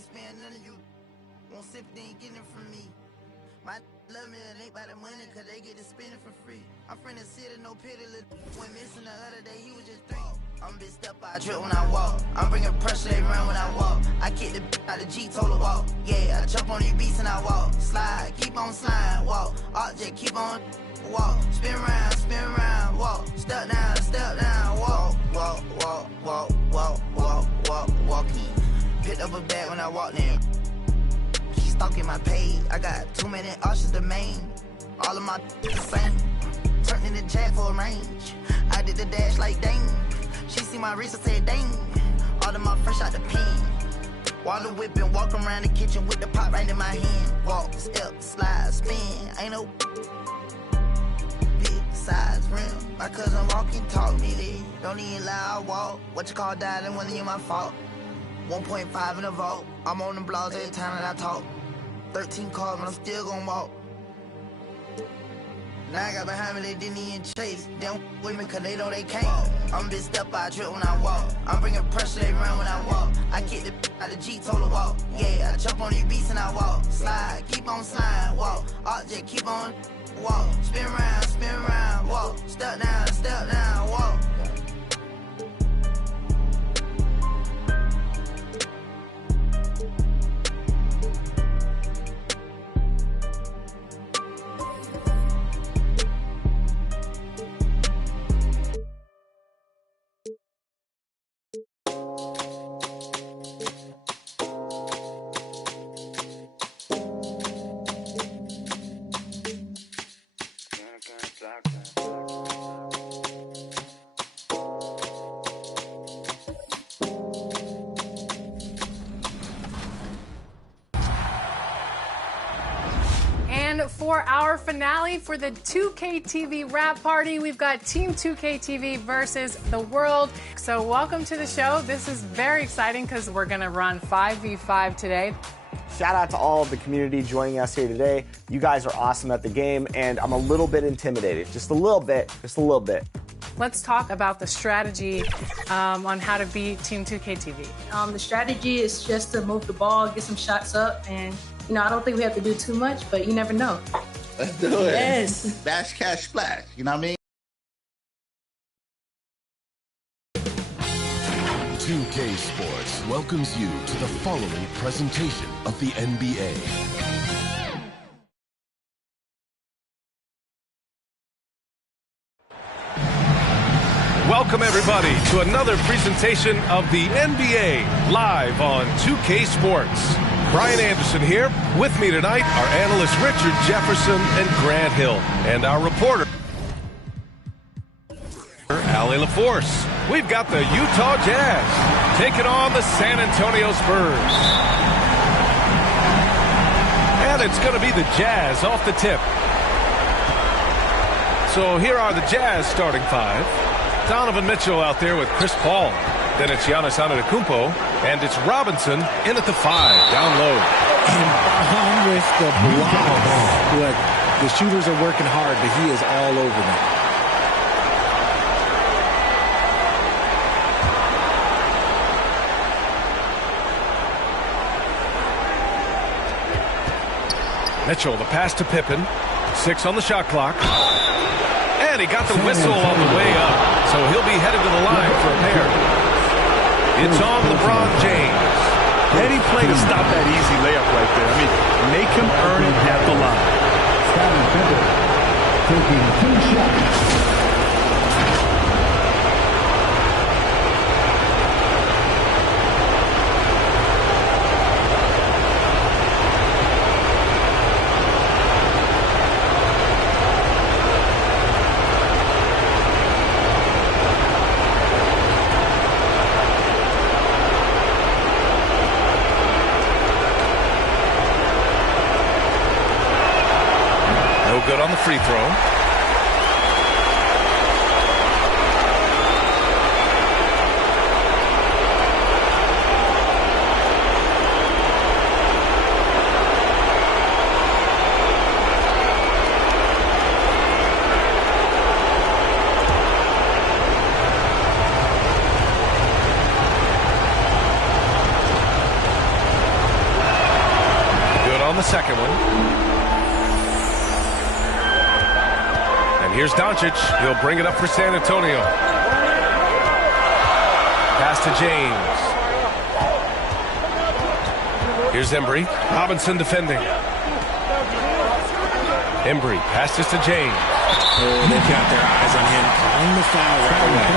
ain't spend none of you. Won't sip, they ain't getting it from me. My love me, it ain't by the money, cause they get to spend it for free. I'm from the city, no pity, went missing the other day, he was just 3. I'm bitched up, I trip when I walk. I'm bringing pressure, they run when I walk. I kick the out the G, told her walk. Yeah, I jump on these beats and I walk. Slide, keep on sliding, walk. Object, keep on walk. Spin round, walk. Step down, walk. Walk, walk, walk, walk, walk, walk, walking. Picked up a bag when I walked in. She stalking my page. I got too many options to main. All of my the same. Turned in the jack for a range. I did the dash like dang. She see my wrist and said dang. All of my fresh out the pen. Water whipping, walk around the kitchen with the pot right in my hand. Walk, step, slide, spin. Ain't no big size rim. My cousin walking, talk me there. Don't even lie, I walk. What you call dialing, wasn't even my fault. 1.5 in the vault. I'm on the blogs every time that I talk. 13 cars, but I'm still gonna walk. Now I got behind me, they didn't even chase. They don't with me cause they know they can't. I'm bitched up, I trip when I walk. I'm bringing pressure, they run when I walk. I kick the out the G, told her walk. Yeah, I jump on these beats and I walk. Slide, keep on sliding, walk. Object, keep on walk. Spin round, walk. Step down, walk. For our finale for the 2K TV wrap party, we've got Team 2K TV versus the world. So welcome to the show. This is very exciting because we're going to run 5v5 today. Shout out to all of the community joining us here today. You guys are awesome at the game, and I'm a little bit intimidated. Just a little bit. Let's talk about the strategy on how to beat Team 2K TV. The strategy is just to move the ball, get some shots up, and I don't think we have to do too much, but you never know. Let's do it. Yes. Bash, cash, splash. You know what I mean? 2K Sports welcomes you to the following presentation of the NBA. Welcome, everybody, to another presentation of the NBA live on 2K Sports. Brian Anderson here. With me tonight are analysts Richard Jefferson and Grant Hill, and our reporter, Ali LaForce. We've got the Utah Jazz taking on the San Antonio Spurs. And it's going to be the Jazz off the tip. So here are the Jazz starting 5. Donovan Mitchell out there with Chris Paul. Then it's Giannis Antetokounmpo, and it's Robinson in at the 5, down low. And on with the blocks. Look, the shooters are working hard, but he is all over them. Mitchell, the pass to Pippen. 6 on the shot clock. And he got the whistle on the way up, so he'll be headed to the line for a pair. It's on LeBron James. Any play to stop that easy layup right there. I mean, make him earn it at the line. Taking 2 shots. Good on the free throw. on the second one. And here's Doncic. He'll bring it up for San Antonio. Pass to James. Here's Embry. Robinson defending. Embry passes to James. Oh, they've got their eyes on him, calling the foul right away.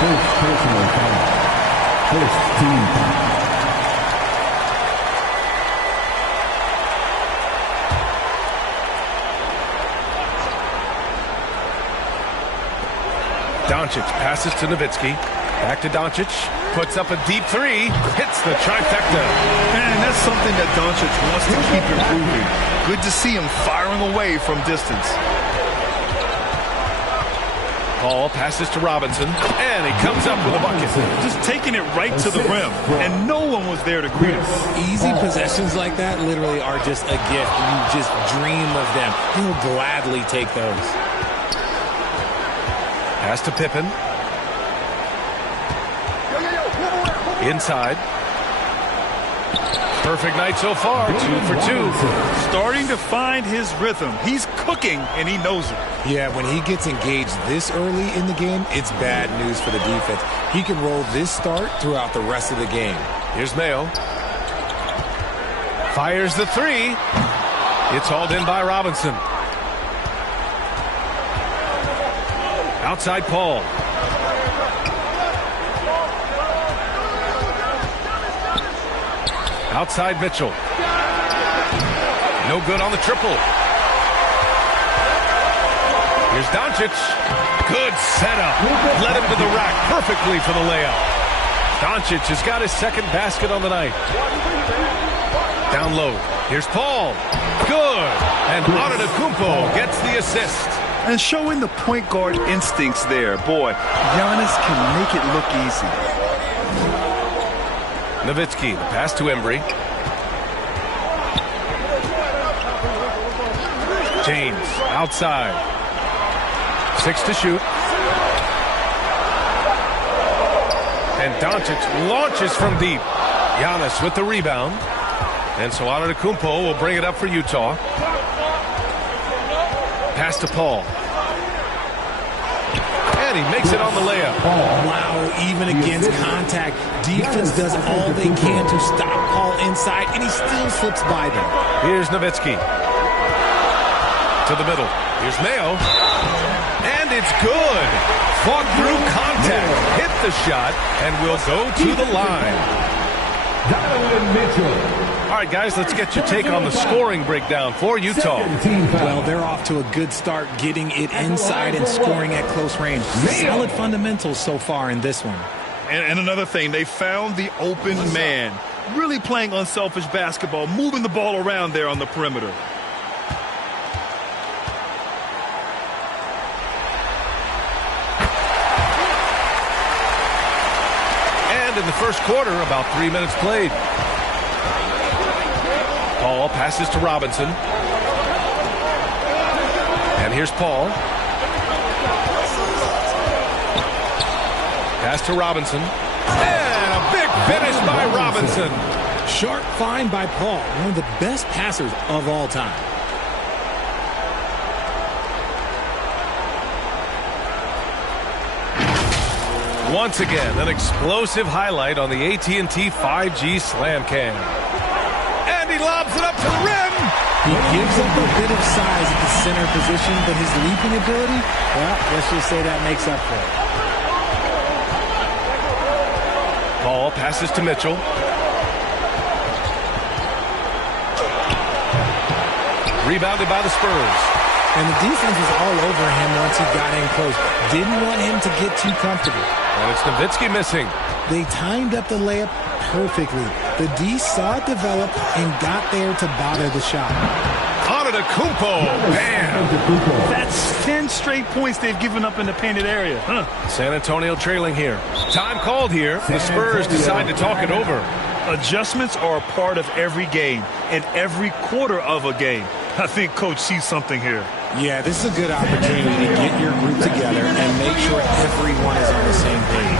First personal foul. First team foul. Doncic passes to Nowitzki. Back to Doncic. Puts up a deep three. Hits the trifecta. Man, that's something that Doncic wants to keep improving. Good to see him firing away from distance. Paul passes to Robinson. And he comes up with a bucket. Just taking it right to the rim. And no one was there to greet him. Easy possessions like that literally are just a gift. You just dream of them. He'll gladly take those. Pass to Pippen. Inside. Perfect night so far. 2 for 2. Starting to find his rhythm. He's cooking, and he knows it. Yeah, when he gets engaged this early in the game, it's bad news for the defense. He can roll this start throughout the rest of the game. Here's Mayo. Fires the three. It's hauled in by Robinson. Outside Paul. Outside Mitchell. No good on the triple. Here's Doncic. Good setup. Led him to the rack perfectly for the layup. Doncic has got his second basket on the night. Down low. Here's Paul. Good. And Antetokounmpo gets the assist. And showing the point guard instincts there. Boy, Giannis can make it look easy. Nowitzki, the pass to Embry. James, outside. 6 to shoot. And Doncic launches from deep. Giannis with the rebound. And so Antetokounmpo will bring it up for Utah. Pass to Paul. And he makes it on the layup. Wow, even against contact, defense does all they can to stop Paul inside, and he still slips by them. Here's Nowitzki. To the middle. Here's Mayo. And it's good. Fought through contact. Hit the shot and will go to the line. All right, guys, let's get your take on the scoring breakdown for Utah. Well, they're off to a good start getting it inside and scoring at close range. Solid fundamentals so far in this one. And another thing, they found the open man. Really playing unselfish basketball, moving the ball around there on the perimeter. And in the first quarter, about 3 minutes played. Paul passes to Robinson. And here's Paul. Pass to Robinson. And a big finish by Robinson. Sharp find by Paul, one of the best passers of all time. Once again, an explosive highlight on the AT&T 5G Slam Cam. And he lobs it up to the rim. He gives up a bit of size at the center position, but his leaping ability, well, let's just say that makes up for it. Paul passes to Mitchell. Rebounded by the Spurs. And the defense was all over him once he got in close. Didn't want him to get too comfortable. And it's Nowitzki missing. They timed up the layup perfectly. The D saw it develop and got there to bother the shot. Antetokounmpo, bam! That's 10 straight points they've given up in the painted area. San Antonio trailing here. Time called here. The Spurs decide to talk it over. Adjustments are a part of every game and every quarter of a game. I think Coach sees something here. Yeah, this is a good opportunity to get your group together and make sure everyone is on the same page.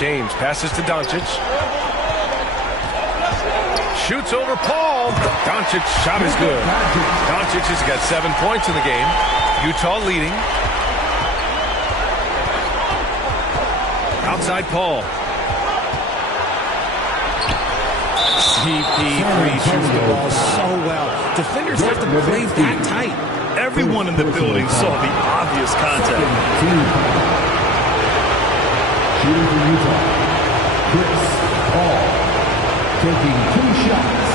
James passes to Doncic. Shoots over Paul. Doncic shot is good. Doncic has got 7 points in the game. Utah leading. Outside Paul. CP3 shoots the ball so well. Defenders have to play that tight. Everyone in the building saw the obvious contact. Shooting for Utah, Chris Paul, taking 2 shots.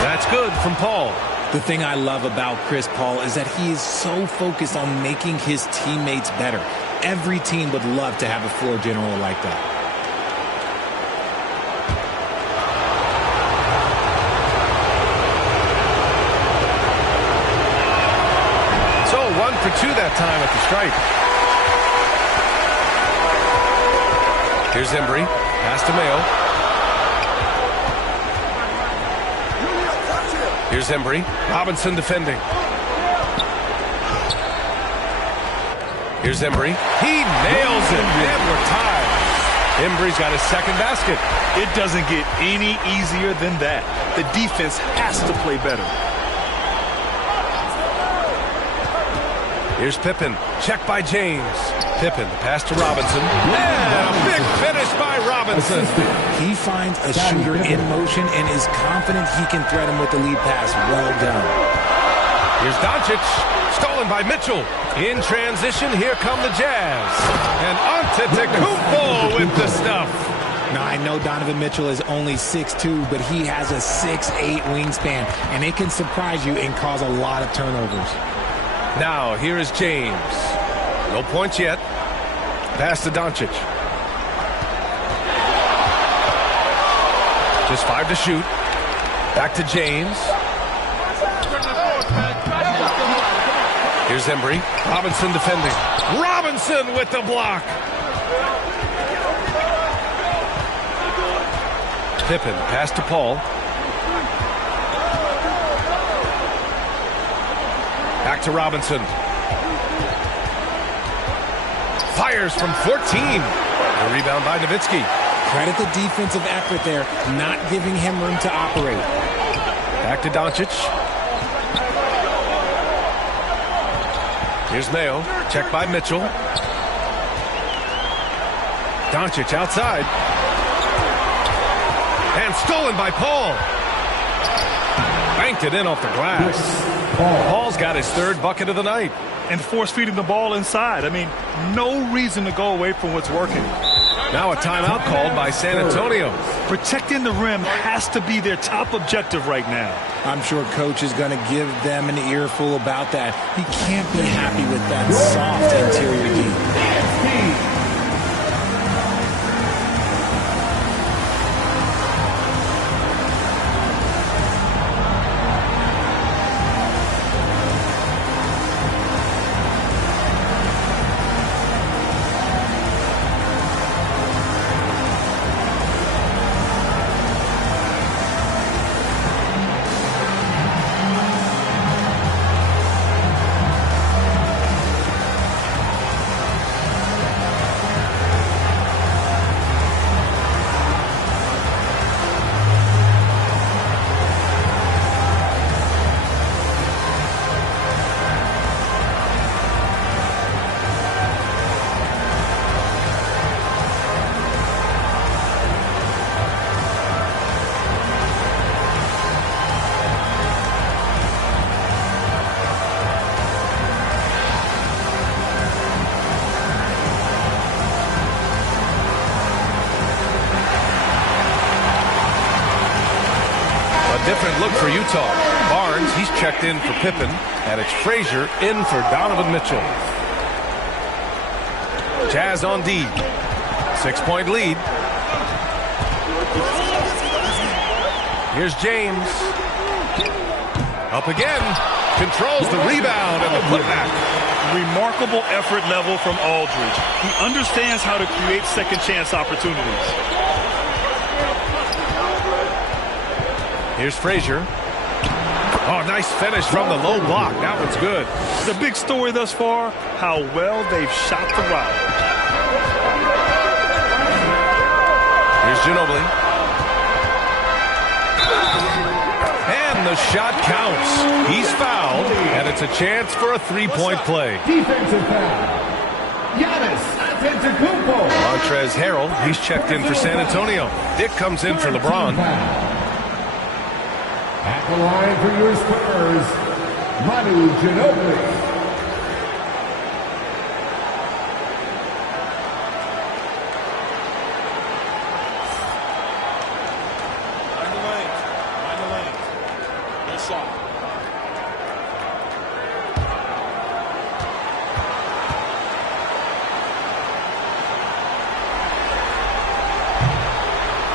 That's good from Paul. The thing I love about Chris Paul is that he is so focused on making his teammates better. Every team would love to have a floor general like that. So 1 for 2 that time at the stripe. Here's Embry. Pass to Mayo. Here's Embry. Robinson defending. Here's Embry. He nails it, and we're tied. Embry's got his second basket. It doesn't get any easier than that. The defense has to play better. Here's Pippen. Check by James. Pippen, pass to Robinson. And a big finish by Robinson. He finds a shooter in motion and is confident he can thread him with the lead pass. Well done. Here's Doncic. Stolen by Mitchell. In transition, here come the Jazz. And Antetokounmpo with the stuff. Now, I know Donovan Mitchell is only 6'2", but he has a 6'8" wingspan, and it can surprise you and cause a lot of turnovers. Now, here is James. No points yet. Pass to Doncic. Just 5 to shoot. Back to James. Here's Embry. Robinson defending. Robinson with the block. Pippen, pass to Paul. Back to Robinson. Fires from 14. A rebound by Nowitzki. Credit the defensive effort there, not giving him room to operate. Back to Doncic. Here's Mayo. Check by Mitchell. Doncic outside. And stolen by Paul. Banked it in off the glass. Paul's got his 3rd bucket of the night. And force-feeding the ball inside. I mean, no reason to go away from what's working. Now a timeout called by San Antonio. Protecting the rim has to be their top objective right now. I'm sure Coach is going to give them an earful about that. He can't be happy with that soft interior D. Different look for Utah. Barnes, he's checked in for Pippen, and it's Frazier in for Donovan Mitchell. Jazz on D. 6-point lead. Here's James. Up again. Controls the rebound and the putback. Remarkable effort level from Aldridge. He understands how to create second chance opportunities. Here's Frazier. Oh, nice finish from the low block. That one's good. The big story thus far, how well they've shot the rock. Here's Ginobili. And the shot counts. He's fouled, and it's a chance for a three-point play. Defensive foul. Giannis Antetokounmpo. Montrezl Harrell, he's checked in for San Antonio. Dick comes in for LeBron. At the line for your Spurs, Ginobili.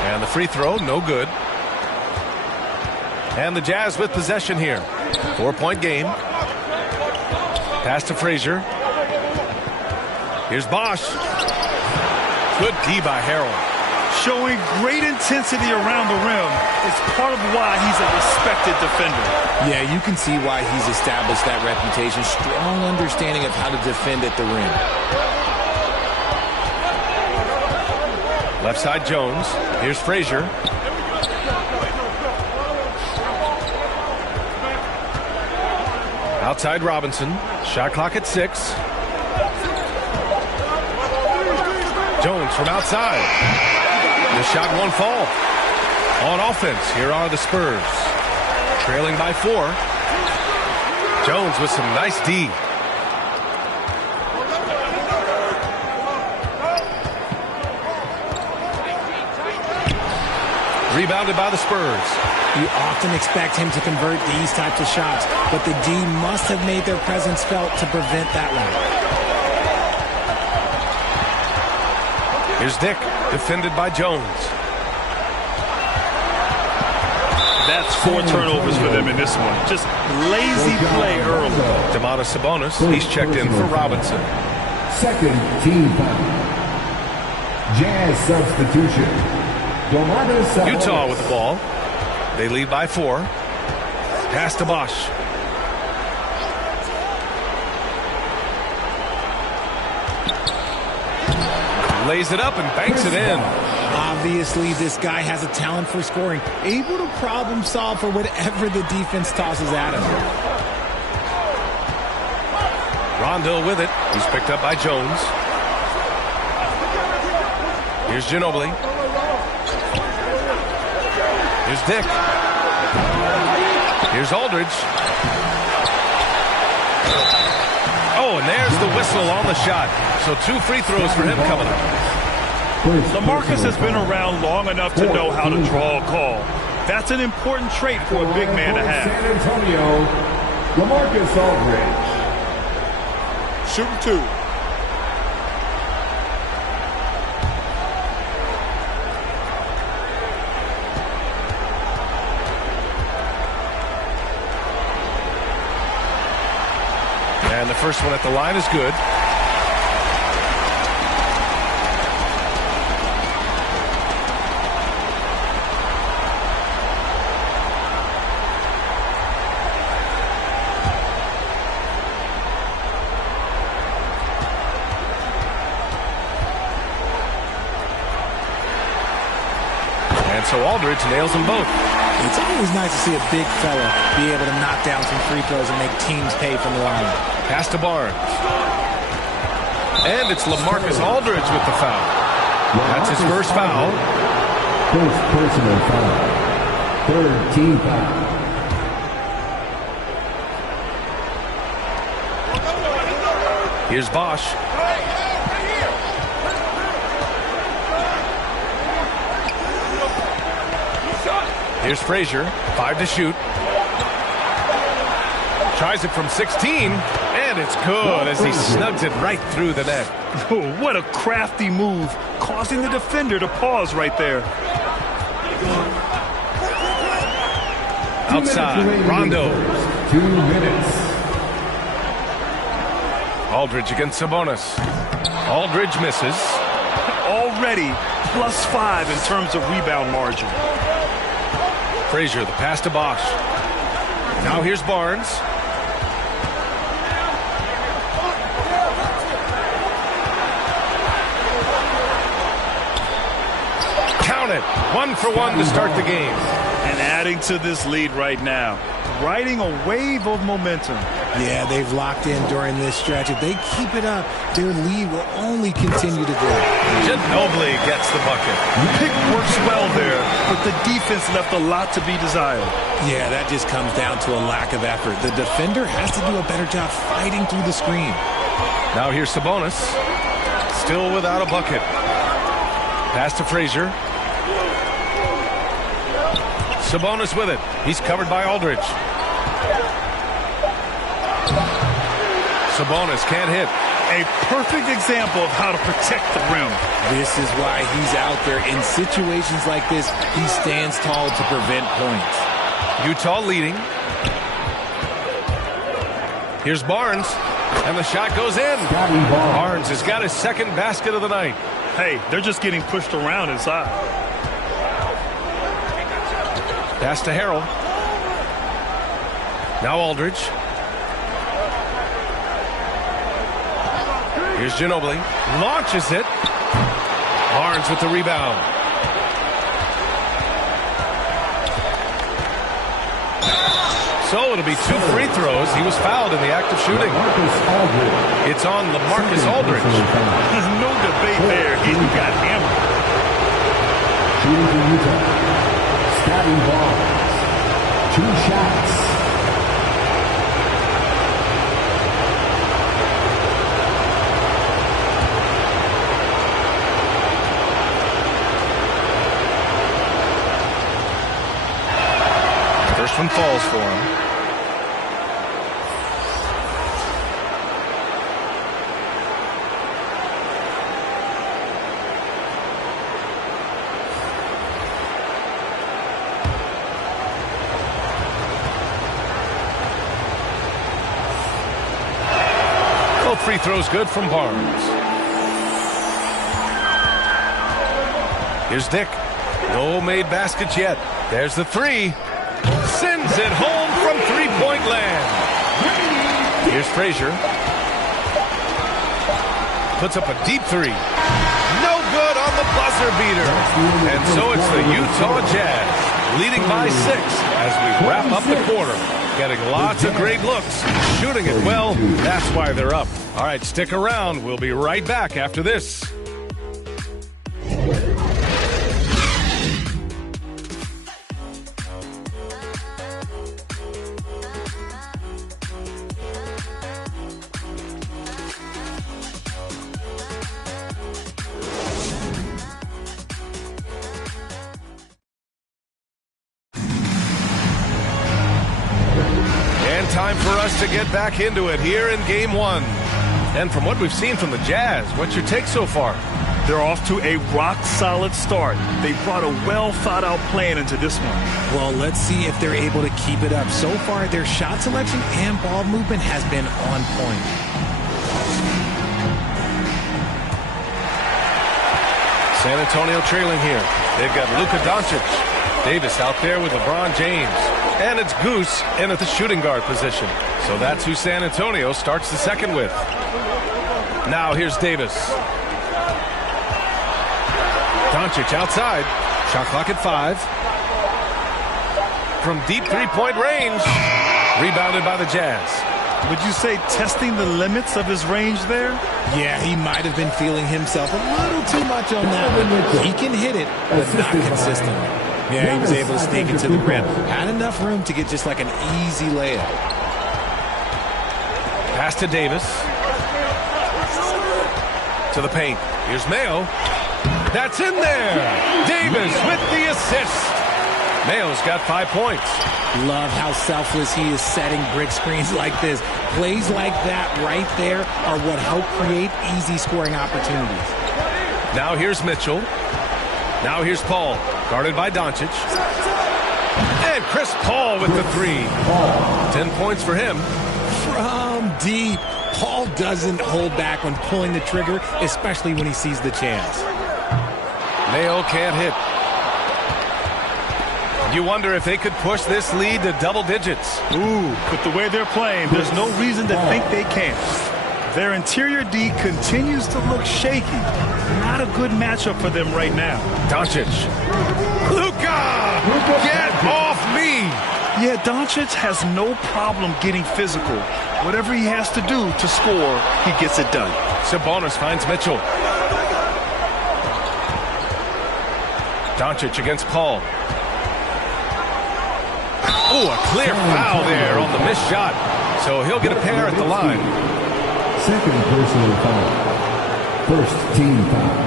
And the free throw, no good. And the Jazz with possession here. 4-point game. Pass to Frazier. Here's Bosch. Good D by Harrell. Showing great intensity around the rim is part of why he's a respected defender. Yeah, you can see why he's established that reputation. Strong understanding of how to defend at the rim. Left side Jones. Here's Frazier. Outside Robinson. Shot clock at 6. Jones from outside. The shot won't fall. On offense, here are the Spurs. Trailing by 4. Jones with some nice D. Rebounded by the Spurs. You often expect him to convert these types of shots, but the D must have made their presence felt to prevent that one. Here's Dick, defended by Jones. That's 4 turnovers for them in this one. Just lazy play early. Domantas Sabonis, he's checked in for Robinson. Second team foul. Jazz substitution. Utah with the ball. They lead by 4. Pass to Bosch. Lays it up and banks it in. Obviously, this guy has a talent for scoring, able to problem solve for whatever the defense tosses at him. Rondo with it. He's picked up by Jones. Here's Ginobili. Here's Dick. Here's Aldridge. Oh, and there's the whistle on the shot. So 2 free throws for him coming up. LaMarcus has been around long enough to know how to draw a call. That's an important trait for a big man to have. San Antonio, LaMarcus Aldridge. Shooting 2. And the first one at the line is good. And so Aldridge nails them both. It's always nice to see a big fella be able to knock down some free throws and make teams pay from the line. Pass to Barnes. And it's LaMarcus Aldridge with the foul. That's his first foul. First personal foul. Third team foul. Here's Bosch. Here's Frazier. 5 to shoot. Tries it from 16, and it's good as he snugs it right through the net. Oh, what a crafty move, causing the defender to pause right there. Outside, Rondo. 2 minutes. Aldridge against Sabonis. Aldridge misses. Already +5 in terms of rebound margin. Frazier, the pass to Bosch. Now here's Barnes. Count it. 1 for 1 to start the game. And adding to this lead right now. Riding a wave of momentum. Yeah, they've locked in during this stretch. If they keep it up, their lead will only continue to grow. Ginobili gets the bucket. Pick works well there, but the defense left a lot to be desired. Yeah, that just comes down to a lack of effort. The defender has to do a better job fighting through the screen. Now here's Sabonis. Still without a bucket. Pass to Frazier. Sabonis with it. He's covered by Aldridge. Sabonis can't hit. A perfect example of how to protect the rim. This is why he's out there. In situations like this, he stands tall to prevent points. Utah leading. Here's Barnes, and the shot goes in. Barnes has got his second basket of the night. Hey, they're just getting pushed around inside. Pass to Harrell. Now Aldridge. Here's Ginobili. Launches it. Barnes with the rebound. So it'll be 2 free throws. He was fouled in the act of shooting. It's on LaMarcus Aldridge. There's no debate there. He got hammered. Shooting for Utah. Scotty Barnes. 2 shots. First one falls for him. Both free throws good from Barnes. Here's Dick. No made baskets yet. There's the 3. Sends it home from three-point land. Here's Frazier. Puts up a deep 3. No good on the buzzer beater. And so it's the Utah Jazz leading by 6 as we wrap up the quarter. Getting lots of great looks. Shooting it well. That's why they're up. All right, stick around. We'll be right back after this. Time for us to get back into it here in Game 1. And from what we've seen from the Jazz, what's your take so far? They're off to a rock-solid start. They brought a well-thought-out plan into this one. Well, let's see if they're able to keep it up. So far, their shot selection and ball movement has been on point. San Antonio trailing here. They've got Luka Doncic. Davis out there with LeBron James. And it's Goose in at the shooting guard position. So that's who San Antonio starts the second with. Now here's Davis. Doncic outside. Shot clock at 5. From deep three-point range. Rebounded by the Jazz. Would you say testing the limits of his range there? Yeah, he might have been feeling himself a little too much on that one. He can hit it, but not consistently. Yeah, he was able to sneak it to the rim. Had enough room to get just like an easy layup. Pass to Davis. To the paint. Here's Mayo. That's in there. Davis with the assist. Mayo's got 5 points. Love how selfless he is setting brick screens like this. Plays like that right there are what help create easy scoring opportunities. Now here's Mitchell. Now here's Paul, guarded by Doncic. And Chris Paul with the 3. 10 points for him. From deep. Paul doesn't hold back when pulling the trigger, especially when he sees the chance. Mayo can't hit. You wonder if they could push this lead to double digits. Ooh, with the way they're playing, there's no reason to think they can't. Their interior D continues to look shaky. Not a good matchup for them right now. Doncic. Luka! Get off me! Yeah, Doncic has no problem getting physical. Whatever he has to do to score, he gets it done. Sabonis finds Mitchell. Doncic against Paul. Oh, a clear foul there on the missed shot. So he'll get a pair at the line. Second personal foul. First team foul.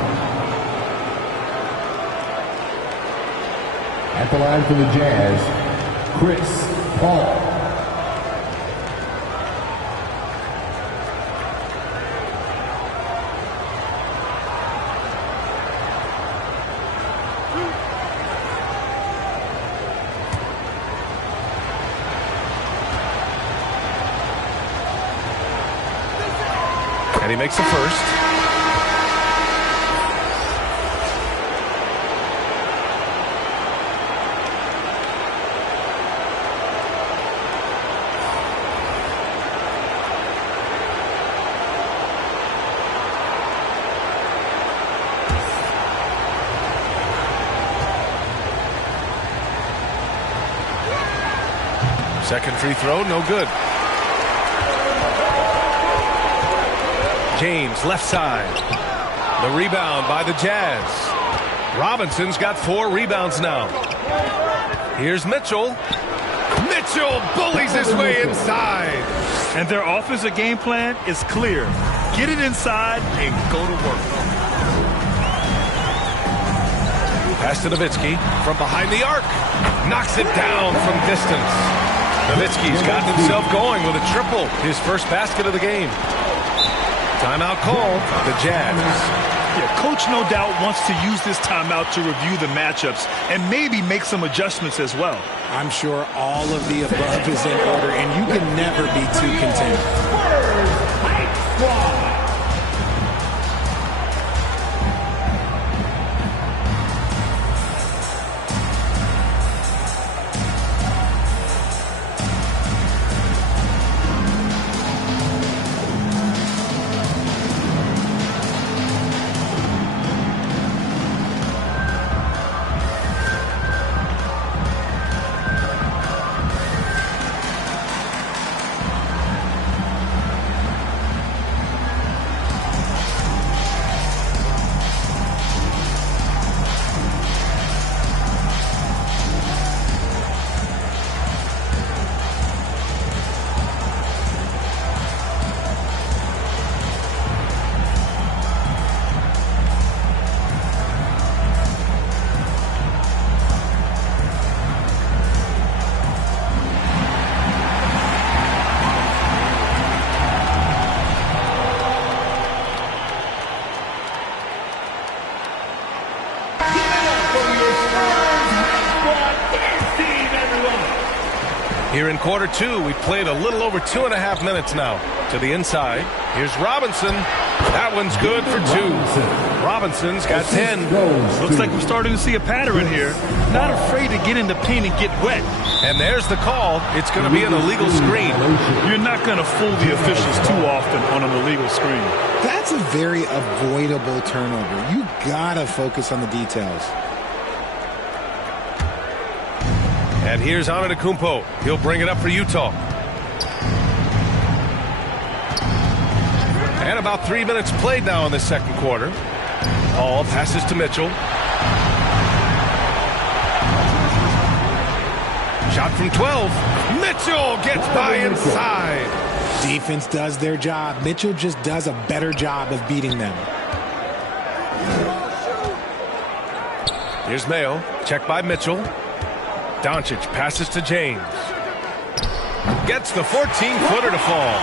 At the line for the Jazz, Chris Paul. And he makes the first. Second free throw, no good. James, left side. The rebound by the Jazz. Robinson's got 4 rebounds now. Here's Mitchell. Mitchell bullies his way inside. And their offensive game plan is clear. Get it inside and go to work. Pass to Nowitzki from behind the arc. Knocks it down from distance. Nowitzki's gotten himself going with a triple. His first basket of the game. Timeout call, the Jazz. Yeah, coach no doubt wants to use this timeout to review the matchups and maybe make some adjustments as well. I'm sure all of the above is in order, and you can never be too content. Spurs Hype Squad. Here in quarter 2, we've played a little over 2.5 minutes now. To the inside, here's Robinson. That one's good for 2. Robinson's got 10. Looks like we're starting to see a pattern here. Not afraid to get in the paint and get wet. And there's the call. It's going to be an illegal screen. You're not going to fool the officials too often on an illegal screen. That's a very avoidable turnover. You gotta focus on the details. And here's Antetokounmpo. He'll bring it up for Utah. And about 3 minutes played now in the second quarter. Paul passes to Mitchell. Shot from 12. Mitchell gets by inside. Defense does their job. Mitchell just does a better job of beating them. Here's Mayo. Check by Mitchell. Doncic passes to James. Gets the 14-footer to fall.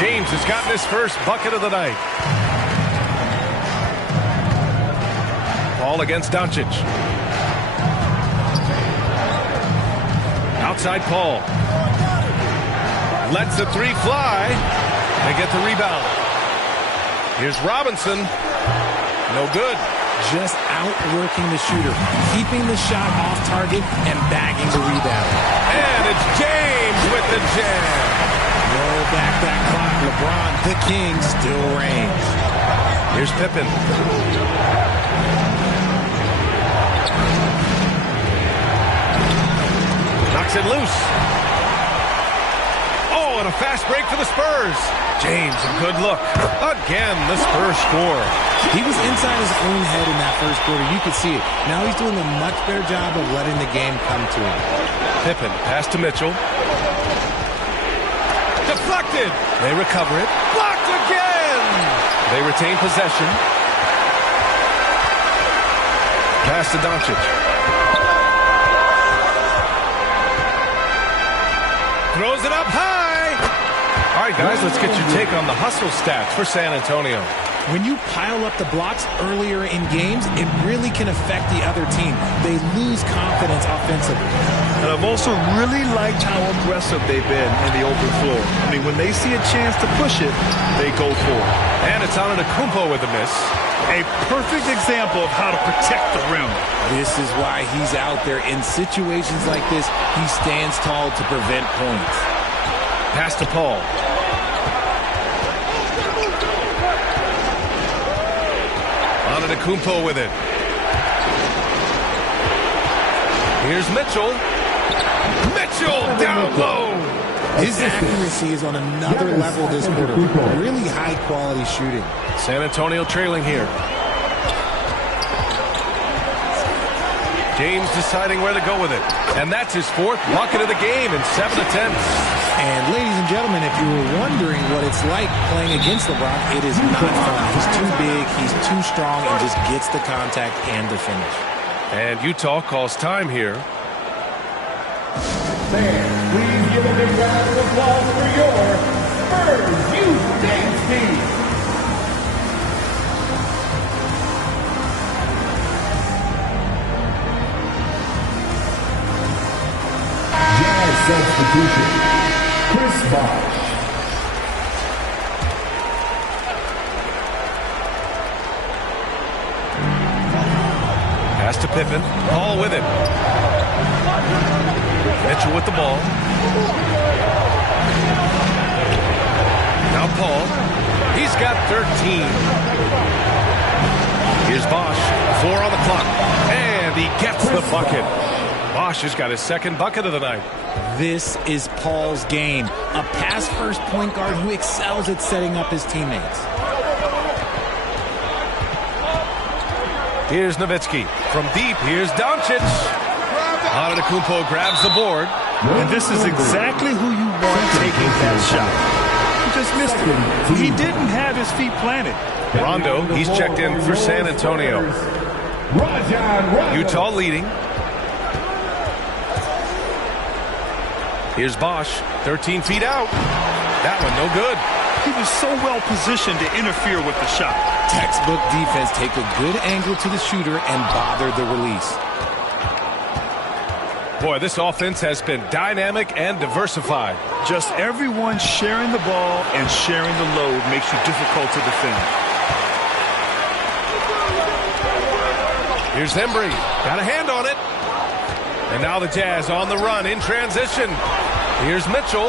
James has gotten his first bucket of the night. Paul against Doncic. Outside Paul. Lets the 3 fly. They get the rebound. Here's Robinson. No good. Just outworking the shooter, keeping the shot off target and bagging the rebound. And it's James with the jam. Roll back that clock. LeBron, the king, still reigns. Here's Pippen. Knocks it loose. Oh, and a fast break for the Spurs. James, a good look. Again, the Spurs score. He was inside his own head in that first quarter. You could see it. Now he's doing a much better job of letting the game come to him. Pippen, pass to Mitchell. Deflected. They recover it. Blocked again. They retain possession. Pass to Doncic. Throws it up high. All right, guys, let's get your take on the hustle stats for San Antonio. When you pile up the blocks earlier in games, it really can affect the other team. They lose confidence offensively. And I've also really liked how aggressive they've been in the open floor. I mean, when they see a chance to push it, they go for it. And it's Antetokounmpo with a miss. A perfect example of how to protect the rim. This is why he's out there. In situations like this, he stands tall to prevent points. Pass to Paul. Antetokounmpo with it. Here's Mitchell. Mitchell down low. His accuracy is on another level this quarter. Really high quality shooting. San Antonio trailing here. James deciding where to go with it. And that's his fourth bucket of the game in 7 attempts. And ladies and gentlemen, if you were wondering what it's like playing against LeBron, it is not fun. He's too big, he's too strong, and just gets the contact and the finish. And Utah calls time here. Fans, please give a big round of applause for your Spurs Youth Dance Team. Jazz substitution, Chris Bosh. Pass to Pippen. Paul with it. Mitchell with the ball. Now Paul. He's got 13. Here's Bosh. 4 on the clock. And he gets the bucket. Bosh has got his second bucket of the night. This is Paul's game. A pass-first point guard who excels at setting up his teammates. Here's Nowitzki. From deep, here's Doncic. Antetokounmpo grabs the board. And this is exactly who you want taking that shot. He just missed it. He didn't have his feet planted. Rondo, he's checked in for San Antonio. Utah leading. Here's Bosh, 13 feet out. That one no good. He was so well positioned to interfere with the shot. Textbook defense, take a good angle to the shooter and bother the release. Boy, this offense has been dynamic and diversified. Just everyone sharing the ball and sharing the load makes you difficult to defend. Here's Embry. Got a hand on it. And now the Jazz on the run in transition. Here's Mitchell.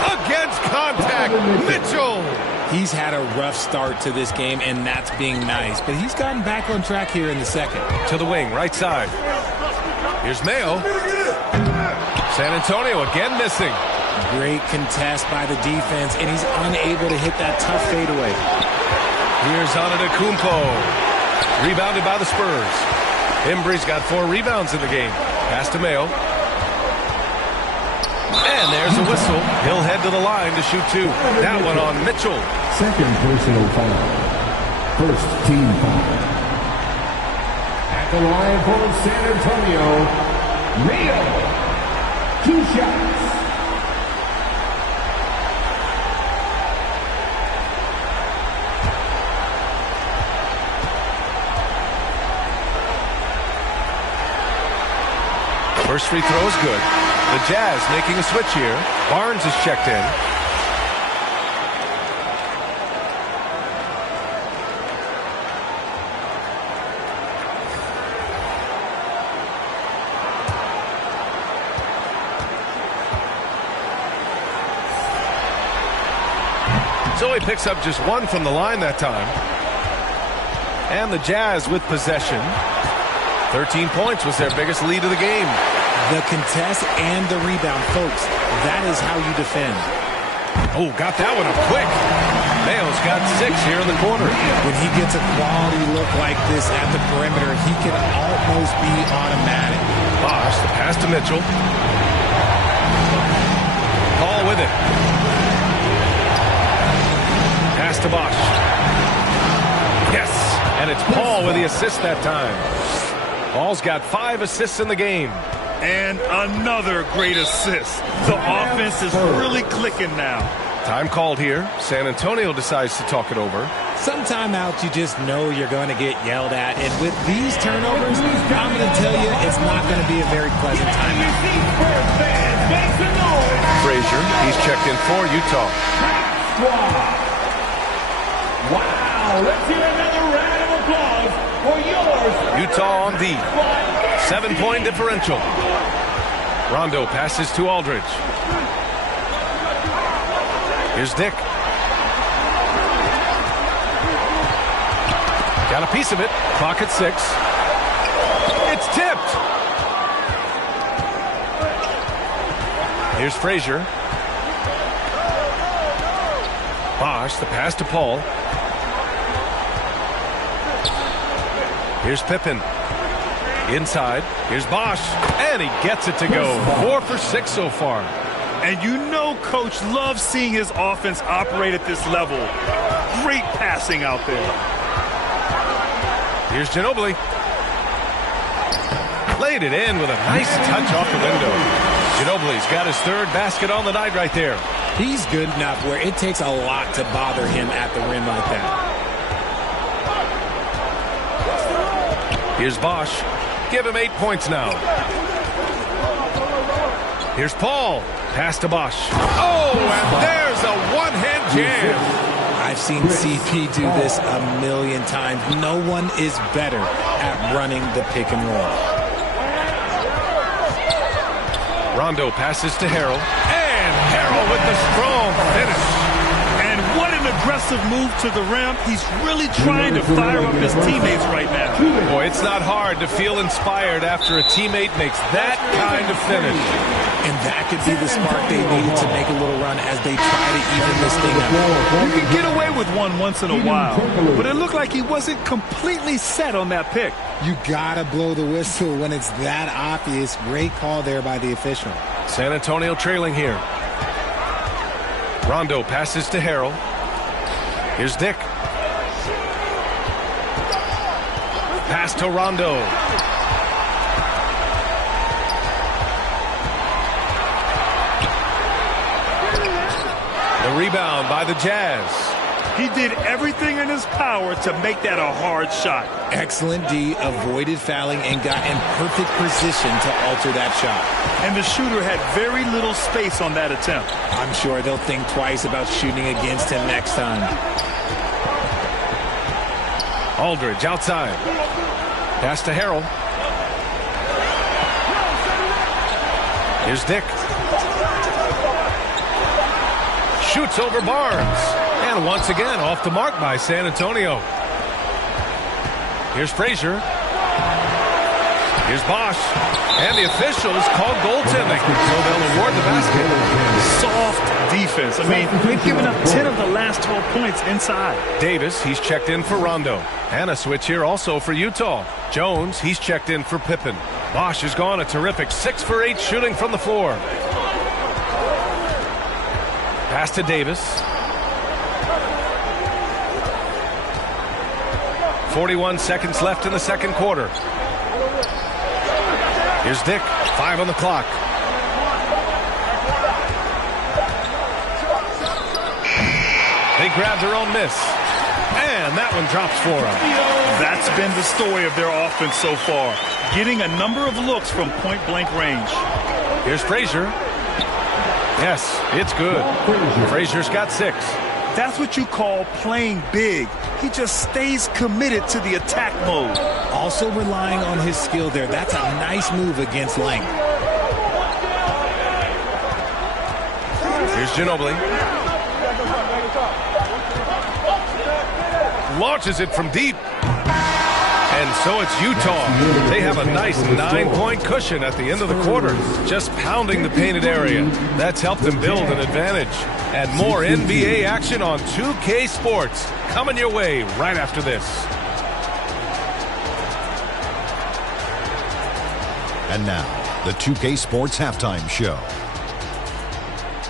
Against contact. Mitchell. He's had a rough start to this game, and that's being nice. But he's gotten back on track here in the second. To the wing, right side. Here's Mayo. San Antonio again missing. Great contest by the defense, and he's unable to hit that tough fadeaway. Here's Antetokounmpo. Rebounded by the Spurs. Embry's got 4 rebounds in the game. Pass to Mayo. And there's a whistle. He'll head to the line to shoot 2. That one on Mitchell. Second personal foul. First team foul. At the line for San Antonio, Mayo. 2 shots. First free throw is good. The Jazz making a switch here. Barnes is checked in. So he picks up just one from the line that time. And the Jazz with possession. 13 points was their biggest lead of the game. The contest and the rebound, folks. That is how you defend. Oh, got that one up quick. Mayo's got 6 here in the corner. When he gets a quality look like this at the perimeter, he can almost be automatic. Bosh, the pass to Mitchell. Paul with it. Pass to Bosh. Yes, and it's Paul with the assist that time. Paul's got 5 assists in the game. And another great assist. The offense is really clicking now. Time called here. San Antonio decides to talk it over. Some timeouts you just know you're going to get yelled at. And with these turnovers, I'm going to tell you it's not going to be a very pleasant timeout. Frazier, he's checked in for Utah. Wow, let's hear another round of applause for yours. Utah on D. 7-point differential. Rondo passes to Aldridge. Here's Dick. Got a piece of it. Clock at 6. It's tipped. Here's Frazier. Bosh, the pass to Paul. Here's Pippen. Inside. Here's Bosh. And he gets it to go. 4 for 6 so far. And you know Coach loves seeing his offense operate at this level. Great passing out there. Here's Ginobili. Laid it in with a nice touch off the window. Ginobili's got his 3rd basket on the night right there. He's good enough where it takes a lot to bother him at the rim like that. Here's Bosh. Give him 8 points now. Here's Paul. Pass to Bosh. Oh, and there's a one-hand jam. I've seen CP do this a million times. No one is better at running the pick and roll. Rondo passes to Harrell. And Harrell with the strong finish. And what an aggressive move to the rim. He's really trying to fire up his teammates right now. Boy, it's not hard to feel inspired after a teammate makes that kind of finish. And that could be the spark they needed to make a little run as they try to even this thing up. You can get away with one once in a while, but it looked like he wasn't completely set on that pick. You gotta blow the whistle when it's that obvious. Great call there by the official. San Antonio trailing here. Rondo passes to Harrell. Here's Dick. Pass to Rondo. The rebound by the Jazz. He did everything in his power to make that a hard shot. Excellent D, avoided fouling and got in perfect position to alter that shot. And the shooter had very little space on that attempt. I'm sure they'll think twice about shooting against him next time. Aldridge outside. Pass to Harrell. Here's Dick. Shoots over Barnes. And once again, off the mark by San Antonio. Here's Frazier. Here's Bosh. And the officials called goaltending, so they'll award the basket. Soft defense. I mean, they've given up 10 of the last 12 points inside. Davis, he's checked in for Rondo. And a switch here also for Utah. Jones, he's checked in for Pippen. Bosh has gone a terrific 6 for 8 shooting from the floor. Pass to Davis. 41 seconds left in the second quarter. Here's Dick. 5 on the clock. They grab their own miss. And that one drops for them. That's been the story of their offense so far. Getting a number of looks from point-blank range. Here's Frazier. Yes, it's good. Frazier's got 6. That's what you call playing big. He just stays committed to the attack mode. Also relying on his skill there. That's a nice move against length. Here's Ginobili. launches it from deep. And so it's Utah. They have a nice 9-point cushion at the end of the quarter, just pounding the painted area. That's helped them build an advantage. And more NBA action on 2K Sports coming your way right after this. And now, the 2K Sports Halftime Show.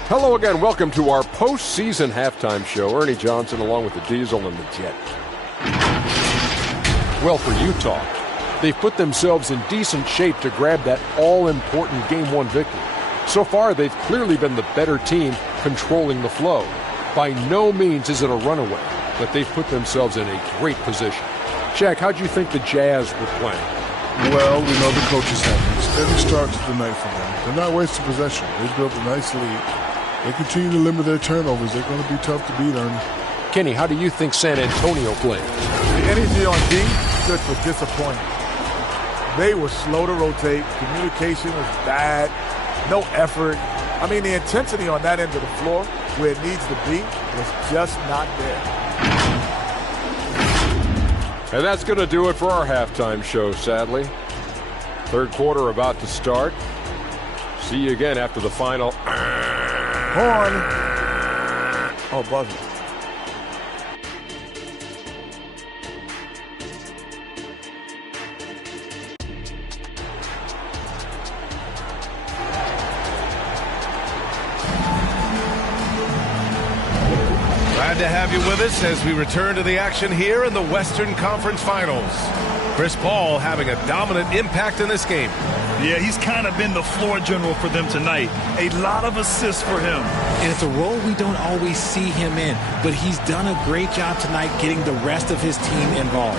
Hello again. Welcome to our postseason halftime show. Ernie Johnson along with the Diesel and the Jet. Well, for Utah, they've put themselves in decent shape to grab that all-important Game 1 victory. So far, they've clearly been the better team controlling the flow. By no means is it a runaway, but they've put themselves in a great position. Jack, how do you think the Jazz were playing? Well, we know the coaches have a steady start to the night for them. They're not wasting possession. They've built a nice lead. They continue to limit their turnovers. They're going to be tough to beat, Ernie. Kenny, how do you think San Antonio played? The energy on D stood for disappointment. They were slow to rotate. Communication was bad. No effort. I mean, the intensity on that end of the floor, where it needs to be, was just not there. And that's going to do it for our halftime show, sadly. Third quarter about to start. See you again after the final. Horn. Oh, buzzer. Glad to have you with us as we return to the action here in the Western Conference Finals. Chris Paul having a dominant impact in this game. Yeah, he's kind of been the floor general for them tonight. A lot of assists for him. And it's a role we don't always see him in, but he's done a great job tonight getting the rest of his team involved.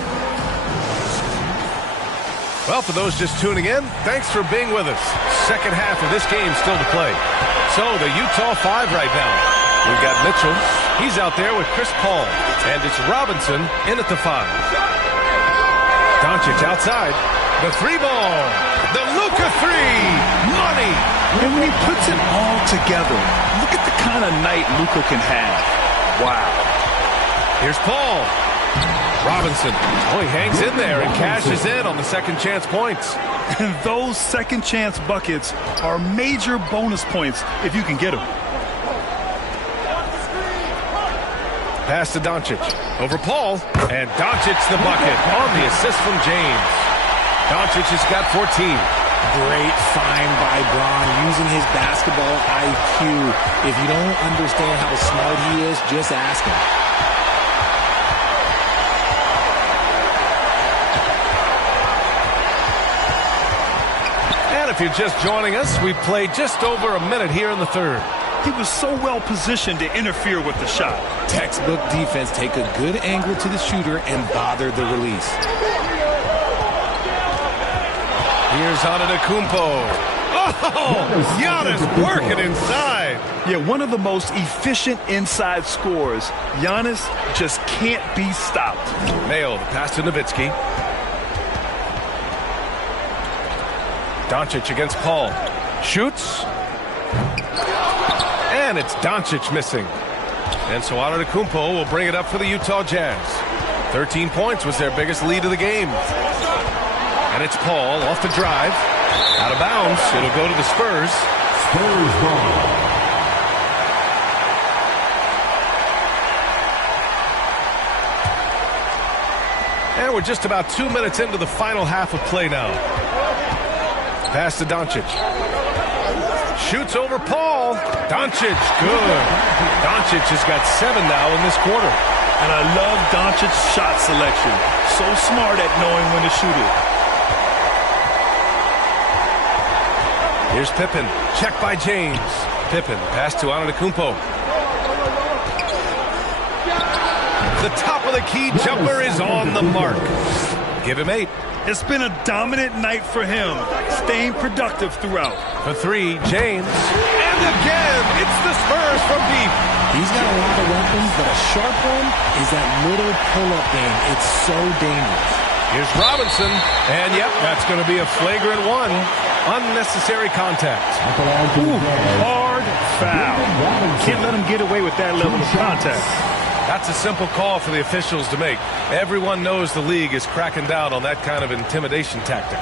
Well, for those just tuning in, thanks for being with us. Second half of this game still to play. So the Utah 5 right now. We've got Mitchell. He's out there with Chris Paul. And it's Robinson in at the 5. Doncic outside. The 3 ball. The Luka 3. Money. And when he puts it all together, look at the kind of night Luka can have. Wow. Here's Paul. Robinson. Oh, he hangs in there and cashes in on the second chance points. And those second chance buckets are major bonus points if you can get them. Pass to Doncic. Over Paul. And Doncic the bucket on the assist from James. Doncic has got 14. Great find by Bron using his basketball IQ. If you don't understand how smart he is, just ask him. And if you're just joining us, we played just over a minute here in the third. He was so well positioned to interfere with the shot. Textbook defense, take a good angle to the shooter and bother the release. Here's Antetokounmpo. Oh, Giannis working inside. Yeah, one of the most efficient inside scorers. Giannis just can't be stopped. Mayo, the pass to Nowitzki. Doncic against Paul. Shoots. And it's Doncic missing. And so Antetokounmpo will bring it up for the Utah Jazz. 13 points was their biggest lead of the game. And it's Paul off the drive. Out of bounds. It'll go to the Spurs. Spurs ball. And we're just about 2 minutes into the final half of play now. Pass to Doncic. Shoots over Paul. Doncic, good. Doncic has got 7 now in this quarter. And I love Doncic's shot selection. So smart at knowing when to shoot it. Here's Pippen. Check by James. Pippen, pass to Antetokounmpo. The top of the key jumper is on the mark. Give him 8. It's been a dominant night for him, staying productive throughout. For 3, James. And again, it's the Spurs from deep. He's got a lot of weapons, but a sharp one is that little pull-up game. It's so dangerous. Here's Robinson. And, yep, that's going to be a flagrant 1. Unnecessary contact. Ooh, hard foul. Can't let him get away with that level of contact. That's a simple call for the officials to make. Everyone knows the league is cracking down on that kind of intimidation tactic.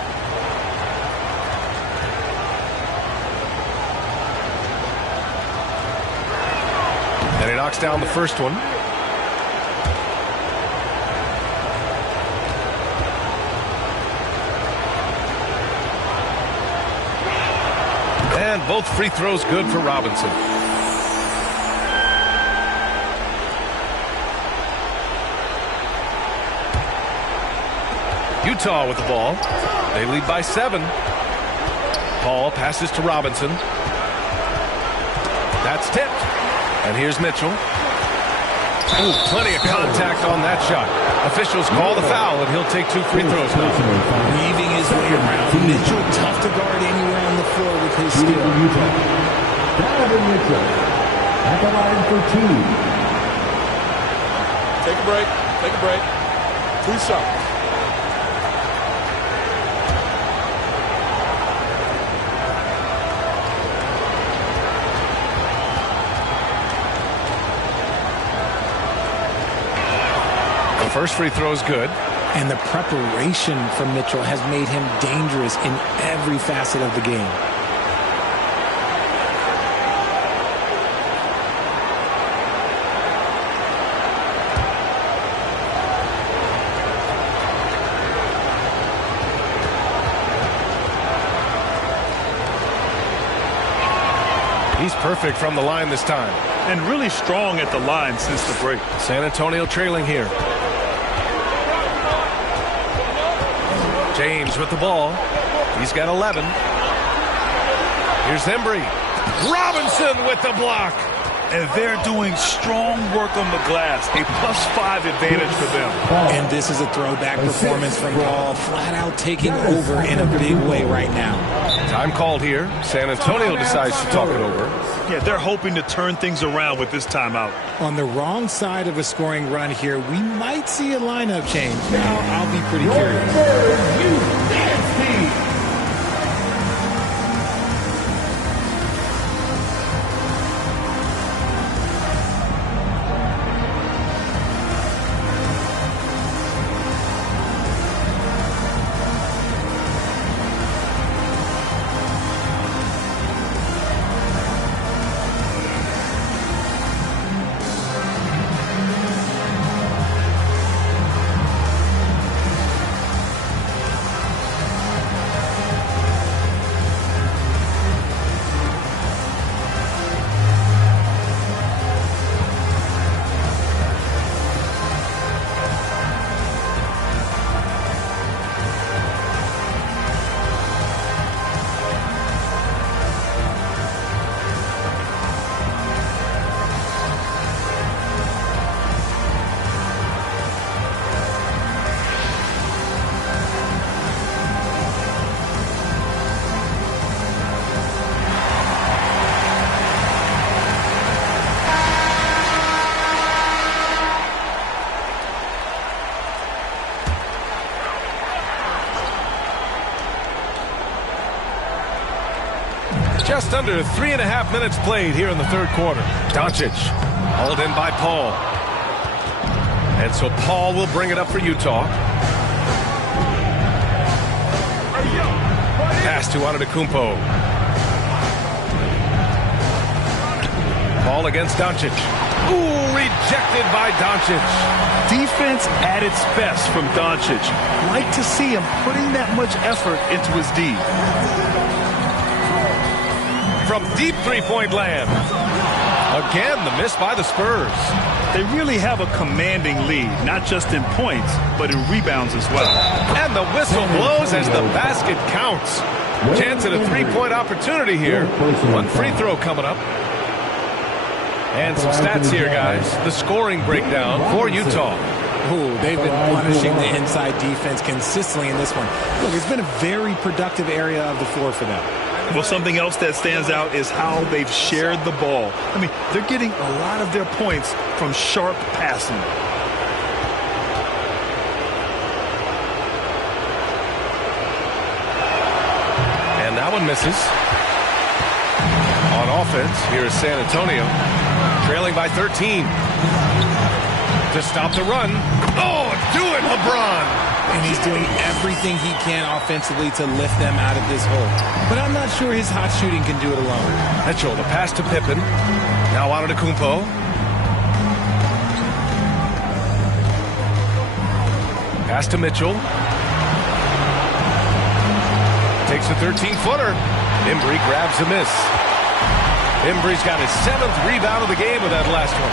And he knocks down the first one. And both free throws good for Robinson. Utah with the ball. They lead by 7. Paul passes to Robinson. That's tipped. And here's Mitchell. Ooh, plenty of contact on that shot. Officials call the foul, and he'll take 2 free throws now. Weaving his way around. Mitchell tough to guard anywhere on the floor with his skill. Donovan Mitchell at the line for 2. Take a break. Take a break. 2 shots. First free throw is good. And the preparation from Mitchell has made him dangerous in every facet of the game. He's perfect from the line this time. And really strong at the line since the break. San Antonio trailing here. James with the ball. He's got 11. Here's Embry. Robinson with the block. And they're doing strong work on the glass. A +5 advantage for them. And this is a throwback performance from Paul, flat out taking over in a big way right now. Time called here. San Antonio decides to talk it over. Yeah, they're hoping to turn things around with this timeout. On the wrong side of a scoring run here, we might see a lineup change. Now, I'll be pretty curious. Just under 3.5 minutes played here in the third quarter. Doncic hauled in by Paul. And so Paul will bring it up for Utah. Pass to Antetokounmpo. Paul against Doncic. Ooh, rejected by Doncic. Defense at its best from Doncic. Like to see him putting that much effort into his D. From deep three-point land. Again, the miss by the Spurs. They really have a commanding lead, not just in points, but in rebounds as well. And the whistle blows as the basket counts. Chance at a three-point opportunity here. One free throw coming up. And some stats here, guys. The scoring breakdown for Utah. Ooh, they've been punishing the inside defense consistently in this one. Look, it's been a very productive area of the floor for them. Well, something else that stands out is how they've shared the ball. I mean, they're getting a lot of their points from sharp passing. And that one misses. On offense, here is San Antonio, trailing by 13. to stop the run. Oh, do it, LeBron. And he's doing everything he can offensively to lift them out of this hole. But I'm not sure his hot shooting can do it alone. Mitchell, the pass to Pippen. Now Antetokounmpo. Pass to Mitchell. Takes a 13-footer. Embry grabs a miss. Embry's got his 7th rebound of the game with that last one.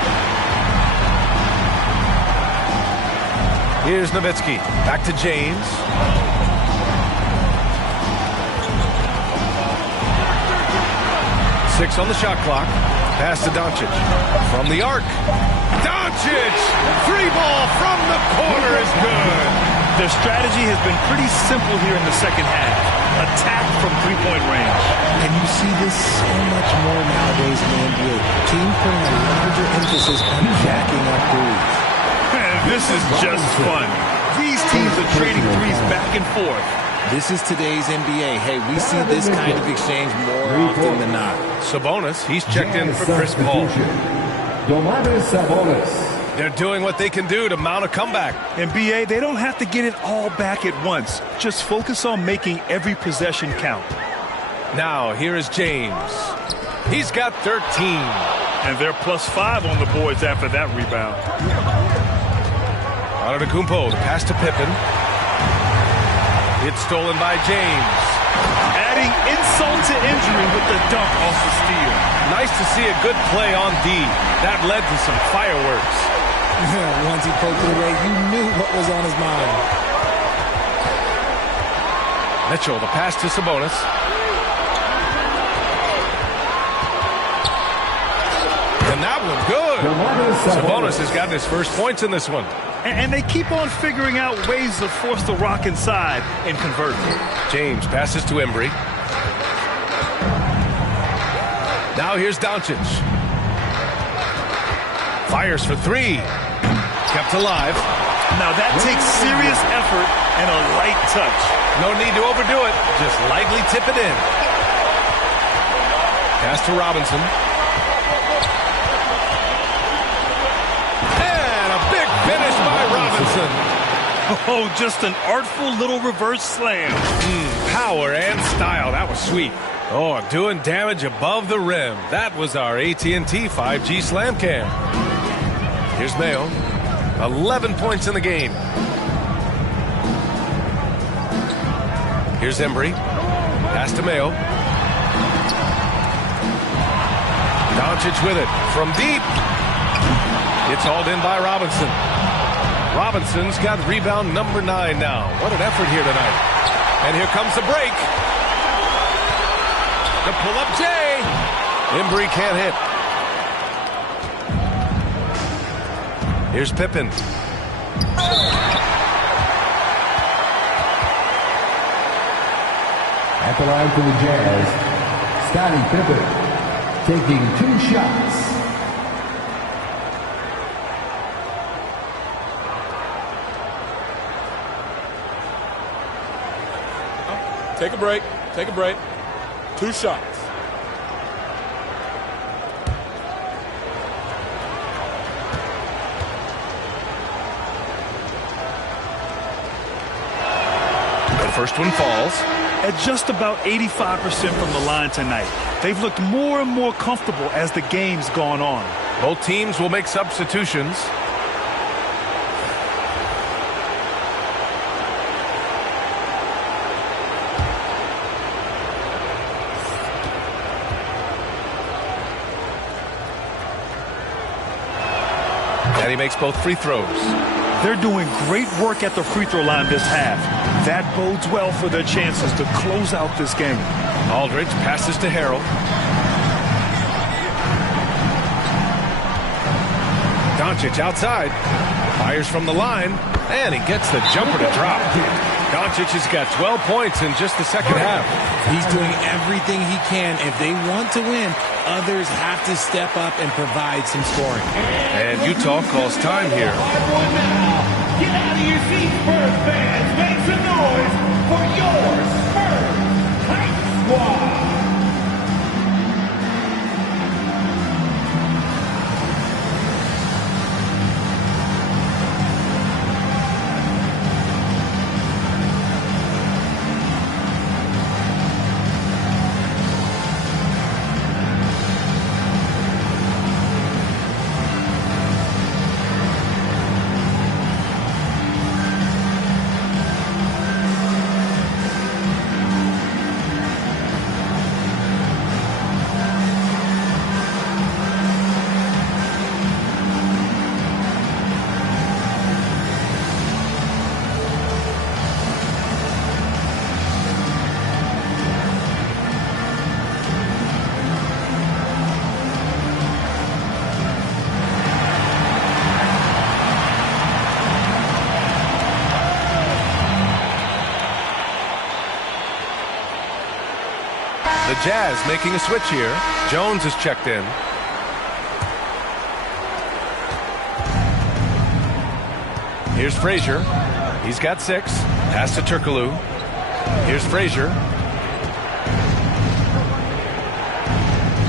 Here's Nowitzki. Back to James. Six on the shot clock. Pass to Doncic. From the arc. Doncic! Free ball from the corner is good. Their strategy has been pretty simple here in the second half. Attack from three-point range. And you see this so much more nowadays in the NBA. Teams putting a larger emphasis on jacking up threes. This is just fun. These teams are trading threes back and forth. This is today's NBA. Hey, we see this kind of exchange more often than not. Sabonis, he's checked in for Chris Paul. They're doing what they can do to mount a comeback. NBA, they don't have to get it all back at once. Just focus on making every possession count. Now, here is James. He's got 13. And they're +5 on the boards after that rebound. Antetokounmpo, the pass to Pippen. It's stolen by James. Adding insult to injury with the dunk off the steal. Nice to see a good play on D. That led to some fireworks. Once he poked it away, you knew what was on his mind. Mitchell, the pass to Sabonis. And that one good. Sabonis has gotten his first points in this one. And they keep on figuring out ways to force the rock inside and convert. James passes to Embry. Now here's Doncic. Fires for three. Kept alive. Now that takes serious effort and a light touch. No need to overdo it. Just lightly tip it in. Pass to Robinson. And a big finish by Robinson. Oh, just an artful little reverse slam. Power and style. That was sweet. Oh, doing damage above the rim. That was our AT&T 5G Slam Cam. Here's Mayo. 11 points in the game. Here's Embry. Pass to Mayo. Doncic with it. From deep. It's hauled in by Robinson. Robinson's got rebound number 9 now. What an effort here tonight. And here comes the break. The pull-up J. Embry can't hit. Here's Pippen. At the line for the Jazz, Scottie Pippen taking 2 shots. Take a break. Take a break. 2 shots. The first one falls. At just about 85% from the line tonight. They've looked more and more comfortable as the game's gone on. Both teams will make substitutions. And he makes both free throws. They're doing great work at the free throw line this half. That bodes well for their chances to close out this game. Aldridge passes to Harrell. Doncic outside. Fires from the line. And he gets the jumper to drop. Doncic has got 12 points in just the second half. He's doing everything he can. If they want to win, others have to step up and provide some scoring. And Utah calls time here. Get out of your seats, Spurs fans. Make some noise for your Spurs Hype Squad. Jazz making a switch here. Jones is checked in. Here's Frazier. He's got 6. Pass to Turkoglu. Here's Frazier.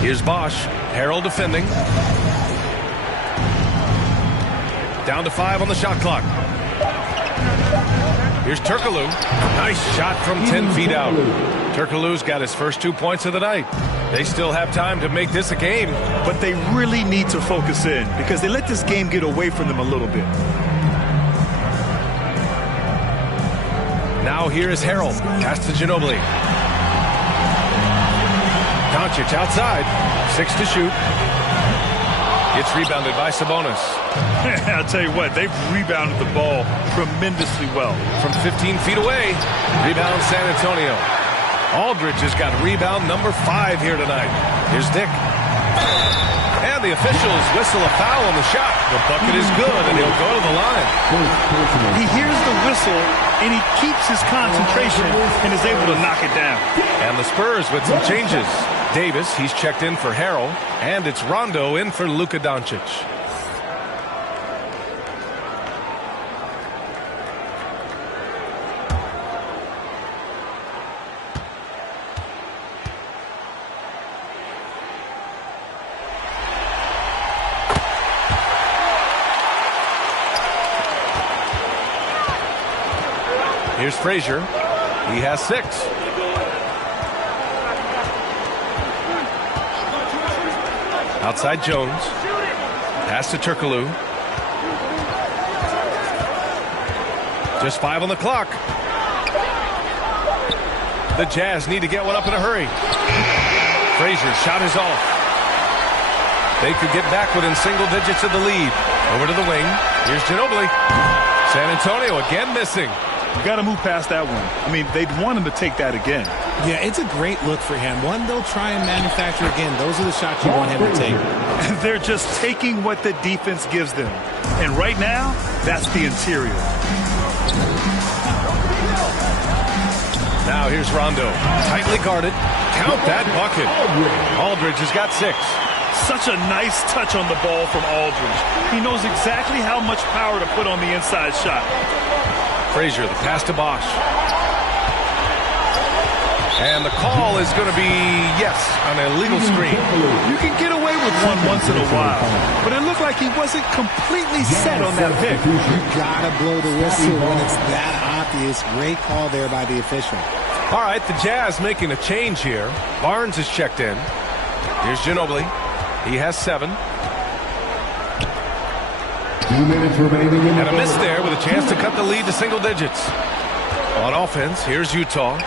Here's Bosch. Harrell defending. Down to 5 on the shot clock. Here's Turkoglu. Nice shot from 10 feet out. Turkoglu's got his first 2 points of the night. They still have time to make this a game. But they really need to focus in because they let this game get away from them a little bit. Now here is Harrell. Pass to Ginobili. Doncic outside. 6 to shoot. Gets rebounded by Sabonis. I'll tell you what, they've rebounded the ball tremendously well. From 15 feet away, rebound San Antonio. Aldridge has got rebound number 5 here tonight. Here's Dick. And the officials whistle a foul on the shot. The bucket is good, and he'll go to the line. He hears the whistle, and he keeps his concentration and is able to knock it down. And the Spurs with some changes. Davis, he's checked in for Harrell, and it's Rondo in for Luka Doncic. Here's Frazier. He has 6. Outside Jones. Pass to Turkoglu. Just 5 on the clock. The Jazz need to get one up in a hurry. Frazier's shot is off. They could get back within single digits of the lead. Over to the wing. Here's Ginobili. San Antonio again missing. You got to move past that one. I mean, they'd want him to take that again. Yeah, it's a great look for him. One, they'll try and manufacture again. Those are the shots you want him to take. They're just taking what the defense gives them. And right now, that's the interior. Now here's Rondo. Tightly guarded. Count that bucket. Aldridge has got 6. Such a nice touch on the ball from Aldridge. He knows exactly how much power to put on the inside shot. Frazier, the pass to Bosch. And the call is going to be, yes, on a legal screen. You can get away with one once in a while, but it looked like he wasn't completely set on that pick. You got to blow the whistle when it's that obvious. Great call there by the official. All right, the Jazz making a change here. Barnes is checked in. Here's Ginobili. He has 7. 2 minutes remaining in the And a miss there with a chance to cut the lead to single digits. On offense, here's Utah.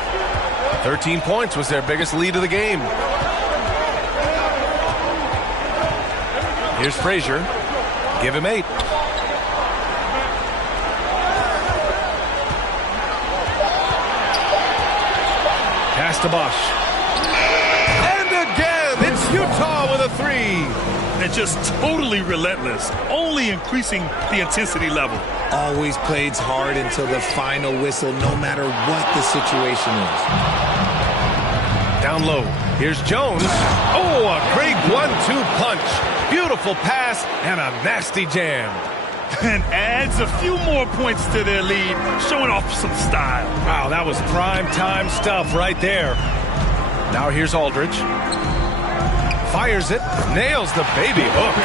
13 points was their biggest lead of the game. Here's Frazier. Give him 8. Pass to Bosch. And again, it's Utah with a 3. And just totally relentless, only increasing the intensity level. Always plays hard until the final whistle, no matter what the situation is. Down low. Here's Jones. Oh, a great 1-2 punch. Beautiful pass and a nasty jam. And adds a few more points to their lead, showing off some style. Wow, that was prime time stuff right there. Now here's Aldridge. Fires it, nails the baby hook.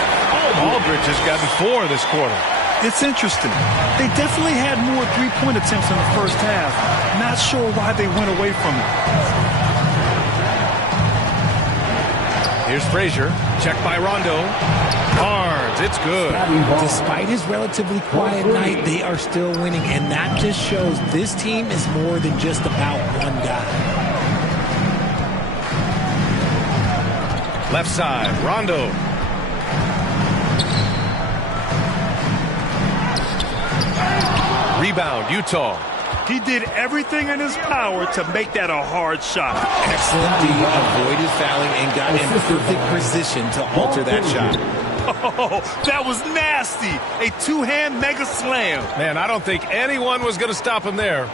Aldridge has gotten 4 this quarter. It's interesting. They definitely had more three-point attempts in the first half. Not sure why they went away from it. Here's Frazier. Checked by Rondo. Barnes, it's good. Despite his relatively quiet night, they are still winning, and that just shows this team is more than just about one guy. Left side, Rondo. Rebound, Utah. He did everything in his power to make that a hard shot. Excellent D, avoided fouling and got in perfect position to alter that shot. Oh, that was nasty. A 2-hand mega slam. Man, I don't think anyone was going to stop him there.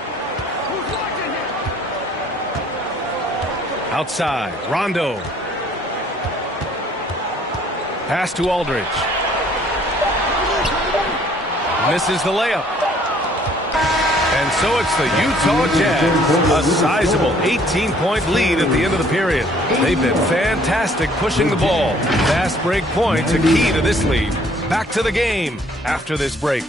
Outside, Rondo. Pass to Aldridge. Misses the layup. And so it's the Utah Jazz, a sizable 18-point lead at the end of the period. They've been fantastic pushing the ball. Fast break points, a key to this lead. Back to the game after this break.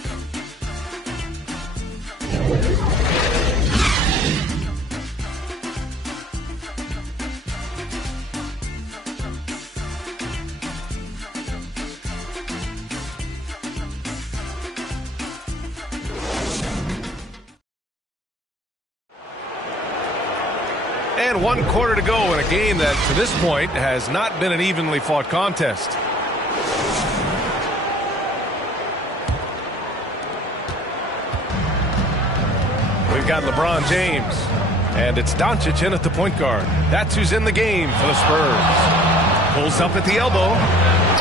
And 1 quarter to go in a game that, to this point, has not been an evenly fought contest. We've got LeBron James, and it's Doncic in at the point guard. That's who's in the game for the Spurs. Pulls up at the elbow.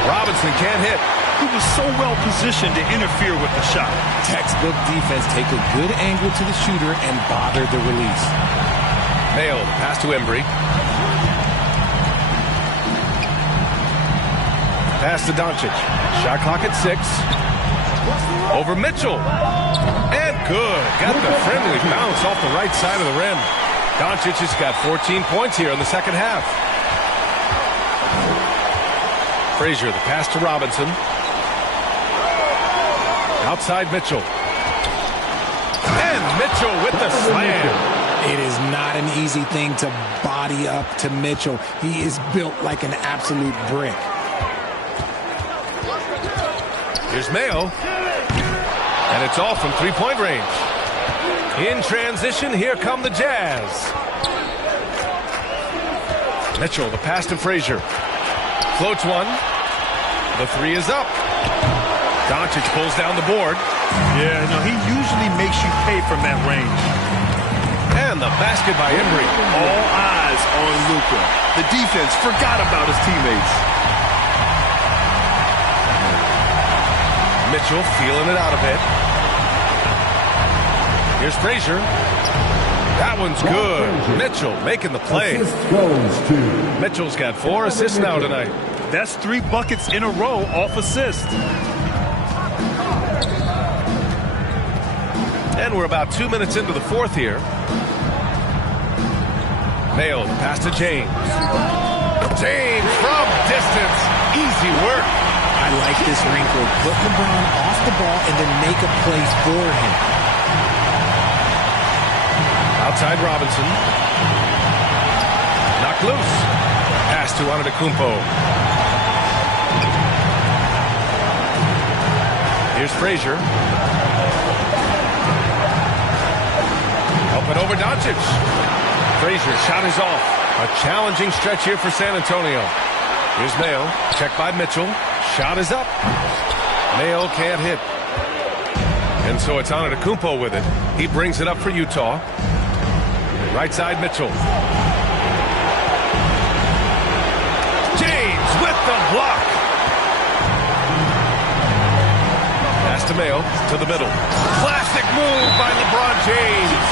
Robinson can't hit. He was so well positioned to interfere with the shot. Textbook defense. Take a good angle to the shooter and bother the release. Mayo, pass to Embry. Pass to Doncic. Shot clock at 6. Over Mitchell. And good. Got the friendly bounce off the right side of the rim. Doncic has got 14 points here in the second half. Frazier, the pass to Robinson. Outside Mitchell. And Mitchell with the slam. It is not an easy thing to body up to Mitchell. He is built like an absolute brick. Here's Mayo. And it's off from three-point range. In transition, here come the Jazz. Mitchell, the pass to Frazier. Floats one. The three is up. Doncic pulls down the board. Yeah, no, he usually makes you pay from that range. And the basket by Embry. All eyes on Luka. The defense forgot about his teammates. Mitchell feeling it out a bit. Here's Frazier. That one's good. Mitchell making the play. Mitchell's got 4 assists now tonight. That's 3 buckets in a row off assist. And we're about 2 minutes into the fourth here. Mayo, pass to James. James from distance. Easy work. I like this wrinkle. Put LeBron off the ball and then make a play for him. Outside Robinson. Knocked loose. Pass to Antetokounmpo. Here's Frazier. Up and over Doncic. Frazier, shot is off. A challenging stretch here for San Antonio. Here's Mayo. Checked by Mitchell. Shot is up. Mayo can't hit. And so it's Antetokounmpo with it. He brings it up for Utah. Right side Mitchell. James with the block. Pass to Mayo, to the middle. Classic move by LeBron James.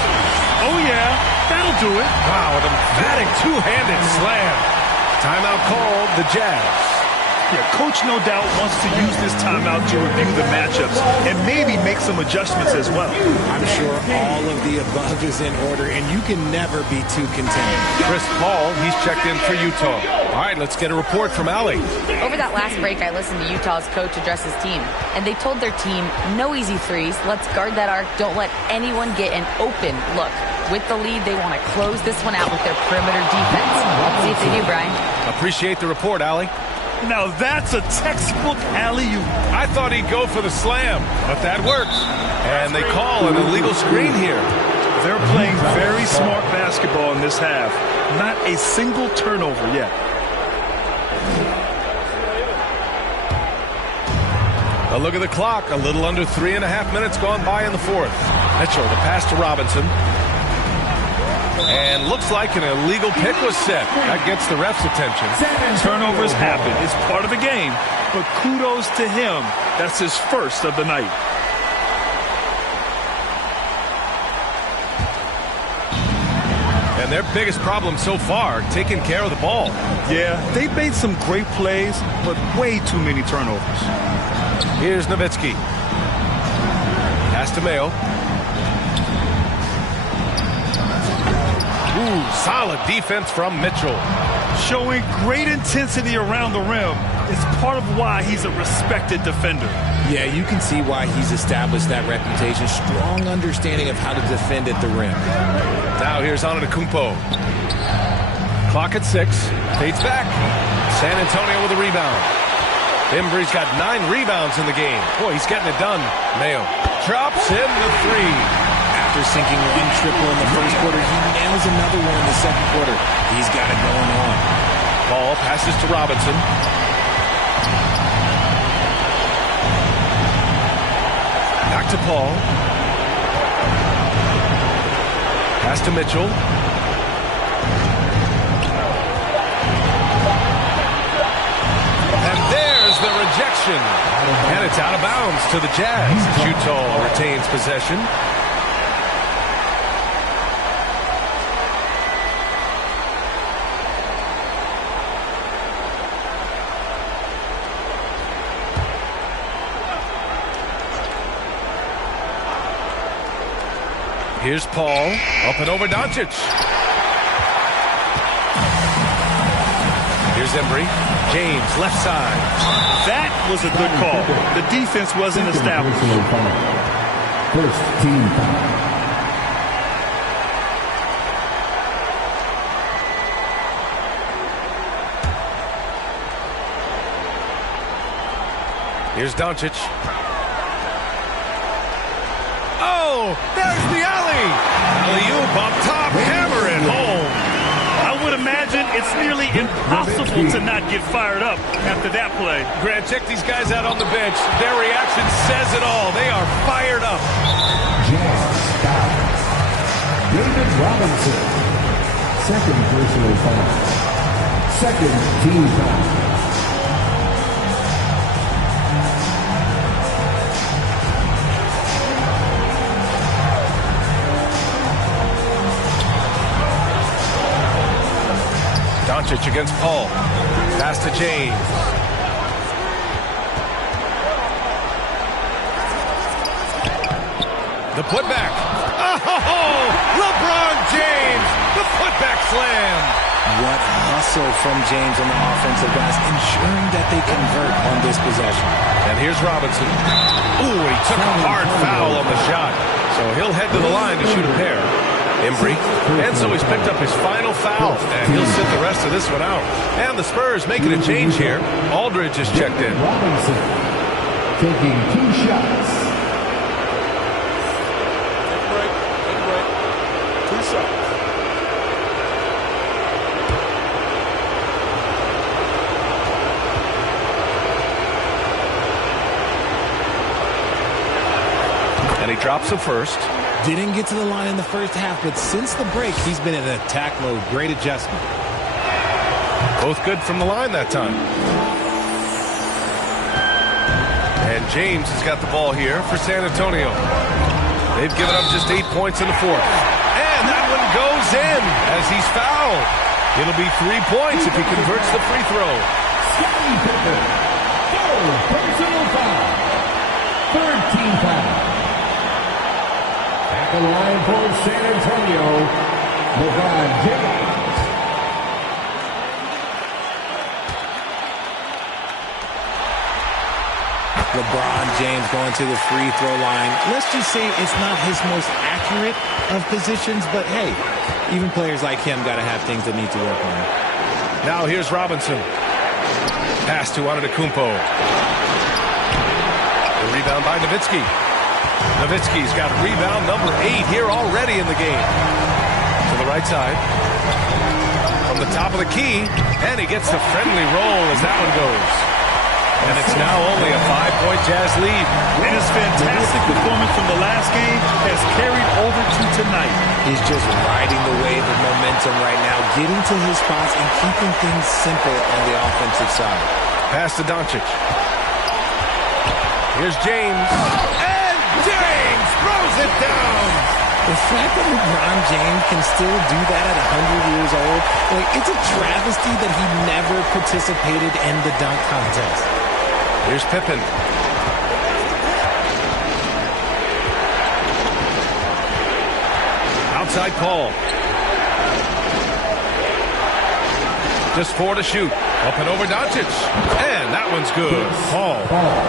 Oh, yeah, that'll do it. Wow, an emphatic two-handed slam. Timeout called, the Jazz. Yeah, coach no doubt wants to use this timeout to review the matchups and maybe make some adjustments as well. I'm sure all of the above is in order, and you can never be too content. Chris Paul, he's checked in for Utah. All right, let's get a report from Allie. Over that last break, I listened to Utah's coach address his team, and they told their team, no easy threes, let's guard that arc, don't let anyone get an open look. With the lead, they want to close this one out with their perimeter defense. Let's see if they do, Brian. Appreciate the report, Allie. Now that's a textbook alley-oop. I thought he'd go for the slam, but that works. And they call an illegal screen here. They're playing very smart basketball in this half. Not a single turnover yet. A look at the clock. A little under 3.5 minutes gone by in the fourth. Mitchell, the pass to Robinson. And looks like an illegal pick was set. That gets the ref's attention. Turnovers happen. It's part of the game. But kudos to him. That's his first of the night. And there Their biggest problem so far, taking care of the ball. Yeah, they've made some great plays, but way too many turnovers. Here's Nowitzki. Pass to Mayo. Ooh, solid defense from Mitchell. Showing great intensity around the rim is part of why he's a respected defender. Yeah, you can see why he's established that reputation. Strong understanding of how to defend at the rim. Now here's Antetokounmpo. Clock at 6. Fades back. San Antonio with a rebound. Embry's got 9 rebounds in the game. Boy, he's getting it done. Mayo drops in the 3. After sinking 1 triple in the first quarter, he nails another one in the second quarter. He's got it going on. Ball passes to Robinson. Back to Paul. Pass to Mitchell. And there's the rejection. And it's out of bounds to the Jazz. Utah retains possession. Here's Paul, up and over Doncic. Here's Embry. James, left side. That was a good call. The defense wasn't established. First team foul. Here's Doncic. Oh, there's the alley. Alley-oop up top, hammer it home. I would imagine it's nearly impossible to not get fired up after that play. Grant, check these guys out on the bench. Their reaction says it all. They are fired up. Jazz foul. David Robinson. Second personal foul. Second team foul. Doncic against Paul. Pass to James. The putback. Oh, LeBron James. The putback slam. What hustle from James on the offensive glass, ensuring that they convert on this possession. And here's Robinson. Ooh, he took a hard foul on the shot. So he'll head to the line to shoot a pair. Embry. And so he's picked up his final foul. And he'll sit the rest of this one out. And the Spurs making a change here. Aldridge is checked in. Robinson taking 2 shots. Take a break. 2 shots. And he drops the first. Didn't get to the line in the first half, but since the break, he's been in attack mode. Great adjustment. Both good from the line that time. And James has got the ball here for San Antonio. They've given up just 8 points in the fourth. And that one goes in as he's fouled. It'll be 3 points if he converts the free throw. Scottie Pippen. Third personal foul. Third team foul. At the line for San Antonio, LeBron James. LeBron James going to the free throw line. Let's just say it's not his most accurate of positions, but hey, even players like him got to have things that need to work on. Now here's Robinson. Pass to Antetokounmpo. The rebound by Nowitzki. Nowitzki's got rebound number 8 here already in the game. To the right side. From the top of the key. And he gets the friendly roll as that one goes. And it's now only a 5-point Jazz lead. And his fantastic performance from the last game has carried over to tonight. He's just riding the wave of momentum right now, getting to his spots and keeping things simple on the offensive side. Pass to Doncic. Here's James. And James throws it down. The fact that LeBron James can still do that at 100 years old, like, it's a travesty that he never participated in the dunk contest. Here's Pippen. Outside Paul. Just 4 to shoot. Up and over Doncic. And that one's good. Paul.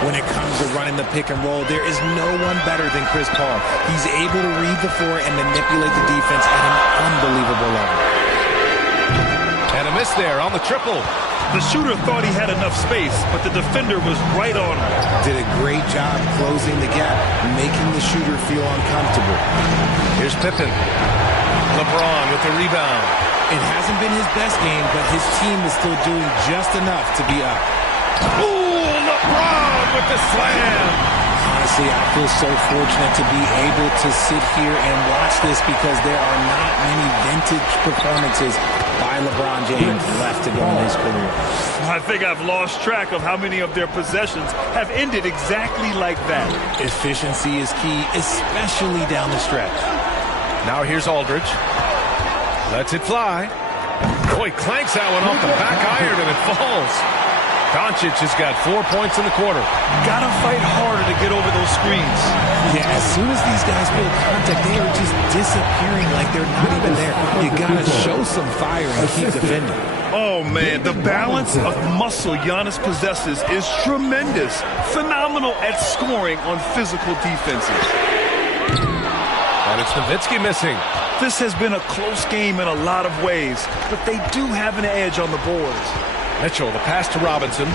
When it comes to running the pick and roll, there is no one better than Chris Paul. He's able to read the floor and manipulate the defense at an unbelievable level. And a miss there on the triple. The shooter thought he had enough space, but the defender was right on him. Did a great job closing the gap, making the shooter feel uncomfortable. Here's Pippen. LeBron with the rebound. It hasn't been his best game, but his team is still doing just enough to be up. Ooh, LeBron with the slam. Honestly, I feel so fortunate to be able to sit here and watch this because there are not many vintage performances by LeBron James left to go in his career. I think I've lost track of how many of their possessions have ended exactly like that. Efficiency is key, especially down the stretch. Now here's Aldridge. Lets it fly. Boy, clanks that one off the back iron and it falls. Doncic has got 4 points in the quarter. Gotta fight harder to get over those screens. Yeah, as soon as these guys build contact, they are just disappearing like they're not even there. You gotta show some fire and keep defending. Oh, man, the balance of muscle Giannis possesses is tremendous. Phenomenal at scoring on physical defenses. And it's Nowitzki missing. This has been a close game in a lot of ways, but they do have an edge on the boards. Mitchell, the pass to Robinson.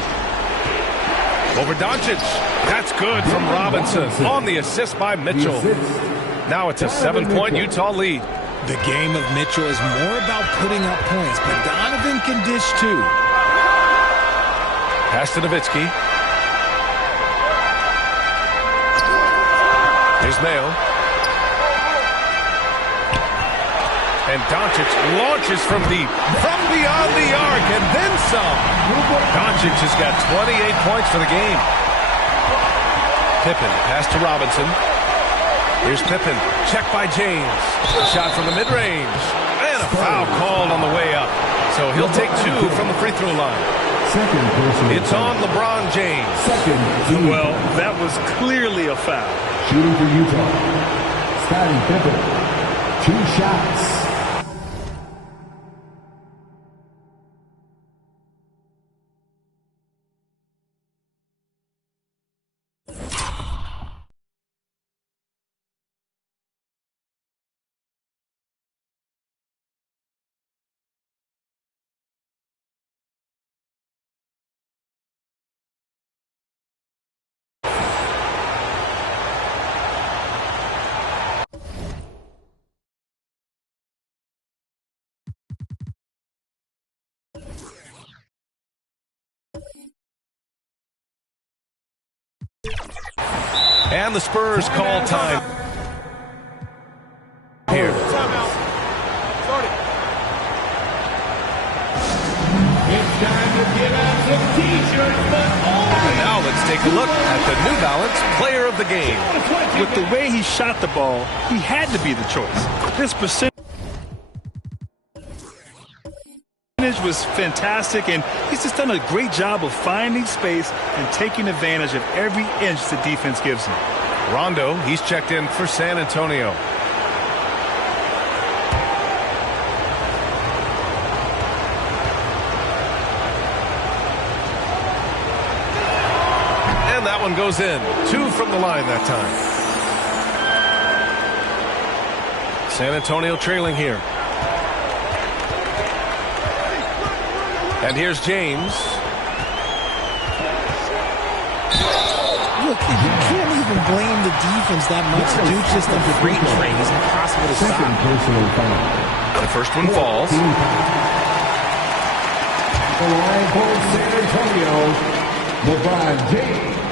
Over Doncic. That's good from Robinson on the assist by Mitchell. Now it's a 7-point Utah lead. The game of Mitchell is more about putting up points, but Donovan can dish too. Pass to Nowitzki. Here's Mayo. And Doncic launches from deep, from beyond the arc, and then some. Doncic has got 28 points for the game. Pippen, pass to Robinson. Here's Pippen, checked by James. Shot from the mid-range. And a foul called on the way up. So he'll take 2 from the free throw line. It's on LeBron James. Well, that was clearly a foul. Shooting for Utah. Scottie Pippen. 2 shots. And the Spurs call time. Here. Timeout. Started. It's time to give out some t-shirts, but only. Now let's take a look at the New Balance Player of the Game. With the way he shot the ball, he had to be the choice. His percentage was fantastic, and he's just done a great job of finding space and taking advantage of every inch the defense gives him. Rondo, he's checked in for San Antonio. And that one goes in. 2 from the line that time. San Antonio trailing here. And here's James. Look, you can't even blame the defense that much. Dude's just a freight train. It's impossible to stop. The first one falls. The line for San Antonio, LeBron James.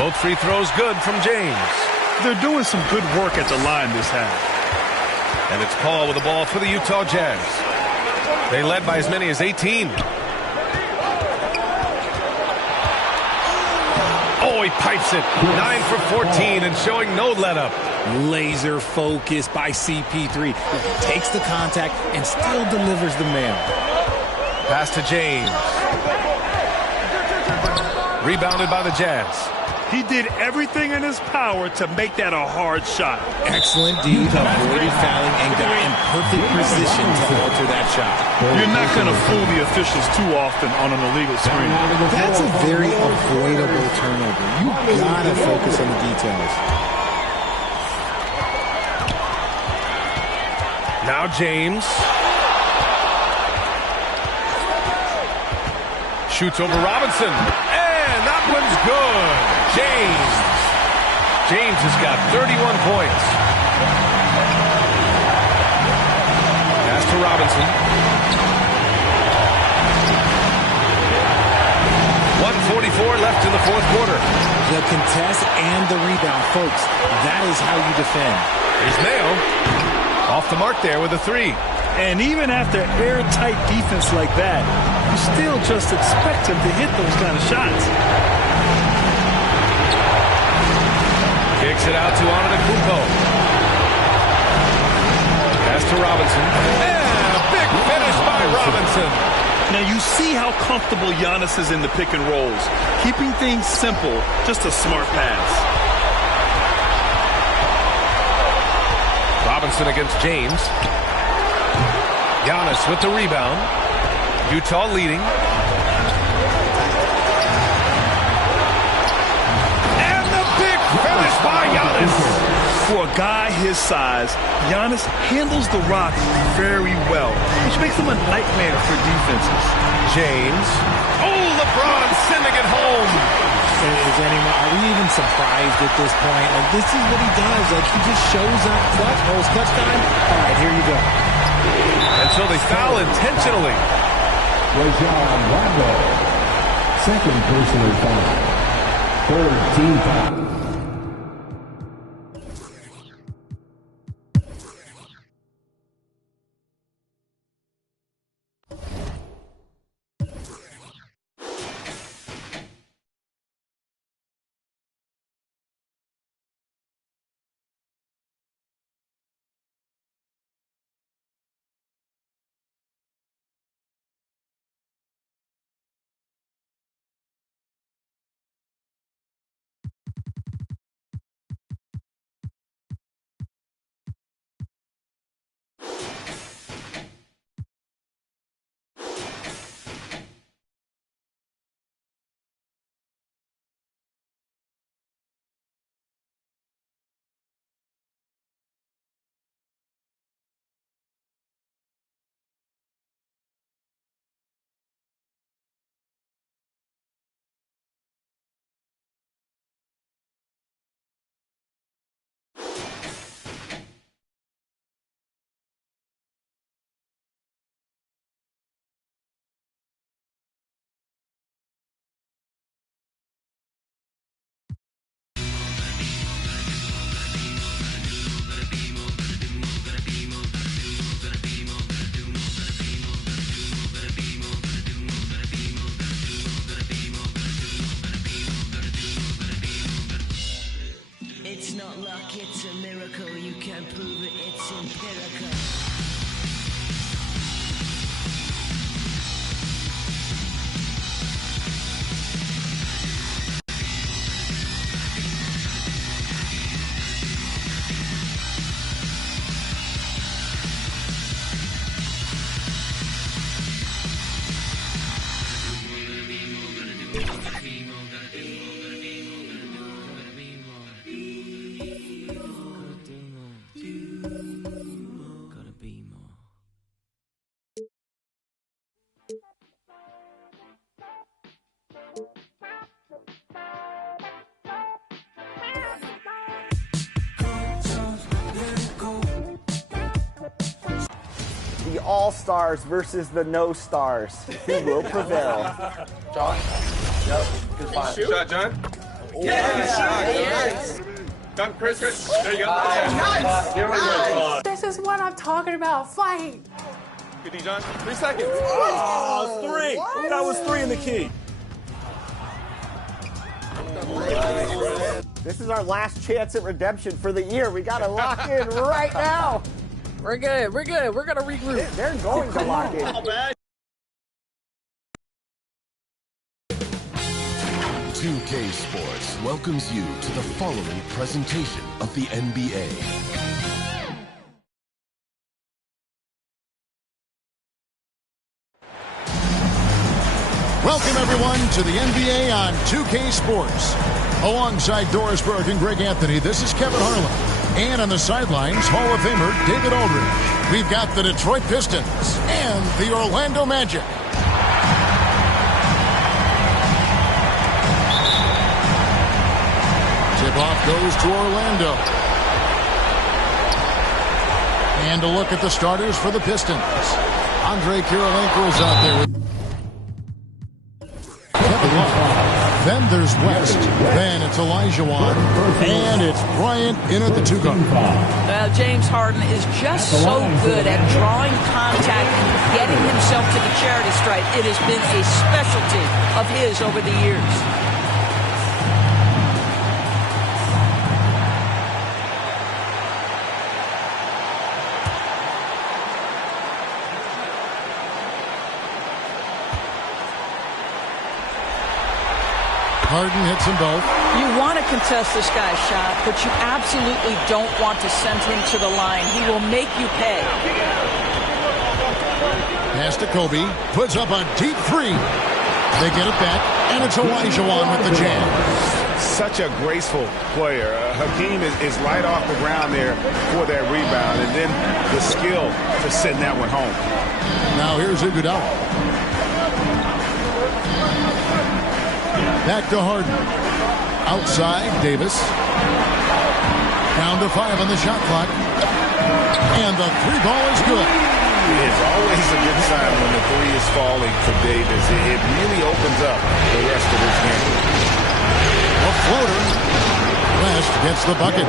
Both free throws good from James. They're doing some good work at the line this half. And it's Paul with the ball for the Utah Jazz. They led by as many as 18. Oh, he pipes it. 9 for 14 and showing no let-up. Laser focused by CP3. Takes the contact and still delivers the mail. Pass to James. Rebounded by the Jazz. He did everything in his power to make that a hard shot. Excellent dude, avoided fouling and got in perfect position to alter that shot. You're not going to fool the officials too often on an illegal screen. That's a very avoidable turnover. You gotta focus on the details. Now James. Shoots over Robinson. And that one's good. James has got 31 points. Pass to Robinson. 1:44 left in the fourth quarter. The contest and the rebound, folks. That is how you defend. Here's Mayo. Off the mark there with a three. And even after airtight defense like that, you still just expect him to hit those kind of shots. Kicks it out to Antetokounmpo. Pass to Robinson. And a big finish by Robinson. Now you see how comfortable Giannis is in the pick and rolls. Keeping things simple, just a smart pass. Robinson against James. Giannis with the rebound. Utah leading. And the big finish by Giannis. For a guy his size, Giannis handles the rock very well, which makes him a nightmare for defenses. James. Oh, LeBron sending it home. Are we even surprised at this point? Like, this is what he does. Like, he just shows up clutch. Oh, it's clutch time? All right, here you go. And so they foul intentionally. Rajon Rondo. Second personal foul. Third team foul. It's not luck, it's a miracle. You can't prove it, it's empirical. The All-Stars versus the No-Stars. Who will prevail? John? Yep. Good fight. Shot, John? Yes. Done, Chris. There you go. Nice. Nice. This is what I'm talking about. Fight. Good D, John. 3 seconds. Oh, 3. That was 3 in the key. This is our last chance at redemption for the year. We got to lock in right now. We're good. We're good. We're going to regroup. They're going to lock in. 2K Sports welcomes you to the following presentation of the NBA. Welcome, everyone, to the NBA on 2K Sports. Alongside Doris Burke and Greg Anthony, this is Kevin Harlan. And on the sidelines, Hall of Famer David Aldridge. We've got the Detroit Pistons and the Orlando Magic. Tip-off goes to Orlando. And a look at the starters for the Pistons. Andre Kirilenko is out there with then there's West. Then it's Olajuwon. And it's Bryant in at the 2 guard. Well, James Harden is just so good at drawing contact and getting himself to the charity stripe. It has been a specialty of his over the years. Harden hits them both. You want to contest this guy's shot, but you absolutely don't want to send him to the line. He will make you pay. Pass to Kobe. Puts up a deep 3. They get it back, and it's Olajuwon with the jam. Such a graceful player. Hakeem is light off the ground there for that rebound, and then the skill for sending that one home. Now here's Iguodala. Back to Harden. Outside, Davis. Down to 5 on the shot clock. And the 3 ball is good. It's always a good sign when the 3 is falling for Davis. It really opens up the rest of his game. A floater. West gets the bucket.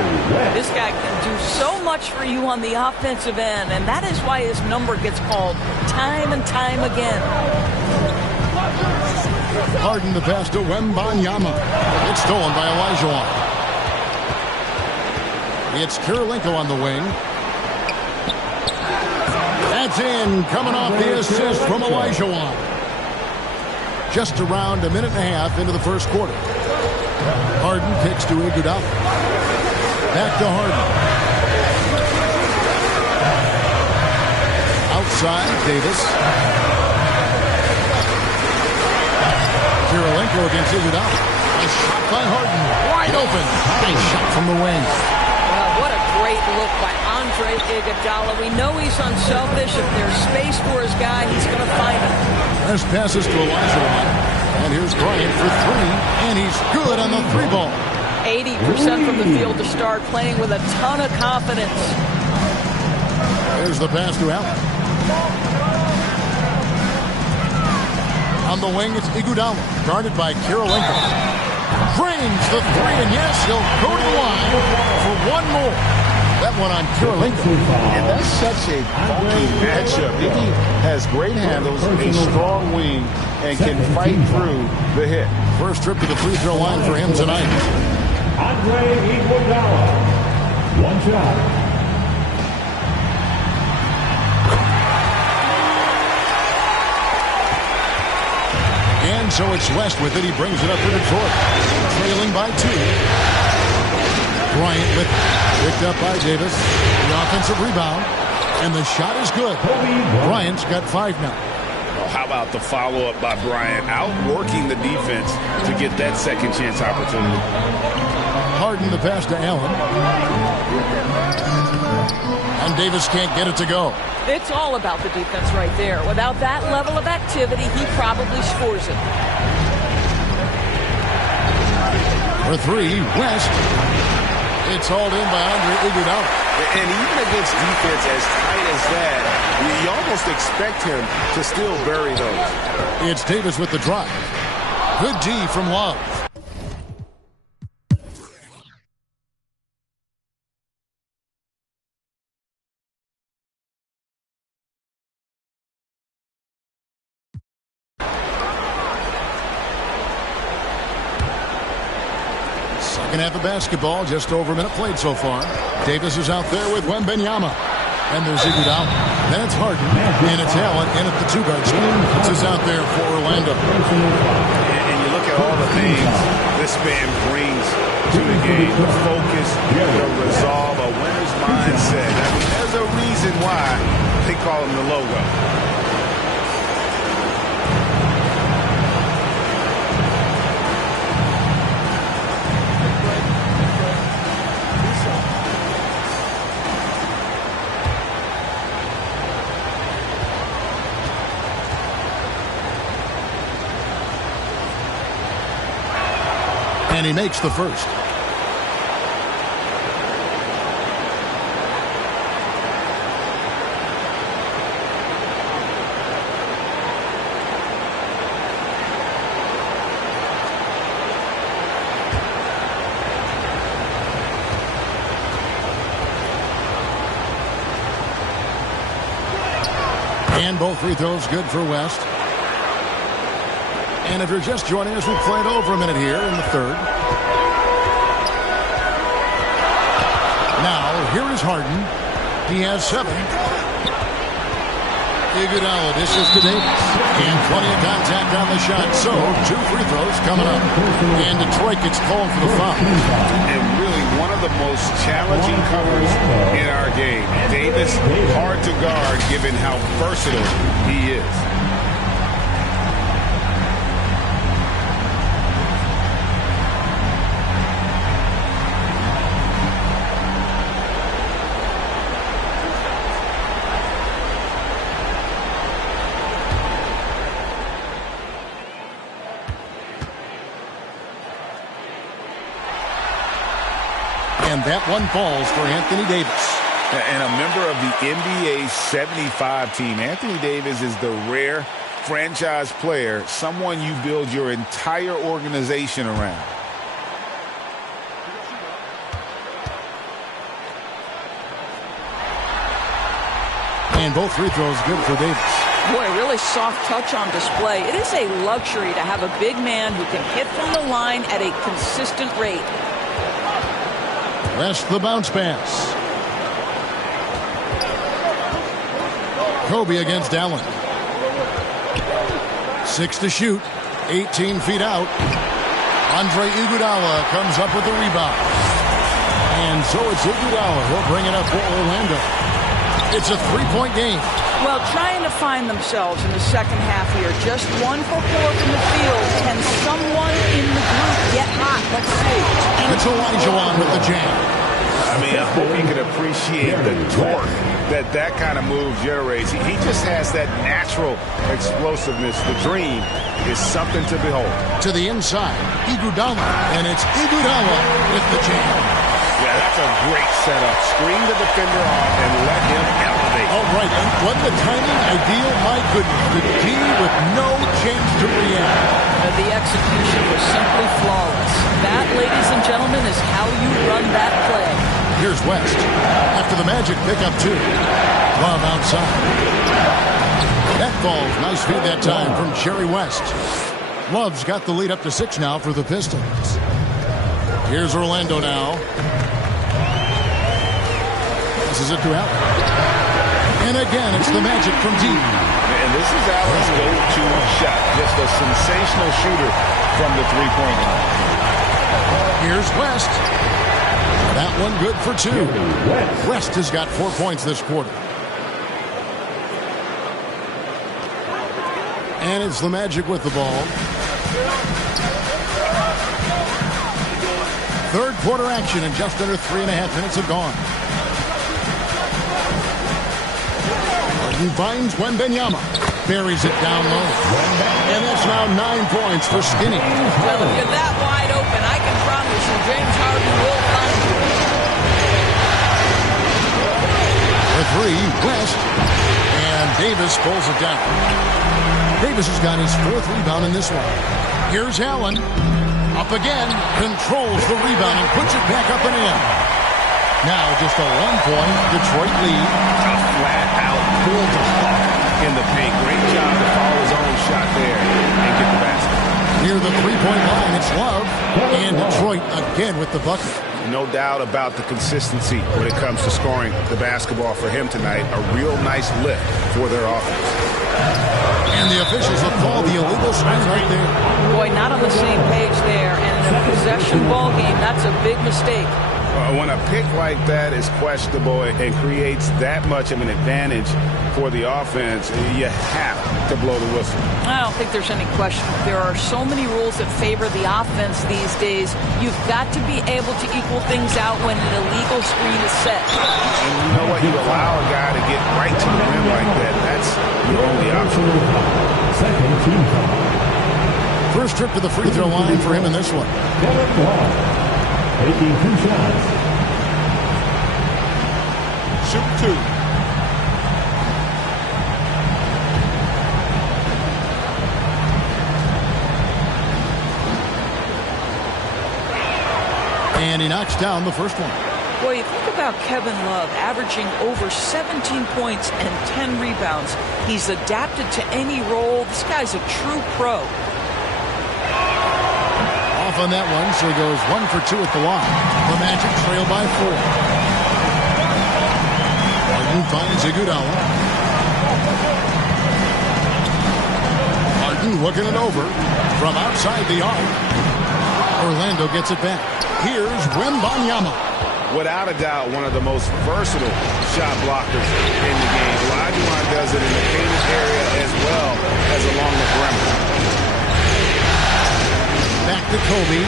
This guy can do so much for you on the offensive end, and that is why his number gets called time and time again. Harden the pass to Wembanyama. It's stolen by Olajuwon. It's Kirilenko on the wing. That's in, coming off the assist from Olajuwon. Just around a minute and a half into the first quarter. Harden kicks to Iguodala. Back to Harden. Outside, Davis. Kirilenko against Iguodala. A shot by Harden. Wide open. Nice shot from the wing. Well, what a great look by Andre Iguodala. We know he's unselfish. If there's space for his guy, he's going to find it. Last passes to Olajuwon. And here's Bryant for 3. And he's good on the 3 ball. 80% from the field to start, playing with a ton of confidence. There's the pass to Allen. On the wing, it's Iguodala, guarded by Kirilenko. Drains the 3, and yes, he'll go to the line for one more. That one on Kirilenko. And that's such a funky matchup. Iggy has great handles, a strong wing, and can fight through the hit. First trip to the free throw line for him tonight. Andre Iguodala. One shot. And so it's West with it. He brings it up for Detroit. Trailing by 2. Bryant with it. Picked up by Davis. The offensive rebound. And the shot is good. Bryant's got 5 now. Oh, how about the follow-up by Bryant? Outworking the defense to get that second chance opportunity. Harden the pass to Allen. And Davis can't get it to go. It's all about the defense right there. Without that level of activity, he probably scores it. For 3, West. It's hauled in by Andre Iguodala. And even against defense as tight as that, you almost expect him to still bury those. It's Davis with the drive. Good D from Love. Second half of basketball, just over a minute played so far. Davis is out there with Wembanyama. And there's Iguodala. Then it's Harden. And it's Allen in at the two-guard spot. This is out there for Orlando. And you look at all the things this man brings to the game. The focus, the resolve, a winner's mindset. I mean, there's a reason why they call him the logo. And he makes the first. And both free throws good for West. And if you're just joining us, we've played over a minute here in the third. Now, here is Harden. He has 7. Iguodala dishes to Davis. And plenty of contact on the shot. So, 2 free throws coming up. And Detroit gets called for the foul. And really one of the most challenging covers in our game. Davis, hard to guard given how versatile he is. And that one falls for Anthony Davis. And a member of the NBA 75 team. Anthony Davis is the rare franchise player, someone you build your entire organization around. And both free throws good for Davis. Boy, really soft touch on display. It is a luxury to have a big man who can hit from the line at a consistent rate. West the bounce pass. Kobe against Allen. 6 to shoot. 18 feet out. Andre Iguodala comes up with the rebound. And so it's Iguodala. He'll bring it up for Orlando. It's a 3-point game. Well, trying to find themselves in the second half here. Just 1 for 4 from the field. Can someone in the group get hot? Let's see. And it's Olajuwon with the jam. I mean, I hope you can appreciate the torque that kind of move generates. He just has that natural explosiveness. The dream is something to behold. To the inside, Iguodala. And it's Iguodala with the jam. Yeah, that's a great setup. Screen the defender off and let him elevate. All right, and what the timing ideal, my goodness. The D with no chance to react. The execution was simply flawless. That, ladies and gentlemen, is how you run that play. Here's West. After the Magic pick up 2. Love outside. That falls. Nice feed that time from Jerry West. Love's got the lead up to 6 now for the Pistons. Here's Orlando now. This is it to Allen. And again, it's the Magic from deep. And this is Allen's go-to shot. Just a sensational shooter from the three-point line. Here's West. That one good for 2. West has got 4 points this quarter. And it's the Magic with the ball. Third quarter action, and just under 3.5 minutes have gone. He finds Wembanyama. Buries it down low. And that's now 9 points for Skinny. Well, if you're that wide open, I can promise you James Harden will find you. The 3, West. And Davis pulls it down. Davis has got his 4th rebound in this one. Here's Allen. Up again. Controls the rebound and puts it back up and in. Now just a 1-point Detroit lead. Tough flat out bull to hawk in the paint. Great job to follow his own shot there and get the basket. Near the three-point line, it's Love. And Detroit again with the bucket. No doubt about the consistency when it comes to scoring the basketball for him tonight. A real nice lift for their offense. And the officials have called the illegal screen right there. Boy, not on the same page there. And in a possession ball game, that's a big mistake. When a pick like that is questionable and creates that much of an advantage for the offense, you have to blow the whistle. I don't think there's any question. There are so many rules that favor the offense these days. You've got to be able to equal things out when an illegal screen is set. And you know what? You allow a guy to get right to the rim like that. That's the only option. Second team foul. First trip to the free throw line for him in this one. Taking 2 shots. Shoot 2. And he knocks down the first one. Boy, you think about Kevin Love averaging over 17 points and 10 rebounds. He's adapted to any role. This guy's a true pro. Off on that one, so he goes 1 for 2 at the line. The Magic trail by 4. Harden finds Iguodala. Harden looking it over from outside the arc. Orlando gets it back. Here's Wembanyama. Without a doubt, one of the most versatile shot blockers in the game. Olajuwon does it in the painted area as well as along the perimeter. Back to Kobe.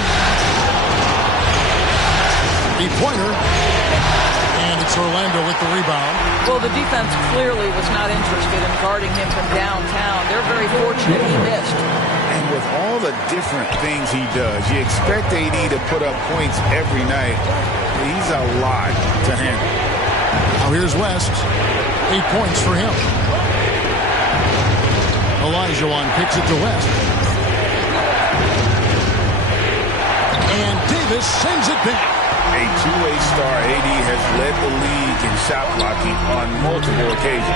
Three-pointer. And it's Orlando with the rebound. Well, the defense clearly was not interested in guarding him from downtown. They're very fortunate he missed. And with all the different things he does, you expect AD to put up points every night. He's a lot to handle. Now here's West. 8 points for him. Olajuwon picks it to West. And Davis sends it back. A two-way star, AD has led the league in shot blocking on multiple occasions.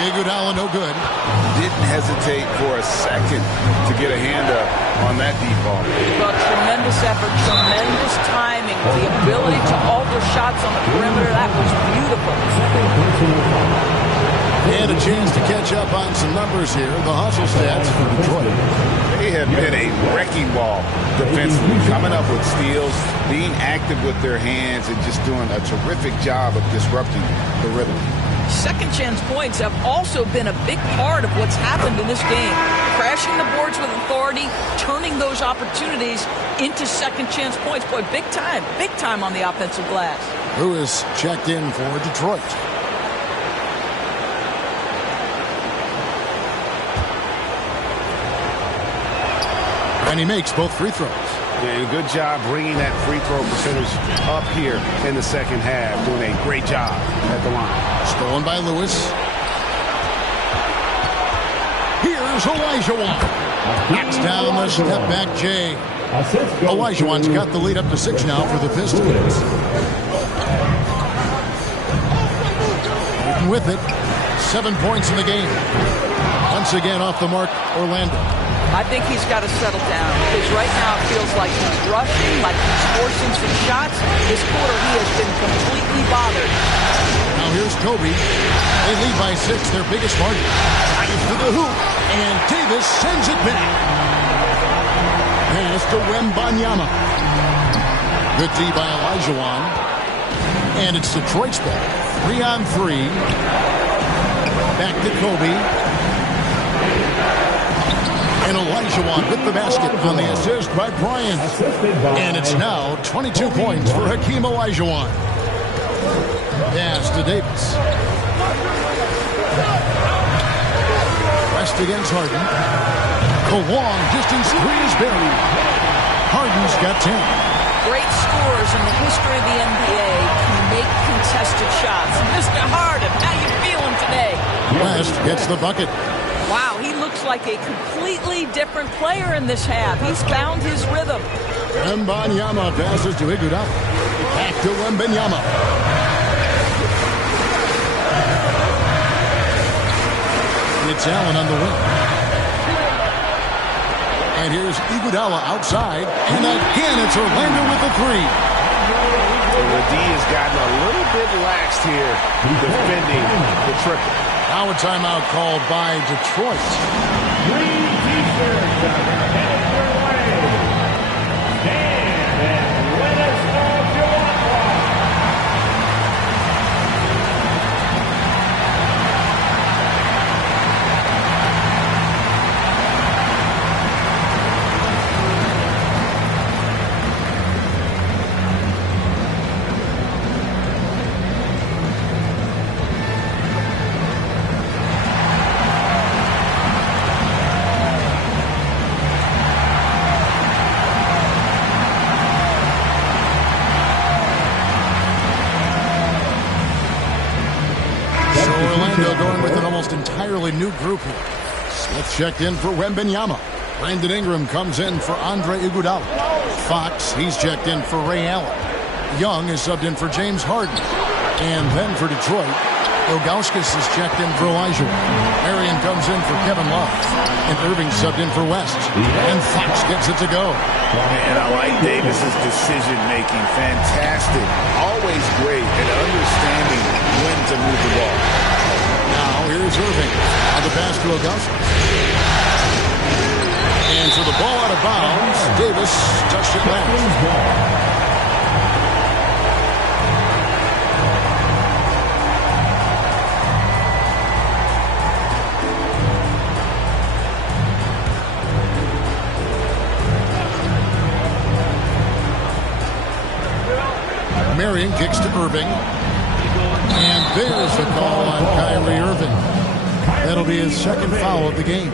Iguodala no good. Didn't hesitate for a second to get a hand up on that deep ball. Well, tremendous effort, tremendous timing, the ability to alter shots on the perimeter. That was beautiful. And a chance to catch up on some numbers here. The hustle stats for Detroit. They have been a wrecking ball defensively, coming up with steals, being active with their hands, and just doing a terrific job of disrupting the rhythm. Second chance points have also been a big part of what's happened in this game. Crashing the boards with authority, turning those opportunities into second chance points. Boy, big time on the offensive glass. Lewis checked in for Detroit. And he makes both free throws. And good job bringing that free throw percentage up here in the second half. Doing a great job at the line. Stolen by Lewis. Here's Olajuwon. Knocks down the step back Jay. Olajuwon's got the lead up to 6 now for the Pistons. With it, 7 points in the game. Once again off the mark, Orlando. I think he's got to settle down because right now it feels like he's rushing, like he's forcing some shots. This quarter he has been completely bothered. Now here's Kobe. They lead by 6, their biggest margin. Drives to the hoop, and Davis sends it back. Pass to Wembanyama. Good D by Olajuwon. And it's Detroit's ball. 3-on-3. Back to Kobe. And Olajuwon with the basket on the assist by Bryant. And it's now 22 points for Hakeem Olajuwon. Pass to Davis. West against Harden. The long distance three is buried. Harden's got 10. Great scorers in the history of the NBA can make contested shots. Mr. Harden, how you feeling today? West gets the bucket. Wow, he looks like a completely different player in this half. He's found his rhythm. Wembanyama passes to Iguodala. Back to Wembanyama. It's Allen on the wing. And here's Iguodala outside. And again, it's Orlando with the three. The D has gotten a little bit laxed here defending the triple. Now a timeout called by Detroit. Green t-shirts are headed your way. Stand and let us know your applause. Going with an almost entirely new group here. Smith checked in for Wembanyama. Brandon Ingram comes in for Andre Iguodala. Fox, he's checked in for Ray Allen. Young is subbed in for James Harden. And then for Detroit, Ilgauskas is checked in for Elijah. Marion comes in for Kevin Love. And Irving subbed in for West. And Fox gets it to go. And I like Davis's decision-making. Fantastic. Always great at understanding when to move the ball. Now here's Irving on the pass to Ilgauskas. And so the ball out of bounds. Davis touched it last. Marion kicks to Irving. And there's the call on Kyrie Irving. That'll be his second foul of the game.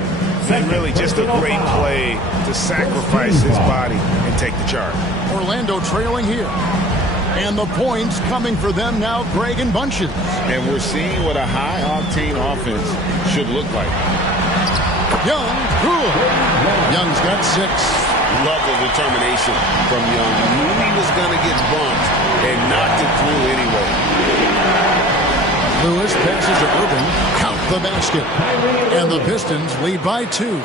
And really just a great play to sacrifice his body and take the charge. Orlando trailing here. And the points coming for them now, Greg, in bunches. And we're seeing what a high-octane offense should look like. Young, good. Young's got 6. Love the determination from Young. Knew he was going to get bumped and knocked it through anyway. Lewis passes to Irving. Count the basket. And the Pistons lead by 2.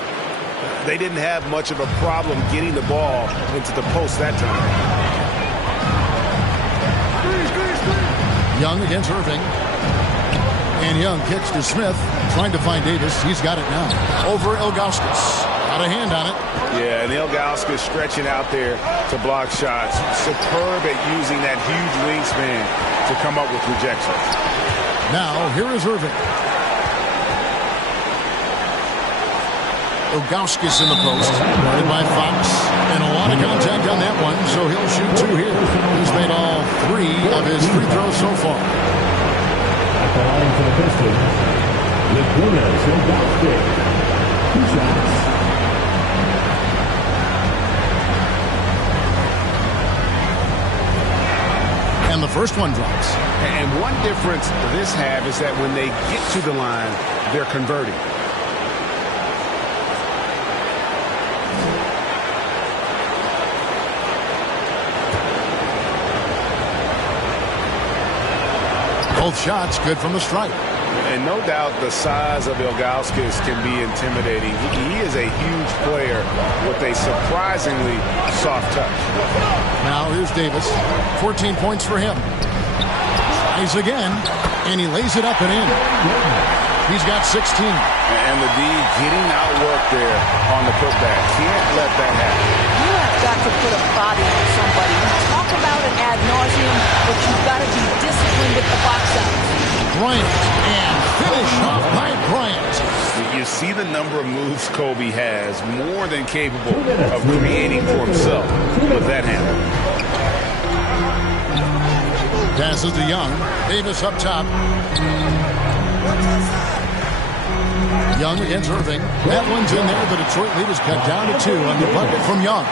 They didn't have much of a problem getting the ball into the post that time. Young against Irving. And Young kicks to Smith. Trying to find Davis. He's got it now. Over Ilgauskas. Got a hand on it. Yeah, and Ilgauskas stretching out there to block shots. Superb at using that huge wingspan to come up with rejections. Now, here is Irving. Ilgauskas in the post. Guarded by Fox. And a lot of contact on that one, so he'll shoot 2 here. He's made all 3 of his free throws so far. At the line for the Pistons, Nicolas Ilgauskas. 2 shots. And the first one drops. And one difference this have is that when they get to the line, they're converting. Both shots good from the stripe. And no doubt the size of Ilgauskas can be intimidating. He is a huge player with a surprisingly soft touch. Now here's Davis. 14 points for him. Tries again, and he lays it up and in. He's got 16. And the D getting outworked there on the putback. Can't let that happen. You have got to put a body on somebody. You talk about it ad nauseum, but you've got to be disciplined with the box outs. Bryant, and finish off by Bryant. You see the number of moves Kobe has, more than capable of creating for himself with that handle. Passes to Young. Davis up top. Young against Irving. That one's in there. The Detroit lead is cut down to 2 on the bucket from Young.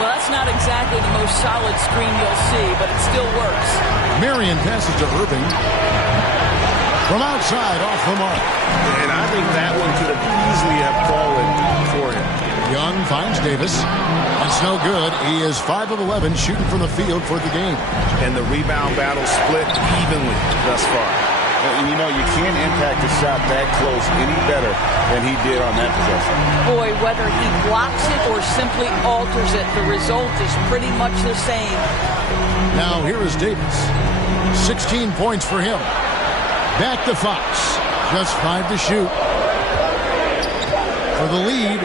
Well, that's not exactly the most solid screen you'll see, but it still works. Marion passes to Irving. From outside, off the mark. And I think that one could have easily have fallen for him. Young finds Davis. That's no good. He is 5 of 11 shooting from the field for the game. And the rebound battle split evenly thus far. And you know, you can't impact a shot that close any better than he did on that possession. Boy, whether he blocks it or simply alters it, the result is pretty much the same. Now here is Davis. 16 points for him. Back to Fox. Just 5 to shoot. For the lead.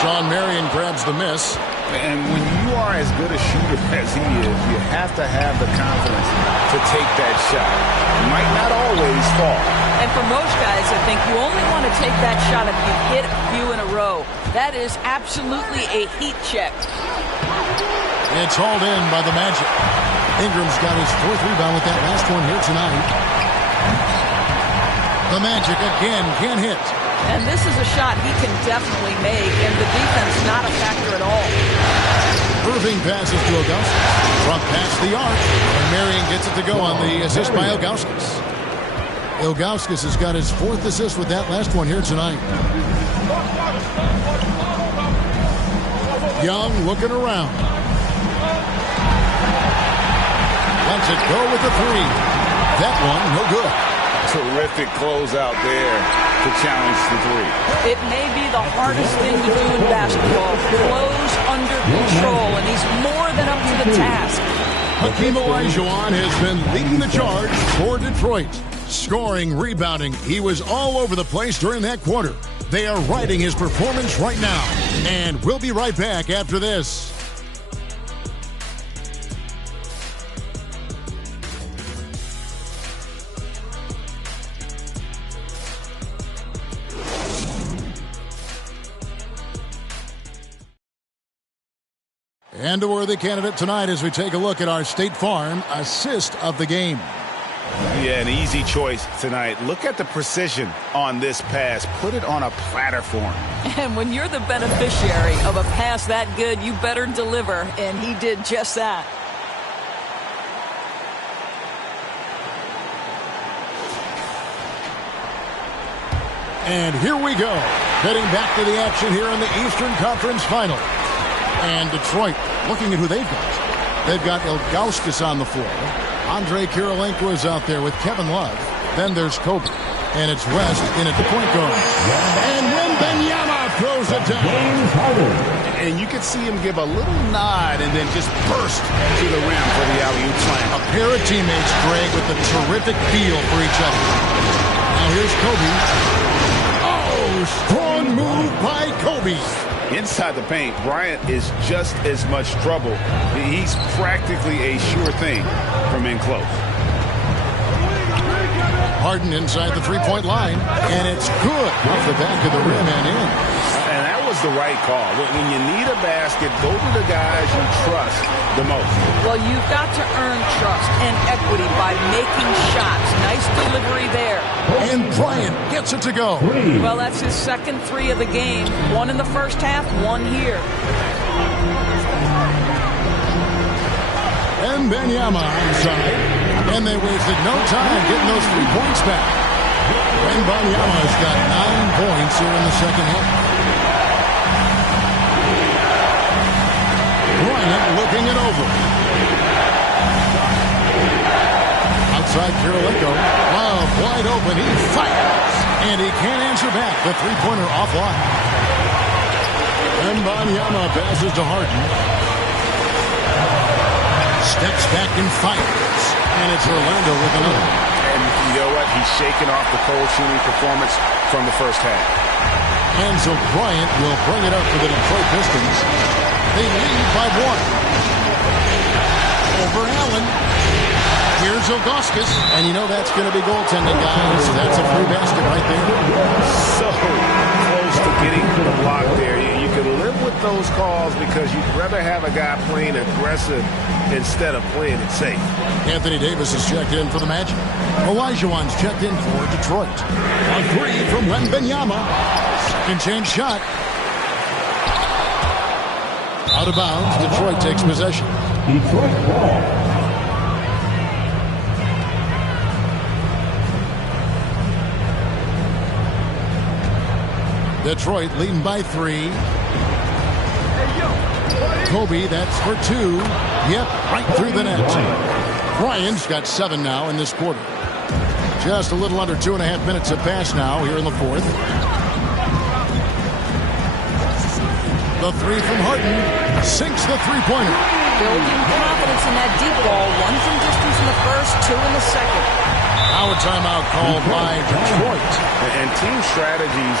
Sean Marion grabs the miss. And when you are as good a shooter as he is, you have to have the confidence to take that shot. It might not always fall. And for most guys, I think you only want to take that shot if you hit a few in a row. That is absolutely a heat check. It's hauled in by the Magic. Ingram's got his 4th rebound with that last one here tonight. The Magic again can't hit. And this is a shot he can definitely make, and the defense not a factor at all. Irving passes to Ilgauskas. From past the arc, and Marion gets it to go on the assist by Ilgauskas. Ilgauskas has got his 4th assist with that last one here tonight. Young looking around. Lets it go with the 3. That one, no good. Terrific closeout there to challenge the 3. It may be the hardest thing to do in basketball. Close under control, and he's more than up to the task. Hakeem Olajuwon has been leading the charge for Detroit. Scoring, rebounding, he was all over the place during that quarter. They are riding his performance right now. And we'll be right back after this. And a worthy candidate tonight as we take a look at our State Farm assist of the game. Yeah, an easy choice tonight. Look at the precision on this pass. Put it on a platter for him. And when you're the beneficiary of a pass that good, you better deliver, and he did just that. And here we go. Heading back to the action here in the Eastern Conference Final. And Detroit, looking at who they've got. They've got Ilgauskas on the floor. Andre Kirilenko is out there with Kevin Love. Then there's Kobe. And it's West in at the point guard. And Wembanyama throws it down. And you can see him give a little nod and then just burst to the rim for the alley-oop slam. A pair of teammates, Greg, with a terrific feel for each other. Now here's Kobe. Oh, strong move by Kobe. Inside the paint, Bryant is just as much trouble. He's practically a sure thing from in close. Harden inside the three-point line, and it's good off the back of the rim and in. And that was the right call. When you need a basket, go to the guys you trust the most. Well, you've got to earn trust and equity by making shots. Nice delivery there. And Bryant gets it to go. Well, that's his second 3 of the game. 1 in the first half, 1 here. And Wembanyama inside. And they wasted no time getting those 3 points back. Wembanyama's got 9 points here in the second half. Bryant looking it over. Outside Kirilenko. Wow, wide open. He fires. And he can't answer back. The three-pointer offline. Wembanyama passes to Harden. Steps back and fires. And it's Orlando with another. And you know what? He's shaking off the cold shooting performance from the first half. And so Bryant will bring it up for the Detroit Pistons. They lead by 1. Over Allen. Here's Ilgauskas. And you know that's going to be goaltending, guys. That's a free basket right there. So close to getting to the block there. You can live with those calls because you'd rather have a guy playing aggressive instead of playing it safe. Anthony Davis is checked in for the Magic. Olajuwon's checked in for Detroit. A 3 from Wembanyama. Second chance shot. Out of bounds. Detroit takes possession. Detroit ball. Detroit leading by 3. Kobe, that's for 2. Yep, right through the net. Bryant's got 7 now in this quarter. Just a little under 2.5 minutes have passed now here in the fourth. The three from Harden sinks the three-pointer. Building confidence in that deep ball. One from distance in the first, two in the second. Now a timeout called by Detroit. And team strategies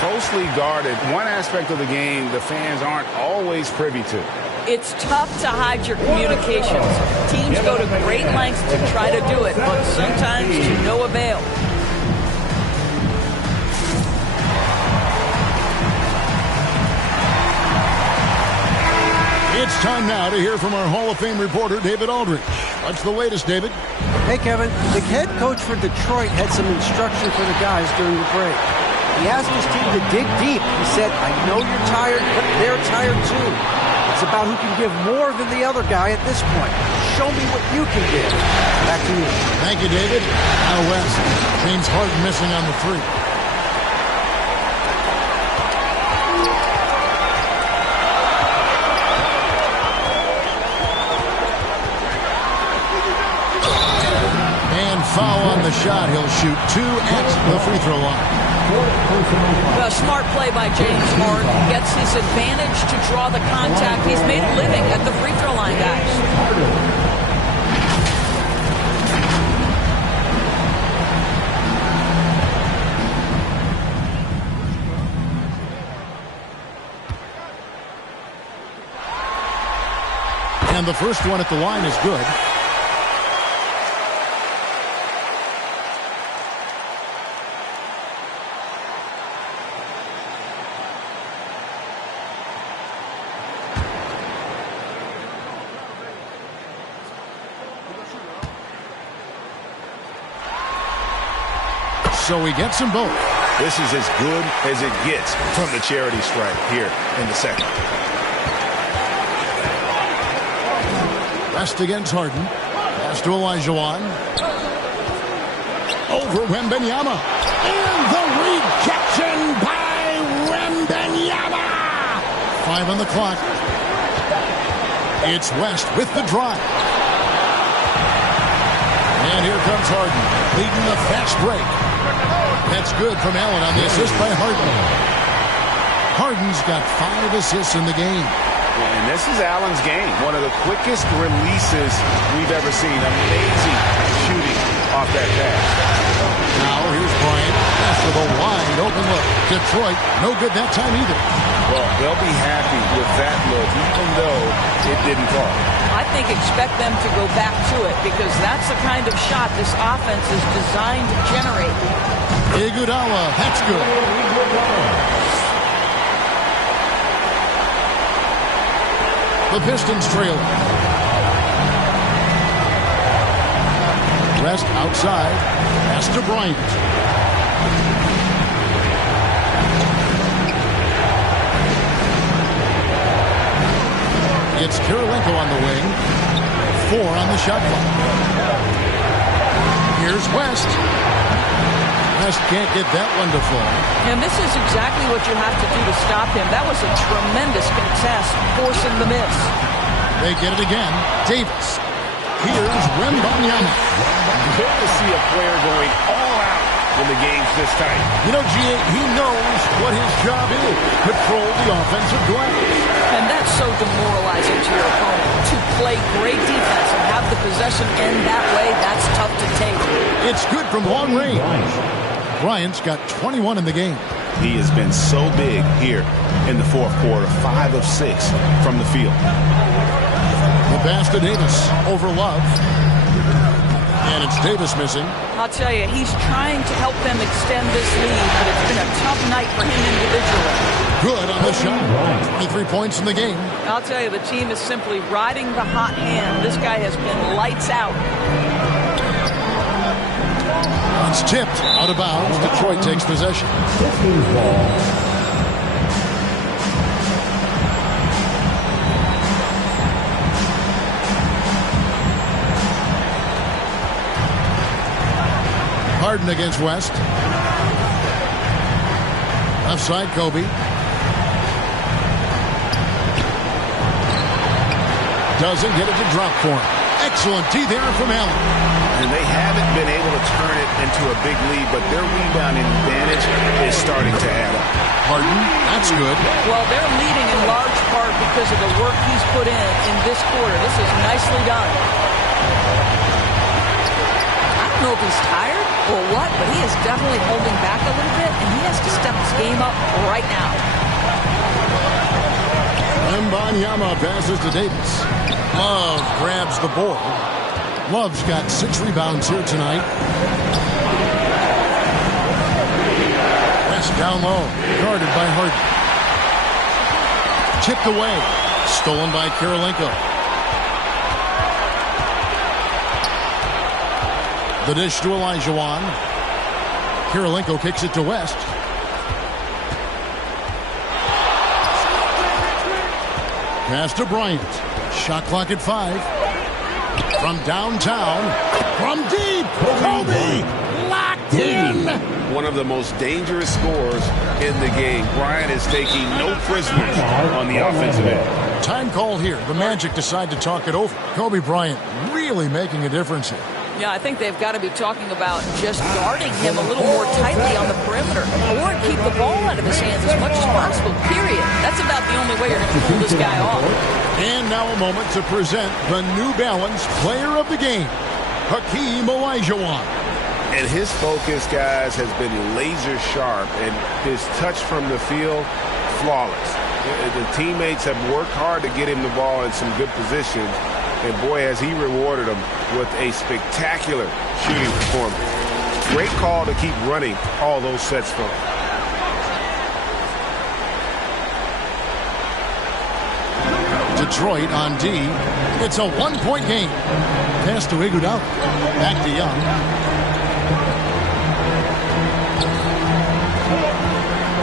closely guarded. One aspect of the game the fans aren't always privy to. It's tough to hide your communications. Teams go to great lengths to try to do it, but sometimes to no avail. It's time now to hear from our Hall of Fame reporter, David Aldridge. What's the latest, David? Hey, Kevin. The head coach for Detroit had some instruction for the guys during the break. He asked his team to dig deep. He said, I know you're tired, but they're tired too. It's about who can give more than the other guy at this point. Show me what you can give. Back to you. Thank you, David. Out west, James Harden missing on the three. Foul on the shot. He'll shoot two at the free throw line. A smart play by James Harden. Gets his advantage to draw the contact. He's made a living at the free throw line, guys. And the first one at the line is good. So he gets them both. This is as good as it gets from the charity stripe here in the second. West against Harden. Pass to Olajuwon. Over Wembanyama. And the rejection by Wembanyama. 5 on the clock. It's West with the drive. And here comes Harden, leading the fast break. That's good from Allen on the assist by Harden. Harden's got 5 assists in the game. And this is Allen's game. One of the quickest releases we've ever seen. Amazing shooting off that pass. Now here's Bryant. Pass with a wide open look. Detroit, no good that time either. Well, they'll be happy with that look, even though it didn't fall. I think expect them to go back to it because that's the kind of shot this offense is designed to generate. Iguodala, that's good. The Pistons trail. West outside. Pass to Bryant. It's Kirilenko on the wing. 4 on the shot clock. Here's West. West can't get that one to fall. And this is exactly what you have to do to stop him. That was a tremendous contest, forcing the miss. They get it again. Davis. Here's Wembanyama. Good to see a player going all out when the game's this tight. You know, G.A., he knows what his job is. Control the offensive glass. And that's so demoralizing to your opponent. To play great defense and have the possession end that way, that's tough to take. It's good from long range. Bryant's got 21 in the game. He has been so big here in the fourth quarter. 5 of 6 from the field. The pass to Davis over Love. And it's Davis missing. I'll tell you, he's trying to help them extend this lead, but it's been a tough night for him individually. Good on the shot. 23 points in the game. I'll tell you, the team is simply riding the hot hand. This guy has been lights out. It's tipped out of bounds. Detroit takes possession. Harden against West. Left side, Kobe. Doesn't get it to drop for him. Excellent D there from Allen. and they haven't been able to turn it into a big lead, but their rebounding advantage is starting to add up. Harden, that's good. Well, they're leading in large part because of the work he's put in this quarter. This is nicely done. I don't know if he's tired or what, but he is definitely holding back a little bit, and he has to step his game up right now. Wembanyama passes to Davis. Love grabs the board. Love's got 6 rebounds here tonight. West down low, guarded by Harden. Chipped away, stolen by Kirilenko. The dish to Olajuwon. Kirilenko kicks it to West. Pass to Bryant. Shot clock at 5. From downtown. From deep. Kobe. Locked in. One of the most dangerous scorers in the game. Bryant is taking no prisoners on the offensive end. Time call here. The Magic decide to talk it over. Kobe Bryant really making a difference here. Yeah, I think they've got to be talking about just guarding him a little more tightly on the perimeter or keep the ball out of his hands as much as possible, period. That's about the only way you're going to pull this guy off. And now a moment to present the New Balance Player of the Game, Hakeem Olajuwon. And his focus, guys, has been laser sharp, and his touch from the field, flawless. The teammates have worked hard to get him the ball in some good positions. And boy, has he rewarded them with a spectacular shooting performance. Great call to keep running all those sets for him. Detroit on D. It's a 1-point game. Pass to Iguodala. Back to Young.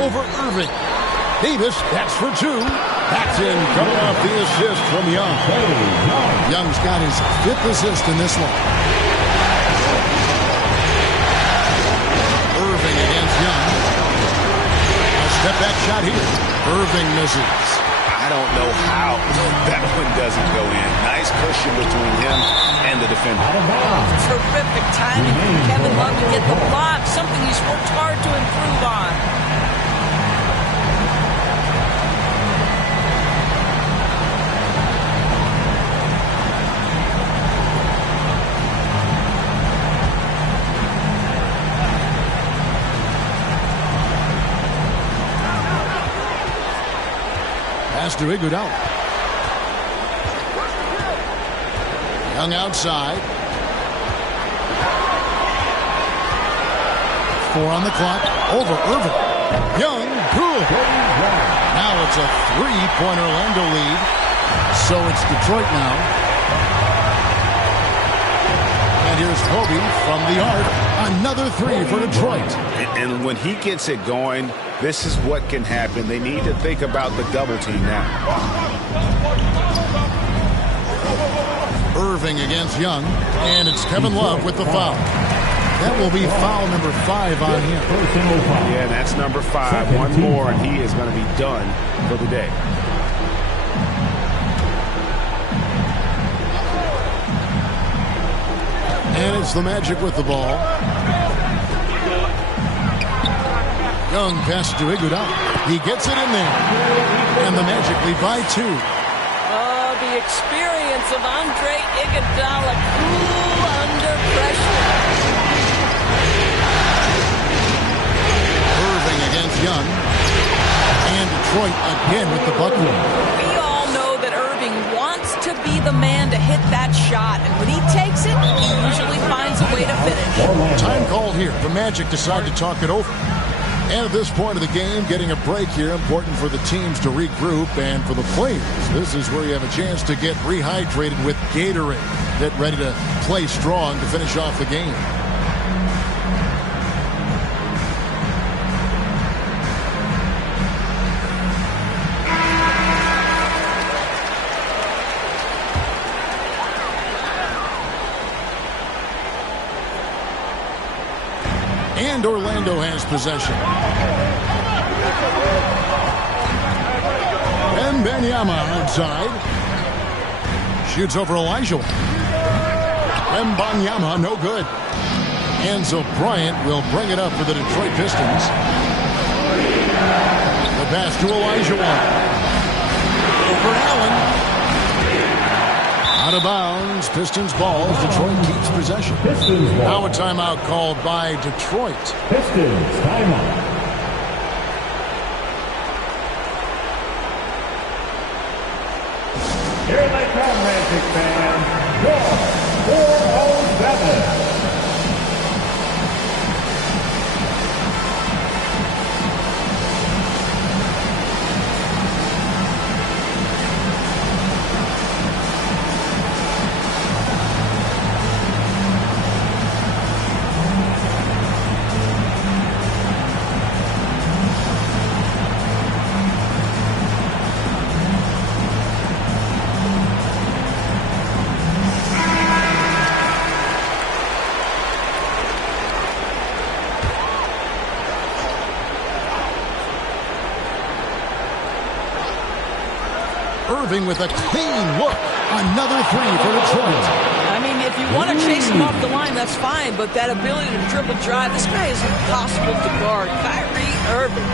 Over Irving. Davis, that's for 2. That's in, coming off the assist from Young. Young's got his 5th assist in this one. Irving against Young. A step-back shot here. Irving misses. I don't know how that one doesn't go in. Nice cushion between him and the defender. Terrific timing from Kevin Love to get the block, something he's worked hard to improve on. To Iguodala. Young outside. 4 on the clock. Over Irving. Young, good. Now it's a 3-point Orlando lead. So it's Detroit now. And here's Kobe from the arc. Another 3 for Detroit. And when he gets it going, this is what can happen. They need to think about the double team now. Irving against Young, and it's Kevin Love with the foul. That will be foul number 5 on him. Yeah, that's number 5. One more, and he is going to be done for the day. And it's the Magic with the ball. Young pass to Iguodala. He gets it in there. And the Magic lead by 2. Oh, the experience of Andre Iguodala, cool under pressure. Irving against Young. And Detroit again with the bucket. We all know that Irving wants to be the man to hit that shot. And when he takes it, he usually finds a way to finish. Time called here. The Magic decide to talk it over. And at this point of the game, getting a break here, important for the teams to regroup, and for the players, this is where you have a chance to get rehydrated with Gatorade. Get ready to play strong to finish off the game. And Orlando has possession. Wembanyama outside. Shoots over Olajuwon. Wembanyama, no good. And so Bryant will bring it up for the Detroit Pistons. The pass to Olajuwon. Over Allen. Out of bounds. Pistons ball. Detroit keeps possession. Now a timeout called by Detroit. Pistons timeout. Here they come, Magic fans. 407. With a clean look. Another three for Detroit. I mean, if you want to chase him off the line, that's fine, but that ability to dribble drive, this guy is impossible to guard. Kyrie Irving.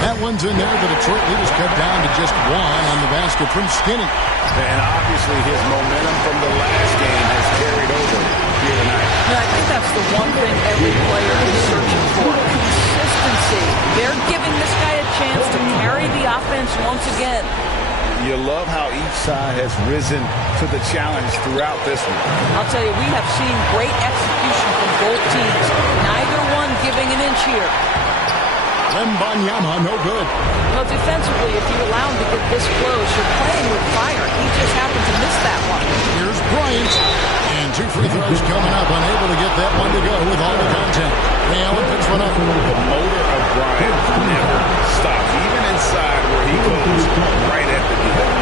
That one's in there. The Detroit leaders cut down to just one on the basket from Skinny. And obviously his momentum from the last game has carried over here tonight. And I think that's the one thing every player is searching for. Consistency. They're giving this guy a chance to carry the offense once again. You love how each side has risen to the challenge throughout this one. I'll tell you, we have seen great execution from both teams. Neither one giving an inch here. Wembanyama, no good. Well, defensively, if you allow him to get this close, you're playing with fire. He just happened to miss that one. Here's Bryant. And two free throws coming up. Unable to get that one to go with all the content. Allen picks one up. The motor of Bryant never stops, even inside where he goes right at the end.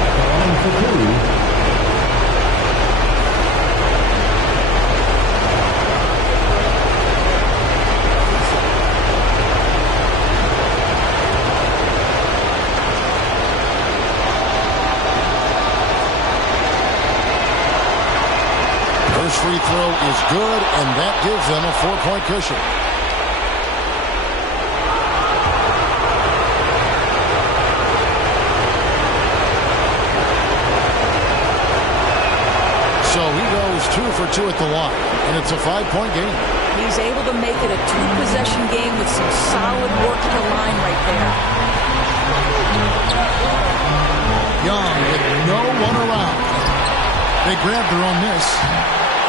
At the line for two. Free throw is good, and that gives them a 4-point cushion. So he goes 2 for 2 at the line, and it's a 5-point game. He's able to make it a 2-possession game with some solid work at the line right there. Young with no one around. They grab their own miss.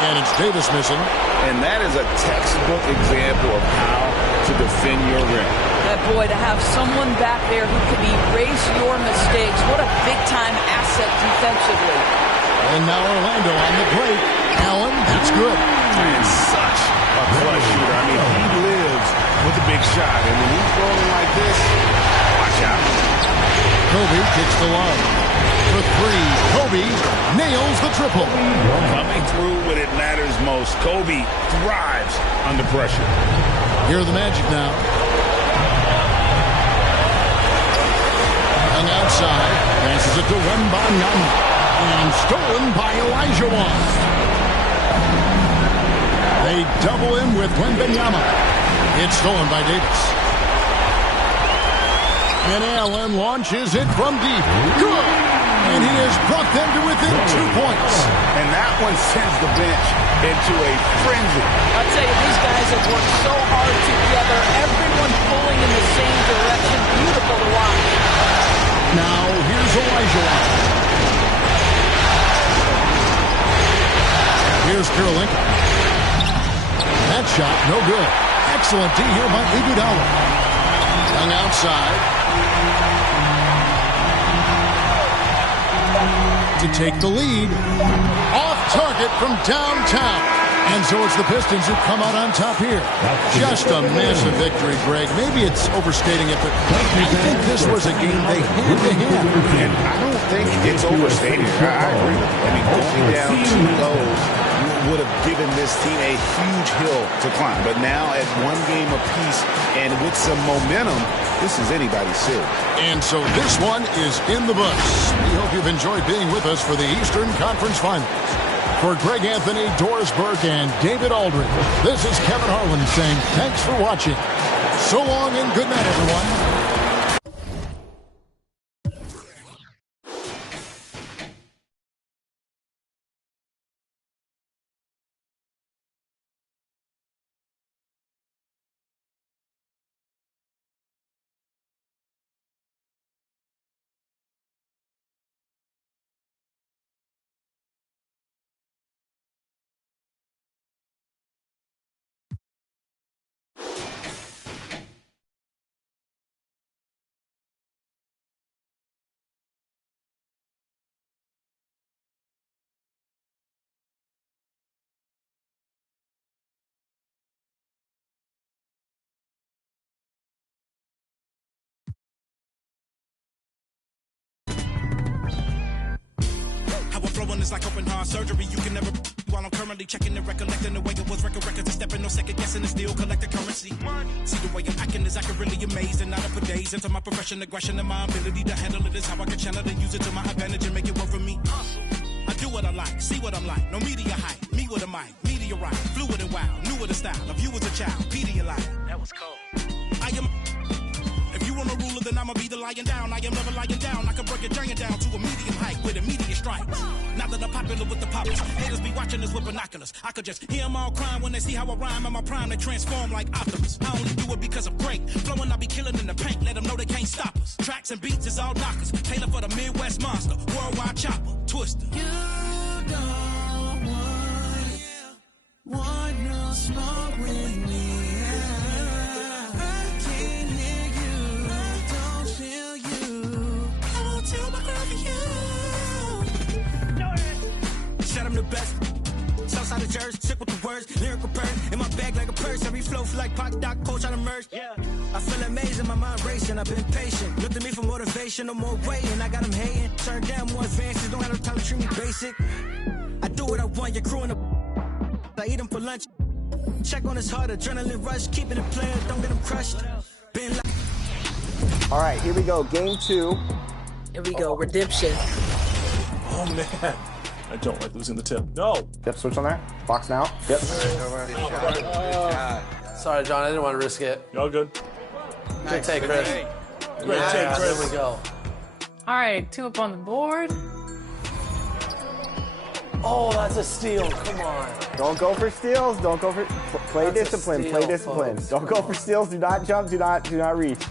And it's Davis missing. And that is a textbook example of how to defend your rim. That boy, to have someone back there who can erase your mistakes, what a big-time asset defensively. And now Orlando on the break. Allen, that's good. And such a clutch shooter. I mean, he lives with a big shot. And when he's rolling like this, watch out. Kobe kicks the line. For three, Kobe nails the triple. Coming through when it matters most. Kobe thrives under pressure. Here are the Magic now. Hung outside. Passes it to Wembanyama. And stolen by Olajuwon. They double him with Wembanyama. It's stolen by Davis. And Allen launches it from deep. Good! And he has brought them to within 2 points. And that one sends the bench into a frenzy. I'll tell you, these guys have worked so hard together. Everyone pulling in the same direction. Beautiful to watch. Now, here's Olajuwon. Here's Karolinka. That shot, no good. Excellent D here by Iguodala. Hung outside. To take the lead. Off target from downtown. And so it's the Pistons who come out on top here. Just a massive victory, Greg. Maybe it's overstating it, but I think this was a game they had to have. And I don't think it's overstated. I agree. I mean, going down 2 lows, you would have given this team a huge hill to climb. But now at one game apiece and with some momentum, this is anybody's series. And so this one is in the books. We hope you've enjoyed being with us for the Eastern Conference Finals. For Greg Anthony, Doris Burke, and David Aldridge, this is Kevin Harlan saying thanks for watching. So long and good night, everyone. It's like open heart surgery. You can never while I'm currently checking and recollecting the way it was. Records and stepping, no second guessing, and still collect the currency. See the way I'm acting is accurately amazed, and not up for days into my profession, aggression, and my ability to handle it is how I can channel and use it to my advantage and make it work for me. I do what I like, see what I'm like. No media hype, me with a mic, meteorite, fluid and wild, new with the style. Of you as a child, Pedialyte. That was cold. I am. If you want a ruler, then I'ma be the lying down. I am never lying down. I can break a giant down to a medium height with immediate strikes. Now that I'm popular with the poppers, haters be watching us with binoculars. I could just hear them all crying when they see how I rhyme. In my prime, they transform like Optimus. I only do it because I'm great. Flowing, I be killing in the paint. Let them know they can't stop us. Tracks and beats is all knockers. Taylor for the Midwest monster. Worldwide chopper. Twister. You don't want no smoke with me. Said I'm the best. Southside of Jersey, sick with the words, lyrical bird. In my bag like a purse, every flow feel like Pac Doc, coach on the merge. Yeah. I feel amazing, my mind racing, I've been patient. Look to me for motivation, no more waiting. I got them hating, turn down more advances, don't have no time to treat me basic. I do what I want, your crew in the I eat them for lunch. Check on his heart, adrenaline rush, keeping it playing, don't get them crushed. Been like all right, here we go, game 2. Here we go, redemption. Oh, man. I don't like losing the tip. No. Yep, switch on there. Box now. Yep. Sorry, John. I didn't want to risk it. Y'all good. Good take, Chris. Great take, Chris. There we go. All right, 2 up on the board. Oh, that's a steal. Come on. Don't go for steals. Don't go for play discipline. Play discipline. Folks. Don't go for steals. Do not jump. Do not reach.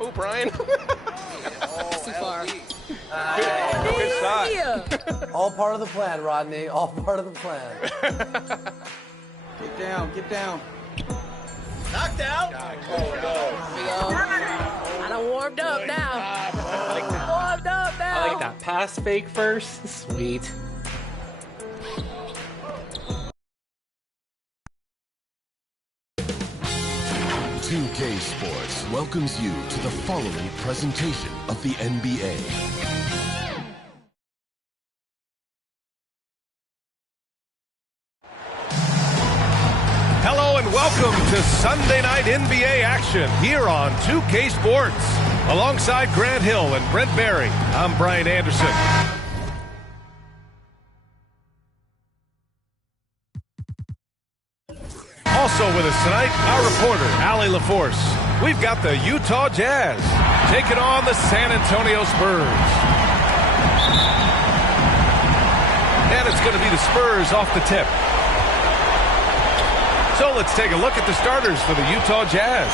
Oh, Brian. Too far. Good shot. All part of the plan, Rodney. All part of the plan. Get down. Get down. knocked out. Oh, no. I done warmed up now. Warmed up now. I like that pass fake first. Sweet. .2K Sports welcomes you to the following presentation of the NBA. Hello and welcome to Sunday night NBA action here on 2K Sports. Alongside Grant Hill and Brent Barry, I'm Brian Anderson. Also with us tonight, our reporter, Allie LaForce. We've got the Utah Jazz taking on the San Antonio Spurs. And it's going to be the Spurs off the tip. So let's take a look at the starters for the Utah Jazz.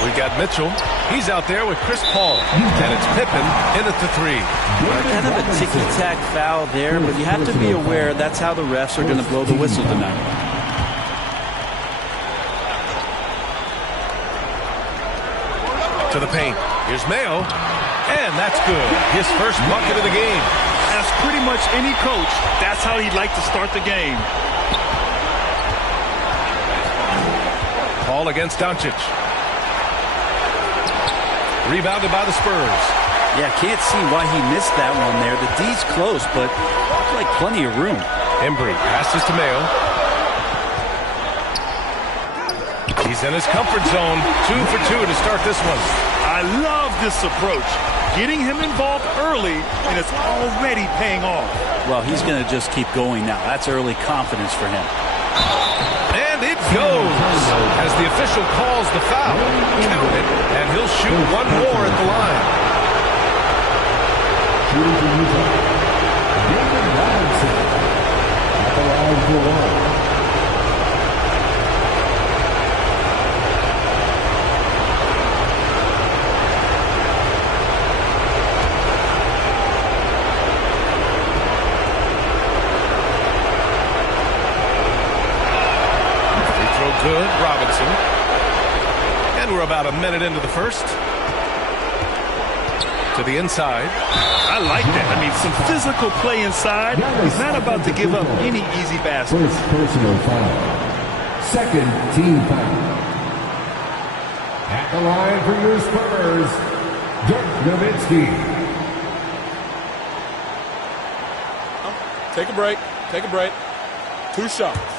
We've got Mitchell. He's out there with Chris Paul. And it's Pippen in at the three. Kind of a ticky-tack foul there, but you have to be aware that's how the refs are going to blow the whistle tonight. To the paint. Here's Mayo. And that's good. His first bucket of the game. As pretty much any coach, that's how he'd like to start the game. Paul against Doncic. Rebounded by the Spurs. Yeah, can't see why he missed that one there. The D's close, but like plenty of room. Embry passes to Mayo. He's in his comfort zone. 2 for 2 to start this one. I love this approach. Getting him involved early, and it's already paying off. Well, he's going to just keep going now. That's early confidence for him. And it goes as the official calls the foul. Count it, and he'll shoot one more at the line. David Robinson at the line for one. Good, Robinson. And we're about a minute into the first. To the inside. I like that. I mean, some physical play inside. He's not about to give up any easy basket. First personal foul. Second team foul. At the line for your Spurs, Dirk Nowitzki. Take a break. Take a break. 2 shots.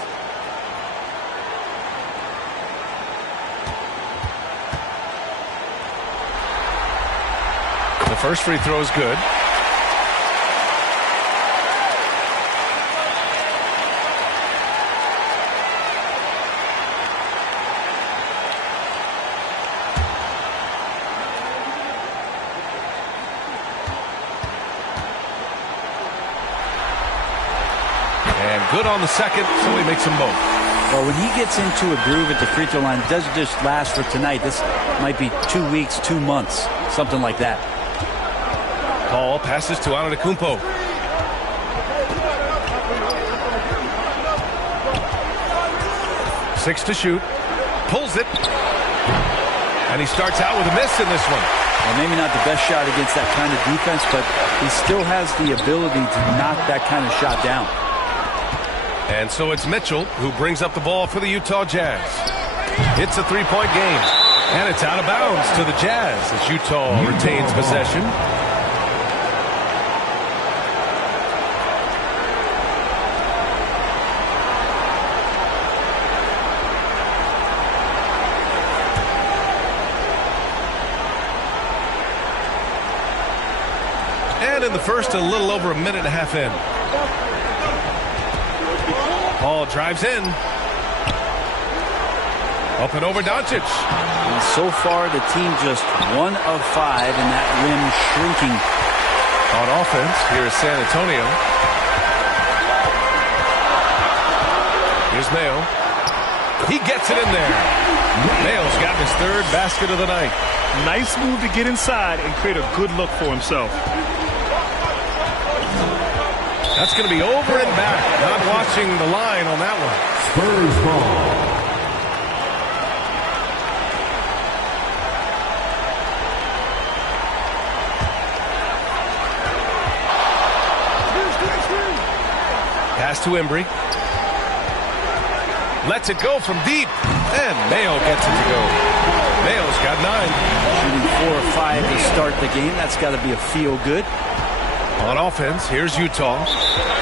The first free throw is good. And good on the second, so he makes them both. Well, when he gets into a groove at the free throw line, it doesn't just last for tonight. This might be 2 weeks, 2 months, something like that. Paul passes to Antetokounmpo. 6 to shoot. Pulls it. And he starts out with a miss in this one. Well, maybe not the best shot against that kind of defense, but he still has the ability to knock that kind of shot down. And so it's Mitchell who brings up the ball for the Utah Jazz. It's a 3-point game. And it's out of bounds to the Jazz as Utah retains possession. And in the first, a little over a minute and a half in. Paul drives in. Up and over Doncic. And so far, the team just 1 of 5, and that rim shrinking. On offense, here is San Antonio. Here's Mayo. He gets it in there. Mayo's got his 3rd basket of the night. Nice move to get inside and create a good look for himself. That's going to be over and back. Not watching the line on that one. Spurs ball. Pass to Embry. Lets it go from deep. And Mayo gets it to go. Mayo's got 9. Shooting 4 or 5 to start the game. That's got to be a feel good. On offense, here's Utah,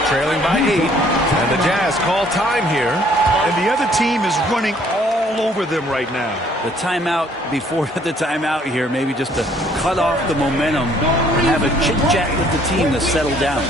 trailing by 8, and the Jazz call time here. And the other team is running all over them right now. The timeout before the timeout here, maybe just to cut off the momentum and have a chit-chat with the team to settle down.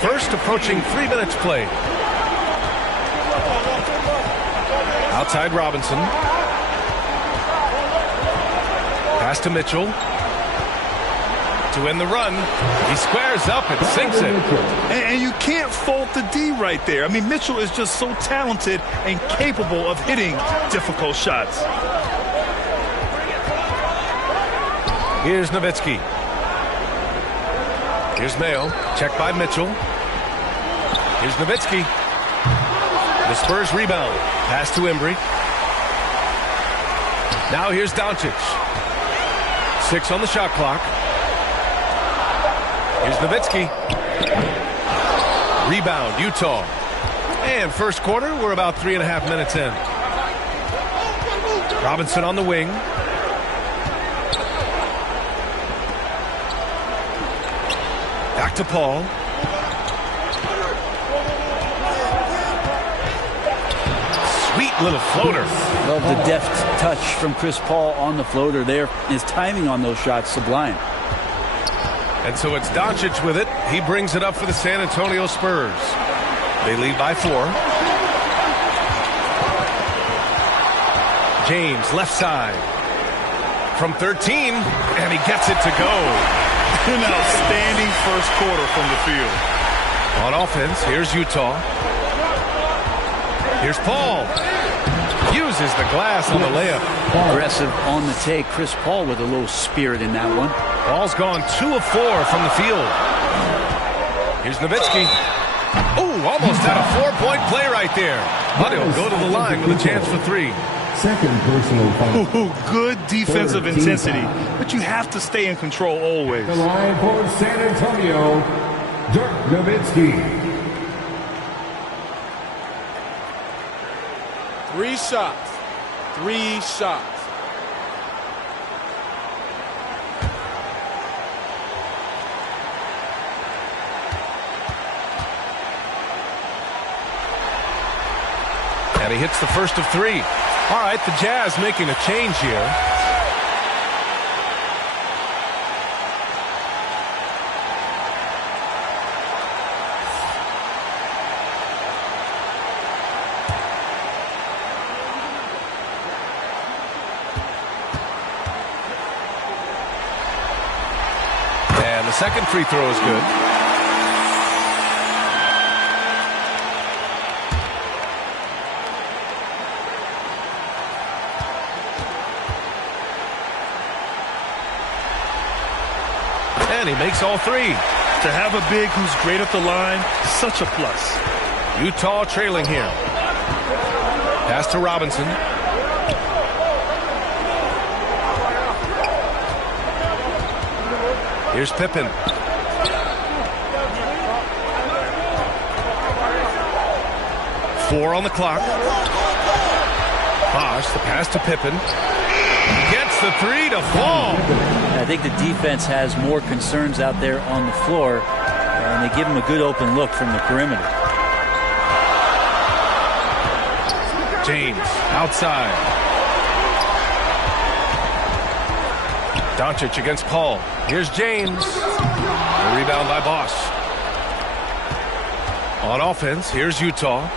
first, approaching 3 minutes played. Outside Robinson. Pass to Mitchell. To end the run. He squares up and sinks it. And you can't fault the D right there. I mean, Mitchell is just so talented and capable of hitting difficult shots. Here's Nowitzki. Here's Mayo. Check by Mitchell. Here's Nowitzki. The Spurs rebound. Pass to Embry. Now here's Doncic. 6 on the shot clock. Here's Nowitzki. Rebound, Utah. And first quarter, we're about 3.5 minutes in. Robinson on the wing. Back to Paul. Sweet little floater. Love the deft touch from Chris Paul on the floater there. His timing on those shots, sublime. And so it's Doncic with it. He brings it up for the San Antonio Spurs. They lead by 4. James, left side. From 13, and he gets it to go. An outstanding first quarter from the field. On offense, here's Utah. Here's Paul. Uses the glass on the layup. Aggressive on the take. Chris Paul with a little spirit in that one. Paul's gone 2 of 4 from the field. Here's Nowitzki. Oh, almost had a 4-point play right there. But he'll go to the line with a chance for 3. Second personal foul. Good defensive intensity, but you have to stay in control always. The line for San Antonio, Dirk Nowitzki. 3 shots. 3 shots. And he hits the first of 3. All right, the Jazz making a change here. And the second free throw is good. And he makes all 3. To have a big who's great at the line, such a plus. Utah trailing here. Pass to Robinson. Here's Pippen. Four on the clock. Bosh, the pass to Pippen. Gets the 3 to fall. I think the defense has more concerns out there on the floor, and they give him a good open look from the perimeter. James, outside. Doncic against Paul. Here's James. The rebound by Bosh. On offense, here's Utah.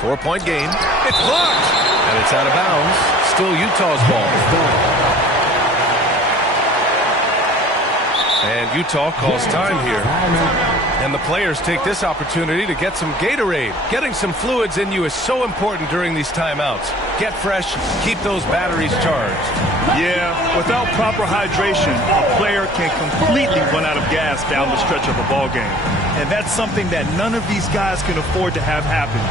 4-point game. It's blocked. And it's out of bounds. Still Utah's ball. And Utah calls time here. And the players take this opportunity to get some Gatorade. Getting some fluids in you is so important during these timeouts. Get fresh, keep those batteries charged. Yeah, without proper hydration, a player can completely run out of gas down the stretch of a ball game. And that's something that none of these guys can afford to have happen.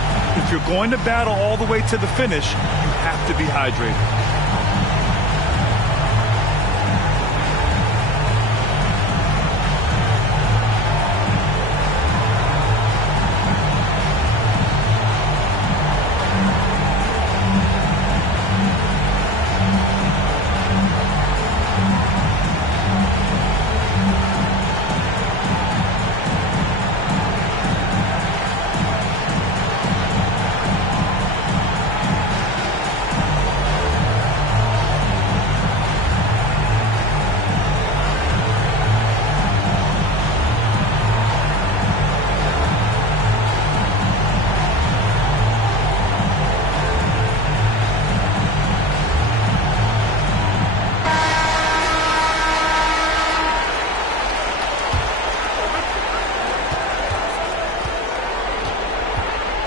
If you're going to battle all the way to the finish, you have to be hydrated.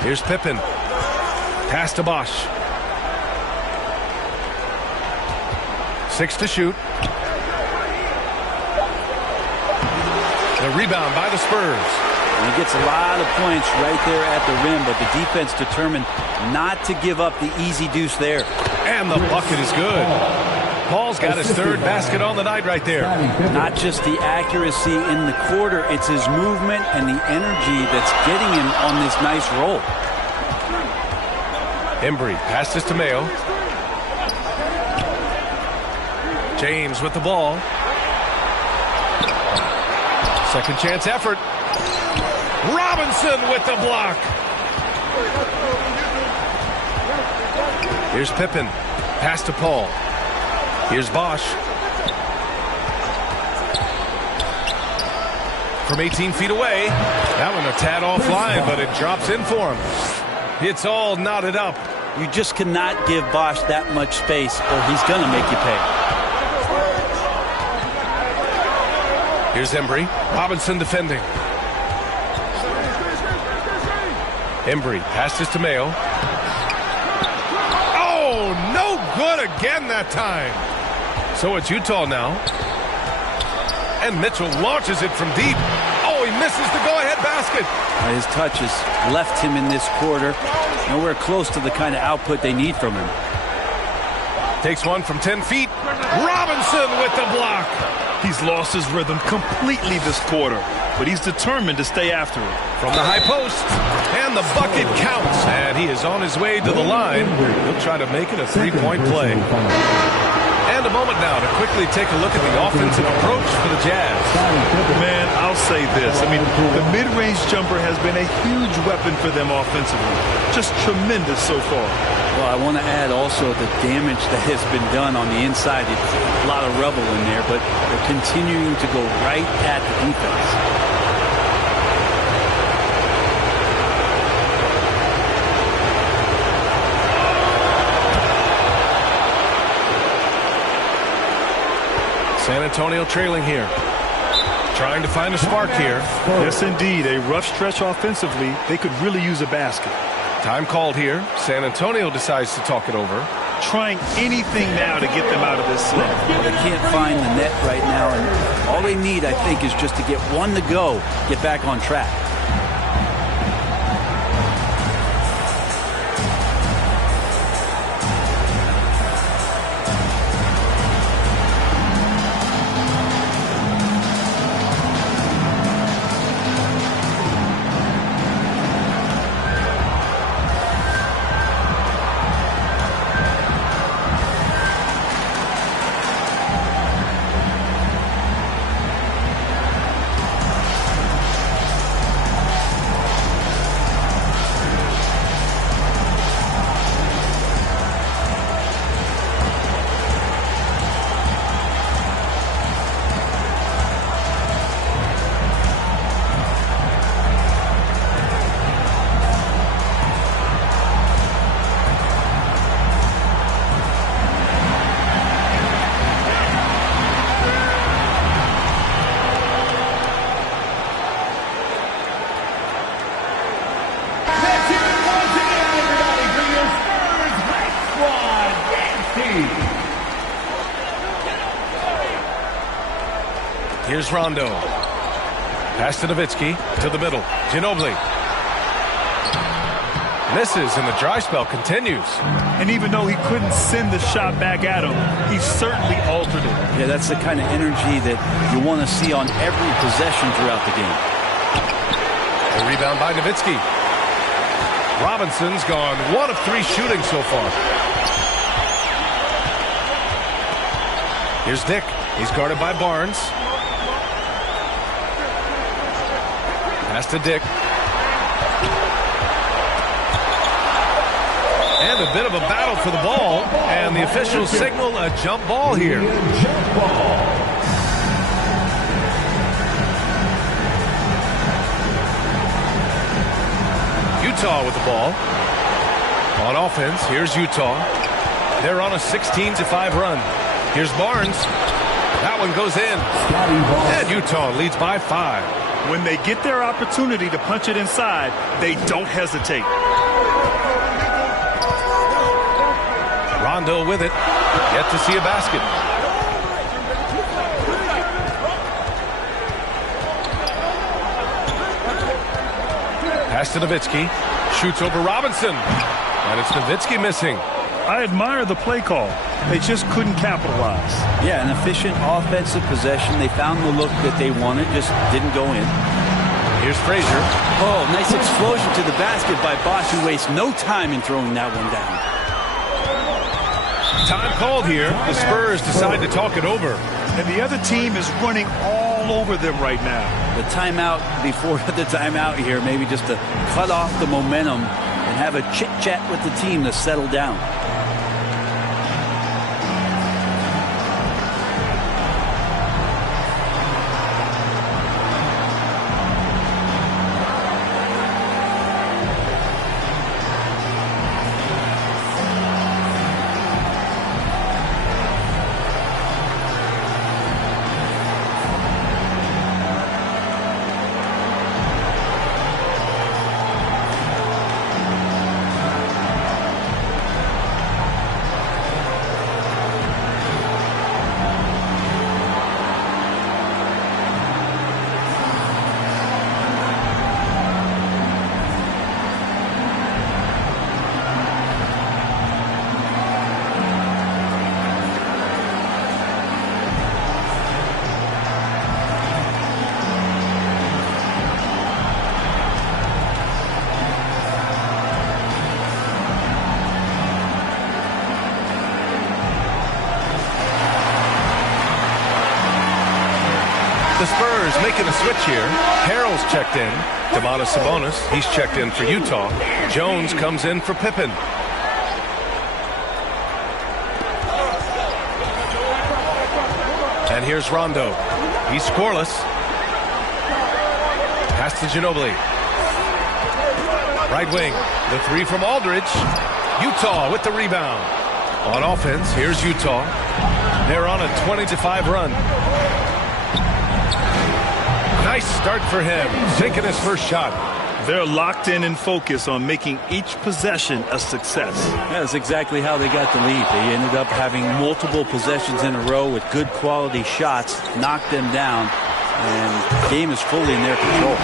Here's Pippen. Pass to Bosch. 6 to shoot. The rebound by the Spurs. And he gets a lot of points right there at the rim, but the defense determined not to give up the easy deuce there. And the bucket is good. Paul's got his third basket on the night right there. Not just the accuracy in the quarter, it's his movement and the energy that's getting him on this nice roll. Embry passes to Mayo. James with the ball. Second chance effort. Robinson with the block. Here's Pippen. Pass to Paul. Here's Bosch. From 18 feet away. That one a tad offline, but it drops in for him. It's all knotted up. You just cannot give Bosch that much space or he's going to make you pay. Here's Embry. Robinson defending. Embry passes to Mayo. Oh, no good again that time. So it's Utah now. And Mitchell launches it from deep. Oh, he misses the go-ahead basket. His touch has left him in this quarter. Nowhere close to the kind of output they need from him. Takes one from 10 feet. Robinson with the block. He's lost his rhythm completely this quarter, but he's determined to stay after it. From the high post, and the bucket counts. And he is on his way to the line. He'll try to make it a three-point play. And a moment now to quickly take a look at the offensive approach for the Jazz. Man, I'll say this. I mean, the mid-range jumper has been a huge weapon for them offensively. Just tremendous so far. Well, I want to add also the damage that has been done on the inside. It's a lot of rubble in there, but they're continuing to go right at the defense. San Antonio trailing here. Trying to find a spark here. Yes, indeed. A rough stretch offensively. They could really use a basket. Time called here. San Antonio decides to talk it over. Trying anything now to get them out of this slump. Well, they can't find the net right now, and all they need, I think, is just to get one to go, get back on track. Here's Rondo. Pass to Nowitzki. To the middle. Ginobili. Misses, and the dry spell continues. And even though he couldn't send the shot back at him, he certainly altered it. Yeah, that's the kind of energy that you want to see on every possession throughout the game. A rebound by Nowitzki. Robinson's gone 1 of 3 shooting so far. Here's Dick. He's guarded by Barnes. Pass to Dick. And a bit of a battle for the ball. And the officials signal a jump ball here. Utah with the ball. On offense, here's Utah. They're on a 16-5 run. Here's Barnes. That one goes in. And Utah leads by 5. When they get their opportunity to punch it inside, they don't hesitate. Rondo with it. Yet to see a basket. Pass to Nowitzki. Shoots over Robinson. And it's Nowitzki missing. I admire the play call. They just couldn't capitalize. Yeah, an efficient offensive possession. They found the look that they wanted, just didn't go in. Here's Frazier. Oh, nice explosion to the basket by Bosch, who wastes no time in throwing that one down. Time called here. The Spurs decide to talk it over. And the other team is running all over them right now. The timeout before the timeout here, maybe just to cut off the momentum and have a chit-chat with the team to settle down. The Spurs making a switch here. Harrell's checked in. Domantas Sabonis, he's checked in for Utah. Jones comes in for Pippen. And here's Rondo. He's scoreless. Pass to Ginobili. Right wing. The three from Aldridge. Utah with the rebound. On offense, here's Utah. They're on a 20-5 run. Nice start for him, sinking his first shot. They're locked in and focused on making each possession a success. Yeah, that's exactly how they got the lead. They ended up having multiple possessions in a row with good quality shots, knocked them down, and the game is fully in their control.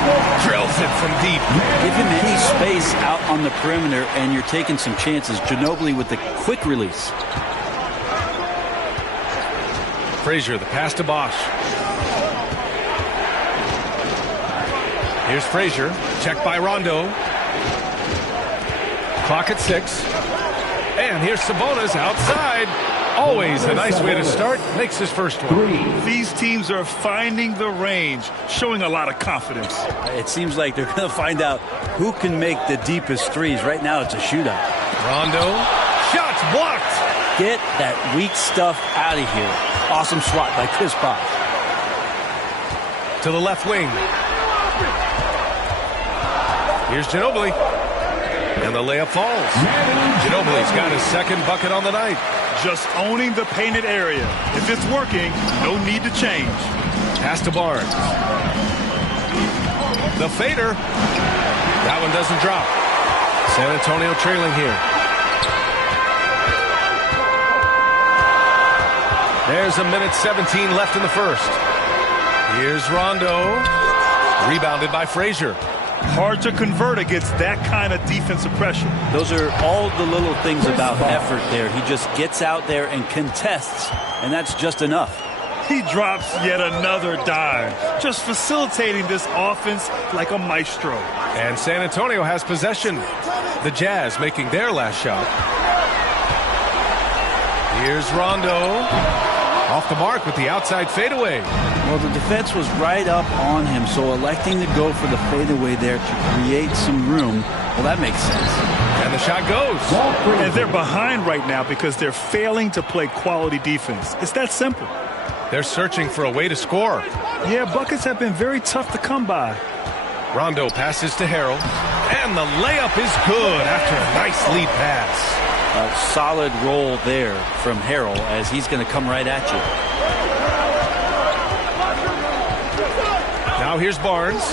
Drills it from deep. Give him any space out on the perimeter, and you're taking some chances. Ginobili with the quick release. Frazier, the pass to Bosch. Here's Frazier, checked by Rondo. Clock at 6. And here's Sabonis outside. Always a nice way to start. Makes his first one. These teams are finding the range, showing a lot of confidence. It seems like they're going to find out who can make the deepest threes. Right now it's a shootout. Rondo, shots blocked. Get that weak stuff out of here. Awesome swat by Chris Bosh. To the left wing. Here's Ginobili. And the layup falls. Ginobili's got his second bucket on the night. Just owning the painted area. If it's working, no need to change. Pass to Barnes. The fader. That one doesn't drop. San Antonio trailing here. There's a minute 17 left in the first. Here's Rondo. Rebounded by Frazier. Hard to convert against that kind of defensive pressure. Those are all the little things about effort there. He just gets out there and contests, and that's just enough. He drops yet another dime, just facilitating this offense like a maestro. And San Antonio has possession. The Jazz making their last shot. Here's Rondo. Off the mark with the outside fadeaway. Well, the defense was right up on him, so electing to go for the fadeaway there to create some room, well, that makes sense. And the shot goes. And they're behind right now because they're failing to play quality defense. It's that simple. They're searching for a way to score. Yeah, buckets have been very tough to come by. Rondo passes to Harrell. And the layup is good after a nice lead pass. A solid roll there from Harrell as he's going to come right at you. Now here's Barnes.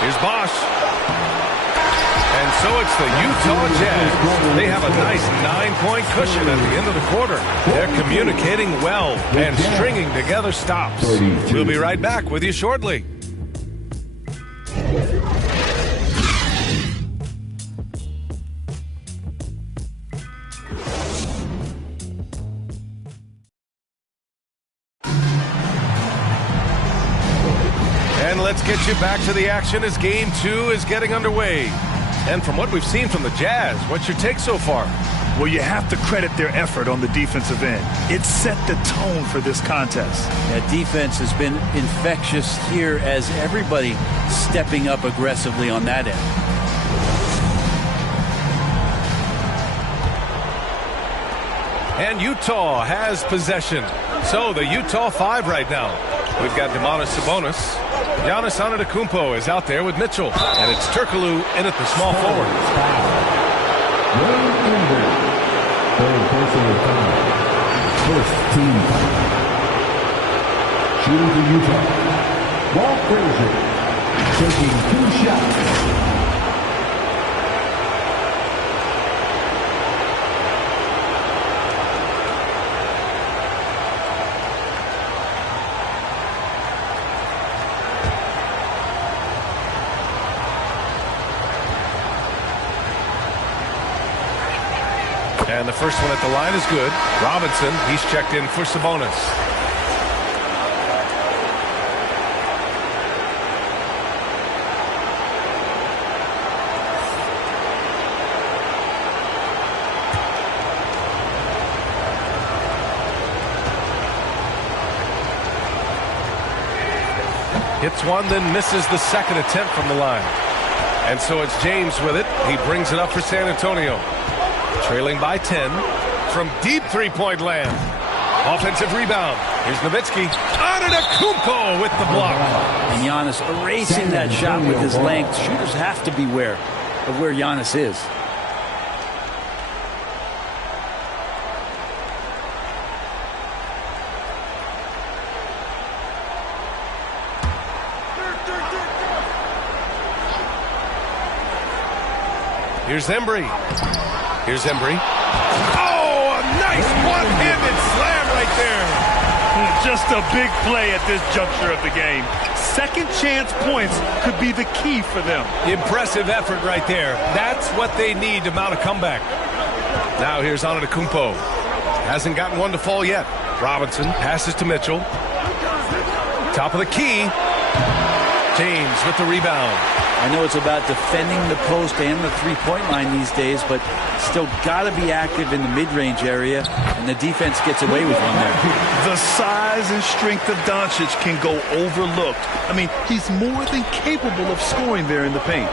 Here's Bosch. And so it's the Utah Jazz. They have a nice 9-point cushion at the end of the quarter. They're communicating well and stringing together stops. We'll be right back with you shortly. And let's get you back to the action as Game 2 is getting underway. And from what we've seen from the Jazz, what's your take so far? Well, you have to credit their effort on the defensive end. It set the tone for this contest. That defense has been infectious here as everybody stepping up aggressively on that end. And Utah has possession. So the Utah 5 right now. We've got Domantas Sabonis. Giannis Antetokounmpo is out there with Mitchell. And it's Turkoglu in at the small forward. Third personal foul. First team foul. Shooting for Utah. Walt Frazier taking 2 shots. And the first one at the line is good. Robinson, he's checked in for Sabonis. Hits one, then misses the second attempt from the line. And so it's James with it. He brings it up for San Antonio. Trailing by 10 from deep three-point land. Offensive rebound. Here's Nowitzki. Antetokounmpo with the block. And Giannis erasing that shot with his length. Shooters have to beware of where Giannis is. Here's Embry. Here's Embry. Oh, a nice one-handed slam right there. Just a big play at this juncture of the game. Second chance points could be the key for them. Impressive effort right there. That's what they need to mount a comeback. Now here's Antetokounmpo. Hasn't gotten one to fall yet. Robinson passes to Mitchell. Top of the key. James with the rebound. I know it's about defending the post and the three-point line these days, but still got to be active in the mid-range area, and the defense gets away with one there. The size and strength of Doncic can go overlooked. I mean, he's more than capable of scoring there in the paint.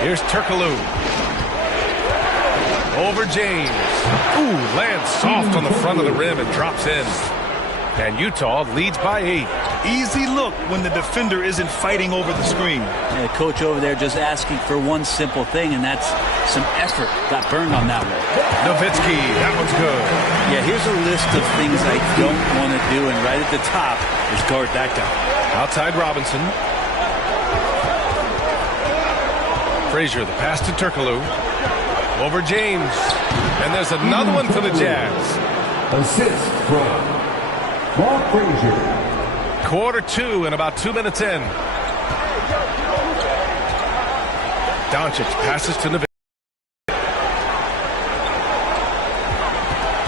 Here's Turkoglu. Over James. Ooh, lands soft on the front of the rim and drops in. And Utah leads by 8. Easy look when the defender isn't fighting over the screen. Yeah, coach over there just asking for one simple thing, and that's some effort. Got burned on that one. Nowitzki, that one's good. Yeah, here's a list of things I don't want to do, and right at the top is guard that guy. Outside Robinson. Frazier, the pass to Turkoglu. Over James. And there's another one for the Jazz. Assist from Walt Frazier. Quarter 2 and about 2 minutes in. Doncic passes to Nowitzki.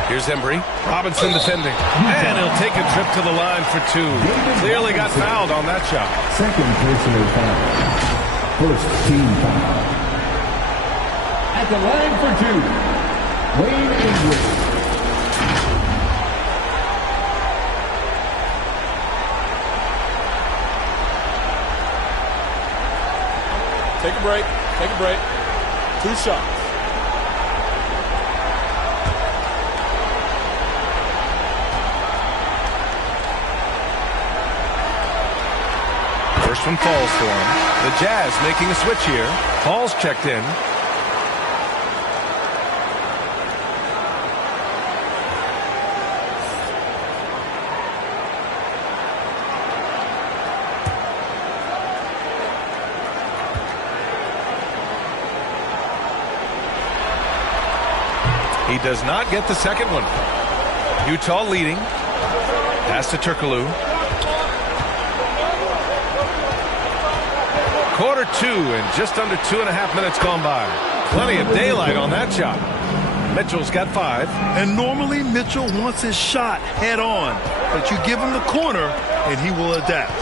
Here's Embry. Robinson defending. And he'll take a trip to the line for 2. Clearly got fouled on that shot. Second personal foul. First team foul. At the line for 2, Wayne Embry. Take a break. Take a break. 2 shots. First one falls for him. The Jazz making a switch here. Paul's checked in. He does not get the second one. Utah leading. Pass to Turkoglu. Quarter 2 and just under 2.5 minutes gone by. Plenty of daylight on that shot. Mitchell's got 5. And normally Mitchell wants his shot head on, but you give him the corner and he will adapt.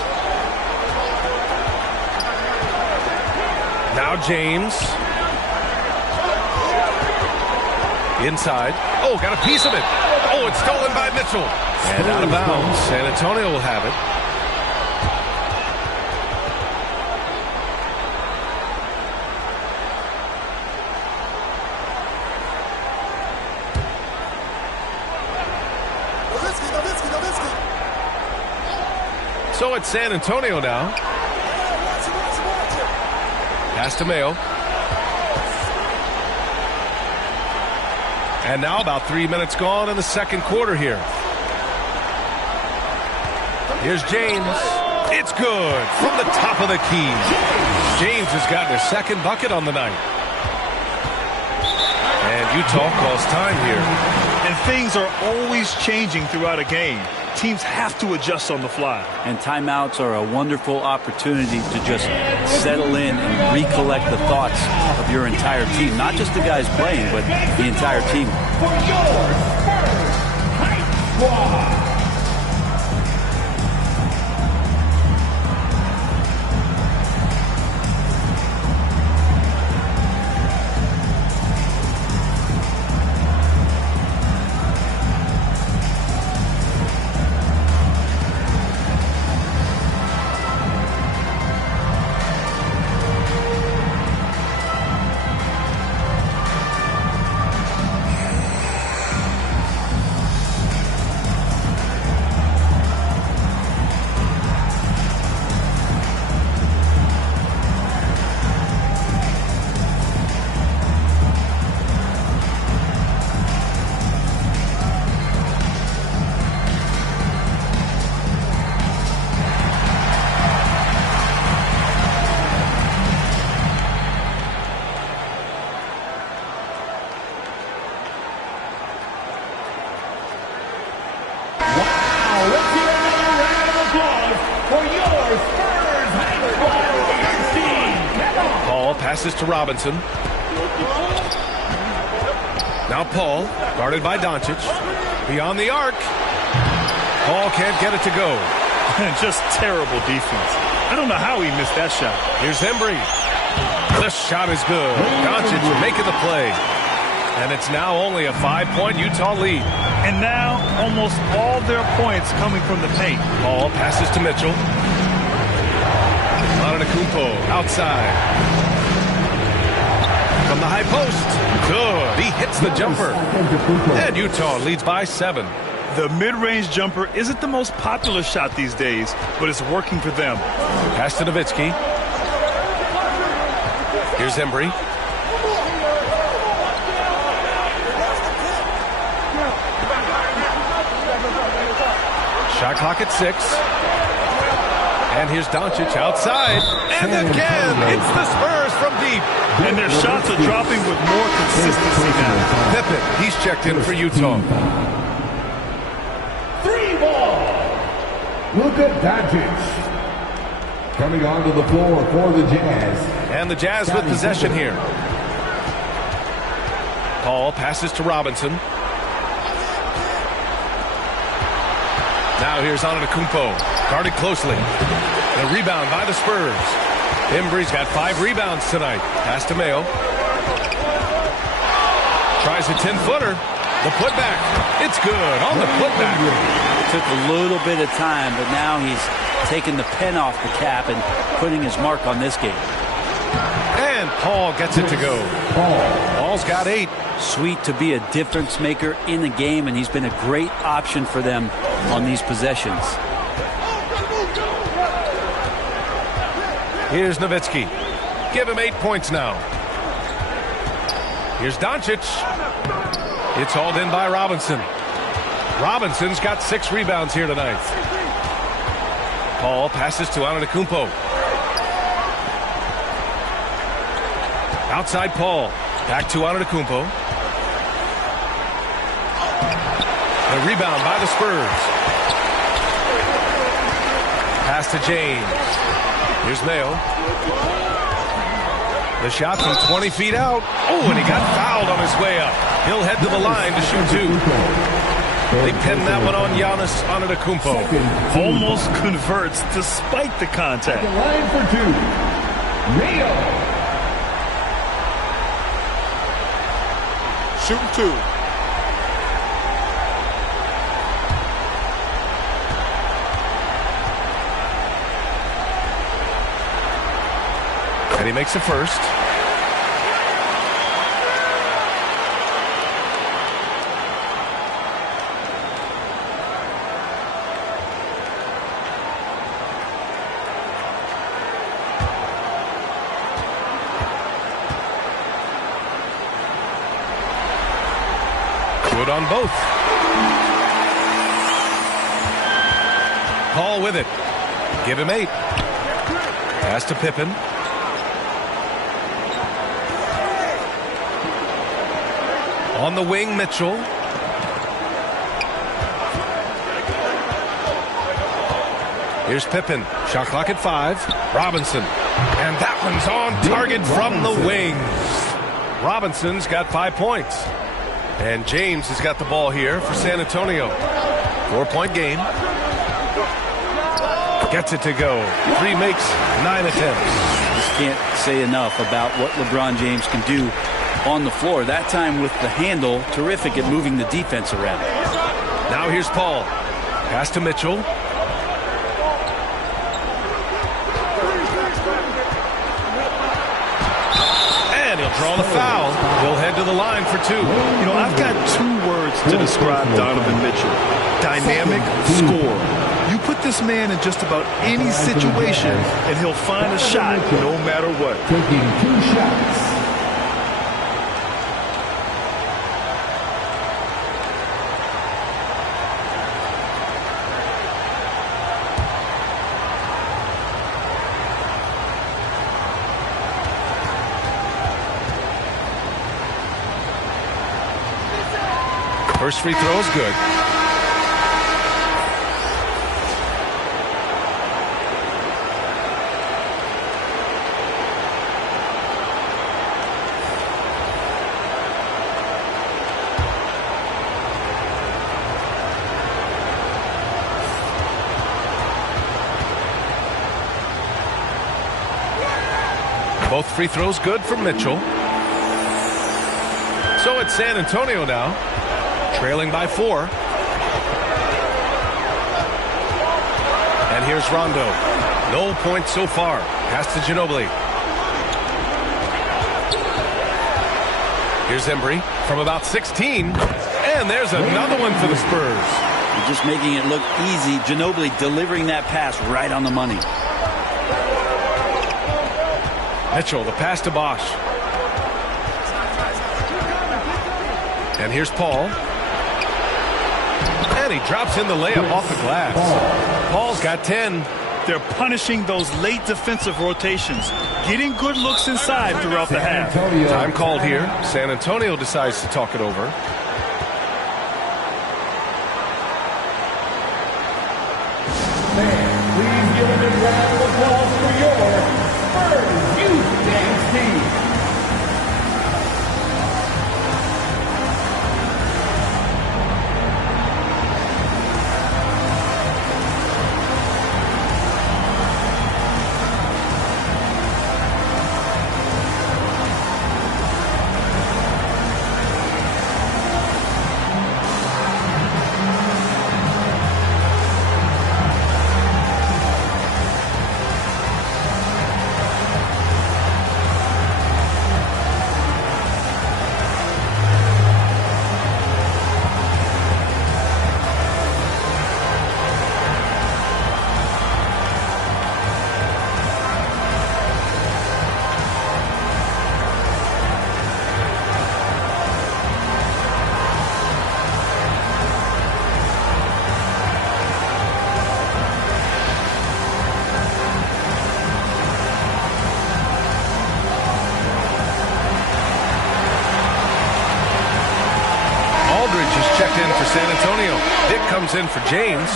Now James. Inside. Oh, got a piece of it. Oh, it's stolen by Mitchell. And out of bounds. San Antonio will have it. So it's San Antonio now. Pass to Mayo. And now about 3 minutes gone in the second quarter here. Here's James. It's good from the top of the key. James has gotten his second bucket on the night. And Utah calls time here. And things are always changing throughout a game. Teams have to adjust on the fly. And timeouts are a wonderful opportunity to just settle in and recollect the thoughts of your entire team. Not just the guys playing, but the entire team. For your Spurs High Squad. Passes to Robinson. Now Paul, guarded by Doncic. Beyond the arc. Paul can't get it to go. Just terrible defense. I don't know how he missed that shot. Here's Embry. The shot is good. Doncic making the play. And it's now only a 5-point Utah lead. And now almost all their points coming from the paint. Paul passes to Mitchell. Antetokounmpo outside. From the high post. Good. He hits the jumper. And Utah leads by 7. The mid-range jumper isn't the most popular shot these days, but it's working for them. Pass to Nowitzki. Here's Embry. Shot clock at 6. And here's Doncic outside. And again, it's the Spurs from deep. And their shots are dropping with more consistency now. Pippen, he's checked in for Utah. 3 ball. Luka Doncic coming onto the floor for the Jazz. And the Jazz with possession here. Paul passes to Robinson. Now here's Antetokounmpo, guarded closely. And a rebound by the Spurs. Embry's got 5 rebounds tonight. Pass to Mayo. Tries a 10-footer. The putback. It's good on the putback. Took a little bit of time, but now he's taking the pen off the cap and putting his mark on this game. And Paul gets it to go. Paul's got 8. Sweet to be a difference maker in the game, and he's been a great option for them on these possessions. Here's Nowitzki. Give him 8 points now. Here's Doncic. It's hauled in by Robinson. Robinson's got 6 rebounds here tonight. Paul passes to Antetokounmpo. Outside Paul. Back to Antetokounmpo. The rebound by the Spurs. Pass to James. Here's Mayo. The shot from 20 feet out. Oh, and he got fouled on his way up. He'll head to the line to shoot 2. They pin that one on Giannis Antetokounmpo. Almost converts despite the contact. The line for 2. Mayo. Shooting 2. And he makes a first. Good on both. Paul with it. Give him 8. Pass to Pippen. On the wing, Mitchell. Here's Pippen. Shot clock at 5. Robinson. And that one's on target from the wing. Robinson's got 5 points. And James has got the ball here for San Antonio. 4-point game. Gets it to go. 3 makes, 9 attempts. Just can't say enough about what LeBron James can do on the floor. That time with the handle, terrific at moving the defense around. Now here's Paul. Pass to Mitchell. And he'll draw the foul. He'll head to the line for 2. You know, I've got 2 words to describe Donovan Mitchell. Dynamic scorer. You put this man in just about any situation, and he'll find a shot no matter what. Taking 2 shots. First free throw is good. Both free throws good for Mitchell. So it's San Antonio now, trailing by 4. And here's Rondo. No points so far. Pass to Ginobili. Here's Embry from about 16. And there's another one for the Spurs. You're just making it look easy. Ginobili delivering that pass right on the money. Mitchell, the pass to Bosch. And here's Paul. And he drops in the layup off the glass. Paul's got 10. They're punishing those late defensive rotations, getting good looks inside throughout the half. Time called here. San Antonio decides to talk it over. Please give a big round of applause for your Spurs Youth Dance Team. checked in for San Antonio. Dick comes in for James.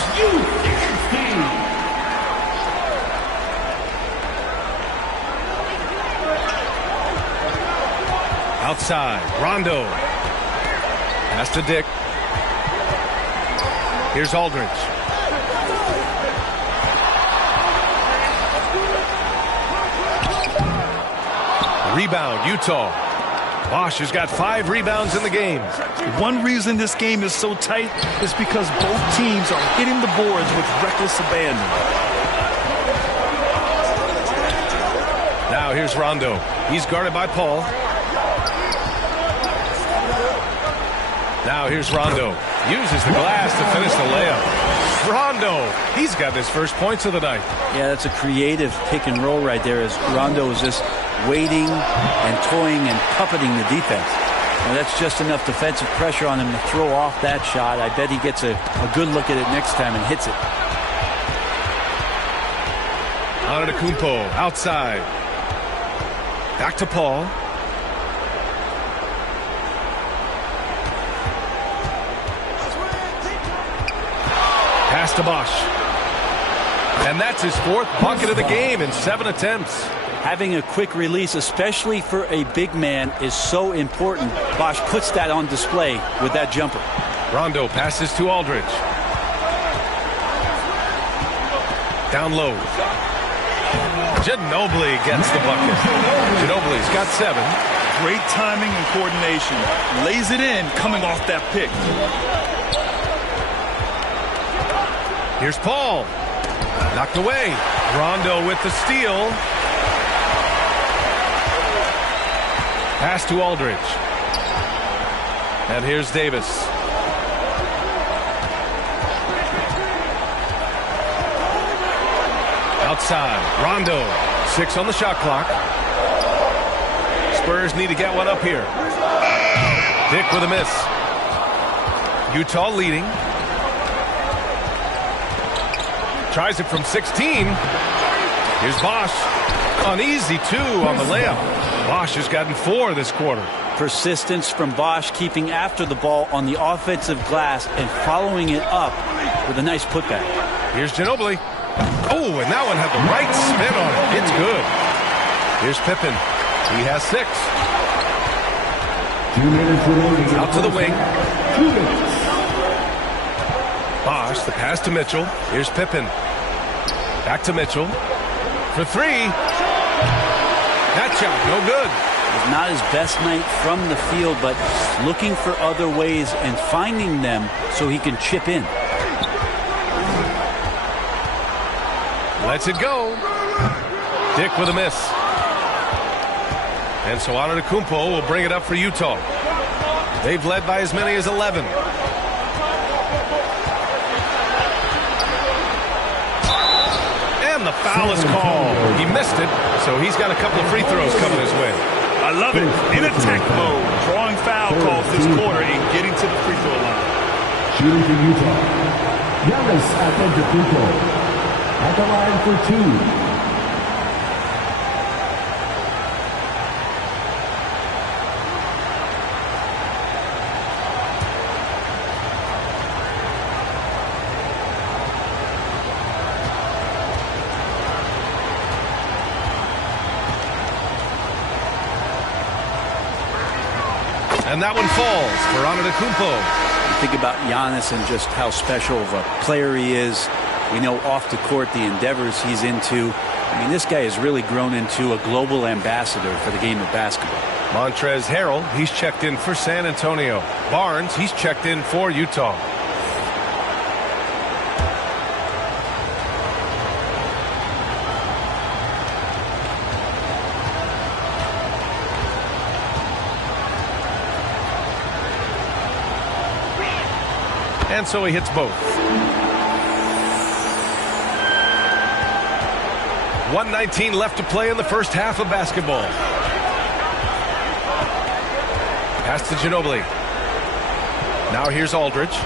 Outside, Rondo. Pass to Dick. Here's Aldridge. Rebound, Utah. Bosch has got 5 rebounds in the game. One reason this game is so tight is because both teams are hitting the boards with reckless abandon. Now here's Rondo. He's guarded by Paul. Now here's Rondo. Uses the glass to finish the layup. Rondo, he's got his first points of the night. Yeah, that's a creative pick and roll right there as Rondo is just waiting and toying and puppeting the defense. And that's just enough defensive pressure on him to throw off that shot. I bet he gets a good look at it next time and hits it. Antetokounmpo outside. Back to Paul. Pass to Bosch. And that's his 4th bucket of the game in 7 attempts. Having a quick release, especially for a big man, is so important. Bosch puts that on display with that jumper. Rondo passes to Aldridge. Down low. Ginobili gets the bucket. Ginobili's got 7. Great timing and coordination. Lays it in coming off that pick. Here's Paul. Knocked away. Rondo with the steal. Pass to Aldridge. And here's Davis. Outside. Rondo. 6 on the shot clock. Spurs need to get one up here. Dick with a miss. Utah leading. Tries it from 16. Here's Bosch. An easy 2 on the layup. Bosch has gotten 4 this quarter. Persistence from Bosch, keeping after the ball on the offensive glass and following it up with a nice putback. Here's Ginobili. Oh, and that one had the right spin on it. It's good. Here's Pippen. He has 6. 2 minutes remaining. Out to the wing. 2 minutes. Bosch, the pass to Mitchell. Here's Pippen. Back to Mitchell. For 3. That shot, no good. It's not his best night from the field, but looking for other ways and finding them so he can chip in. Lets it go. Dick with a miss. And so Antetokounmpo will bring it up for Utah. They've led by as many as 11. And the foul is called. He missed it, so he's got a couple of free throws coming his way. I love it. In attack mode, drawing foul calls this quarter and getting to the free throw line. Shooting for Utah. Giannis Antetokounmpo at the line for 2. And that one falls for Antetokounmpo. You think about Giannis and just how special of a player he is. We know off the court the endeavors he's into. I mean, this guy has really grown into a global ambassador for the game of basketball. Montrezl Harrell, he's checked in for San Antonio. Barnes, he's checked in for Utah. And so he hits both. 1:19 left to play in the first half of basketball. Pass to Ginobili. Now here's Aldridge.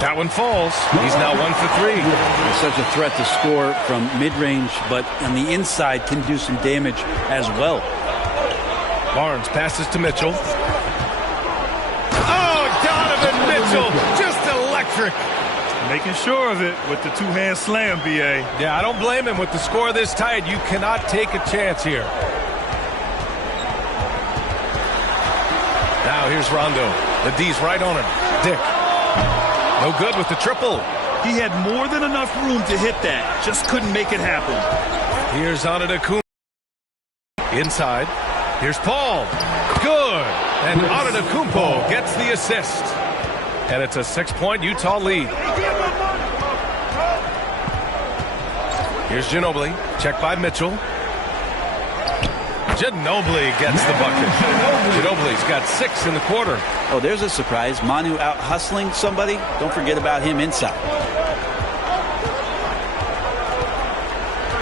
That one falls. He's now 1 for 3. He's such a threat to score from mid-range, but on the inside can do some damage as well. Barnes passes to Mitchell. Oh, Donovan Mitchell, just electric. Making sure of it with the two-hand slam, B.A. Yeah, I don't blame him. With the score this tight, you cannot take a chance here. Now here's Rondo. The D's right on him. Dick. No good with the triple. He had more than enough room to hit that. Just couldn't make it happen. Here's Antetokounmpo. Inside. Here's Paul. Good. And Antetokounmpo gets the assist. And it's a 6-point Utah lead. Here's Ginobili. Check by Mitchell. Ginobili gets the bucket. Ginobili's got 6 in the quarter. Oh, there's a surprise. Manu out hustling somebody. Don't forget about him inside.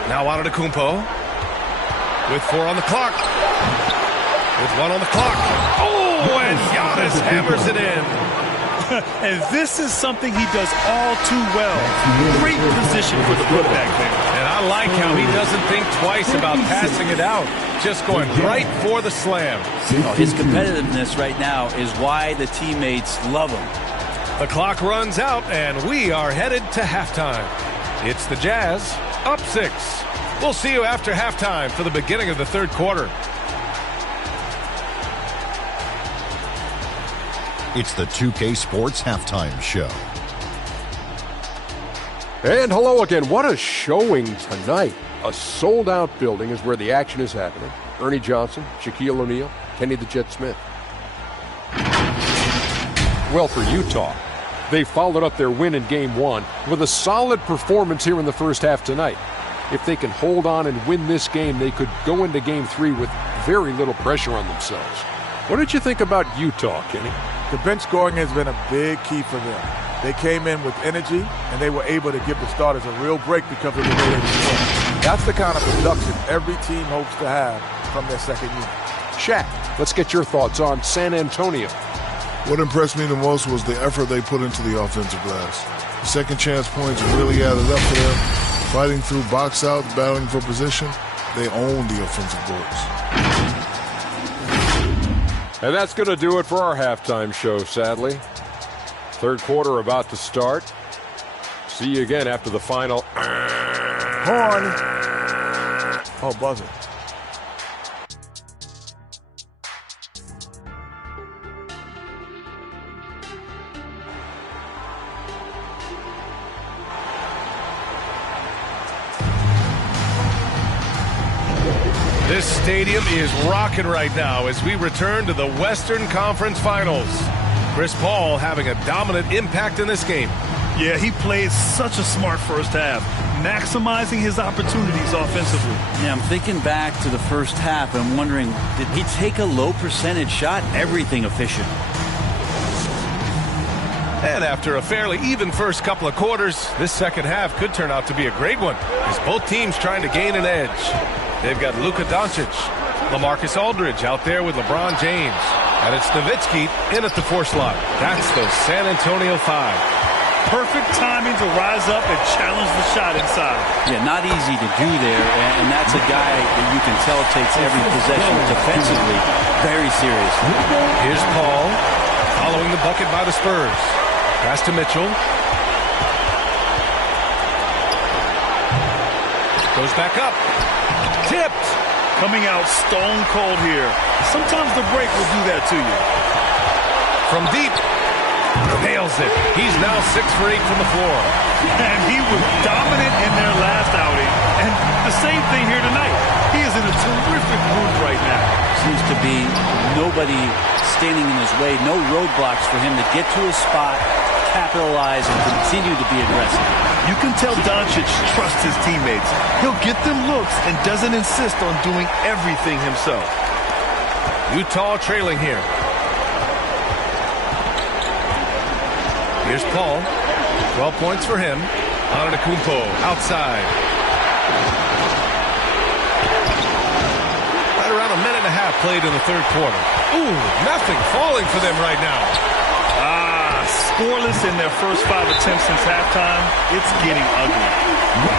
Now Antetokounmpo with 4 on the clock. With 1 on the clock. Oh, and Giannis hammers it in. And this is something he does all too well. Great position for the putback there. And I like how he doesn't think twice about passing it out. Just going right for the slam. Oh, his competitiveness right now is why the teammates love him. The clock runs out, and we are headed to halftime. It's the Jazz up 6. We'll see you after halftime for the beginning of the third quarter. It's the 2K Sports Halftime Show. And hello again. What a showing tonight. A sold-out building is where the action is happening. Ernie Johnson, Shaquille O'Neal, Kenny the Jet Smith. Well, for Utah, they followed up their win in Game 1 with a solid performance here in the first half tonight. If they can hold on and win this game, they could go into Game 3 with very little pressure on themselves. What did you think about Utah, Kenny? The bench scoring has been a big key for them. They came in with energy, and they were able to give the starters a real break because of the way they performed. That's the kind of production every team hopes to have from their second unit. Shaq, let's get your thoughts on San Antonio. What impressed me the most was the effort they put into the offensive glass. Second chance points really added up for them. Fighting through box outs, battling for position, they own the offensive boards. And that's going to do it for our halftime show, sadly. Third quarter about to start. See you again after the final. Horn. Oh, buzzer. This stadium is rocking right now as we return to the Western Conference Finals. Chris Paul having a dominant impact in this game. Yeah, he played such a smart first half, maximizing his opportunities offensively. Yeah, I'm thinking back to the first half and wondering, did he take a low percentage shot? Everything efficient. And after a fairly even first couple of quarters, this second half could turn out to be a great one as both teams trying to gain an edge. They've got Luka Doncic, LaMarcus Aldridge out there with LeBron James. And it's Nowitzki in at the 4 slot. That's the San Antonio 5. Perfect timing to rise up and challenge the shot inside. Yeah, not easy to do there, and that's a guy that you can tell takes every possession defensively very seriously. Here's Paul, following the bucket by the Spurs. Pass to Mitchell. Goes back up. Tipped. Coming out stone cold here. Sometimes the break will do that to you. From deep. Nails it. He's now 6 for 8 from the floor. And he was dominant in their last outing. And the same thing here tonight. He is in a terrific mood right now. Seems to be nobody standing in his way. No roadblocks for him to get to his spot, capitalize, and continue to be aggressive. You can tell Doncic trusts his teammates. He'll get them looks and doesn't insist on doing everything himself. Utah trailing here. Here's Paul. 12 points for him. Antetokounmpo outside. Right around a minute and a half played in the third quarter. Ooh, nothing falling for them right now. Scoreless in their first 5 attempts since halftime. It's getting ugly.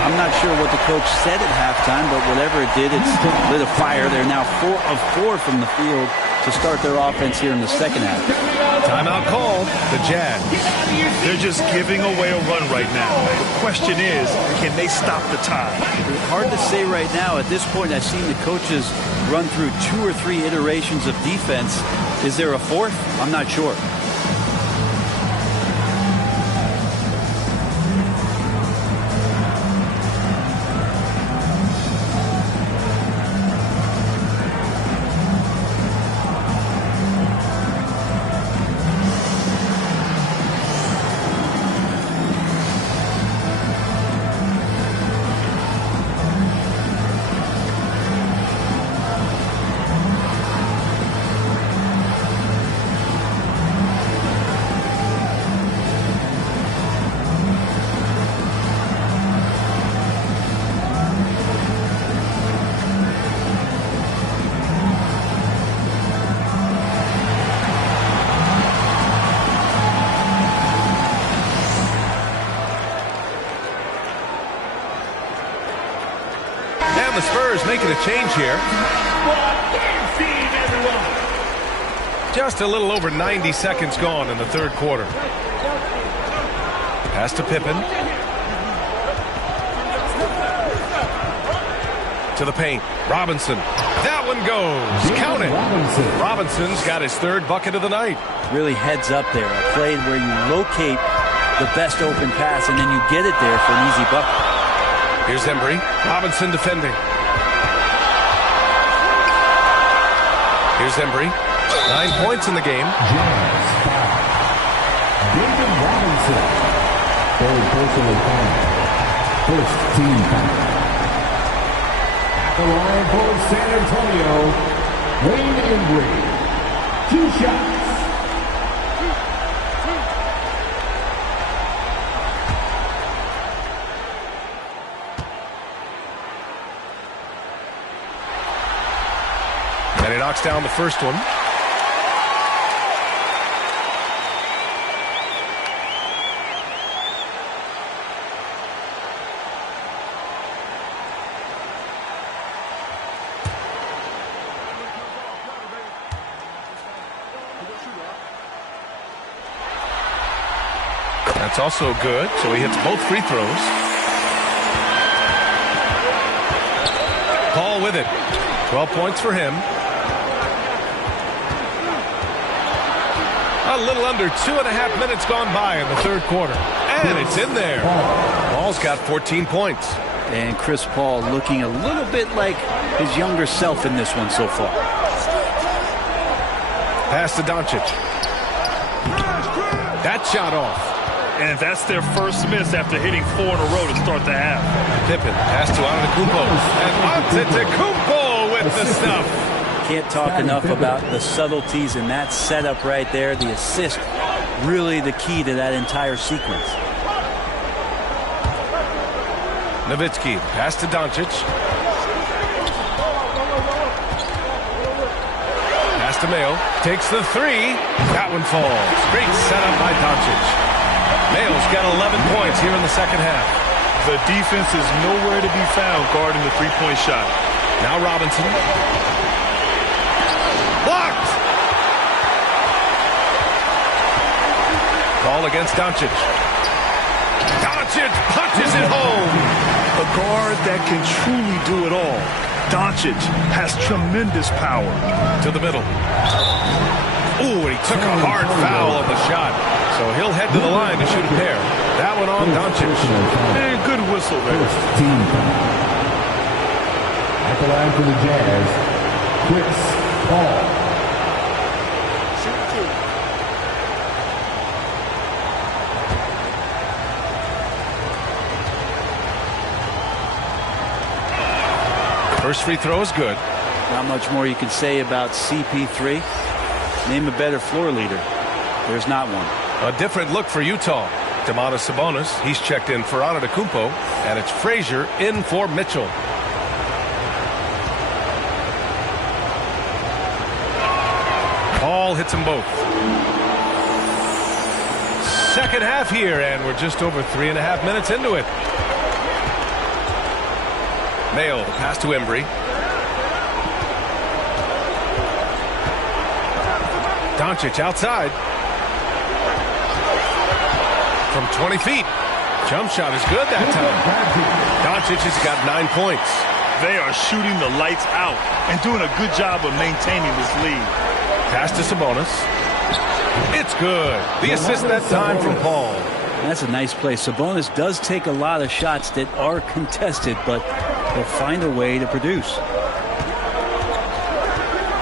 I'm not sure what the coach said at halftime, but whatever it did, it's lit a fire. They're now 4 of 4 from the field to start their offense here in the second half. Timeout called, the Jazz. They're just giving away a run right now. The question is, can they stop the tide? Hard to say right now. At this point, I've seen the coaches run through 2 or 3 iterations of defense. Is there a fourth? I'm not sure. The Spurs making a change here. Just a little over 90 seconds gone in the third quarter. Pass to Pippen. To the paint. Robinson. That one goes. Count it. Robinson's got his 3rd bucket of the night. Really heads up there. A play where you locate the best open pass and then you get it there for an easy bucket. Here's Embry. Robinson defending. Here's Embry. 9 points in the game. David Robinson. Third personal foul. First team foul. At the line for San Antonio, Wayne Embry. 2 shots. And he knocks down the first one. That's also good, so he hits both free throws. Paul with it. 12 points for him. A little under 2.5 minutes gone by in the third quarter. And it's in there. Paul's got 14 points. And Chris Paul looking a little bit like his younger self in this one so far. Pass to Doncic. That shot off. And that's their first miss after hitting 4 in a row to start the half. Pippen, pass to Antetokounmpo. And Antetokounmpo with the stuff. Can't talk enough about the subtleties in that setup right there. The assist, really the key to that entire sequence. Nowitzki, pass to Doncic. Pass to Mayo, takes the 3. That one falls. Great setup by Doncic. Mayo's got 11 points here in the second half. The defense is nowhere to be found guarding the three-point shot. Now Robinson. Blocked! Ball against Doncic. Doncic punches it home. A guard that can truly do it all. Doncic has tremendous power. To the middle. Ooh, he took a hard foul on the shot. So he'll head to the line to shoot a pair. That one on Doncic. And good whistle there. Team foul. At the line for the Jazz, Chris Paul. First free throw is good. Not much more you can say about CP3. Name a better floor leader. There's not one. A different look for Utah. Domantas Sabonis, he's checked in for Antetokounmpo, and it's Frazier in for Mitchell. Paul hits them both. second half here, and we're just over 3.5 minutes into it. Mayo, the pass to Embry. Doncic outside. From 20 feet. Jump shot is good that time. Doncic has got 9 points. They are shooting the lights out and doing a good job of maintaining this lead. Pass to Sabonis. It's good. The assist that time from Paul. That's a nice play. Sabonis does take a lot of shots that are contested, but he'll find a way to produce.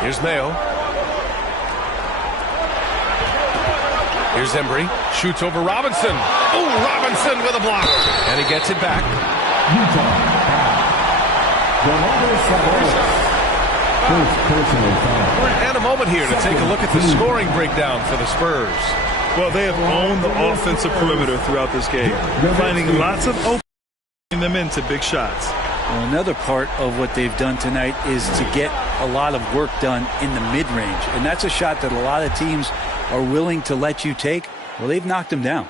Here's Mayo. Here's Embry. Shoots over Robinson. Oh, Robinson with a block. And he gets it back. And a moment here to take a look at the scoring breakdown for the Spurs. Well, they have owned the offensive perimeter throughout this game, finding lots of openings them into big shots. Well, another part of what they've done tonight is to get a lot of work done in the mid-range. And that's a shot that a lot of teams are willing to let you take. Well, they've knocked him down.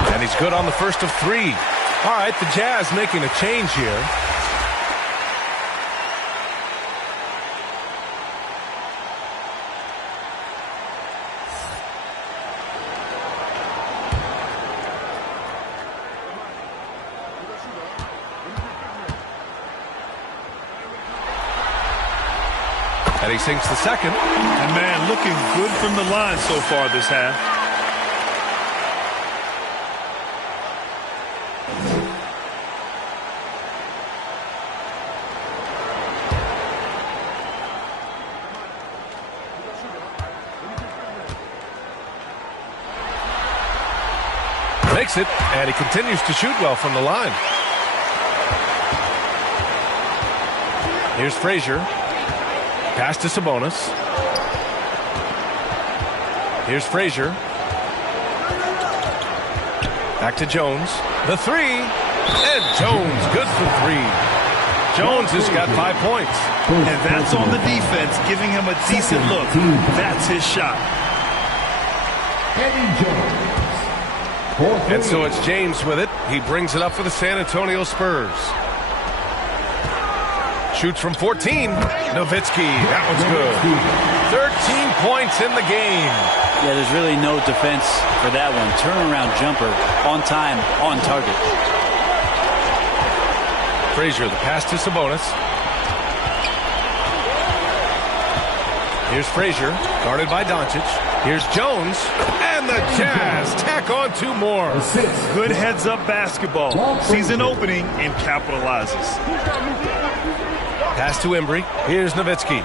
And he's good on the first of 3. All right, the Jazz making a change here. And he sinks the second. And man, looking good from the line so far this half. Makes it, and he continues to shoot well from the line. Here's Frazier. Pass to Sabonis. Here's Frazier. Back to Jones. The 3. And Jones good for 3. Jones has got 5 points. And that's on the defense, giving him a decent look. That's his shot. And so it's James with it. He brings it up for the San Antonio Spurs. Shoots from 14. Nowitzki, that one's good. 13 points in the game. Yeah, there's really no defense for that one. Turnaround jumper, on time, on target. Frazier, the pass to Sabonis. Here's Frazier, guarded by Doncic. Here's Jones, and the Jazz tack on 2 more. Good heads-up basketball. Sees an opening and capitalizes. Pass to Embry. Here's Nowitzki.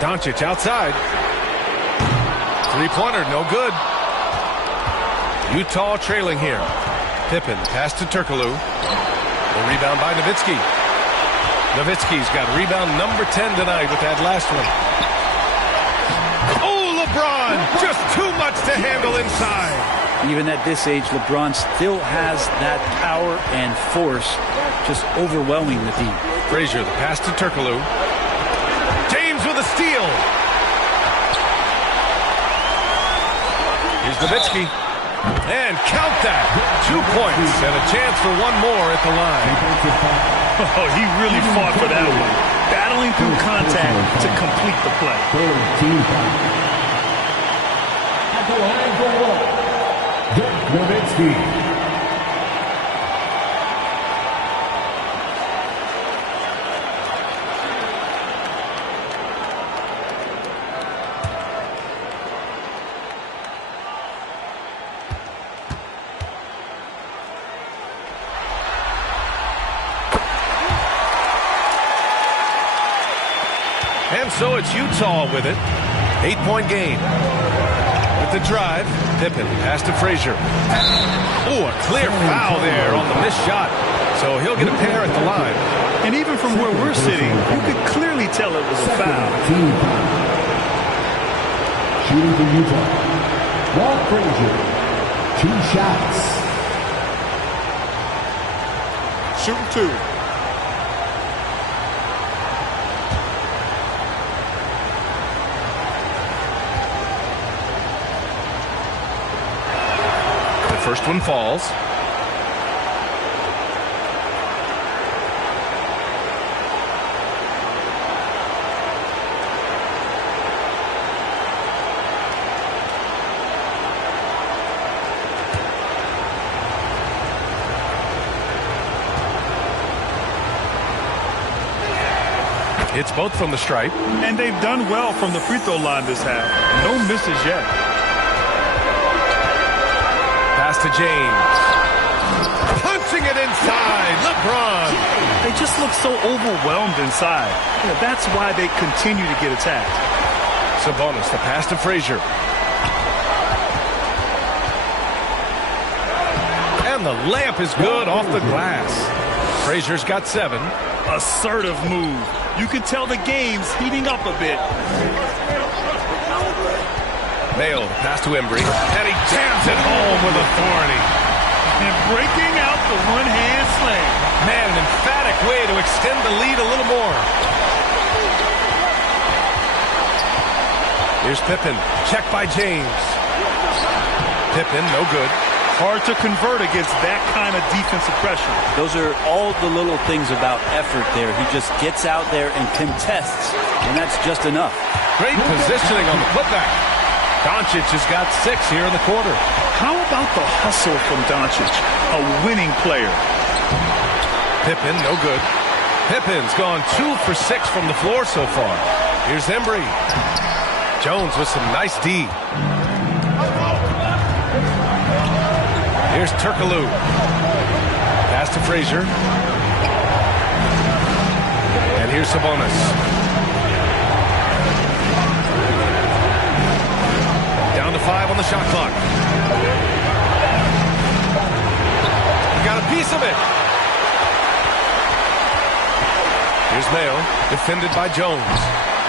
Doncic outside. 3-pointer, no good. Utah trailing here. Pippen, pass to Turkoglu. The rebound by Nowitzki. Nowitzki's got rebound number 10 tonight with that last one. Oh, LeBron! Just too much to handle inside. Even at this age, LeBron still has that power and force, just overwhelming the team. Frazier, the pass to Turkoglu. James with a steal. Here's Nowitzki. And count that. 2 points and a chance for 1 more at the line. Oh, he really fought for that one. Battling through contact to complete the play. At the line for 1, Nowitzki. And so it's Utah with it. 8-point game. With the drive, Pippen, pass to Frazier. Oh, a clear foul there on the missed shot. So he'll get a pair at the line. And even from where we're sitting, you could clearly tell it was a foul. Shooting for Utah. Walt Frazier. 2 shots. Shooting 2. First one falls. It's both from the stripe. And they've done well from the free throw line this half. No misses yet. Pass to James. Punching it inside. LeBron. They just look so overwhelmed inside. That's why they continue to get attacked. Sabonis, the pass to Frazier. And the layup is good off the glass. Frazier's got 7. Assertive move. You can tell the game's heating up a bit. Mayo, pass to Embry. And he jams it home with authority. And breaking out the one-hand slam. Man, an emphatic way to extend the lead a little more. Here's Pippen. Check by James. Pippen, no good. Hard to convert against that kind of defensive pressure. Those are all the little things about effort there. He just gets out there and contests, and that's just enough. Great positioning on the putback. Doncic has got 6 here in the quarter. How about the hustle from Doncic, a winning player? Pippen, no good. Pippen's gone 2 for 6 from the floor so far. Here's Embry. Jones with some nice D. Here's Turkoglu. Pass to Frazier. And here's Sabonis. Down to 5 on the shot clock. He got a piece of it. Here's Mayo, defended by Jones.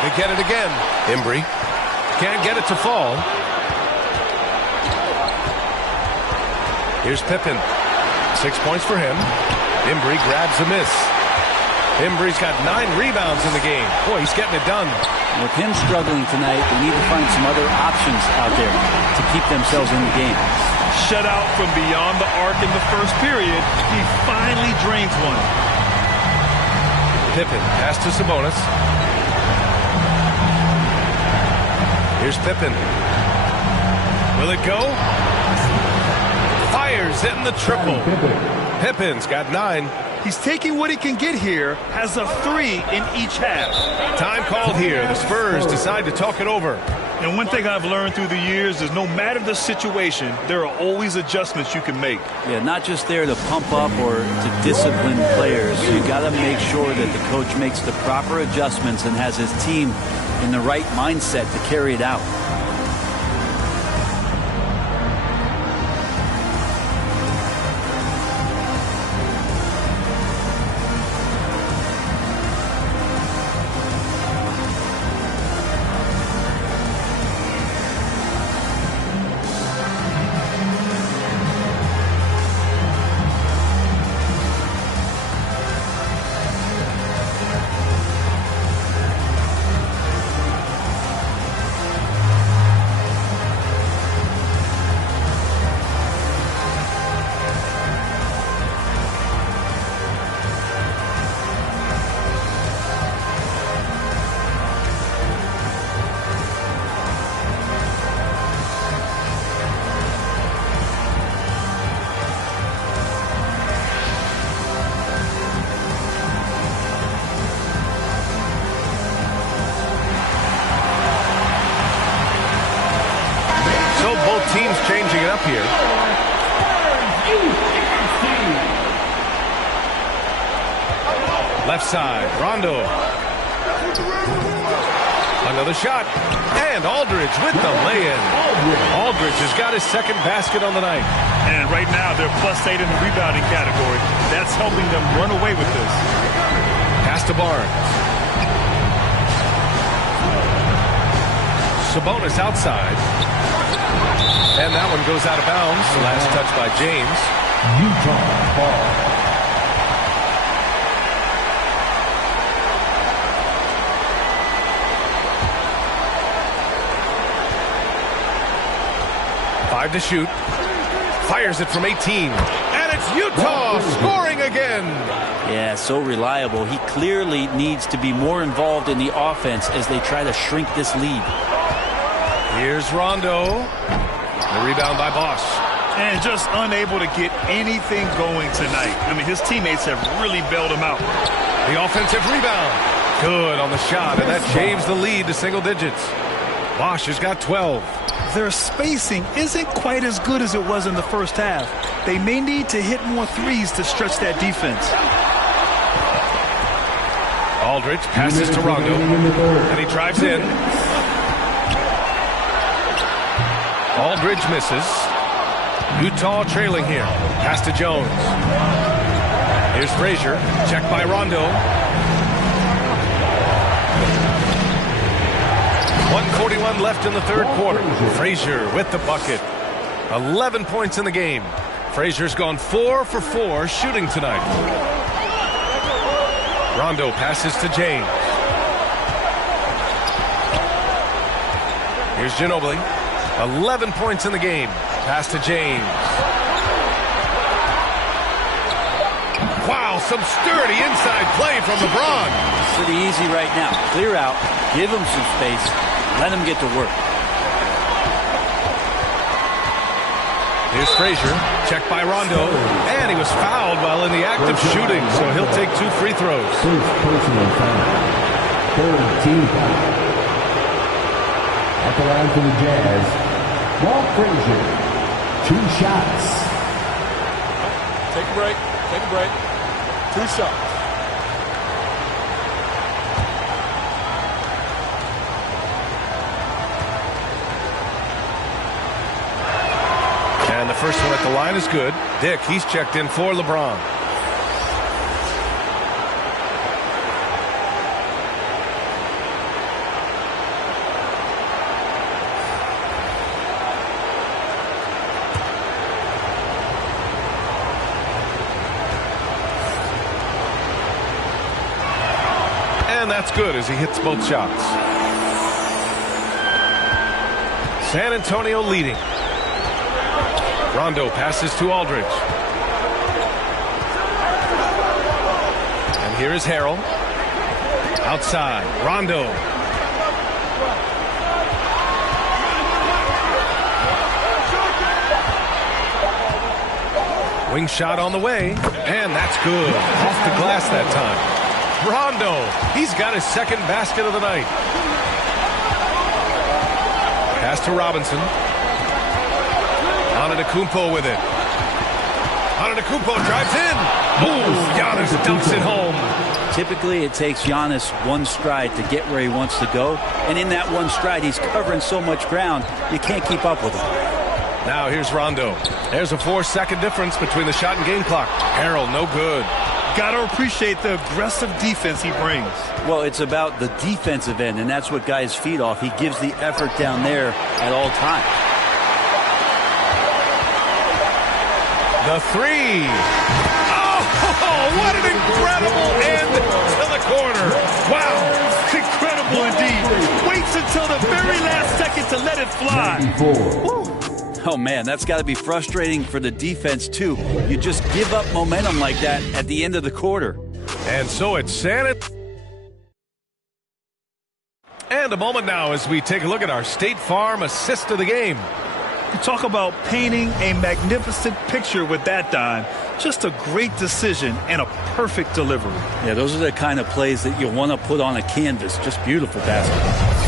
They get it again. Embry can't get it to fall. Here's Pippen. 6 points for him. Embry grabs a miss. Embry's got 9 rebounds in the game. Boy, he's getting it done. With him struggling tonight, they need to find some other options out there to keep themselves in the game. Shut out from beyond the arc in the first period. He finally drains one. Pippen, pass to Sabonis. Here's Pippen. Will it go? Fires in the triple. Pippen's got 9. He's taking what he can get here, has a 3 in each half. Time called here. The Spurs decide to talk it over. And one thing I've learned through the years is no matter the situation, there are always adjustments you can make. Yeah, not just there to pump up or to discipline players. You got to make sure that the coach makes the proper adjustments and has his team in the right mindset to carry it out. Teams changing it up here. Left side, Rondo. Another shot. And Aldridge with the lay-in. Aldridge has got his second basket on the night. And right now they're +8 in the rebounding category. That's helping them run away with this. Pass to Barnes. Sabonis outside. And that one goes out of bounds. Last touch by James. Utah ball. Five to shoot. Fires it from 18. And it's Utah scoring again. Yeah, so reliable. He clearly needs to be more involved in the offense as they try to shrink this lead. Here's Rondo. The rebound by Bosch. And just unable to get anything going tonight. I mean, his teammates have really bailed him out. The offensive rebound. Good on the shot, and that shaves the lead to single digits. Bosch has got 12. Their spacing isn't quite as good as it was in the first half. They may need to hit more threes to stretch that defense. Aldridge passes to Rondo, and he drives in. Aldridge misses. Utah trailing here. Pass to Jones. Here's Frazier. Checked by Rondo. 1:41 left in the third quarter. Frazier with the bucket. 11 points in the game. Frazier's gone 4 for 4 shooting tonight. Rondo passes to James. Here's Ginobili. 11 points in the game. Pass to James. Wow, some sturdy inside play from LeBron. Pretty easy right now. Clear out, give him some space, let him get to work. Here's Frazier, checked by Rondo, and he was fouled while in the act of shooting, so he'll take 2 free throws. First personal foul. Third team foul. At the line for the Jazz, Walt Frazier. 2 shots. Take a break. Take a break. 2 shots. And the first one at the line is good. Dick, he's checked in for LeBron. And that's good as he hits both shots. San Antonio leading. Rondo passes to Aldridge. And here is Harrell. Outside. Rondo. Wing shot on the way. And that's good. Off the glass that time. Rondo. He's got his second basket of the night. Pass to Robinson. Antetokounmpo with it. Antetokounmpo drives in. Oh, Giannis dumps it home. Typically, it takes Giannis one stride to get where he wants to go. And in that one stride, he's covering so much ground, you can't keep up with him. Now here's Rondo. There's a 4-second difference between the shot and game clock. Harrell, no good. Got to appreciate the aggressive defense he brings. Well, it's about the defensive end, and that's what guys feed off. He gives the effort down there at all times. The 3. Oh, what an incredible end to the corner. Wow, incredible indeed. Waits until the very last second to let it fly. Oh, man, that's got to be frustrating for the defense, too. You just give up momentum like that at the end of the quarter. And so it's Santa. And a moment now as we take a look at our State Farm assist of the game. You talk about painting a magnificent picture with that dime. Just a great decision and a perfect delivery. Yeah, those are the kind of plays that you want to put on a canvas. Just beautiful basketball.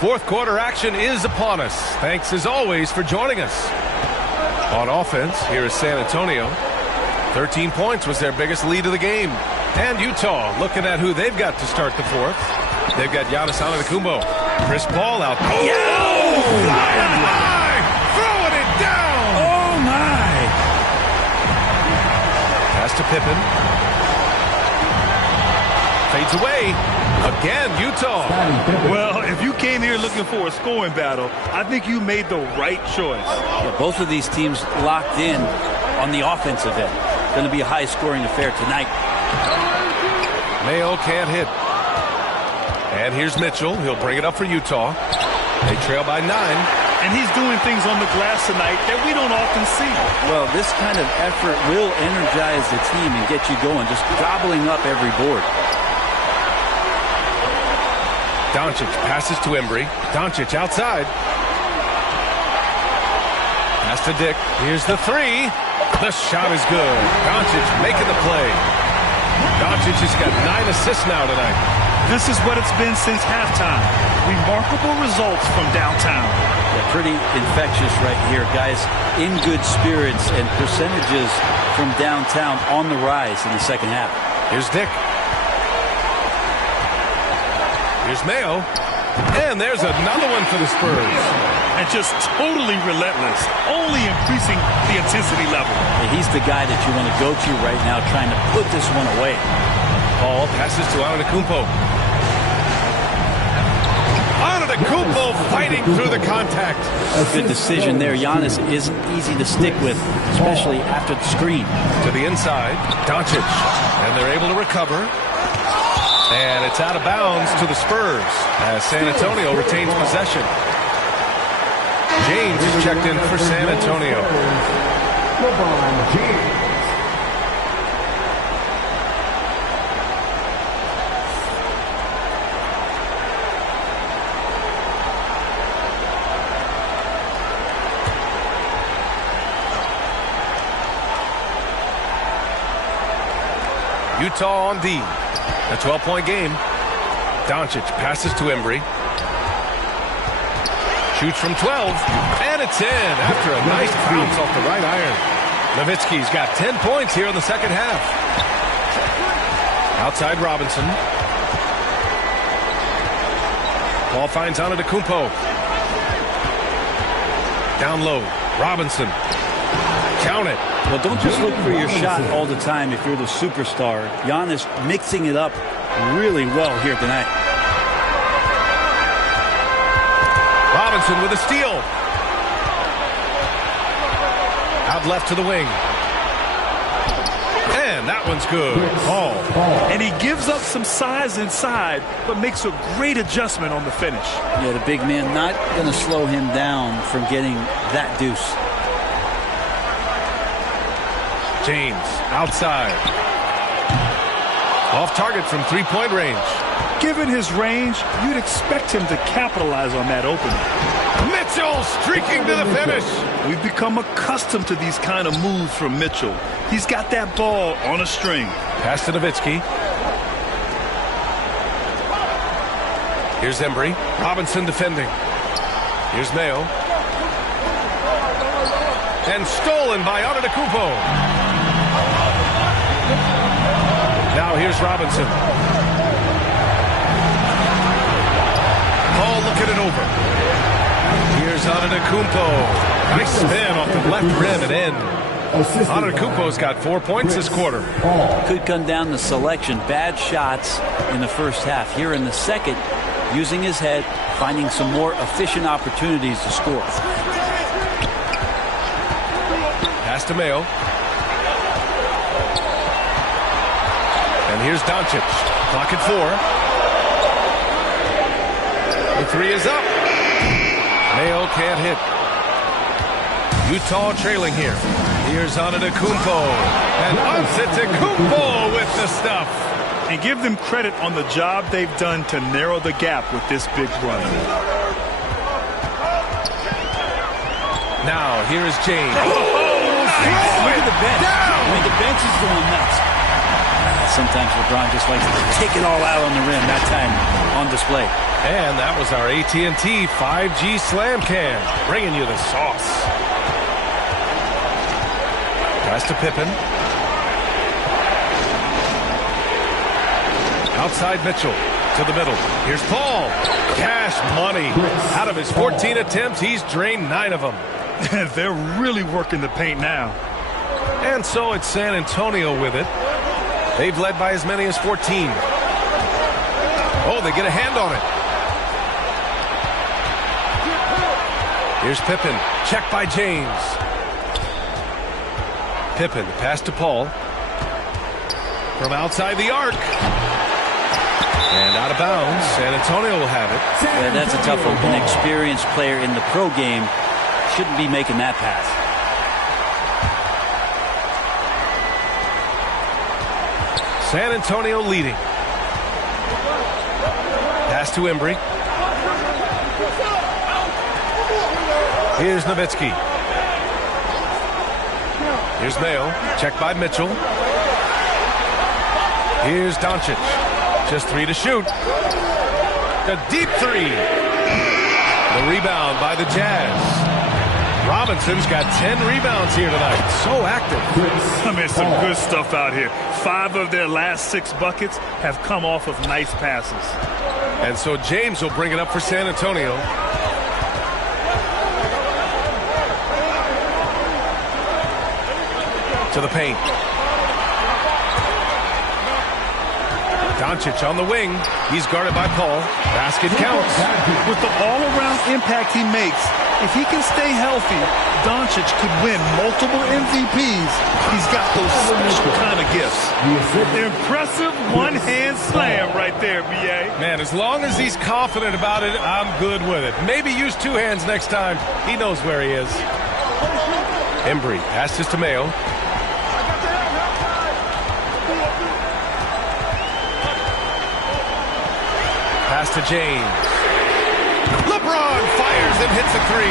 Fourth quarter action is upon us. Thanks as always for joining us. On offense, here is San Antonio. 13 points was their biggest lead of the game. And Utah looking at who they've got to start the fourth. They've got Giannis Antetokounmpo. Chris Paul out. Oh, flying high! Throwing it down! Oh, my! Pass to Pippen. Fades away. Again, Utah. Well, if you came here looking for a scoring battle, I think you made the right choice. Yeah, both of these teams locked in on the offensive end. Going to be a high-scoring affair tonight. Mayo can't hit. And here's Mitchell. He'll bring it up for Utah. They trail by 9. And he's doing things on the glass tonight that we don't often see. Well, this kind of effort will energize the team and get you going, just gobbling up every board. Doncic passes to Embry. Doncic outside. Pass to Dick. Here's the 3. The shot is good. Doncic making the play. Doncic has got 9 assists now tonight. This is what it's been since halftime. Remarkable results from downtown. Yeah, pretty infectious right here, guys. In good spirits and percentages from downtown on the rise in the second half. Here's Dick. Here's Mayo. And there's another one for the Spurs. And just totally relentless, only increasing the intensity level. He's the guy that you want to go to right now, trying to put this one away. Ball passes to Antetokounmpo. Antetokounmpo fighting through the contact. Good decision there. Giannis isn't easy to stick with, especially after the screen. To the inside, Doncic. And they're able to recover. And it's out of bounds to the Spurs as San Antonio retains possession. James is checked in for San Antonio. Utah on D. A 12-point game. Doncic passes to Embry. Shoots from 12, and it's in after a nice bounce off the right iron. Nowitzki's got 10 points here in the second half. Outside Robinson. Ball finds Antetokounmpo. Down low, Robinson. Count it. Well, don't just look for your shot all the time if you're the superstar. Giannis mixing it up really well here tonight. Robinson with a steal. Out left to the wing. And that one's good. Ball. And he gives up some size inside, but makes a great adjustment on the finish. Yeah, the big man not going to slow him down from getting that deuce. James outside. Off target from three-point range. Given his range, you'd expect him to capitalize on that opening. Mitchell streaking to the finish. We've become accustomed to these kind of moves from Mitchell. He's got that ball on a string. Pass to Nowitzki. Here's Embry. Robinson defending. Here's Mayo. And stolen by Antetokounmpo. Now here's Robinson. Paul looking it over. Here's Antetokounmpo. Nice spin off the left rim and in. Antetokounmpo's got 4 points this quarter. Could come down to selection. Bad shots in the first half. Here in the second, using his head, finding some more efficient opportunities to score. Pass to Mayo. And here's Doncic. Clock at 4. The three is up. Mayo can't hit. Utah trailing here. Here's Antetokounmpo. And Antetokounmpo with the stuff. And give them credit on the job they've done to narrow the gap with this big run. Now, here is James. Look at the bench. I mean, the bench is going nuts. Sometimes LeBron just likes to take it all out on the rim. That time on display. And that was our AT&T 5G Slam Cam, bringing you the sauce. Pass to Pippen. Outside Mitchell to the middle. Here's Paul. Cash money. Out of his 14 attempts, he's drained 9 of them. They're really working the paint now. And so it's San Antonio with it. They've led by as many as 14. Oh, they get a hand on it. Here's Pippen. Check by James. Pippen, pass to Paul. From outside the arc. And out of bounds. San Antonio will have it. Yeah, that's a tough one. An experienced player in the pro game shouldn't be making that pass. San Antonio leading. Pass to Embry. Here's Nowitzki. Here's Mayo. Check by Mitchell. Here's Doncic. Just 3 to shoot. A deep 3. The rebound by the Jazz. Robinson's got 10 rebounds here tonight. So active. I mean, some good stuff out here. 5 of their last 6 buckets have come off of nice passes. And so James will bring it up for San Antonio. To the paint. Doncic on the wing. He's guarded by Paul. Basket counts. With the all-around impact he makes, if he can stay healthy, Doncic could win multiple MVPs. He's got those special kind of gifts. Impressive one-hand slam right there, B.A. Man, as long as he's confident about it, I'm good with it. Maybe use 2 hands next time. He knows where he is. Embry passes to Mayo. Pass to James. LeBron fires and hits a 3.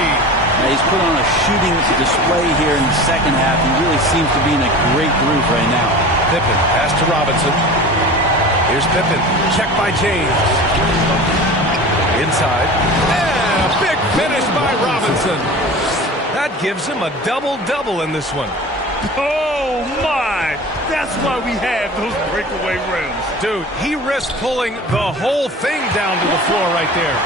He's put on a shooting display here in the second half. He really seems to be in a great groove right now. Pippen, pass to Robinson. Here's Pippen, checked by James. Inside. And a big finish by Robinson. That gives him a double-double in this one. Oh, my! That's why we have those breakaway rims. Dude, he risked pulling the whole thing down to the floor right there.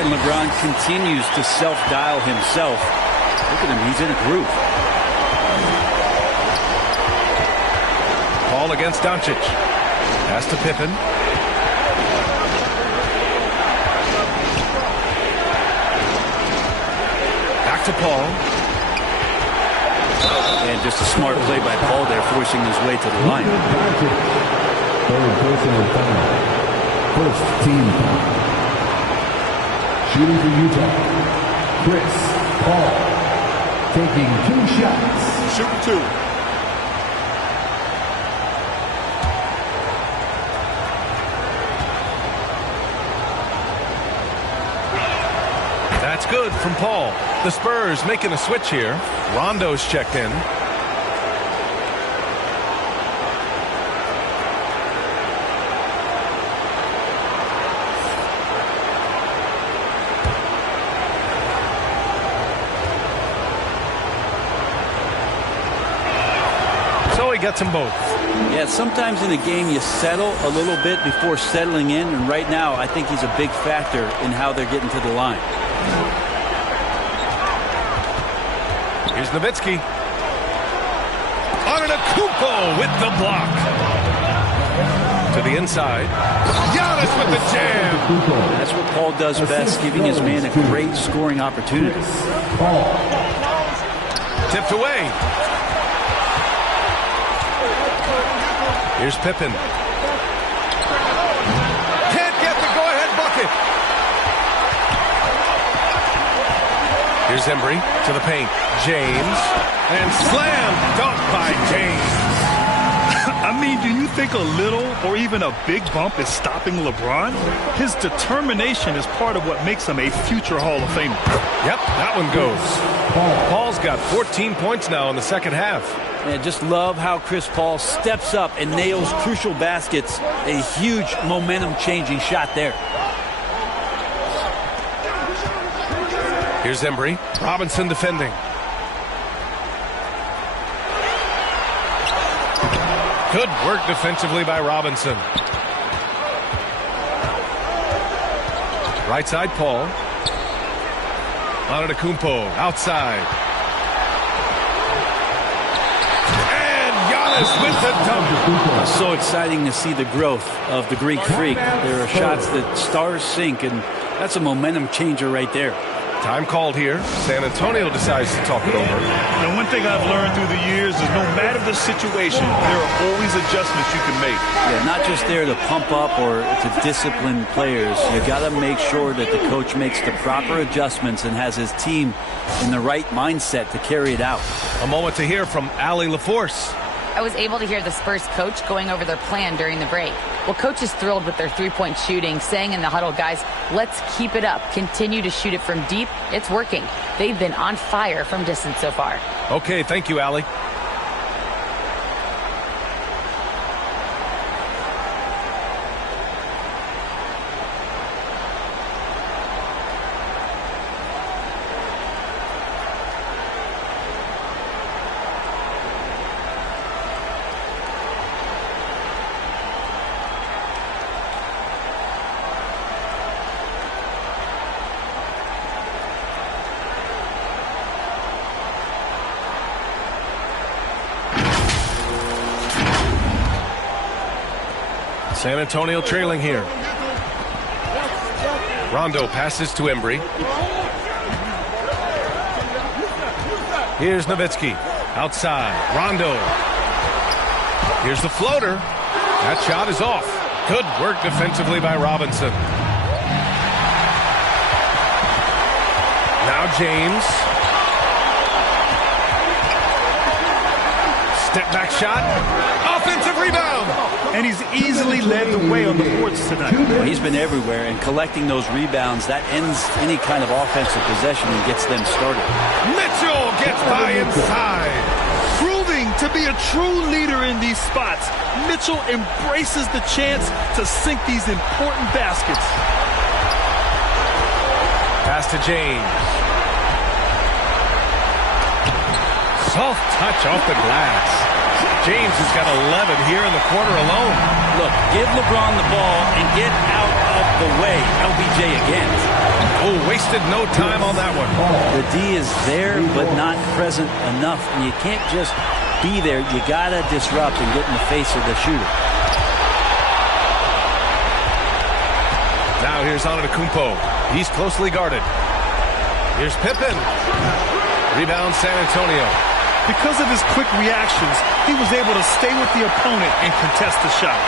And LeBron continues to self-dial himself. Look at him, he's in a groove. Paul against Doncic. Pass to Pippen. Back to Paul. And just a smart play by Paul there, forcing his way to the line. Third personal foul. First team foul. Shooting for Utah, Chris Paul. Taking 2 shots. Shooting 2. That's good from Paul. The Spurs making a switch here. Rondo's checked in. So he gets them both. Yeah, sometimes in a game you settle a little bit before settling in, and right now I think he's a big factor in how they're getting to the line. Here's Nowitzki. Antetokounmpo with the block. To the inside. Giannis with the jam. That's what Paul does best, giving his man a great scoring opportunity. Tipped away. Here's Pippen. Can't get the go-ahead bucket. Here's Embry to the paint. James. And slam dunk by James. I mean, do you think a little or even a big bump is stopping LeBron? His determination is part of what makes him a future Hall of Famer. Yep, that one goes. Paul's got 14 points now in the second half. And just love how Chris Paul steps up and nails crucial baskets. A huge momentum-changing shot there. Here's Embry. Robinson defending. Good work defensively by Robinson. Right side, Paul. Antetokounmpo outside. And Giannis with the dunk. So exciting to see the growth of the Greek Freak. There are shots that stars sink, and that's a momentum changer right there. Time called here. San Antonio decides to talk it over. And one thing I've learned through the years is no matter the situation, there are always adjustments you can make. Yeah, not just there to pump up or to discipline players. You got to make sure that the coach makes the proper adjustments and has his team in the right mindset to carry it out. A moment to hear from Allie LaForce. I was able to hear the Spurs coach going over their plan during the break. Well, coach is thrilled with their three-point shooting, saying in the huddle, guys, let's keep it up. Continue to shoot it from deep. It's working. They've been on fire from distance so far. Okay, thank you, Allie. San Antonio trailing here. Rondo passes to Embry. Here's Nowitzki. Outside. Rondo. Here's the floater. That shot is off. Good work defensively by Robinson. Now James. Step back shot. Offensive rebound. And he's easily led the way on the boards tonight. Well, he's been everywhere, and collecting those rebounds, that ends any kind of offensive possession and gets them started. Mitchell gets by inside. Proving to be a true leader in these spots, Mitchell embraces the chance to sink these important baskets. Pass to James. Soft touch off the glass. James has got 11 here in the quarter alone. Look, give LeBron the ball and get out of the way. LBJ again. Oh, wasted no time on that one. The D is there, but not present enough. And you can't just be there. You got to disrupt and get in the face of the shooter. Now here's Antetokounmpo. He's closely guarded. Here's Pippen. Rebound San Antonio. Because of his quick reactions, he was able to stay with the opponent and contest the shot.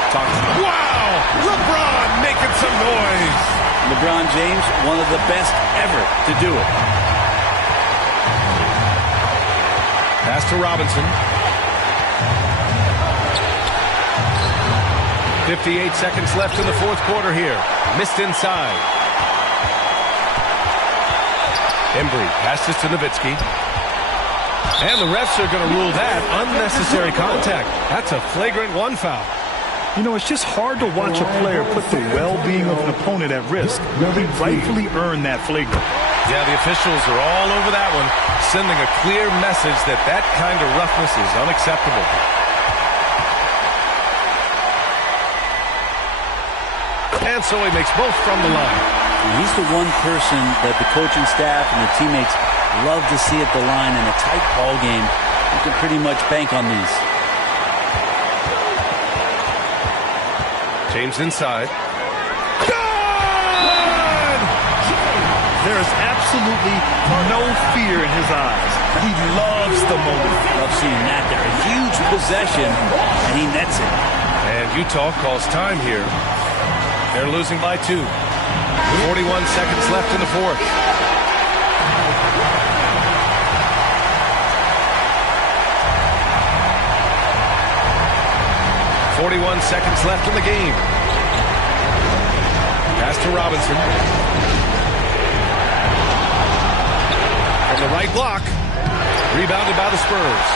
Wow! LeBron making some noise. LeBron James, one of the best ever to do it. Pass to Robinson. 58 seconds left in the fourth quarter here. Missed inside. Embry passes to Nowitzki. And the refs are going to rule that unnecessary contact. That's a flagrant one foul. You know, it's just hard to watch a player put the well-being of an opponent at risk. He rightfully earned that flagrant. Yeah, the officials are all over that one, sending a clear message that that kind of roughness is unacceptable. And so he makes both from the line. He's the one person that the coaching staff and the teammates love to see at the line. In a tight ball game, you can pretty much bank on these. James inside. Good! There is absolutely no fear in his eyes. He loves the moment. Love seeing that there. A huge possession, and he nets it. And Utah calls time here. They're losing by 2. 41 seconds left in the fourth. Seconds left in the game. Pass to Robinson. From the right block. Rebounded by the Spurs.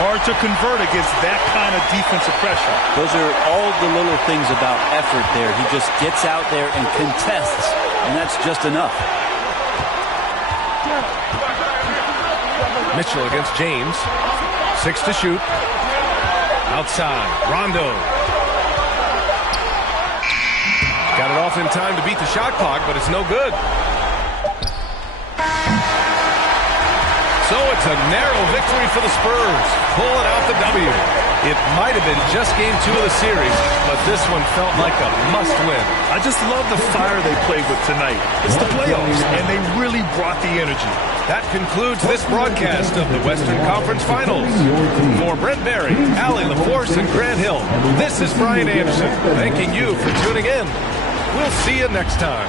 Hard to convert against that kind of defensive pressure. Those are all the little things about effort there. He just gets out there and contests, and that's just enough. Mitchell against James. 6 to shoot. Outside. Rondo. Got it off in time to beat the shot clock, but it's no good. So it's a narrow victory for the Spurs, pulling out the W. It might have been just game 2 of the series, but this one felt like a must-win. I just love the fire they played with tonight. It's the playoffs, and they really brought the energy. That concludes this broadcast of the Western Conference Finals. For Brent Berry, Allie LaForce, and Grant Hill, this is Brian Anderson, thanking you for tuning in. We'll see you next time.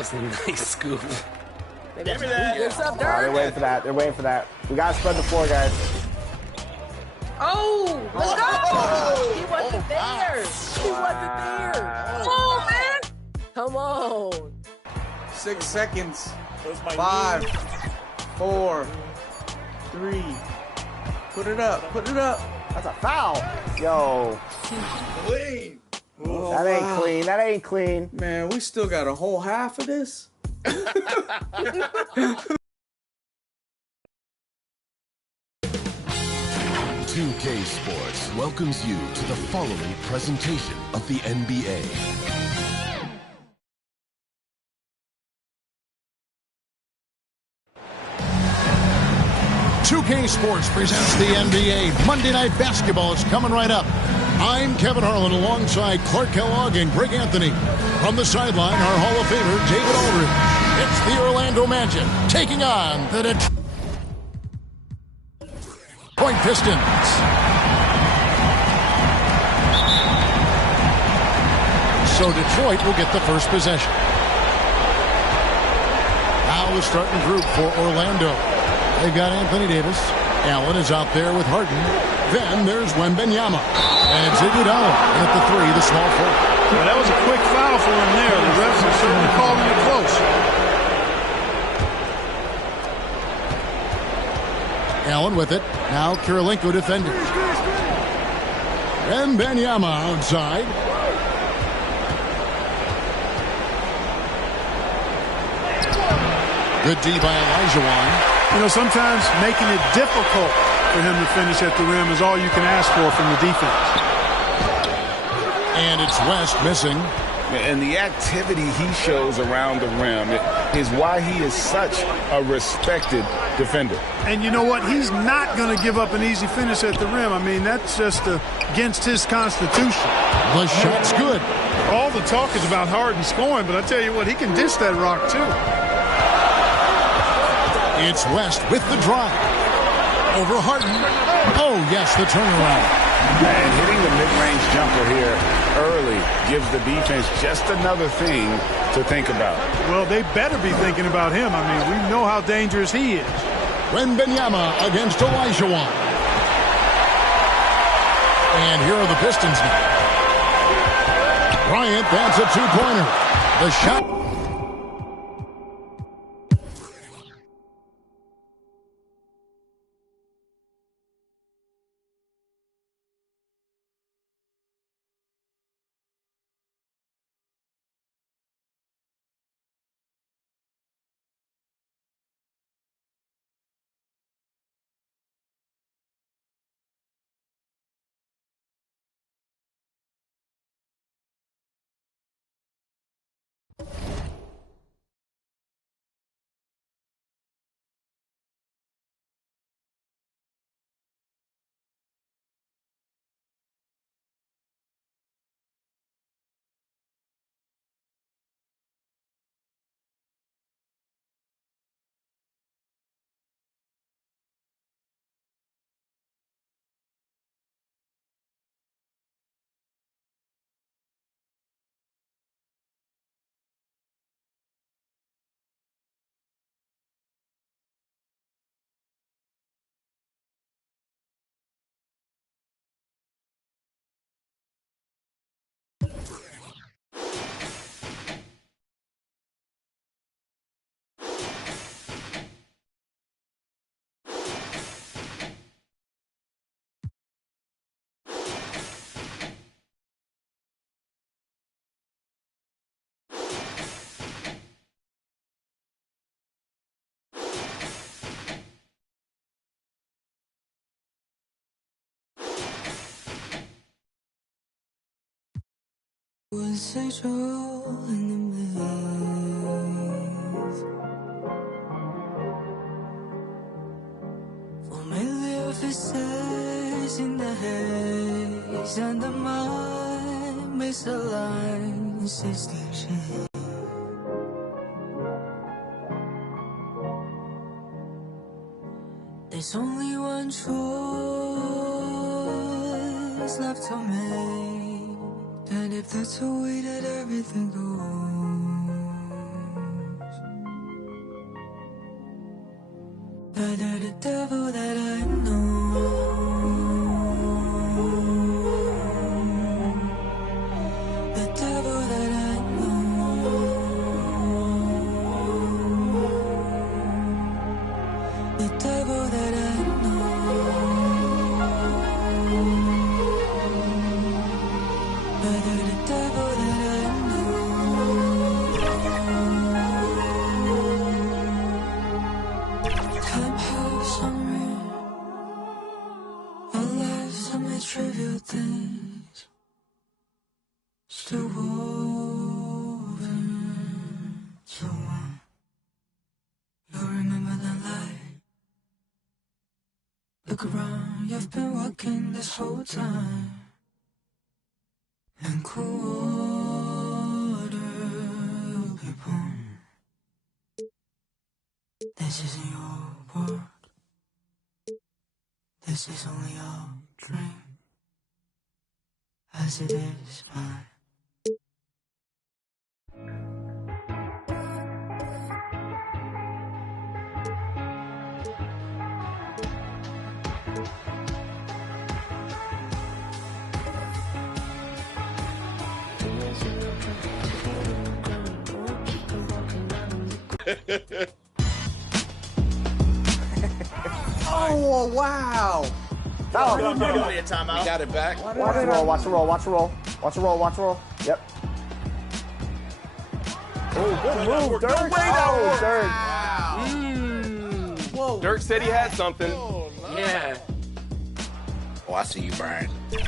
That's a nice scoop. Give me that. What's up, Dirk? They're waiting for that. They're waiting for that. We gotta spread the floor, guys. Oh, let's go! He wasn't there. He wasn't there. Come on, man. Come on. 6 seconds. 5, 4, 3. Put it up. Put it up. That's a foul. Yo. Clean. Oh, that ain't clean. That ain't clean. Man, we still got a whole half of this. 2K Sports welcomes you to the following presentation of the NBA. .2K Sports presents the NBA. Monday Night Basketball is coming right up. I'm Kevin Harlan alongside Clark Kellogg and Greg Anthony. From the sideline, our Hall of Famer, David Aldridge. It's the Orlando Magic taking on the Detroit Pistons. So Detroit will get the first possession. Now the starting group for Orlando. They've got Anthony Davis. Allen is out there with Harden. Then there's Wembanyama. And it's Iguodala. And at the 3, the small forward. Well, that was a quick foul for him there. The refs are certainly calling it close. Allen with it. Now Kirilenko defending. Wembanyama outside. Good D by Olajuwon. You know, sometimes making it difficult for him to finish at the rim is all you can ask for from the defense. And it's West missing. And the activity he shows around the rim is why he is such a respected defender. And you know what? He's not going to give up an easy finish at the rim. I mean, that's just against his constitution. The shot's good. All the talk is about Harden scoring, but I tell you what, he can dish that rock too. It's West with the drive. Over Harden. Oh, yes, the turnaround. And hitting the mid-range jumper here early gives the defense just another thing to think about. Well, they better be thinking about him. I mean, we know how dangerous he is. Wembanyama against Olajuwon. And here are the Pistons now. Bryant, that's a two-pointer. The shot. Was a jewel in the maze. Familiar faces in the haze, and the mind misaligns distinction. There's only one choice left to make. And if that's the way that everything goes, better the devil that I know, the devil that I know, the devil that I know. Trivial things still woven to one. You'll remember the light. Look around, you've been walking this whole time. And quarter you'll be born. This isn't your world. This is only your dream. As it is mine. Oh, wow. Foul. We got it back. Watch the roll, watch the roll, watch the roll. Watch the roll, watch the roll. Yep. Oh, good move, Dirk. Oh, Dirk. Whoa. Dirk said he had something. Yeah. Oh, I see you, Brian. Lay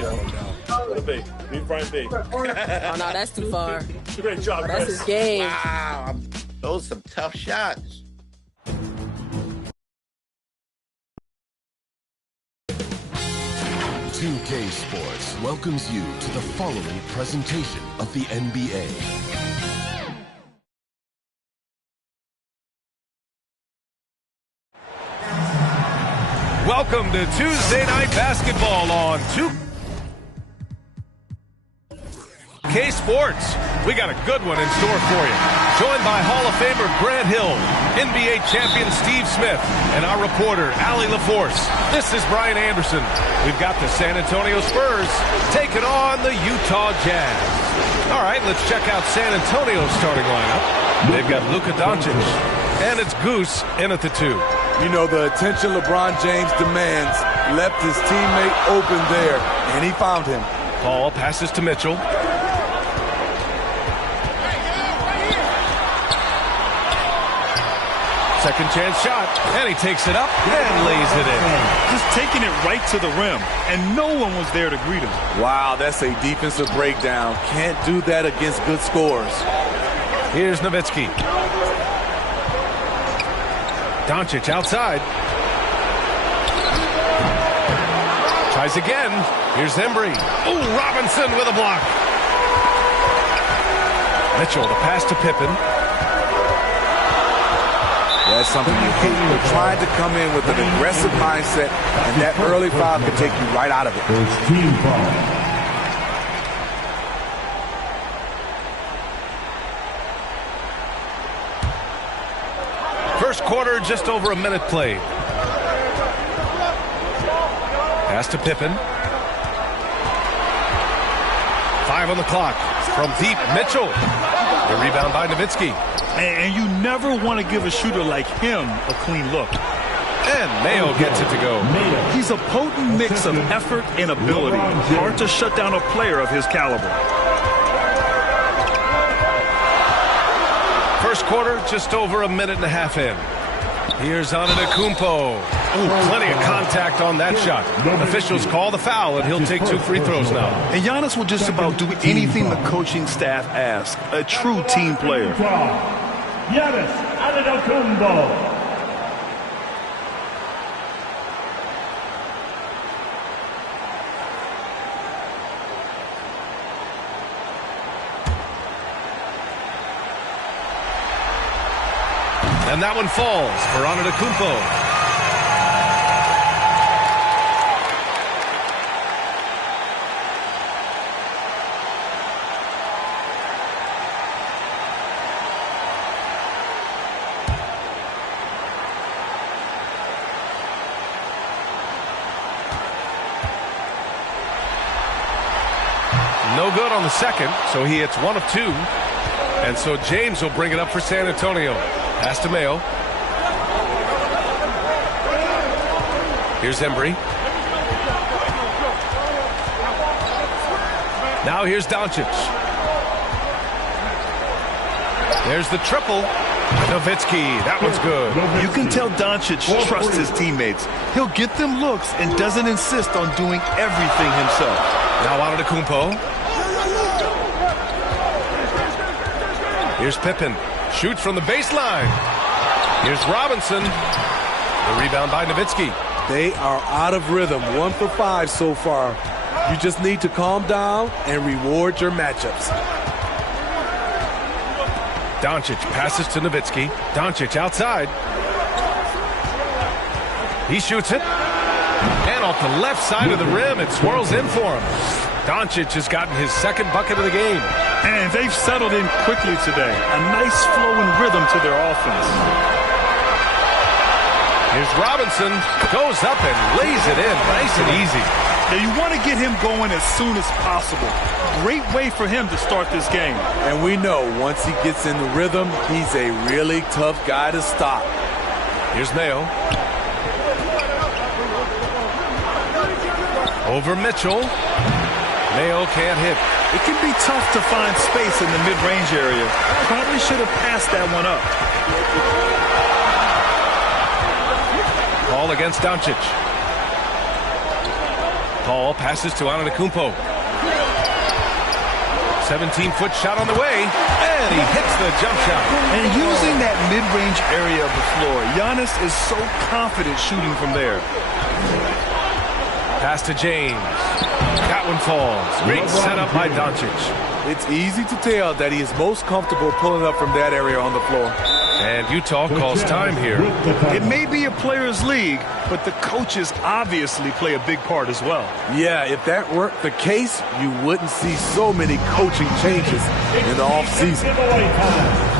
that one down. Let it be. Leave Brian be. Oh, no, that's too far. Great job, That's Chris. his game. Wow. Those are some tough shots. $2K Sports welcomes you to the following presentation of the NBA. Welcome to Tuesday Night Basketball on 2K Sports. We got a good one in store for you. Joined by Hall of Famer Grant Hill, NBA champion Steve Smith, and our reporter, Allie LaForce. This is Brian Anderson. We've got the San Antonio Spurs taking on the Utah Jazz. All right, let's check out San Antonio's starting lineup. They've got Luka Doncic, and it's Goose in at the 2. You know, the attention LeBron James demands left his teammate open there, and he found him. Paul passes to Mitchell. Second chance shot, and he takes it up and lays it in. Just taking it right to the rim, and no one was there to greet him. Wow, that's a defensive breakdown. Can't do that against good scores. Here's Nowitzki. Doncic outside. Tries again. Here's Embry. Oh, Robinson with a block. Mitchell, the pass to Pippen. That's something you hate. They're trying to come in with an aggressive mindset, and that early foul can take you right out of it. First team foul. First quarter, just over a minute played. Pass to Pippen. 5 on the clock. From deep, Mitchell. The rebound by Nowitzki. And you never want to give a shooter like him a clean look. And Mayo gets it to go. He's a potent mix of effort and ability. Hard to shut down a player of his caliber. First quarter, just over a minute and a half in. Here's Antetokounmpo. Ooh, plenty of contact on that shot. Officials call the foul, and he'll take 2 free throws now. And Giannis will just about do anything the coaching staff asks. A true team player. Giannis Antetokounmpo. And that one falls for Antetokounmpo. No good on the second, so he hits 1 of 2. And so James will bring it up for San Antonio. Pass to Mayo. Here's Embry. Now here's Doncic. There's the triple. Nowitzki, that one's good. You can tell Doncic trusts his teammates. He'll get them looks and doesn't insist on doing everything himself. Now Antetokounmpo. Here's Pippen. Shoots from the baseline. Here's Robinson. The rebound by Nowitzki. They are out of rhythm. 1 for 5 so far. You just need to calm down and reward your matchups. Doncic passes to Nowitzki. Doncic outside. He shoots it. And off the left side of the rim, it swirls in for him. Doncic has gotten his second bucket of the game. And they've settled in quickly today. A nice flowing rhythm to their offense. Here's Robinson. Goes up and lays it in. Nice and easy. Now you want to get him going as soon as possible. Great way for him to start this game. And we know once he gets in the rhythm, he's a really tough guy to stop. Here's Mayo. Over Mitchell. Mayo can't hit. It can be tough to find space in the mid-range area. Probably should have passed that one up. Ball against Doncic. Paul passes to Antetokounmpo. 17-foot shot on the way, and he hits the jump shot. And using that mid-range area of the floor, Giannis is so confident shooting from there. Pass to James. That one falls. Great setup by Doncic. It's easy to tell that he is most comfortable pulling up from that area on the floor. And Utah calls time here. It may be a players' league, but the coaches obviously play a big part as well. Yeah, if that weren't the case, you wouldn't see so many coaching changes in the offseason.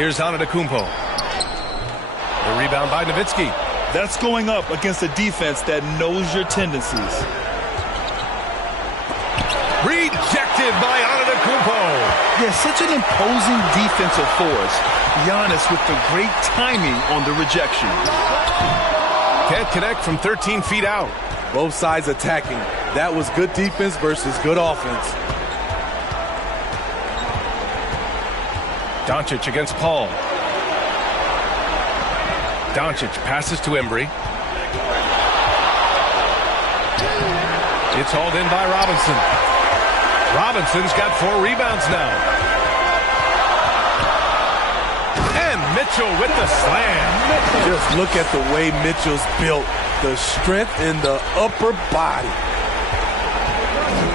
Here's Antetokounmpo. The rebound by Nowitzki. That's going up against a defense that knows your tendencies. Rejected by Antetokounmpo. Yeah, such an imposing defensive force. Giannis with the great timing on the rejection. Can't connect from 13 feet out. Both sides attacking. That was good defense versus good offense. Doncic against Paul. Doncic passes to Embry. It's hauled in by Robinson. Robinson's got 4 rebounds now. And Mitchell with the slam. Just look at the way Mitchell's built. The strength in the upper body.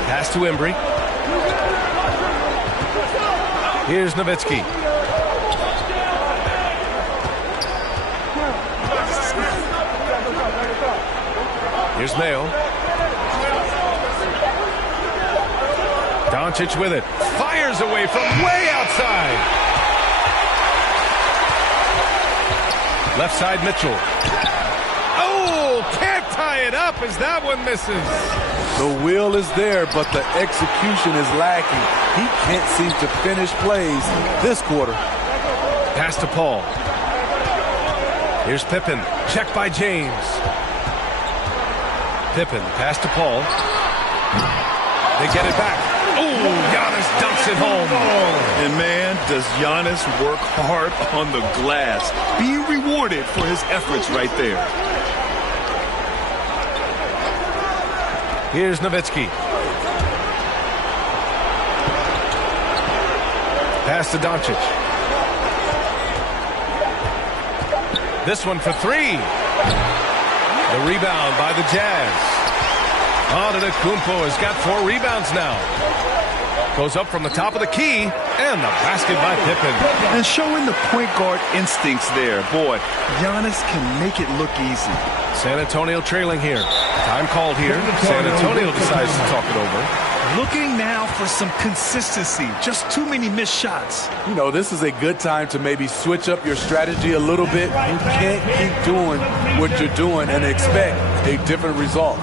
Pass to Embry. Here's Nowitzki. Here's Mayo. Doncic with it. Fires away from way outside. Left side Mitchell. Oh, can't tie it up as that one misses. The will is there, but the execution is lacking. He can't seem to finish plays this quarter. Pass to Paul. Here's Pippen. Check by James. Pippen. Pass to Paul. They get it back. Oh, Giannis dumps it home. And man, does Giannis work hard on the glass. Being rewarded for his efforts right there. Here's Nowitzki. Pass to Doncic. This one for 3. The rebound by the Jazz. Antetokounmpo has got 4 rebounds now. Goes up from the top of the key, and the basket by Pippen. And showing the point guard instincts there. Boy, Giannis can make it look easy. San Antonio trailing here. Time called here. San Antonio decides to talk it over. Looking now for some consistency. Just too many missed shots. You know, this is a good time to maybe switch up your strategy a little bit. You can't keep doing what you're doing and expect a different result.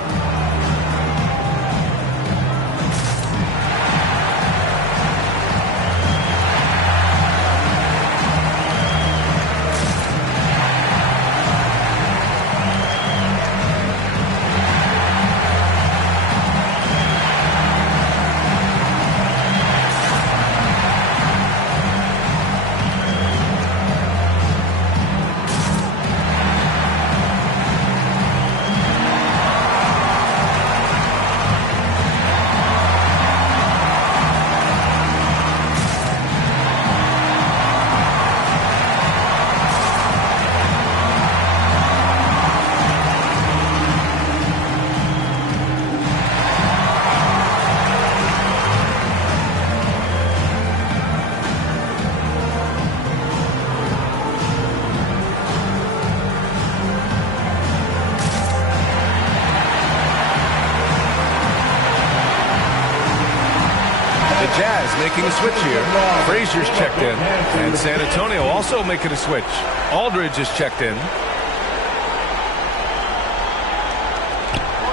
is making a switch here. Frazier's checked in. And San Antonio also making a switch. Aldridge is checked in.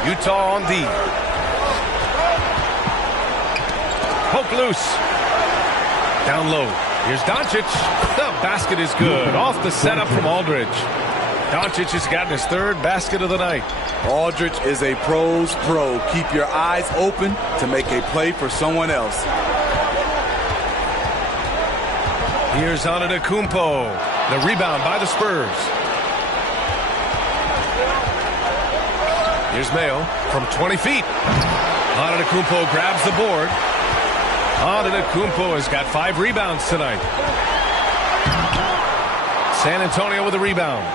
Utah on D. Poke loose. Down low. Here's Doncic. The basket is good. Off the setup from Aldridge. Doncic has gotten his third basket of the night. Aldridge is a pro's pro. Keep your eyes open to make a play for someone else. Here's Antetokounmpo. The rebound by the Spurs. Here's Mayo from 20 feet. Antetokounmpo grabs the board. Antetokounmpo has got 5 rebounds tonight. San Antonio with a rebound.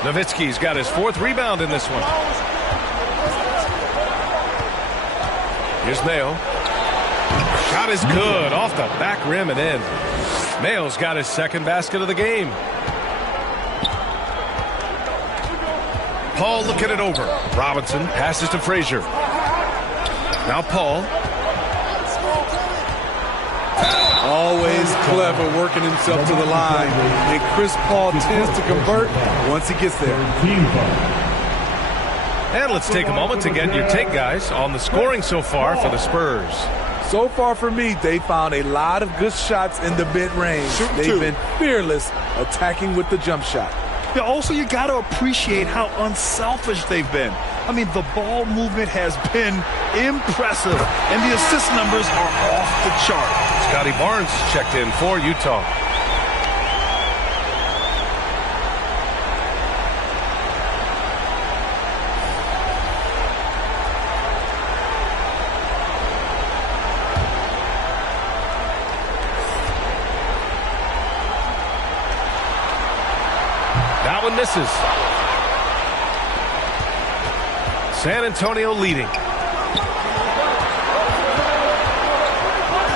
Nowitzki's got his 4th rebound in this one. Here's Mayo. Shot is good off the back rim and in. Mayo's got his 2nd basket of the game. Paul looking it over. Robinson passes to Frazier. Now Paul. Always clever, working himself to the line. And Chris Paul tends to convert once he gets there. And let's take a moment to get your take, guys, on the scoring so far for the Spurs. So far for me, they found a lot of good shots in the mid-range. They've been fearless attacking with the jump shot. Yeah, also, you got to appreciate how unselfish they've been. I mean, the ball movement has been impressive, and the assist numbers are off the chart. Scotty Barnes checked in for Utah. That one misses. San Antonio leading.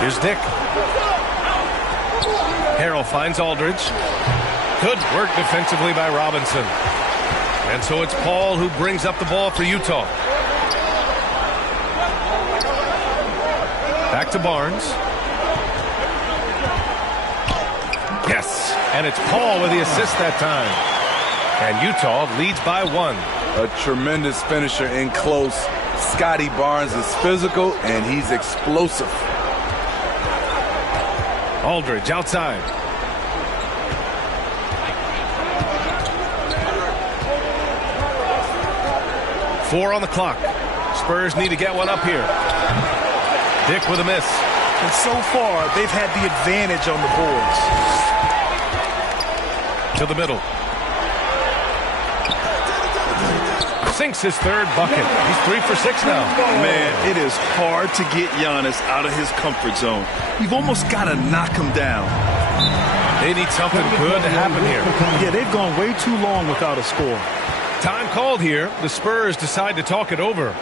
Here's Dick. Harrell finds Aldridge. Good work defensively by Robinson. And so it's Paul who brings up the ball for Utah. Back to Barnes. Yes, and it's Paul with the assist that time. And Utah leads by 1. A tremendous finisher in close. Scotty Barnes is physical and he's explosive. Aldridge outside. Four on the clock. Spurs need to get one up here. Dick with a miss. And so far, they've had the advantage on the boards. To the middle. Sinks his 3rd bucket. He's 3 for 6 now. Man, it is hard to get Giannis out of his comfort zone. You've almost got to knock him down. They need something good to happen here. Yeah, they've gone way too long without a score. Time called here. The Spurs decide to talk it over.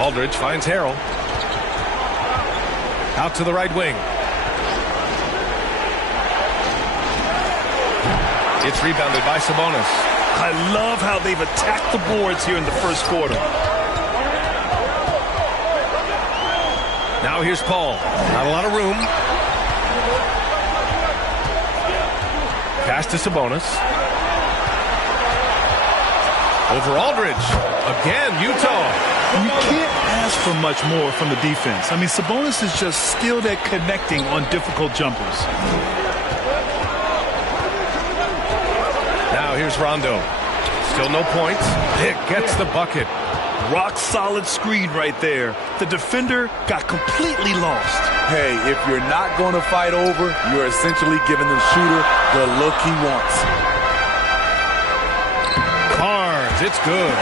Aldridge finds Harrell. Out to the right wing. It's rebounded by Sabonis. I love how they've attacked the boards here in the first quarter. Now here's Paul. Not a lot of room. Pass to Sabonis. Over Aldridge. Again, Utah. You can't ask for much more from the defense. I mean, Sabonis is just skilled at connecting on difficult jumpers. Now here's Rondo. Still no points. Dick gets the bucket. Rock solid screen right there. The defender got completely lost. Hey, if you're not going to fight over, you're essentially giving the shooter the look he wants. Barnes, it's good.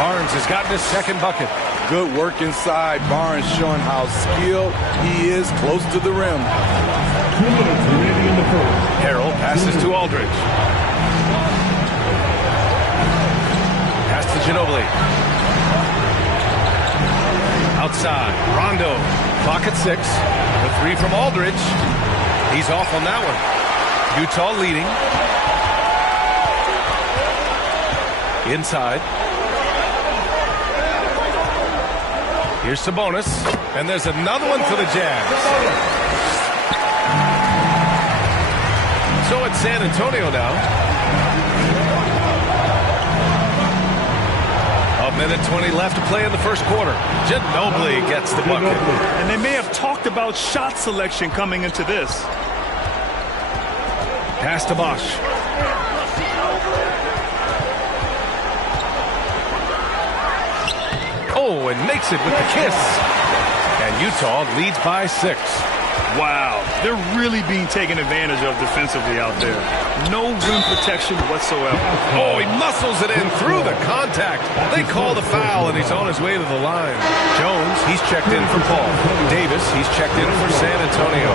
Barnes has gotten his second bucket. Good work inside. Barnes showing how skilled he is close to the rim. 2 minutes remaining in the first. Harrell passes to Aldridge. Pass to Ginobili. Outside, Rondo, clock at 6. The three from Aldridge. He's off on that one. Utah leading. Inside. Here's Sabonis. And there's another one for the Jazz. So it's San Antonio now. A minute 20 left to play in the first quarter. Ginobili gets the bucket. And they may have talked about shot selection coming into this. Pass to Bosch. Oh, and makes it with the kiss. And Utah leads by 6. Wow, they're really being taken advantage of defensively out there. No rim protection whatsoever. Oh, he muscles it in through the contact. They call the foul, and he's on his way to the line. Jones, he's checked in for Paul. Davis, he's checked in for San Antonio.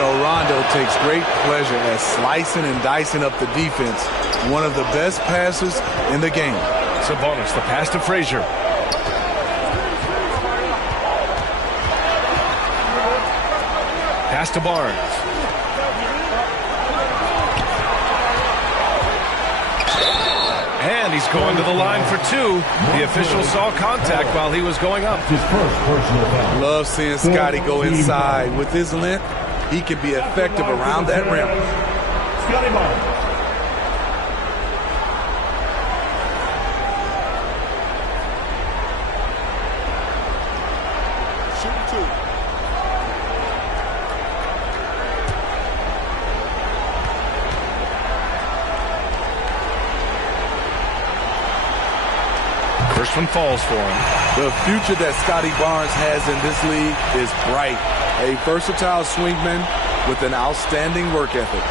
Rondo takes great pleasure at slicing and dicing up the defense. One of the best passes in the game. Sabonis, the pass to Frazier. Pass to Barnes. And he's going to the line for 2. The official saw contact while he was going up. His first personal foul. Love seeing Scotty go inside. With his length, he can be effective around that rim. Scotty Barnes. First one falls for him. The future that Scotty Barnes has in this league is bright. A versatile swingman with an outstanding work ethic.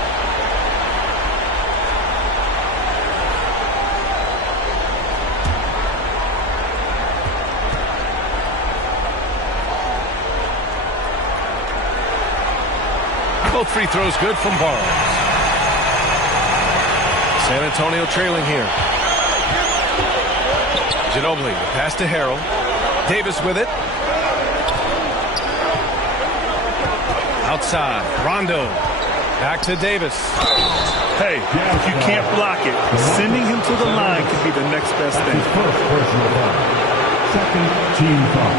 Both free throws good from Barnes. San Antonio trailing here. Ginobili, pass to Harrell. Davis with it. Outside, Rondo. Back to Davis. Hey, if you can't block it, sending him to the line could be the next best thing. His first personal foul. Second team foul.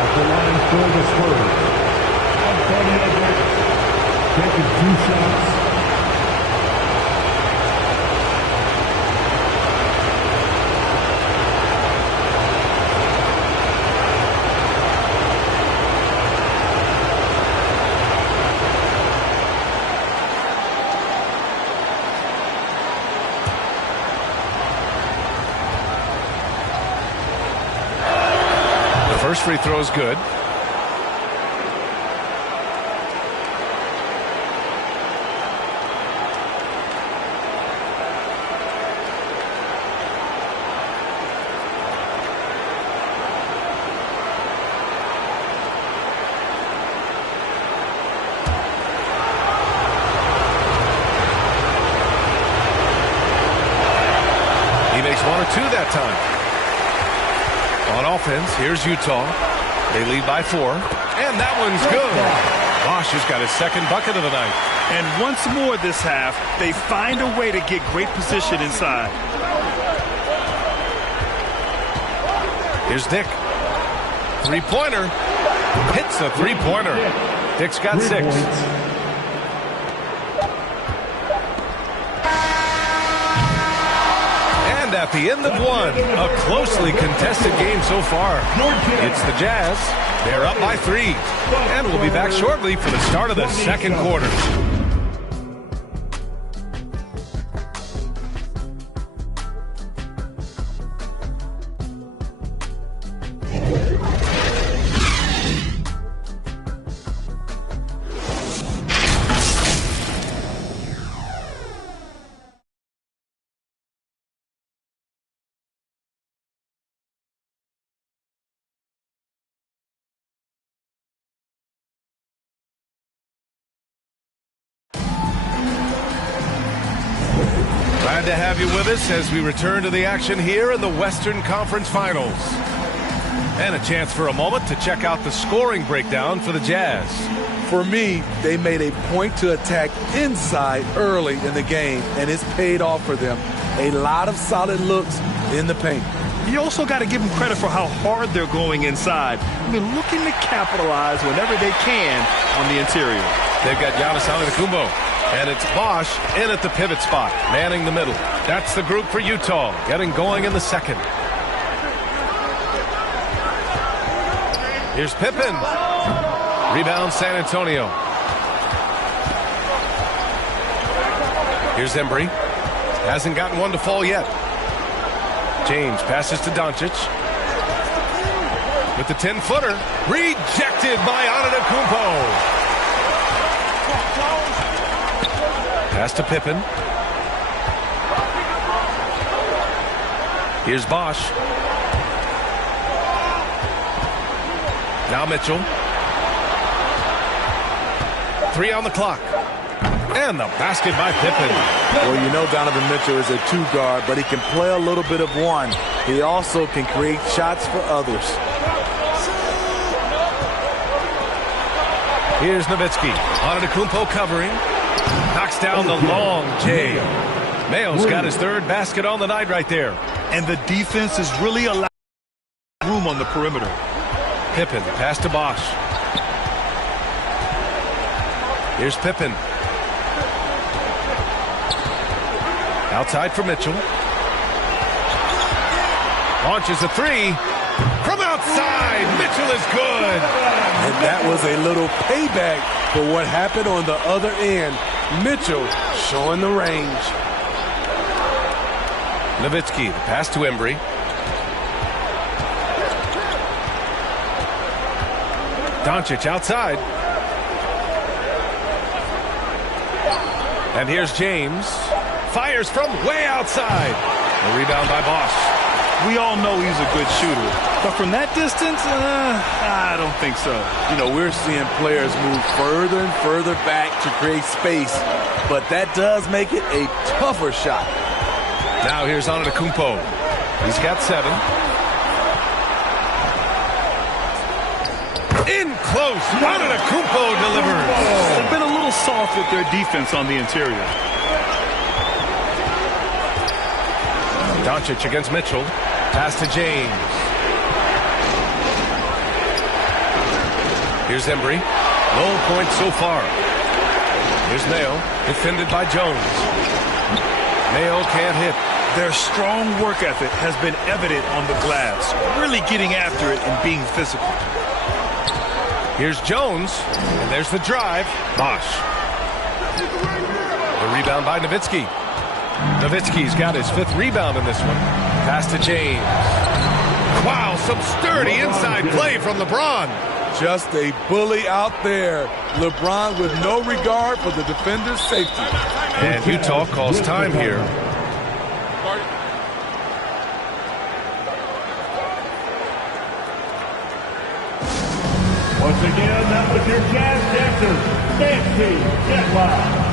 At the line for the Spurs. Taking 2 shots. First free throw is good. 2 that time. On offense, here's Utah. They lead by 4. And that one's good. Bosch has got his second bucket of the night. And once more this half, they find a way to get great position inside. Here's Dick. Three-pointer. Hits a three-pointer. Dick's got 6. And at the end of 1, a closely contested game so far. It's the Jazz. They're up by 3. And we'll be back shortly for the start of the second quarter. Glad to have you with us as we return to the action here in the Western Conference Finals. And a chance for a moment to check out the scoring breakdown for the Jazz. For me, they made a point to attack inside early in the game, and it's paid off for them. A lot of solid looks in the paint. You also got to give them credit for how hard they're going inside. I mean, looking to capitalize whenever they can on the interior. They've got Giannis Antetokounmpo. And it's Bosch in at the pivot spot, manning the middle. That's the group for Utah, getting going in the second. Here's Pippen. Rebound San Antonio. Here's Embry. Hasn't gotten one to fall yet. James passes to Doncic. With the 10-footer. Rejected by Antetokounmpo. Pass to Pippen. Here's Bosch. Now Mitchell. 3 on the clock. And the basket by Pippen. Well, you know Donovan Mitchell is a 2-guard, but he can play a little bit of 1. He also can create shots for others. Here's Nowitzki. Antetokounmpo covering. Knocks down the long J. Mayo's got his 3rd basket on the night right there. And the defense is really allowing room on the perimeter. Pippen, pass to Bosch. Here's Pippen. Outside for Mitchell. Launches a 3. From outside, Mitchell is good. And that was a little payback for what happened on the other end. Mitchell showing the range. Nowitzki, the pass to Embry. Doncic outside. And here's James. Fires from way outside. A rebound by Bosch. We all know he's a good shooter. But from that distance, I don't think so. You know, we're seeing players move further and further back to create space. But that does make it a tougher shot. Now here's Antetokounmpo. He's got 7. In close. Antetokounmpo delivers. They've been a little soft with their defense on the interior. Doncic against Mitchell. Pass to James. Here's Embry. Low point so far. Here's Mayo. Defended by Jones. Mayo can't hit. Their strong work ethic has been evident on the glass. Really getting after it and being physical. Here's Jones. And there's the drive. Bosch. The rebound by Nowitzki. Nowitzki's got his 5th rebound in this one. Pass to James. Wow, some sturdy inside play from LeBron. Just a bully out there. LeBron with no regard for the defender's safety. And Utah calls time here. Once again, that was your Jazz dancers, Nancy Jetline.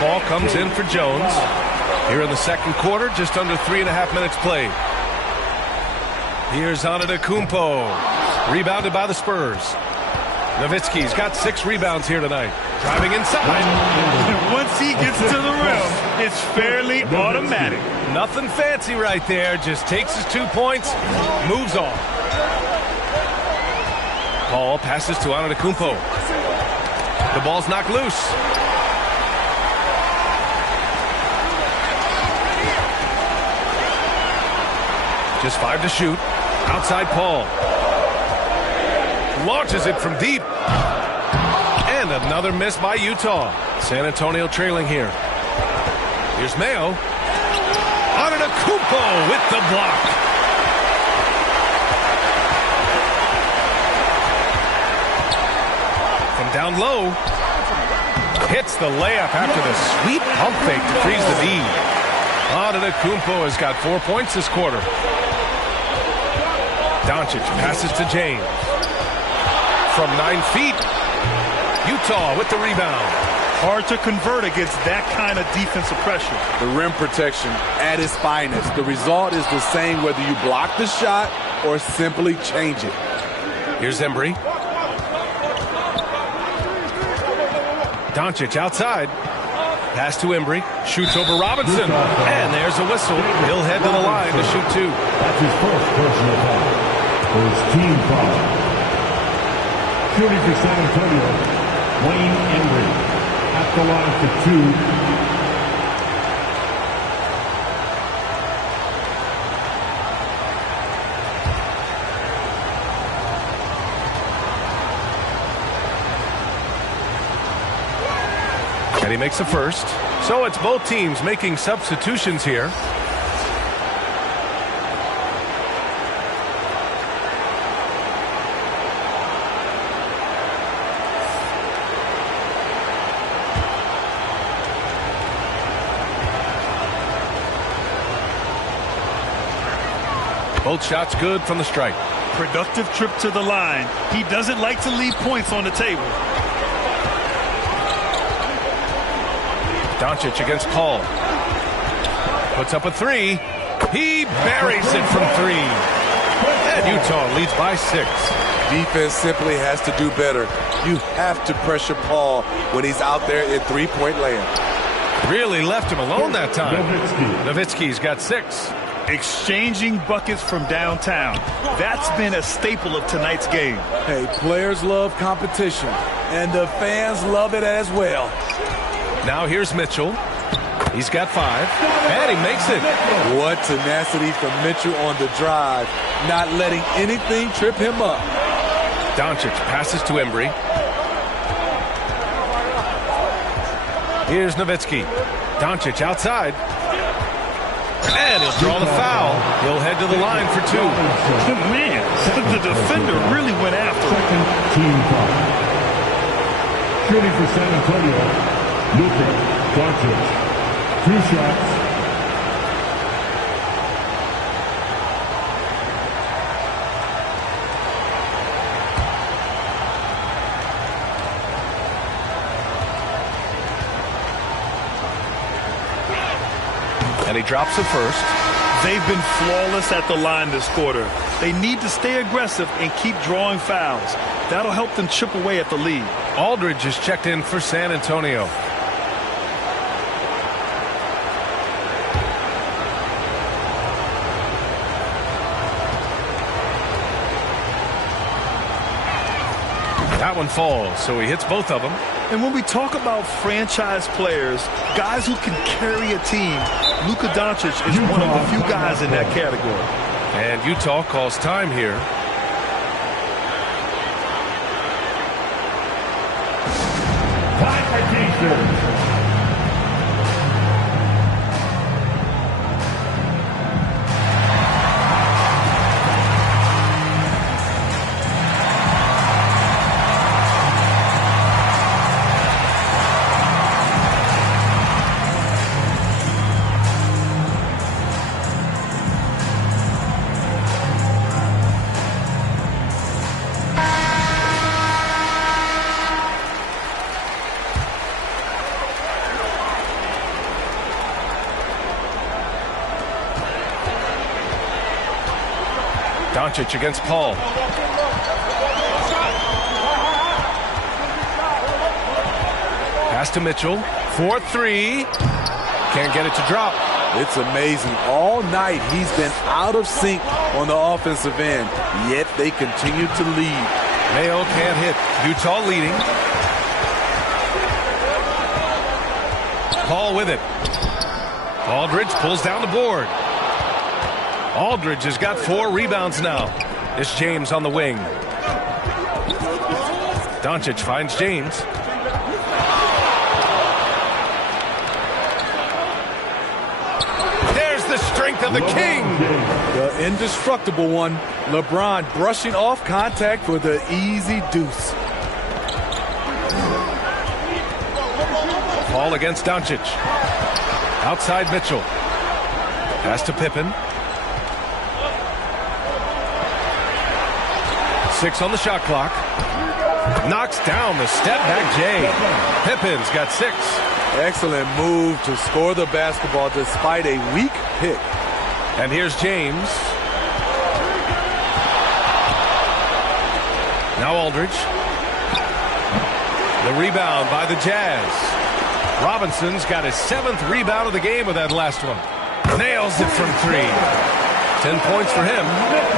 Ball comes in for Jones. Here in the second quarter, just under 3.5 minutes played. Here's Antetokounmpo. Rebounded by the Spurs. Nowitzki's got 6 rebounds here tonight. Driving inside. Once he gets to the rim, it's fairly automatic. Nothing fancy right there. Just takes his 2 points, moves on. Paul passes to Antetokounmpo. The ball's knocked loose. Just 5 to shoot. Outside Paul. Launches it from deep. And another miss by Utah. San Antonio trailing here. Here's Mayo. Antetokounmpo with the block. From down low. Hits the layup after the sweet pump fake to freeze the lead. Antetokounmpo has got 4 points this quarter. Doncic passes to James. From 9 feet, Utah with the rebound. Hard to convert against that kind of defensive pressure. The rim protection at its finest. The result is the same whether you block the shot or simply change it. Here's Embry. Doncic outside. Pass to Embry. Shoots over Robinson. And there's a whistle. He'll head to the line to shoot 2. That's his first personal foul. First team foul. Shooting for San Antonio, Wayne Embry at the line for 2. And he makes the first. So it's both teams making substitutions here. Both shots good from the stripe. Productive trip to the line. He doesn't like to leave points on the table. Doncic against Paul. Puts up a 3. He buries it from 3. And Utah leads by 6. Defense simply has to do better. You have to pressure Paul when he's out there in three-point land. Really left him alone that time. Nowitzki's got 6. Exchanging buckets from downtown. That's been a staple of tonight's game. Hey, players love competition, and the fans love it as well. Now here's Mitchell. He's got 5, and he makes it. What tenacity from Mitchell on the drive, not letting anything trip him up. Doncic passes to Embry. Here's Nowitzki. Doncic outside. And he'll draw the foul. He'll head to the line for 2. Man, the defender really went after him.2. Team foul. Shooting for San Antonio, Luka Doncic. 2 shots. And he drops the first. They've been flawless at the line this quarter. They need to stay aggressive and keep drawing fouls. That'll help them chip away at the lead. Aldridge is checked in for San Antonio. That one falls, so he hits both of them. And when we talk about franchise players, guys who can carry a team, Luka Doncic is one of the few guys in that category. And Utah calls time here. Time for Pacers. Doncic against Paul. Pass to Mitchell. 4-3. Can't get it to drop. It's amazing. All night he's been out of sync on the offensive end, yet they continue to lead. Mayo can't hit. Utah leading. Paul with it. Aldridge pulls down the board. Aldridge has got 4 rebounds now. It's James on the wing. Doncic finds James. There's the strength of the king. The indestructible one. LeBron brushing off contact for the easy deuce. Paul against Doncic. Outside Mitchell. Pass to Pippen. 6 on the shot clock. Knocks down the step-back J. Pippen's got 6. Excellent move to score the basketball despite a weak pick. And here's James. Now Aldridge. The rebound by the Jazz. Robinson's got his 7th rebound of the game with that last one. Nails it from 3. 10 points for him.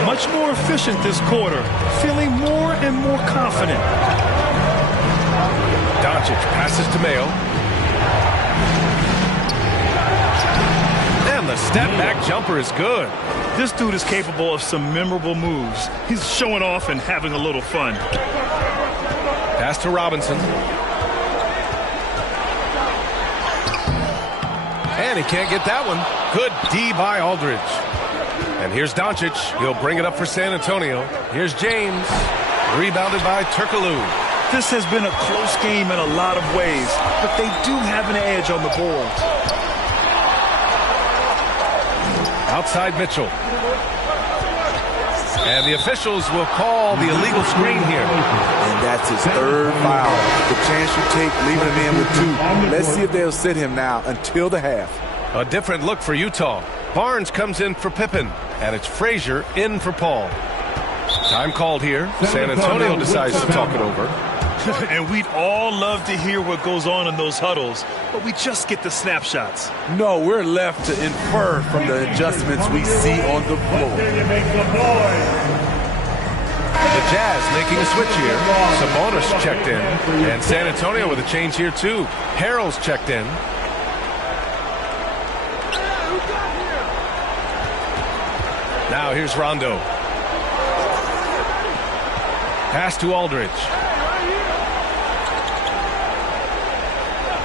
Much more efficient this quarter. Feeling more and more confident. Doncic passes to Mayo. And the step-back jumper is good. This dude is capable of some memorable moves. He's showing off and having a little fun. Pass to Robinson. And he can't get that one. Good D by Aldridge. And here's Doncic. He'll bring it up for San Antonio. Here's James. Rebounded by Turkoglu. This has been a close game in a lot of ways, but they do have an edge on the boards. Outside Mitchell. And the officials will call the illegal screen here. And that's his 3rd foul. The chance you take leaving him in with 2. Let's see if they'll sit him now until the half. A different look for Utah. Barnes comes in for Pippen, and it's Frazier in for Paul. Time called here. San Antonio decides to talk it over. And we'd all love to hear what goes on in those huddles, but we just get the snapshots. No, we're left to infer from the adjustments we see on the floor. The Jazz making a switch here. Sabonis checked in, and San Antonio with a change here too. Harrell's checked in. Now here's Rondo. Pass to Aldridge.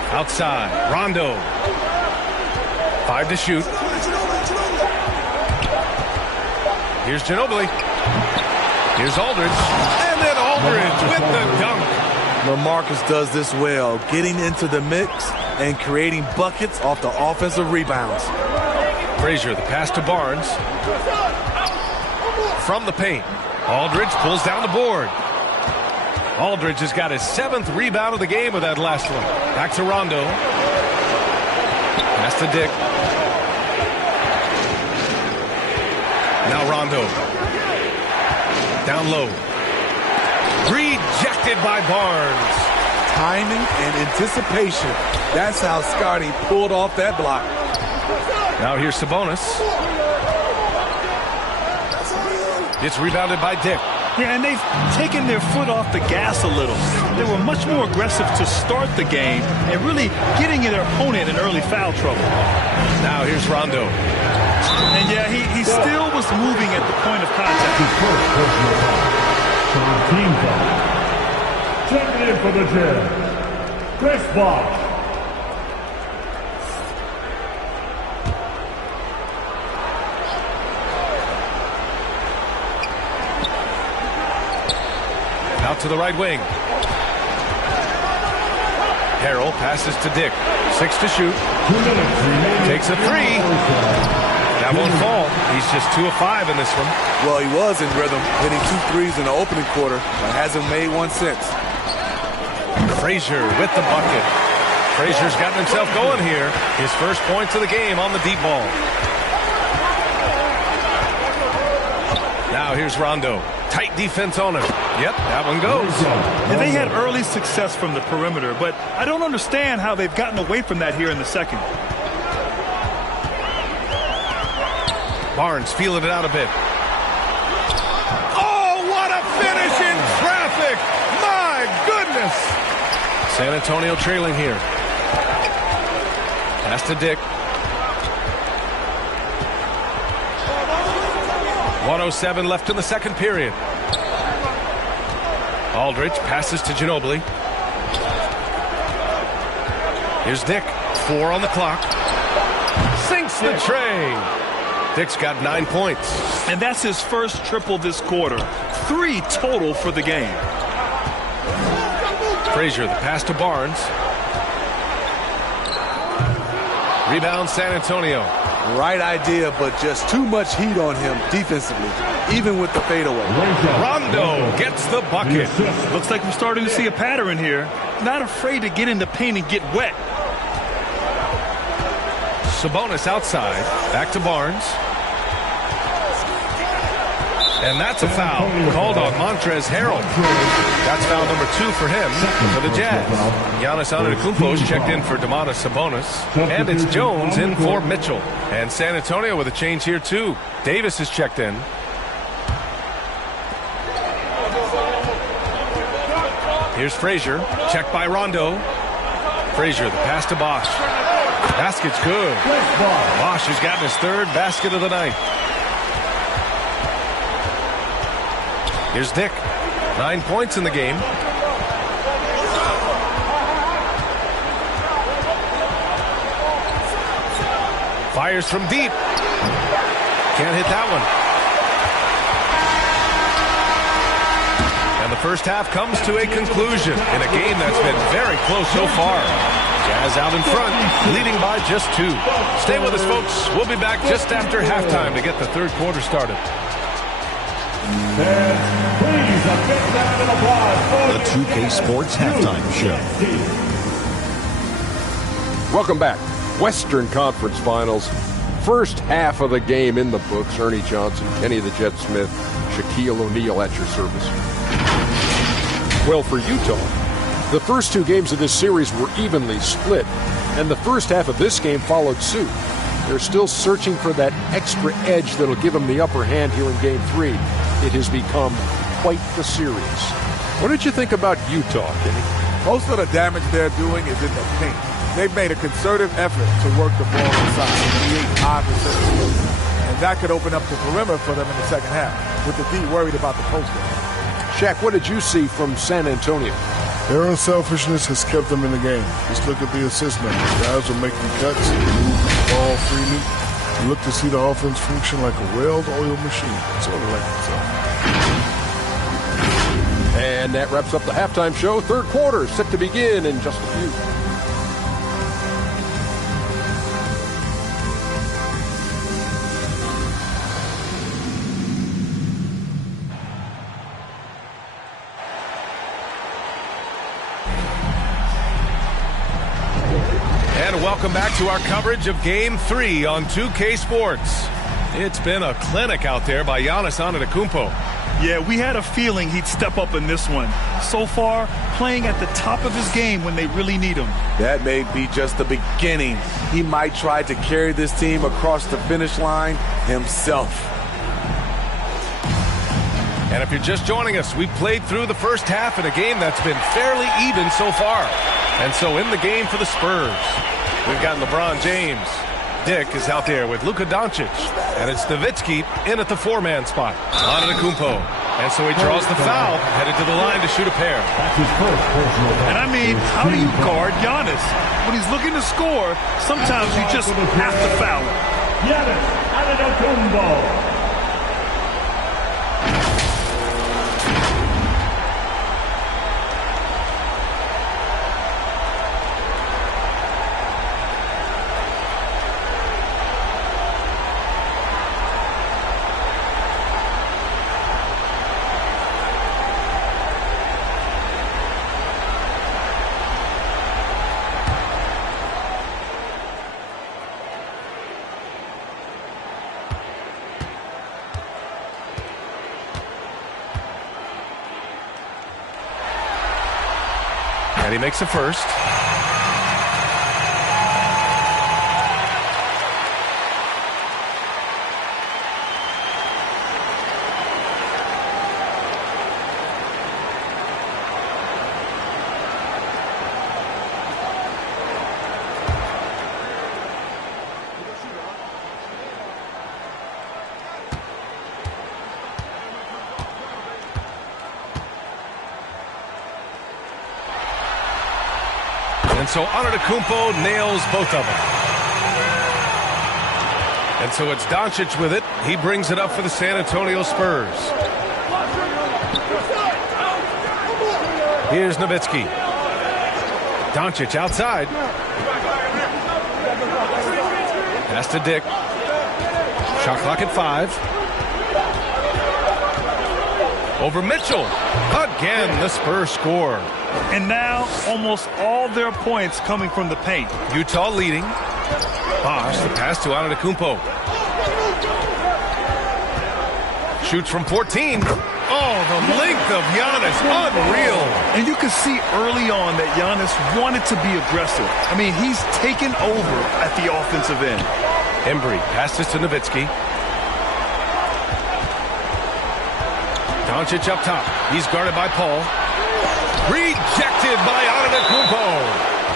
Outside, Rondo. 5 to shoot. Here's Ginobili. Here's Aldridge. And then Aldridge with the dunk. LaMarcus does this well, getting into the mix and creating buckets off the offensive rebounds. Frazier, the pass to Barnes. From the paint. Aldridge pulls down the board. Aldridge has got his 7th rebound of the game with that last one. Back to Rondo. Pass to Dick. Now Rondo. Down low. Rejected by Barnes. Timing and anticipation. That's how Scotty pulled off that block. Now here's Sabonis. It's rebounded by Dick. Yeah, and they've taken their foot off the gas a little. They were much more aggressive to start the game and really getting their opponent in early foul trouble. Now here's Rondo. And yeah, he still was moving at the point of contact. Team foul. Checking in for the Jazz, Chris Bosh. Out to the right wing. Harrell passes to Dick. 6 to shoot. Takes a 3. That won't fall. He's just 2 of 5 in this one. Well, he was in rhythm, hitting 2 threes in the opening quarter, but hasn't made one since. Frazier with the bucket. Frazier's gotten himself going here. His first points of the game on the deep ball. Now here's Here's Rondo. Tight defense on him. Yep, that one goes. And they had early success from the perimeter, but I don't understand how they've gotten away from that here in the second. Barnes feeling it out a bit. Oh, what a finish in traffic! My goodness! San Antonio trailing here. Pass to Dick. 1:07 left in the second period. Aldridge passes to Ginobili. Here's Dick. 4 on the clock. Sinks the tray. Dick's got 9 points. And that's his first triple this quarter. 3 total for the game. Frazier, the pass to Barnes. Rebound San Antonio. Right idea, but just too much heat on him defensively, even with the fadeaway. Rondo gets the bucket. Looks like we're starting to see a pattern here. Not afraid to get in the paint and get wet. Sabonis outside. Back to Barnes. And that's a foul called on Montrezl Harrell. That's foul number 2 for him for the Jazz. Giannis Antetokounmpo's checked in for Domantas Sabonis. And it's Jones in for Mitchell. And San Antonio with a change here too. Davis is checked in. Here's Frazier. Checked by Rondo. Frazier, the pass to Bosh. Basket's good. Bosh has gotten his 3rd basket of the night. Here's Dick. 9 points in the game. Fires from deep. Can't hit that one. And the first half comes to a conclusion in a game that's been very close so far. Jazz out in front, leading by just 2. Stay with us, folks. We'll be back just after halftime to get the third quarter started. The 2K Sports Halftime Show. Welcome back. Western Conference Finals. First half of the game in the books. Ernie Johnson, Kenny the Jet Smith, Shaquille O'Neal at your service. Well, for Utah, the first 2 games of this series were evenly split, and the first half of this game followed suit. They're still searching for that extra edge that'll give them the upper hand here in Game 3. It has become quite the series. What did you think about Utah, Kenny? Most of the damage they're doing is in the paint. They've made a concerted effort to work the ball inside, create high percentages, and that could open up the perimeter for them in the second half, with the D worried about the post game. Shaq, what did you see from San Antonio? Their unselfishness has kept them in the game. Just look at the assist numbers. Guys are making cuts, move the ball freely. You look to see the offense function like a well-oiled machine, sort of like itself. And that wraps up the halftime show. Third quarter set to begin in just a few. And welcome back to our coverage of Game 3 on 2K Sports. It's been a clinic out there by Giannis Antetokounmpo. Yeah, we had a feeling he'd step up in this one. So far, playing at the top of his game when they really need him. That may be just the beginning. He might try to carry this team across the finish line himself. And if you're just joining us, we played through the first half in a game that's been fairly even so far. And so in the game for the Spurs, we've got LeBron James. Dick is out there with Luka Doncic. And it's Nowitzki in at the 4-man spot. Antetokounmpo. And so he draws the foul, headed to the line to shoot a pair. And I mean, how do you guard Giannis? When he's looking to score, sometimes you just have to foul him. Giannis Antetokounmpo. And he makes a first. And so Antetokounmpo nails both of them. And so it's Doncic with it. He brings it up for the San Antonio Spurs. Here's Nowitzki. Doncic outside. Pass to Dick. Shot clock at 5. Over Mitchell. Again, the Spurs score. And now almost all their points coming from the paint. Utah leading. Bosh, the pass to Antetokounmpo. Shoots from 14. Oh, the length of Giannis. Unreal. And you can see early on that Giannis wanted to be aggressive. I mean, he's taken over at the offensive end. Embry passes to Nowitzki. Doncic up top. He's guarded by Paul. Rejected by Antetokounmpo.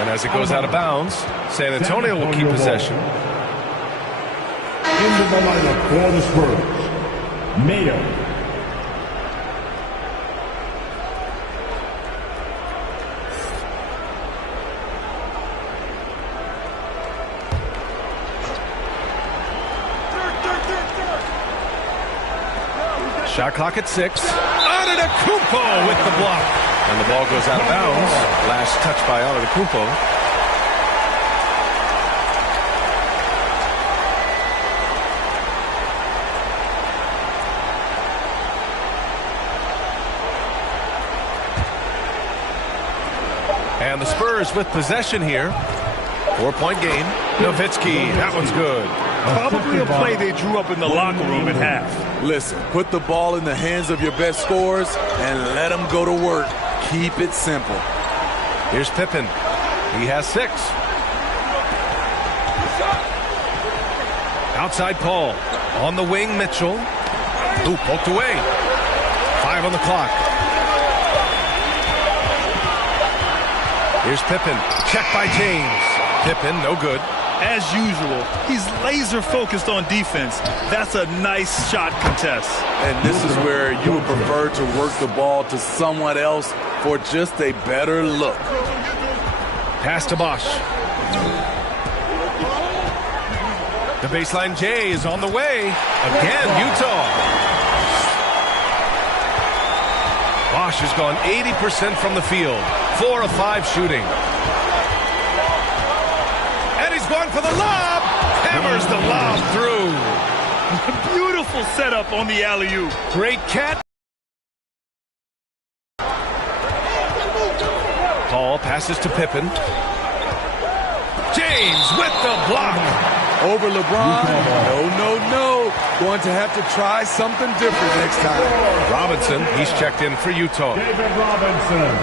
And as it goes out of bounds, San Antonio will keep possession. Into the lineup for the Spurs, Mayo. Shot clock at 6. Antetokounmpo with the block. And the ball goes out of bounds. Last touch by Antetokounmpo. And the Spurs with possession here. 4-point game. Nowitzki, that one's good. Probably a play they drew up in the locker room at half. Listen, put the ball in the hands of your best scorers and let them go to work. Keep it simple. Here's Pippen. He has 6. Outside Paul. On the wing, Mitchell. Ooh, poked away. 5 on the clock. Here's Pippen. Check by James. Pippen, no good. As usual, he's laser focused on defense. That's a nice shot contest. And this is where you would prefer to work the ball to someone else for just a better look. Pass to Bosh. The baseline J is on the way. Again, Utah. Bosh has gone 80% from the field. 4 of 5 shooting. And he's going for the lob. Hammers the lob through. Beautiful setup on the alley-oop. Great catch. Paul passes to Pippen. James with the block. Over LeBron. No. Going to have to try something different next time. Robinson, he's checked in for Utah. David Robinson.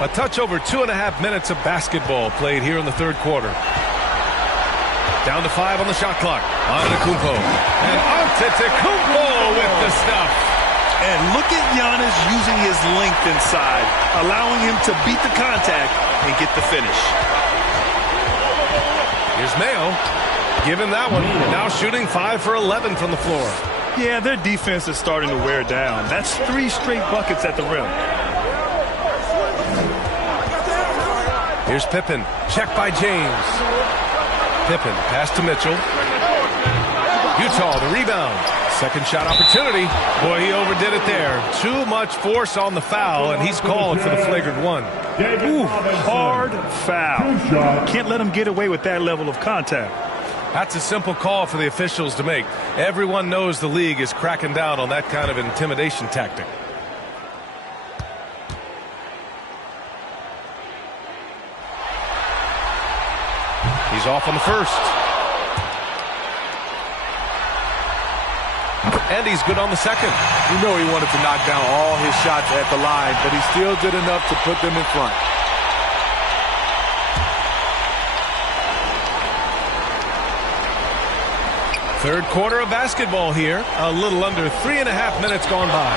A touch over 2.5 minutes of basketball played here in the third quarter. Down to 5 on the shot clock. Antetokounmpo. And Antetokounmpo with the stuff. And look at Giannis using his length inside, allowing him to beat the contact and get the finish. Here's Mayo. Give him that one. Now shooting 5 for 11 from the floor. Yeah, their defense is starting to wear down. That's 3 straight buckets at the rim. Here's Pippen. Check by James. Pippen. Pass to Mitchell. Utah, the rebound. Second shot opportunity. Boy, he overdid it there. Too much force on the foul, and he's called for the flagrant one. Ooh, hard foul. Can't let him get away with that level of contact. That's a simple call for the officials to make. Everyone knows the league is cracking down on that kind of intimidation tactic. off on the first. And he's good on the second. You know he wanted to knock down all his shots at the line, but he still did enough to put them in front. Third quarter of basketball here. A little under 3.5 minutes gone by.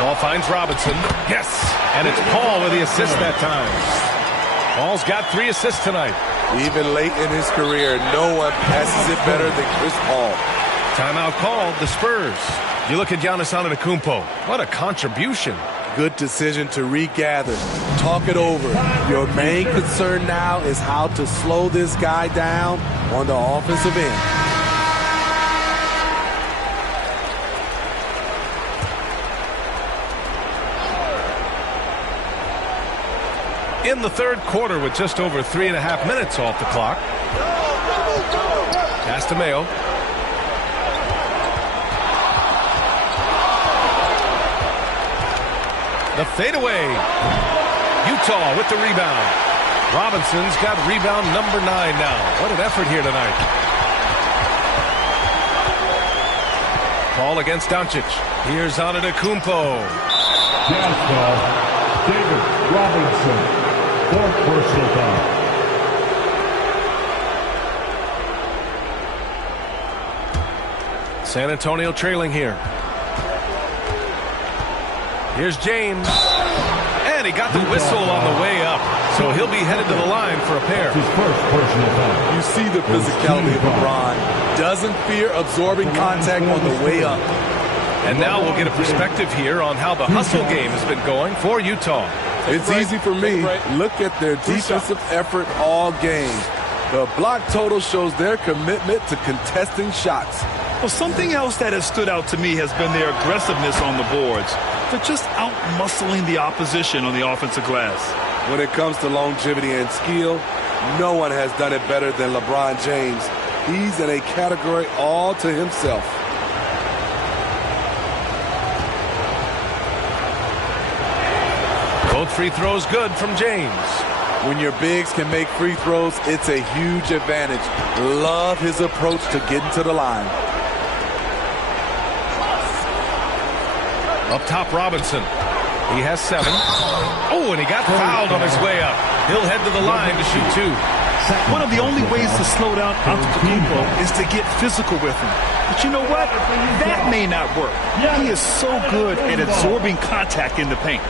Ball finds Robinson. Yes! And it's Paul with the assist that time. Paul's got 3 assists tonight. Even late in his career, no one passes it better than Chris Paul. Timeout called, the Spurs. You look at Giannis Antetokounmpo. What a contribution. Good decision to regather. Talk it over. Your main concern now is how to slow this guy down on the offensive end. In the third quarter with just over 3.5 minutes off the clock. Pass to Mayo. The fadeaway. Utah with the rebound. Robinson's got rebound number 9 now. What an effort here tonight. Ball against Doncic. Here's Antetokounmpo. Jazz foul. David Robinson. 4th personal foul. San Antonio trailing here. Here's James. And he got the whistle on the way up. So he'll be headed to the line for a pair. His first personal foul. You see the physicality of LeBron. Doesn't fear absorbing contact on the way up. And now we'll get a perspective here on how the hustle game has been going for Utah. It's easy for me. Look at their defensive effort all game. The block total shows their commitment to contesting shots. Well, something else that has stood out to me has been their aggressiveness on the boards. They're just out-muscling the opposition on the offensive glass. When it comes to longevity and skill, no one has done it better than LeBron James. He's in a category all to himself. Both free throws good from James. When your bigs can make free throws, it's a huge advantage. Love his approach to getting to the line. Up top, Robinson. He has 7. Oh, and he got fouled on his way up. He'll head to the line to shoot 2. One of the only ways to slow down Antetokounmpo is to get physical with him. But you know what? That may not work. He is so good at absorbing contact in the paint.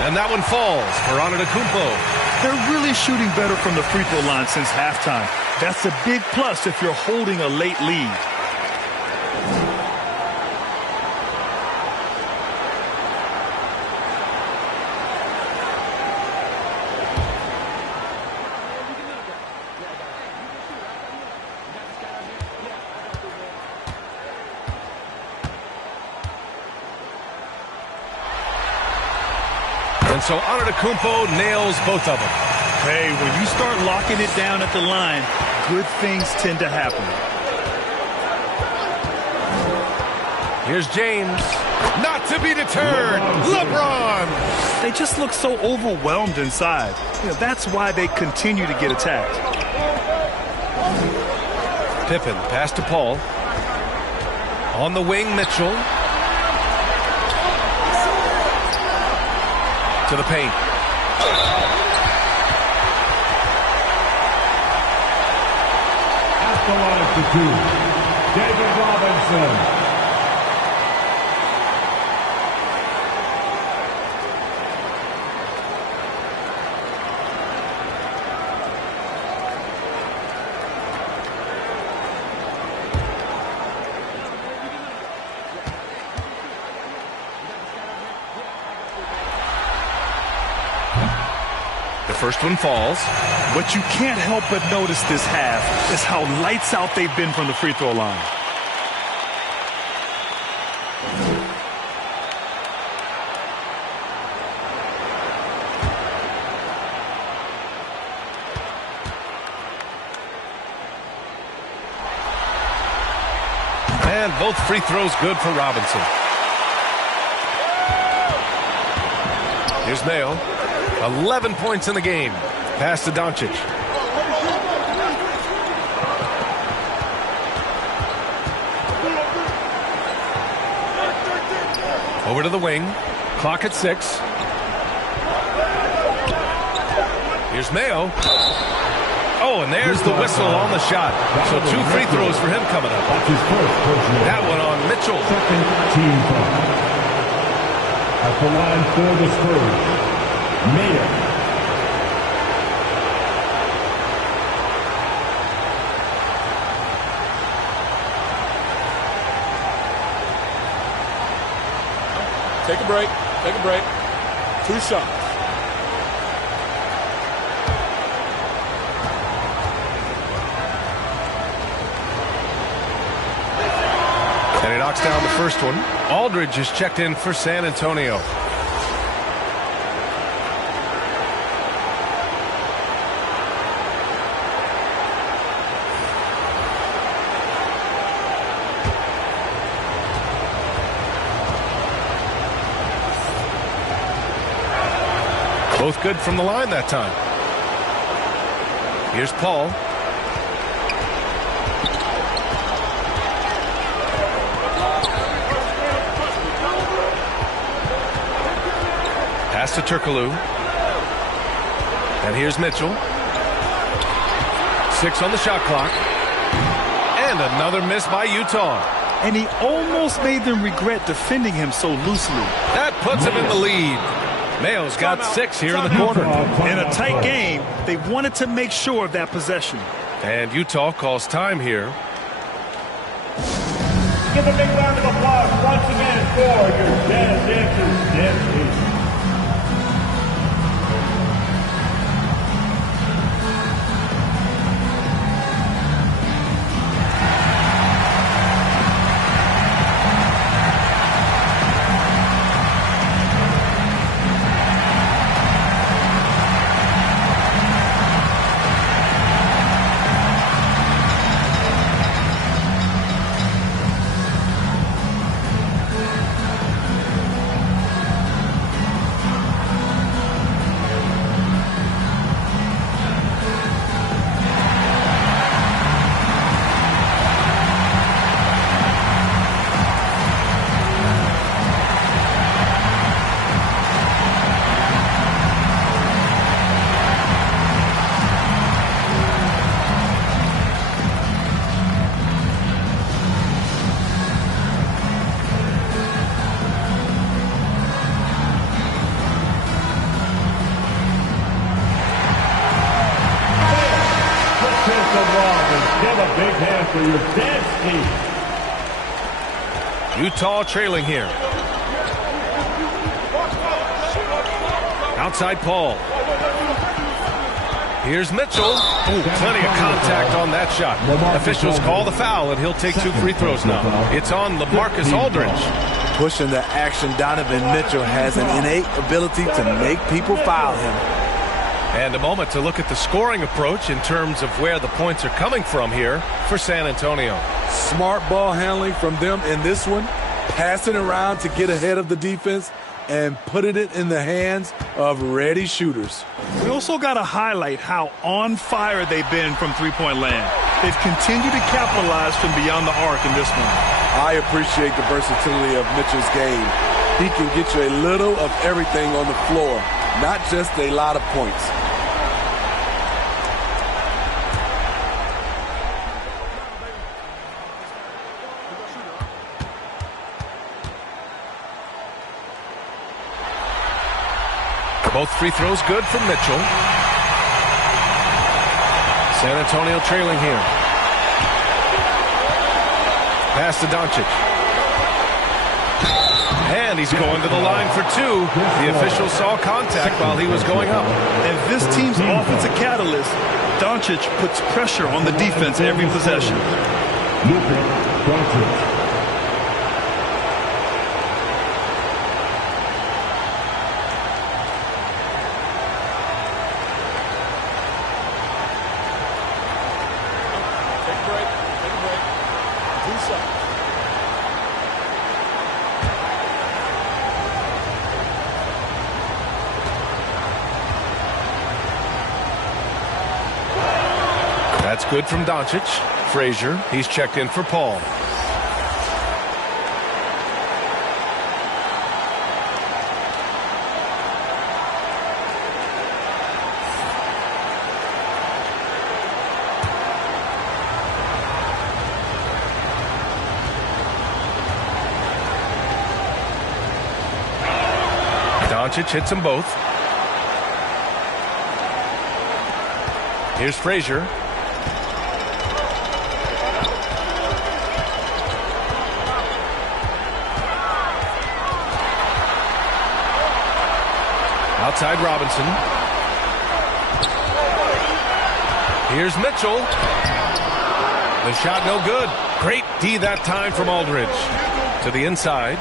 And that one falls for Antetokounmpo. They're really shooting better from the free throw line since halftime. That's a big plus if you're holding a late lead. And so Antetokounmpo nails both of them. Hey, when you start locking it down at the line, good things tend to happen. Here's James. Not to be deterred. LeBron. They just look so overwhelmed inside. You know, that's why they continue to get attacked. Pippen, pass to Paul. On the wing, Mitchell. To the paint. At the line for 2, David Robinson. First one falls. What you can't help but notice this half is how lights out they've been from the free throw line. And both free throws good for Robinson. Here's Mayo. 11 points in the game. Pass to Doncic. Over to the wing. Clock at 6. Here's Mayo. Oh, and there's the whistle on the shot. So 2 free throws for him coming up. That one on Mitchell. Second team foul. At the line for the Spurs, Mayo. Take a break. Take a break. 2 shots. And he knocks down the first one. Aldridge is checked in for San Antonio. Both good from the line that time. Here's Paul. Pass to Turkoglu. And here's Mitchell. 6 on the shot clock. And another miss by Utah. And he almost made them regret defending him so loosely. That puts him in the lead. Mayo's got 6 here in the quarter. In a tight game, they wanted to make sure of that possession. And Utah calls time here. Give a big round of applause once again for your jazz dancers, dance team. Utah trailing here. Outside Paul. Here's Mitchell. Ooh, plenty of contact on that shot. Officials call the foul, and he'll take 2 free throws now. It's on LaMarcus Aldridge. Pushing the action, Donovan Mitchell has an innate ability to make people foul him. And a moment to look at the scoring approach in terms of where the points are coming from here for San Antonio. Smart ball handling from them in this one, passing around to get ahead of the defense and putting it in the hands of ready shooters. We also got to highlight how on fire they've been from three-point land. They've continued to capitalize from beyond the arc in this one. I appreciate the versatility of Mitchell's game. He can get you a little of everything on the floor, not just a lot of points. Both free throws good from Mitchell. San Antonio trailing here. Pass to Doncic. And he's going to the line for two. The official saw contact while he was going up. And this team's offensive catalyst, Doncic, puts pressure on the defense every possession. That's good from Doncic. Frazier, he's checked in for Paul. Doncic hits them both. Here's Frazier. Outside Robinson. Here's Mitchell. The shot no good. Great D that time from Aldridge. To the inside.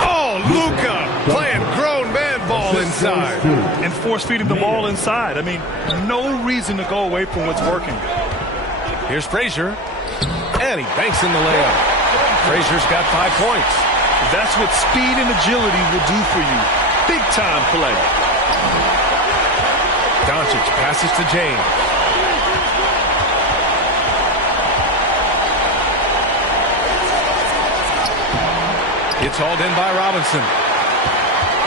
Oh, Luka playing grown man ball inside. And force feeding the ball inside. I mean, no reason to go away from what's working. Here's Frazier. And he banks in the layup. Frazier's got 5 points. That's what speed and agility will do for you. Big time play. Doncic passes to James. It's hauled in by Robinson.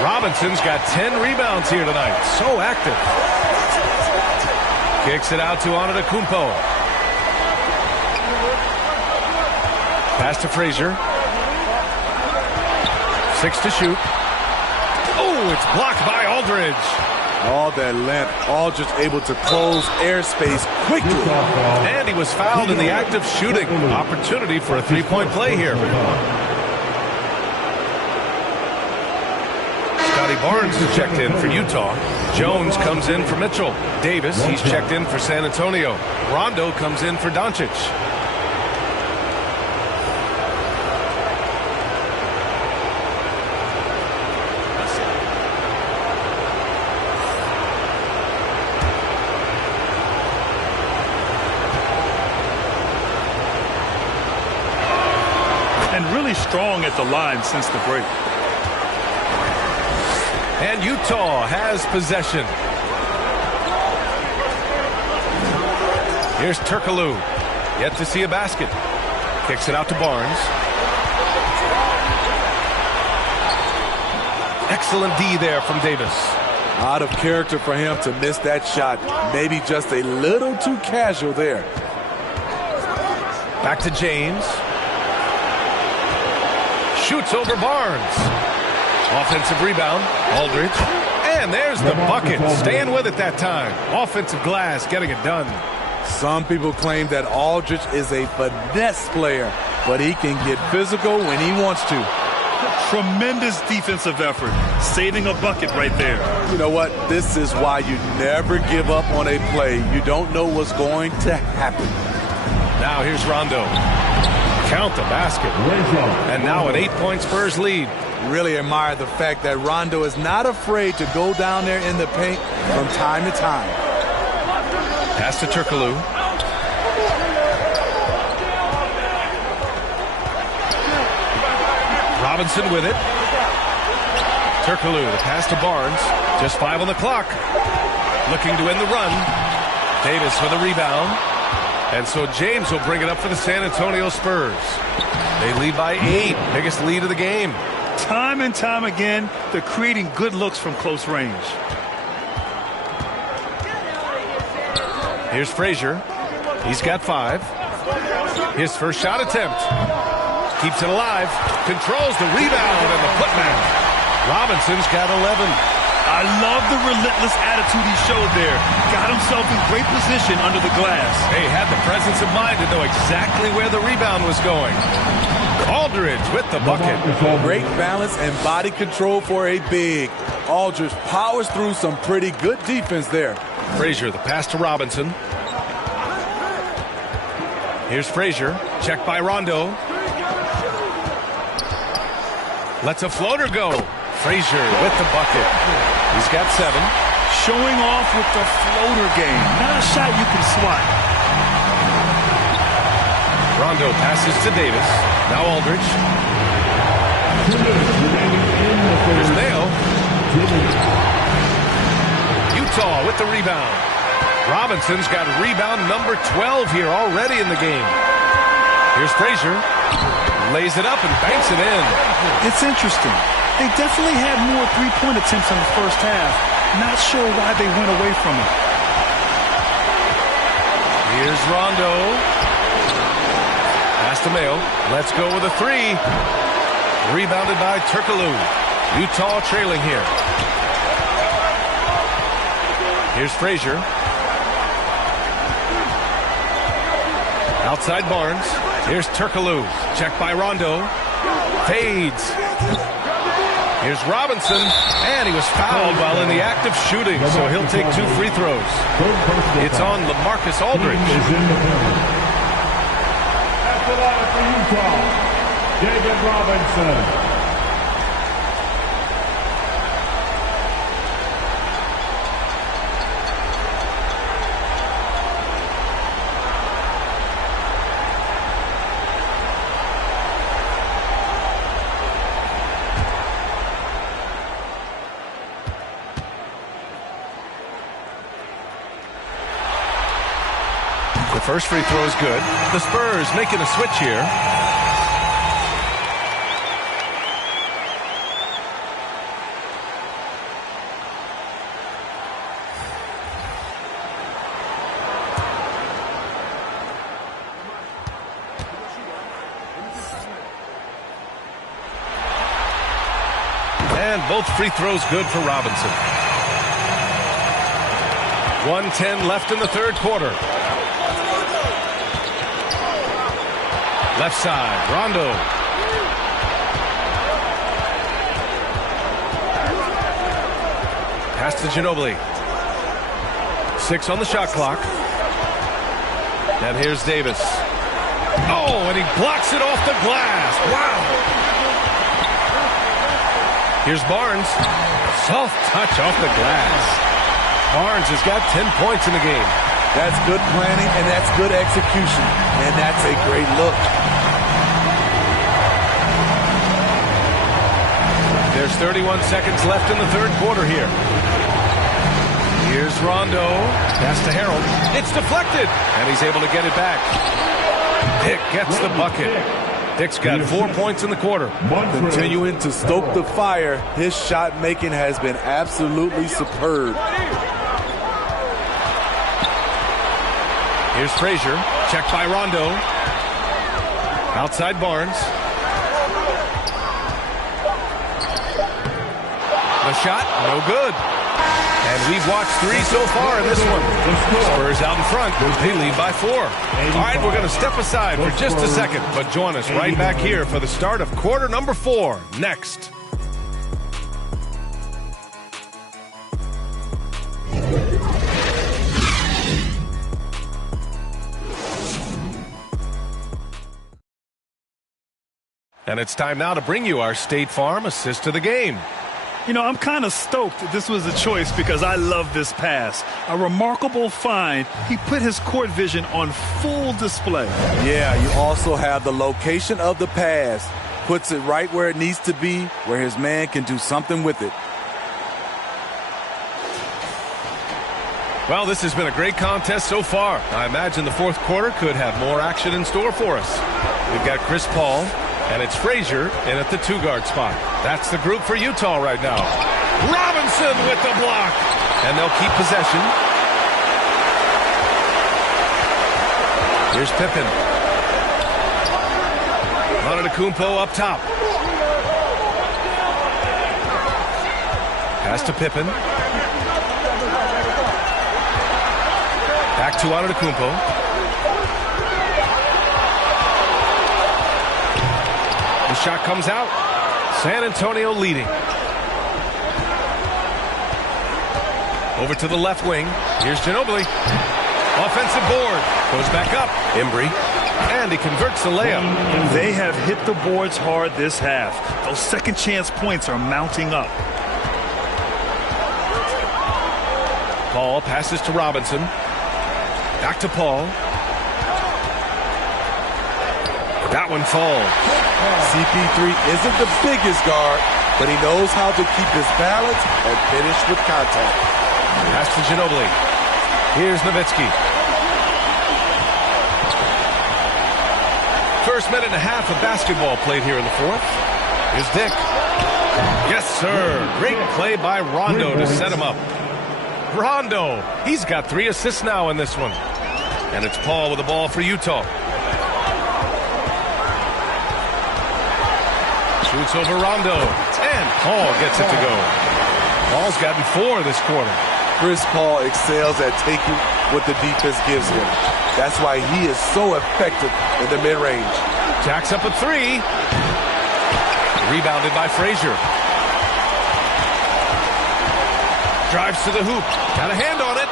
Robinson's got 10 rebounds here tonight. So active. Kicks it out to Antetokounmpo. Pass to Frazier. 6 to shoot. Oh, it's blocked by Aldridge. All that length, Aldridge able to close airspace quickly. And he was fouled in the act of shooting. Opportunity for a three-point play here. Scotty Barnes is checked in for Utah. Jones comes in for Mitchell. Davis, he's checked in for San Antonio. Rondo comes in for Doncic. Strong at the line since the break. And Utah has possession. Here's Turkoglu. Yet to see a basket. Kicks it out to Barnes. Excellent D there from Davis. Out of character for him to miss that shot. Maybe just a little too casual there. Back to James. Shoots over Barnes. Offensive rebound, Aldridge. And there's the bucket. Staying with it that time. Offensive glass, getting it done. Some people claim that Aldridge is a finesse player, but he can get physical when he wants to. Tremendous defensive effort. Saving a bucket right there. You know what? This is why you never give up on a play. You don't know what's going to happen. Now here's Rondo. Count the basket. And now an 8-point Spurs lead. Really admire the fact that Rondo is not afraid to go down there in the paint from time to time. Pass to Turkoglu. Robinson with it. Turkoglu, the pass to Barnes. Just 5 on the clock. Looking to end the run. Davis with a rebound. And so James will bring it up for the San Antonio Spurs. They lead by 8. Biggest lead of the game. Time and time again, they're creating good looks from close range. Here's Frazier. He's got 5. His first shot attempt. Keeps it alive. Controls the rebound and the putback. Robinson's got 11. I love the relentless attitude he showed there. Got himself in great position under the glass. He had the presence of mind to know exactly where the rebound was going. Aldridge with the bucket. Great balance and body control for a big. Aldridge powers through some pretty good defense there. Frazier, the pass to Robinson. Here's Frazier, checked by Rondo. Lets a floater go. Frazier with the bucket. He's got 7. Showing off with the floater game. Not a shot you can swat. Rondo passes to Davis. Now Aldridge. Here's Mayo. Utah with the rebound. Robinson's got rebound number 12 here already in the game. Here's Frazier. Lays it up and banks it in. It's interesting. They definitely had more three-point attempts in the first half. Not sure why they went away from it. Here's Rondo. Pass to Mayo. Let's go with a 3. Rebounded by Turkoglu. Utah trailing here. Here's Frazier. Outside Barnes. Here's Turkoglu. Checked by Rondo. Fades. Here's Robinson. And he was fouled while in the act of shooting, so he'll take 2 free throws. It's on LaMarcus Aldridge. That's the line for Utah, David Robinson. First free throw is good. The Spurs making a switch here. And both free throws good for Robinson. 1:10 left in the third quarter. Left side, Rondo. Pass to Ginobili. 6 on the shot clock. And here's Davis. Oh, and he blocks it off the glass. Wow. Here's Barnes. Soft touch off the glass. Barnes has got 10 points in the game. That's good planning, and that's good execution. And that's a great look. There's 31 seconds left in the third quarter here. Here's Rondo. Pass to Harold. It's deflected, and he's able to get it back. Dick gets the bucket. Dick's got 4 points in the quarter. Continuing to stoke the fire, his shot making has been absolutely superb. Here's Frazier, checked by Rondo. Outside Barnes. The shot, no good. And we've watched 3 so far in this one. Spurs out in front. They lead by 4. All right, we're going to step aside for just a second, but join us right back here for the start of quarter number 4 next. And it's time now to bring you our State Farm assist to the game. You know, I'm kind of stoked that this was a choice because I love this pass. A remarkable find. He put his court vision on full display. Yeah, you also have the location of the pass. Puts it right where it needs to be, where his man can do something with it. Well, this has been a great contest so far. I imagine the fourth quarter could have more action in store for us. We've got Chris Paul. And it's Frazier in at the 2-guard spot. That's the group for Utah right now. Robinson with the block. And they'll keep possession. Here's Pippen. Antetokounmpo up top. Pass to Pippen. Back to Antetokounmpo. shot comes out. San Antonio leading. Over to the left wing. Here's Ginobili. Offensive board. Goes back up. Embry. And he converts the layup. They have hit the boards hard this half. Those second chance points are mounting up. Paul passes to Robinson. Back to Paul. That one falls. CP3 isn't the biggest guard, but he knows how to keep his balance and finish with contact. Pass to Ginobili. Here's Nowitzki. First minute and a half of basketball played here in the fourth. Here's Dick. Yes, sir. Great play by Rondo to set him up. Rondo. He's got 3 assists now in this one. And it's Paul with the ball for Utah. Shoots over Rondo. And Paul gets it to go. Paul's gotten 4 this quarter. Chris Paul excels at taking what the defense gives him. That's why he is so effective in the mid-range. Jacks up a 3. Rebounded by Frazier. Drives to the hoop. Got a hand on it.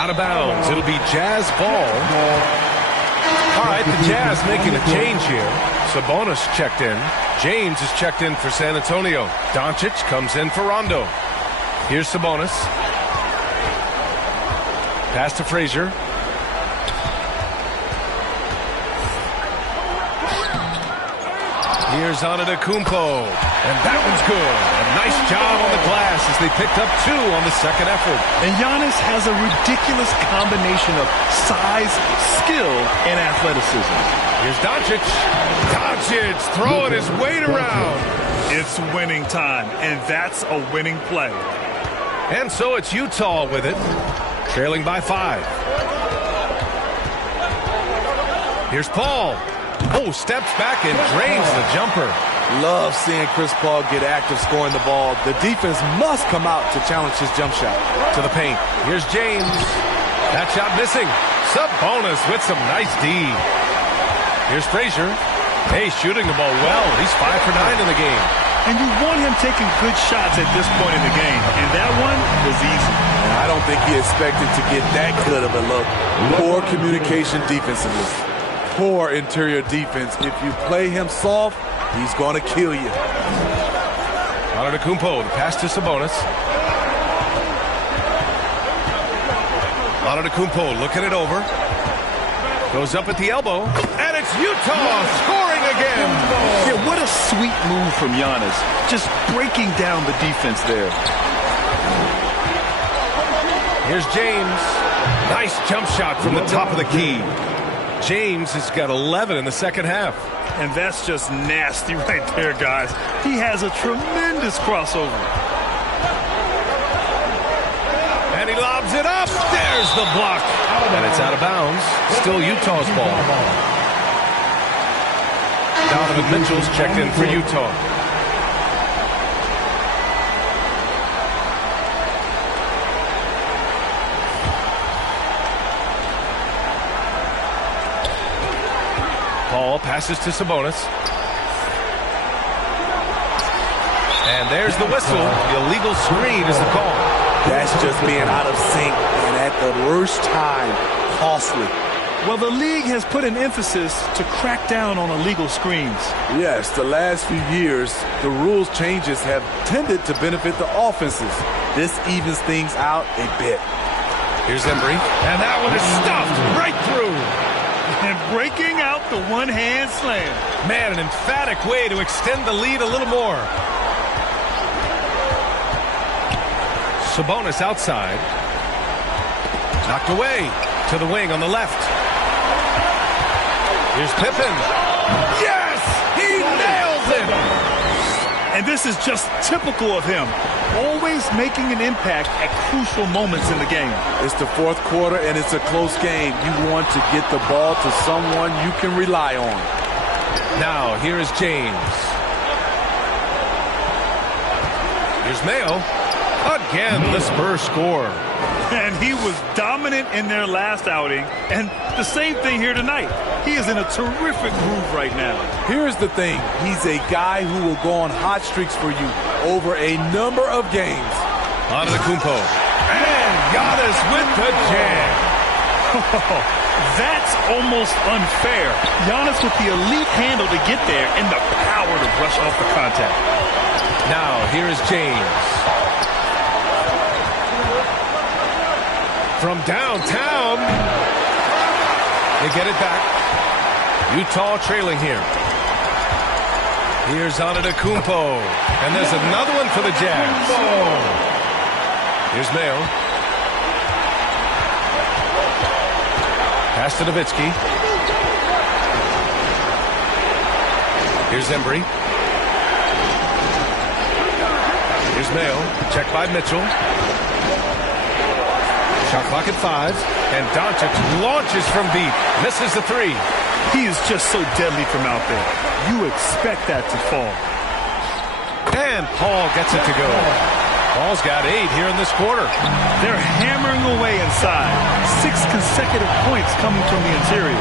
Out of bounds. It'll be Jazz ball. All right, the Jazz making a change here. Sabonis checked in. James is checked in for San Antonio. Doncic comes in for Rondo. Here's Sabonis. Pass to Frazier. Here's Antetokounmpo. And that one's good. A nice job on the glass as they picked up 2 on the second effort. And Giannis has a ridiculous combination of size, skill, and athleticism. Here's Doncic. Doncic throwing his weight around. It's winning time, and that's a winning play. And so it's Utah with it, trailing by 5. Here's Paul. Oh, steps back and drains the jumper. Love seeing Chris Paul get active scoring the ball. The defense must come out to challenge his jump shot. To the paint. Here's James. That shot missing. Sabonis with some nice D. Here's Frazier. Hey, shooting the ball well. He's 5 for 9 in the game. And you want him taking good shots at this point in the game. And that one was easy. I don't think he expected to get that good of a look. Poor communication defensively. Poor interior defense. If you play him soft, he's going to kill you. Antetokounmpo, the pass to Sabonis. Antetokounmpo looking it over. Goes up at the elbow. And it's Utah scoring again. Yeah, what a sweet move from Giannis. Just breaking down the defense there. Here's James. Nice jump shot from the top of the key. James has got 11 in the second half. And that's just nasty right there, guys. He has a tremendous crossover. And he lobs it up. There's the block. And it's out of bounds. Still Utah's ball. Donovan Mitchell's checked in for Utah. Paul passes to Sabonis. And there's the whistle. Illegal screen is the call. That's just being out of sync and at the worst time, costly. Well, the league has put an emphasis to crack down on illegal screens. Yes, the last few years, the rules changes have tended to benefit the offenses. This evens things out a bit. Here's Embry. And that one is stuffed right through. And breaking out the one-hand slam. Man, an emphatic way to extend the lead a little more. Sabonis outside. Knocked away to the wing on the left. Here's Pippen. Yes! He nails it! And this is just typical of him. Always making an impact at crucial moments in the game. It's the fourth quarter and it's a close game. You want to get the ball to someone you can rely on. Now, here is James. Here's Mayo. Again, the Spurs score. And he was dominant in their last outing, and the same thing here tonight. He is in a terrific groove right now. Here's the thing. He's a guy who will go on hot streaks for you over a number of games. Antetokounmpo. And Giannis with the jam. That's almost unfair. Giannis with the elite handle to get there and the power to brush off the contact. Now, here is James. From downtown. They get it back. Utah trailing here. Here's Antetokounmpo. And there's another one for the Jazz. Here's Mayo. Pass to Nowitzki. Here's Embry. Here's Mayo. Check by Mitchell. Shot clock at 5. And Doncic launches from deep. Misses the 3. He is just so deadly from out there. You expect that to fall. And Paul gets it to go. Paul's got 8 here in this quarter. They're hammering away inside. 6 consecutive points coming from the interior.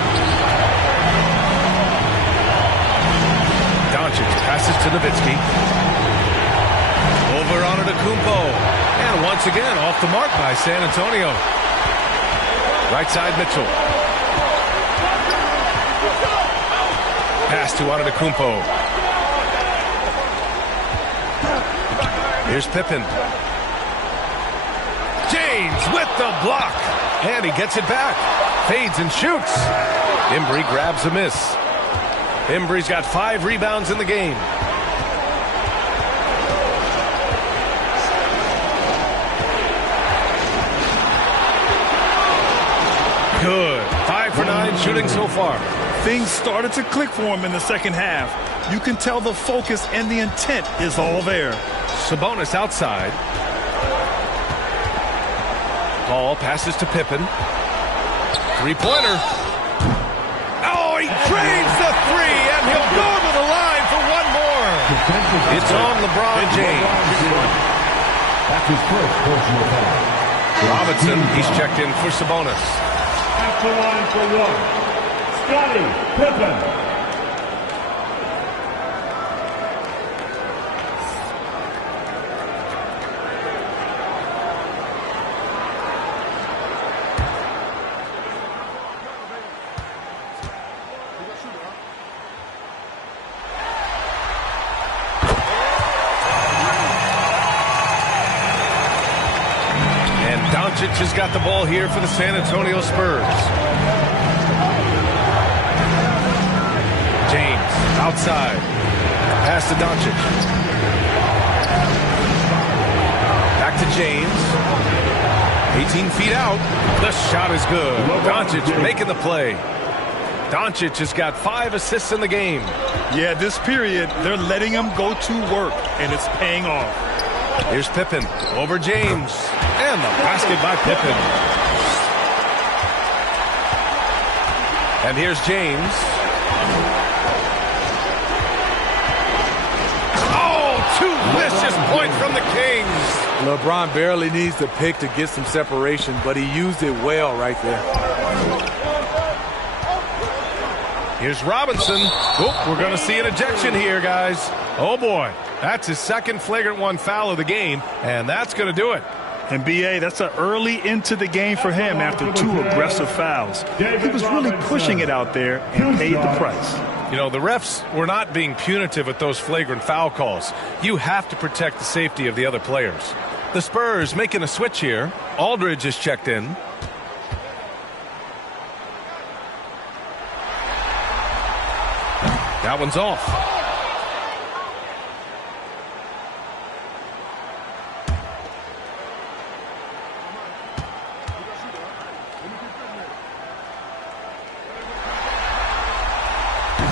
Doncic passes to Nowitzki. Over Antetokounmpo. And once again, off the mark by San Antonio. Right side, Mitchell. Pass to Antetokounmpo. Here's Pippen. James with the block. And he gets it back. Fades and shoots. Embry grabs a miss. Embry's got 5 rebounds in the game. Good. 5 for 9 shooting so far. Things started to click for him in the second half. You can tell the focus and the intent is all there. Sabonis outside. Paul passes to Pippen. 3-pointer. Oh, he drains the 3, and he'll go to the line for one more. It's on LeBron James. That's his first personal foul. Robinson, he's checked in for Sabonis. At the line for 1, Scottie Pippen. Doncic has got the ball here for the San Antonio Spurs. James outside. Pass to Doncic. Back to James. 18 feet out. The shot is good. Doncic making the play. Doncic has got 5 assists in the game. Yeah, this period, they're letting him go to work, and it's paying off. Here's Pippen over James. And the basket by Pippen. And here's James. Oh, 2 vicious points from the Kings. LeBron barely needs to pick to get some separation, but he used it well right there. Here's Robinson. Oh, we're going to see an ejection here, guys. Oh, boy. That's his second flagrant 1 foul of the game, and that's going to do it. And, B.A., that's an early into the game for him after 2 aggressive fouls. He was really pushing it out there and paid the price. You know, the refs were not being punitive with those flagrant foul calls. You have to protect the safety of the other players. The Spurs making a switch here. Aldridge is checked in. That one's off.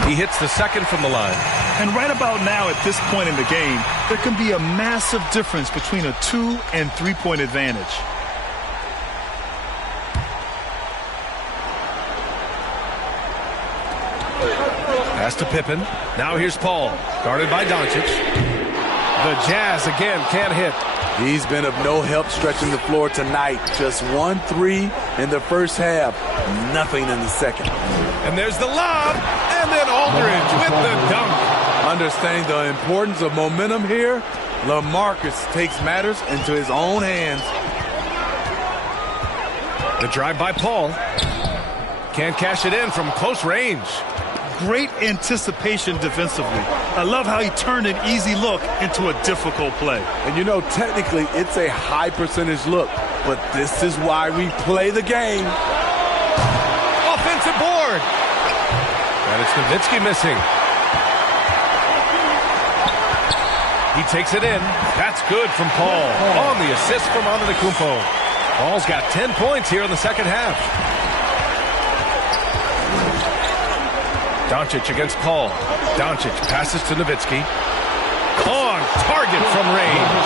He hits the second from the line. And right about now at this point in the game, there can be a massive difference between a 2- and 3-point advantage. Pass to Pippen. Now here's Paul, guarded by Doncic. The Jazz again can't hit. He's been of no help stretching the floor tonight. Just 1 3 in the first half. Nothing in the second. And there's the lob. And then Aldridge with the dunk. Understanding the importance of momentum here, LaMarcus takes matters into his own hands. The drive by Paul. Can't cash it in from close range. Great anticipation defensively. I love how he turned an easy look into a difficult play. And you know, technically, it's a high percentage look, but this is why we play the game. Offensive board. And it's Nowitzki missing. He takes it in. That's good from Paul. On the assist from Antetokounmpo. Paul's got 10 points here in the second half. Doncic against Paul. Doncic passes to Nowitzki. On target from range.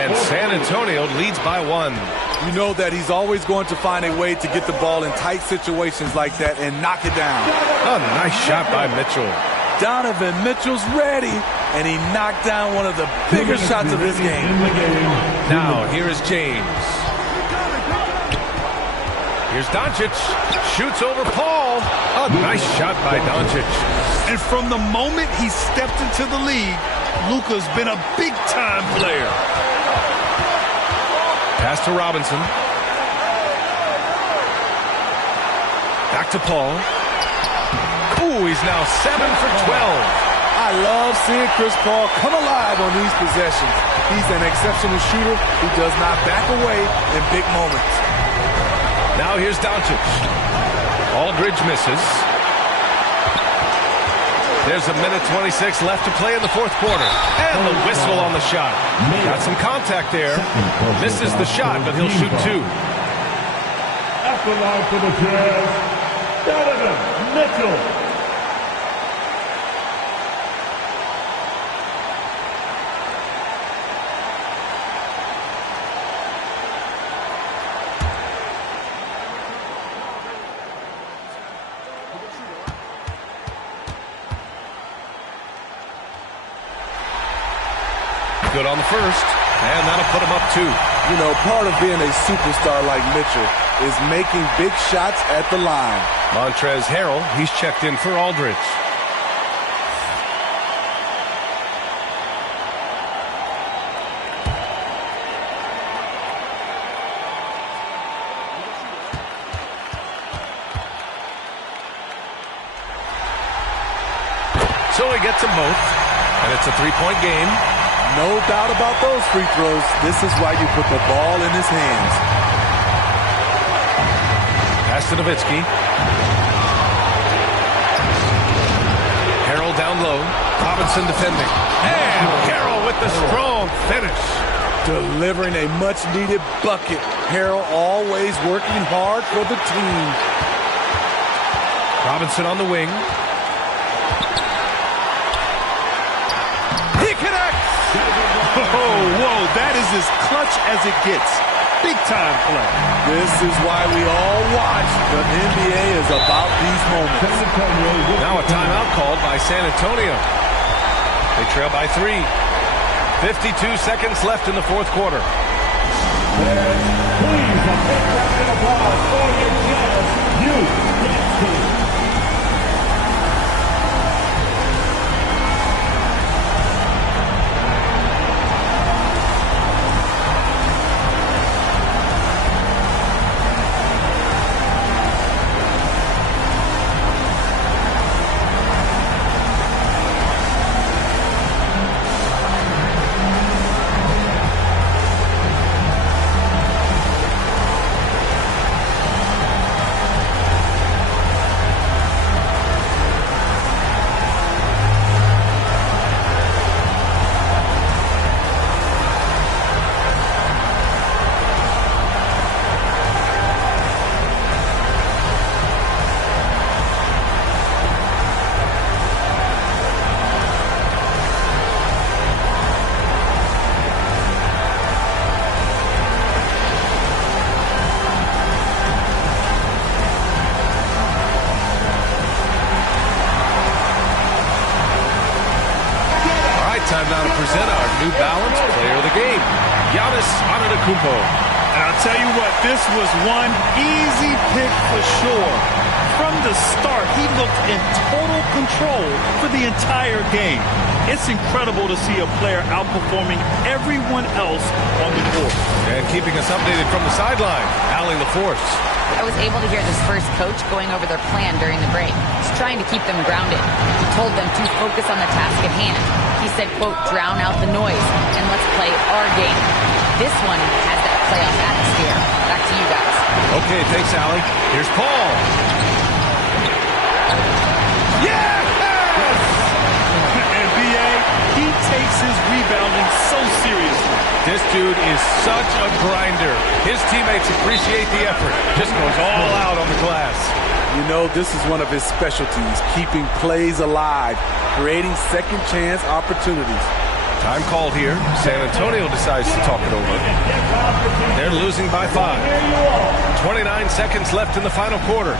And San Antonio leads by 1. You know that he's always going to find a way to get the ball in tight situations like that and knock it down. A nice shot by Mitchell. Donovan Mitchell's ready, and he knocked down one of the bigger shots of his game. Now, here is James. Here's Doncic. Shoots over Paul. A nice shot by Doncic. And from the moment he stepped into the league, Luka's been a big-time player. Pass to Robinson. Back to Paul. Ooh, he's now 7 for 12. I love seeing Chris Paul come alive on these possessions. He's an exceptional shooter who does not back away in big moments. Now here's Doncic. Aldridge misses. There's a minute 26 left to play in the fourth quarter. And the whistle on the shot. Got some contact there. Misses the shot, but he'll shoot 2. At the line for the Jazz, Donovan Mitchell. Good on the first, and that'll put him up 2. You know, part of being a superstar like Mitchell is making big shots at the line. Montrezl Harrell, he's checked in for Aldridge. So he gets them both, and it's a 3-point game. No doubt about those free throws. This is why you put the ball in his hands. Pass to Nowitzki. Harrell down low. Robinson defending. And Harrell with the strong finish. Delivering a much-needed bucket. Harrell always working hard for the team. Robinson on the wing. He connects! Whoa, that is as clutch as it gets. Big-time play. This is why we all watch. The NBA is about these moments. Now a timeout called by San Antonio. They trail by 3. 52 seconds left in the fourth quarter. Please, a big round of applause for your Jazz youth dance team. Time now to present our New Balance Player of the Game. Giannis Antetokounmpo. And I'll tell you what, this was one easy pick for sure. From the start, he looked in total control for the entire game. It's incredible to see a player outperforming everyone else on the court. And keeping us updated from the sideline, Allie LaForce. I was able to hear the Spurs coach going over their plan during the break. He's trying to keep them grounded. He told them to focus on the task at hand. He said, quote, drown out the noise and let's play our game. This one has that playoff atmosphere. Back to you guys. Okay, thanks, Allie. Here's Paul. Yes! And B.A., he takes his rebounding so seriously. This dude is such a grinder. His teammates appreciate the effort. Just goes all out on the glass. You know, this is one of his specialties, keeping plays alive, creating second chance opportunities. Time called here. San Antonio decides to talk it over. They're losing by 5. 29 seconds left in the final quarter.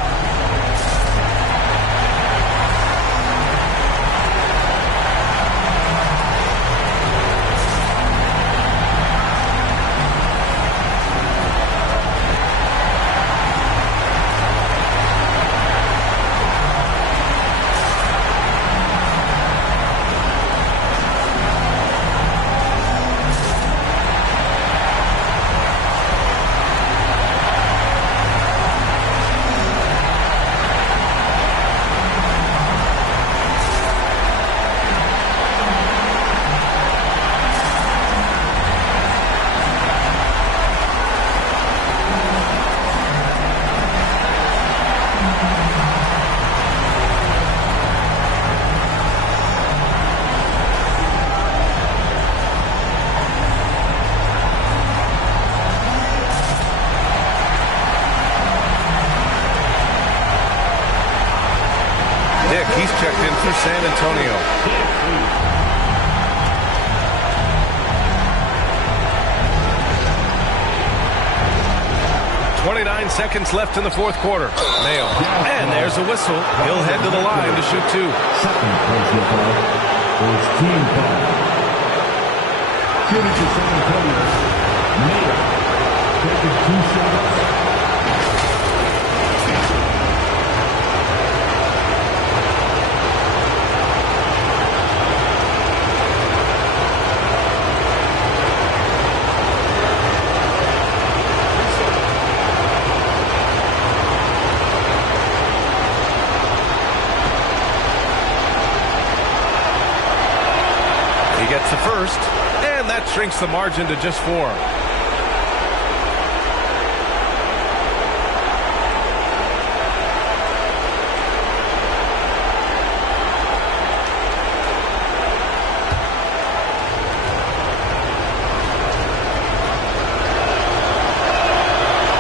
He's checked in for San Antonio. .29 seconds left in the fourth quarter. Nail. And there's a whistle. He'll head to the line to shoot 2. Second personal foul. First team foul. Shooting for San Antonio. Nail. Taking 2 shots. Gets the first, and that shrinks the margin to just 4.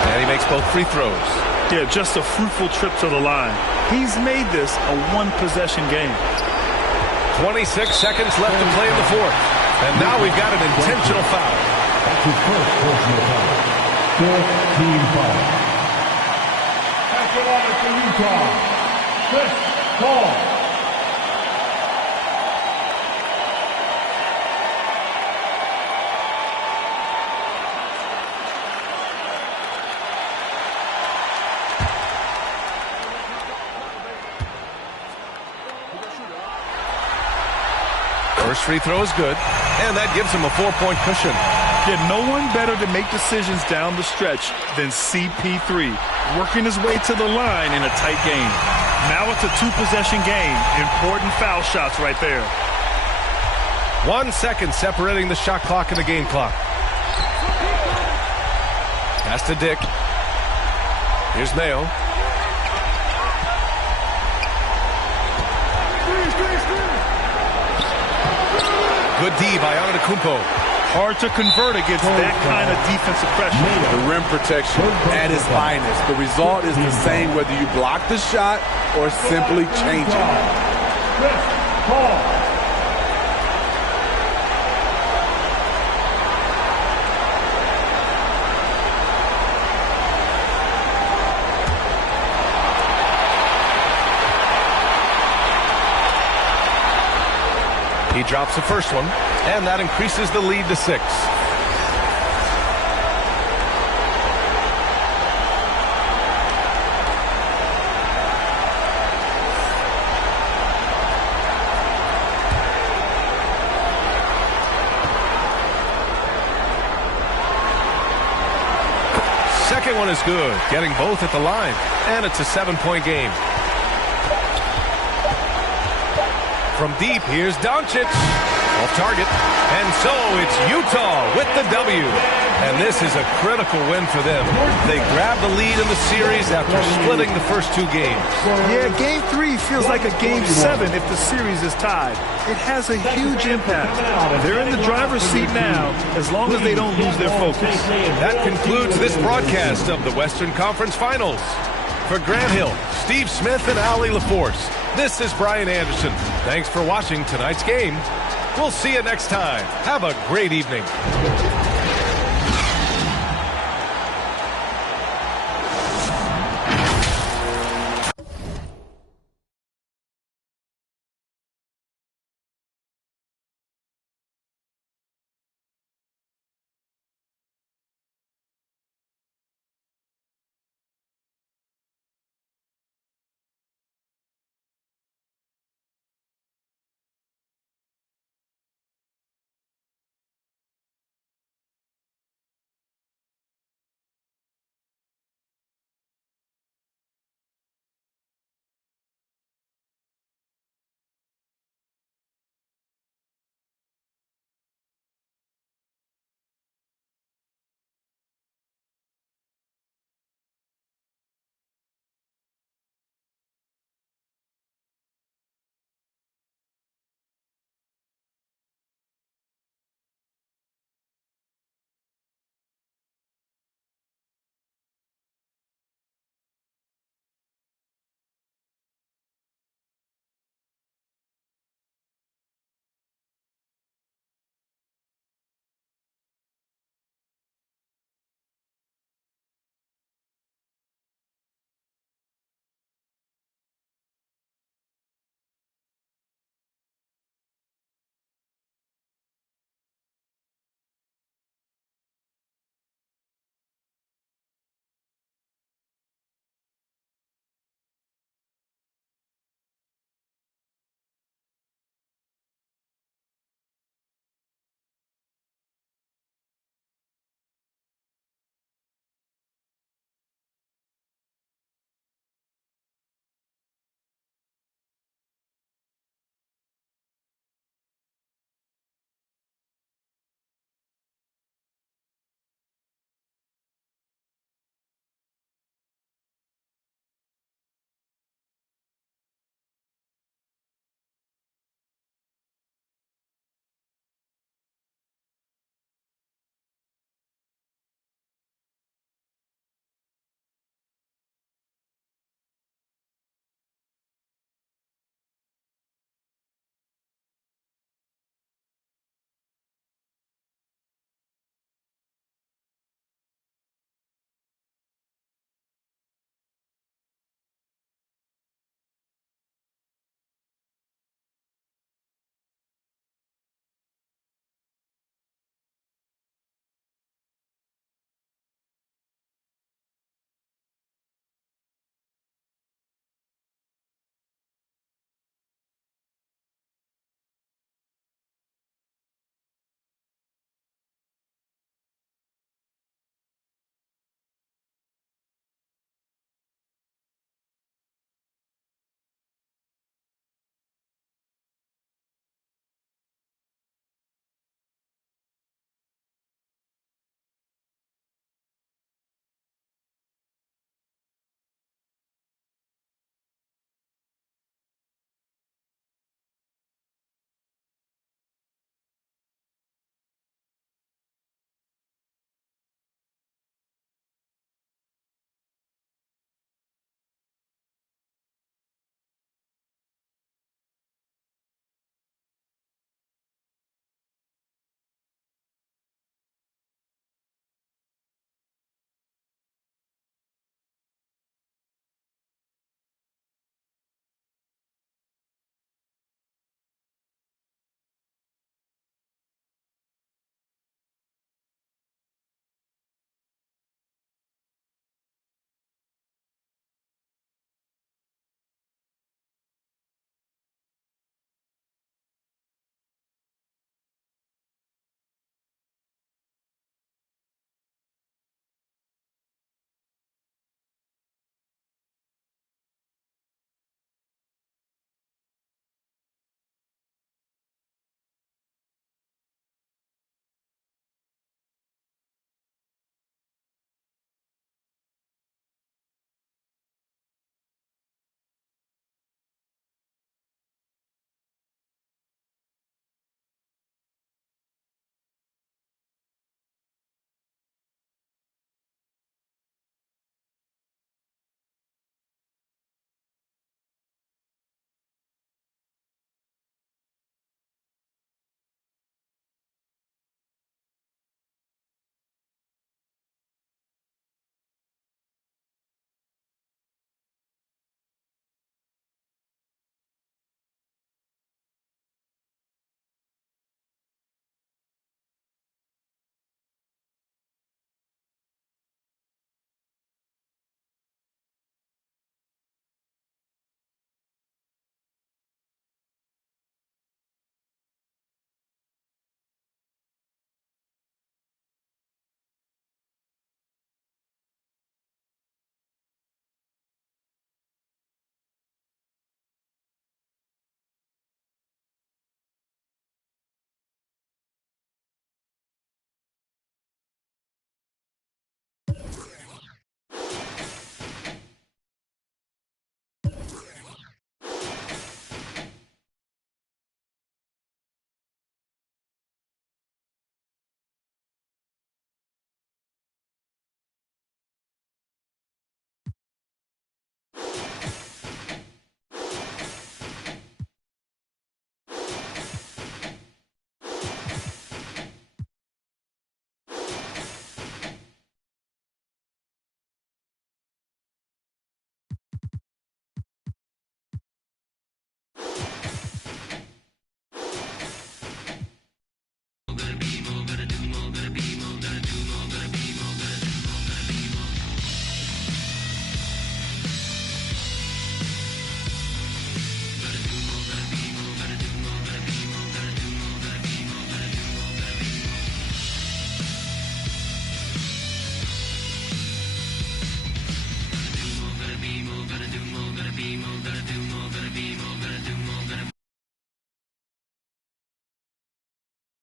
And he makes both free throws. Yeah, just a fruitful trip to the line. He's made this a one-possession game. 26 seconds left to play in the fourth. And now we've got an intentional foul. That's his first personal foul. Fourth team foul. After line for Utah, Chris Paul. First free throw is good, and that gives him a 4-point cushion. Yeah, no one better to make decisions down the stretch than CP3, working his way to the line in a tight game. Now it's a 2-possession game. Important foul shots right there. 1 second separating the shot clock and the game clock. Pass to Dick. Here's Mayo. Good D by Antetokounmpo. Hard to convert against that kind of defensive pressure. The rim protection at its finest. The result is the same whether you block the shot or simply change it. Chris Paul. He drops the first one, and that increases the lead to 6. one is good, getting both at the line. And it's a 7-point game. From deep, here's Doncic. Off target. And so it's Utah with the W. And this is a critical win for them. They grab the lead in the series after splitting the first 2 games. Yeah, Game 3 feels like a Game 7 if the series is tied. It has a huge impact. They're in the driver's seat now as long as they don't lose their focus. That concludes this broadcast of the Western Conference Finals. For Grant Hill, Steve Smith, and Allie LaForce, this is Brian Anderson. Thanks for watching tonight's game. We'll see you next time. Have a great evening.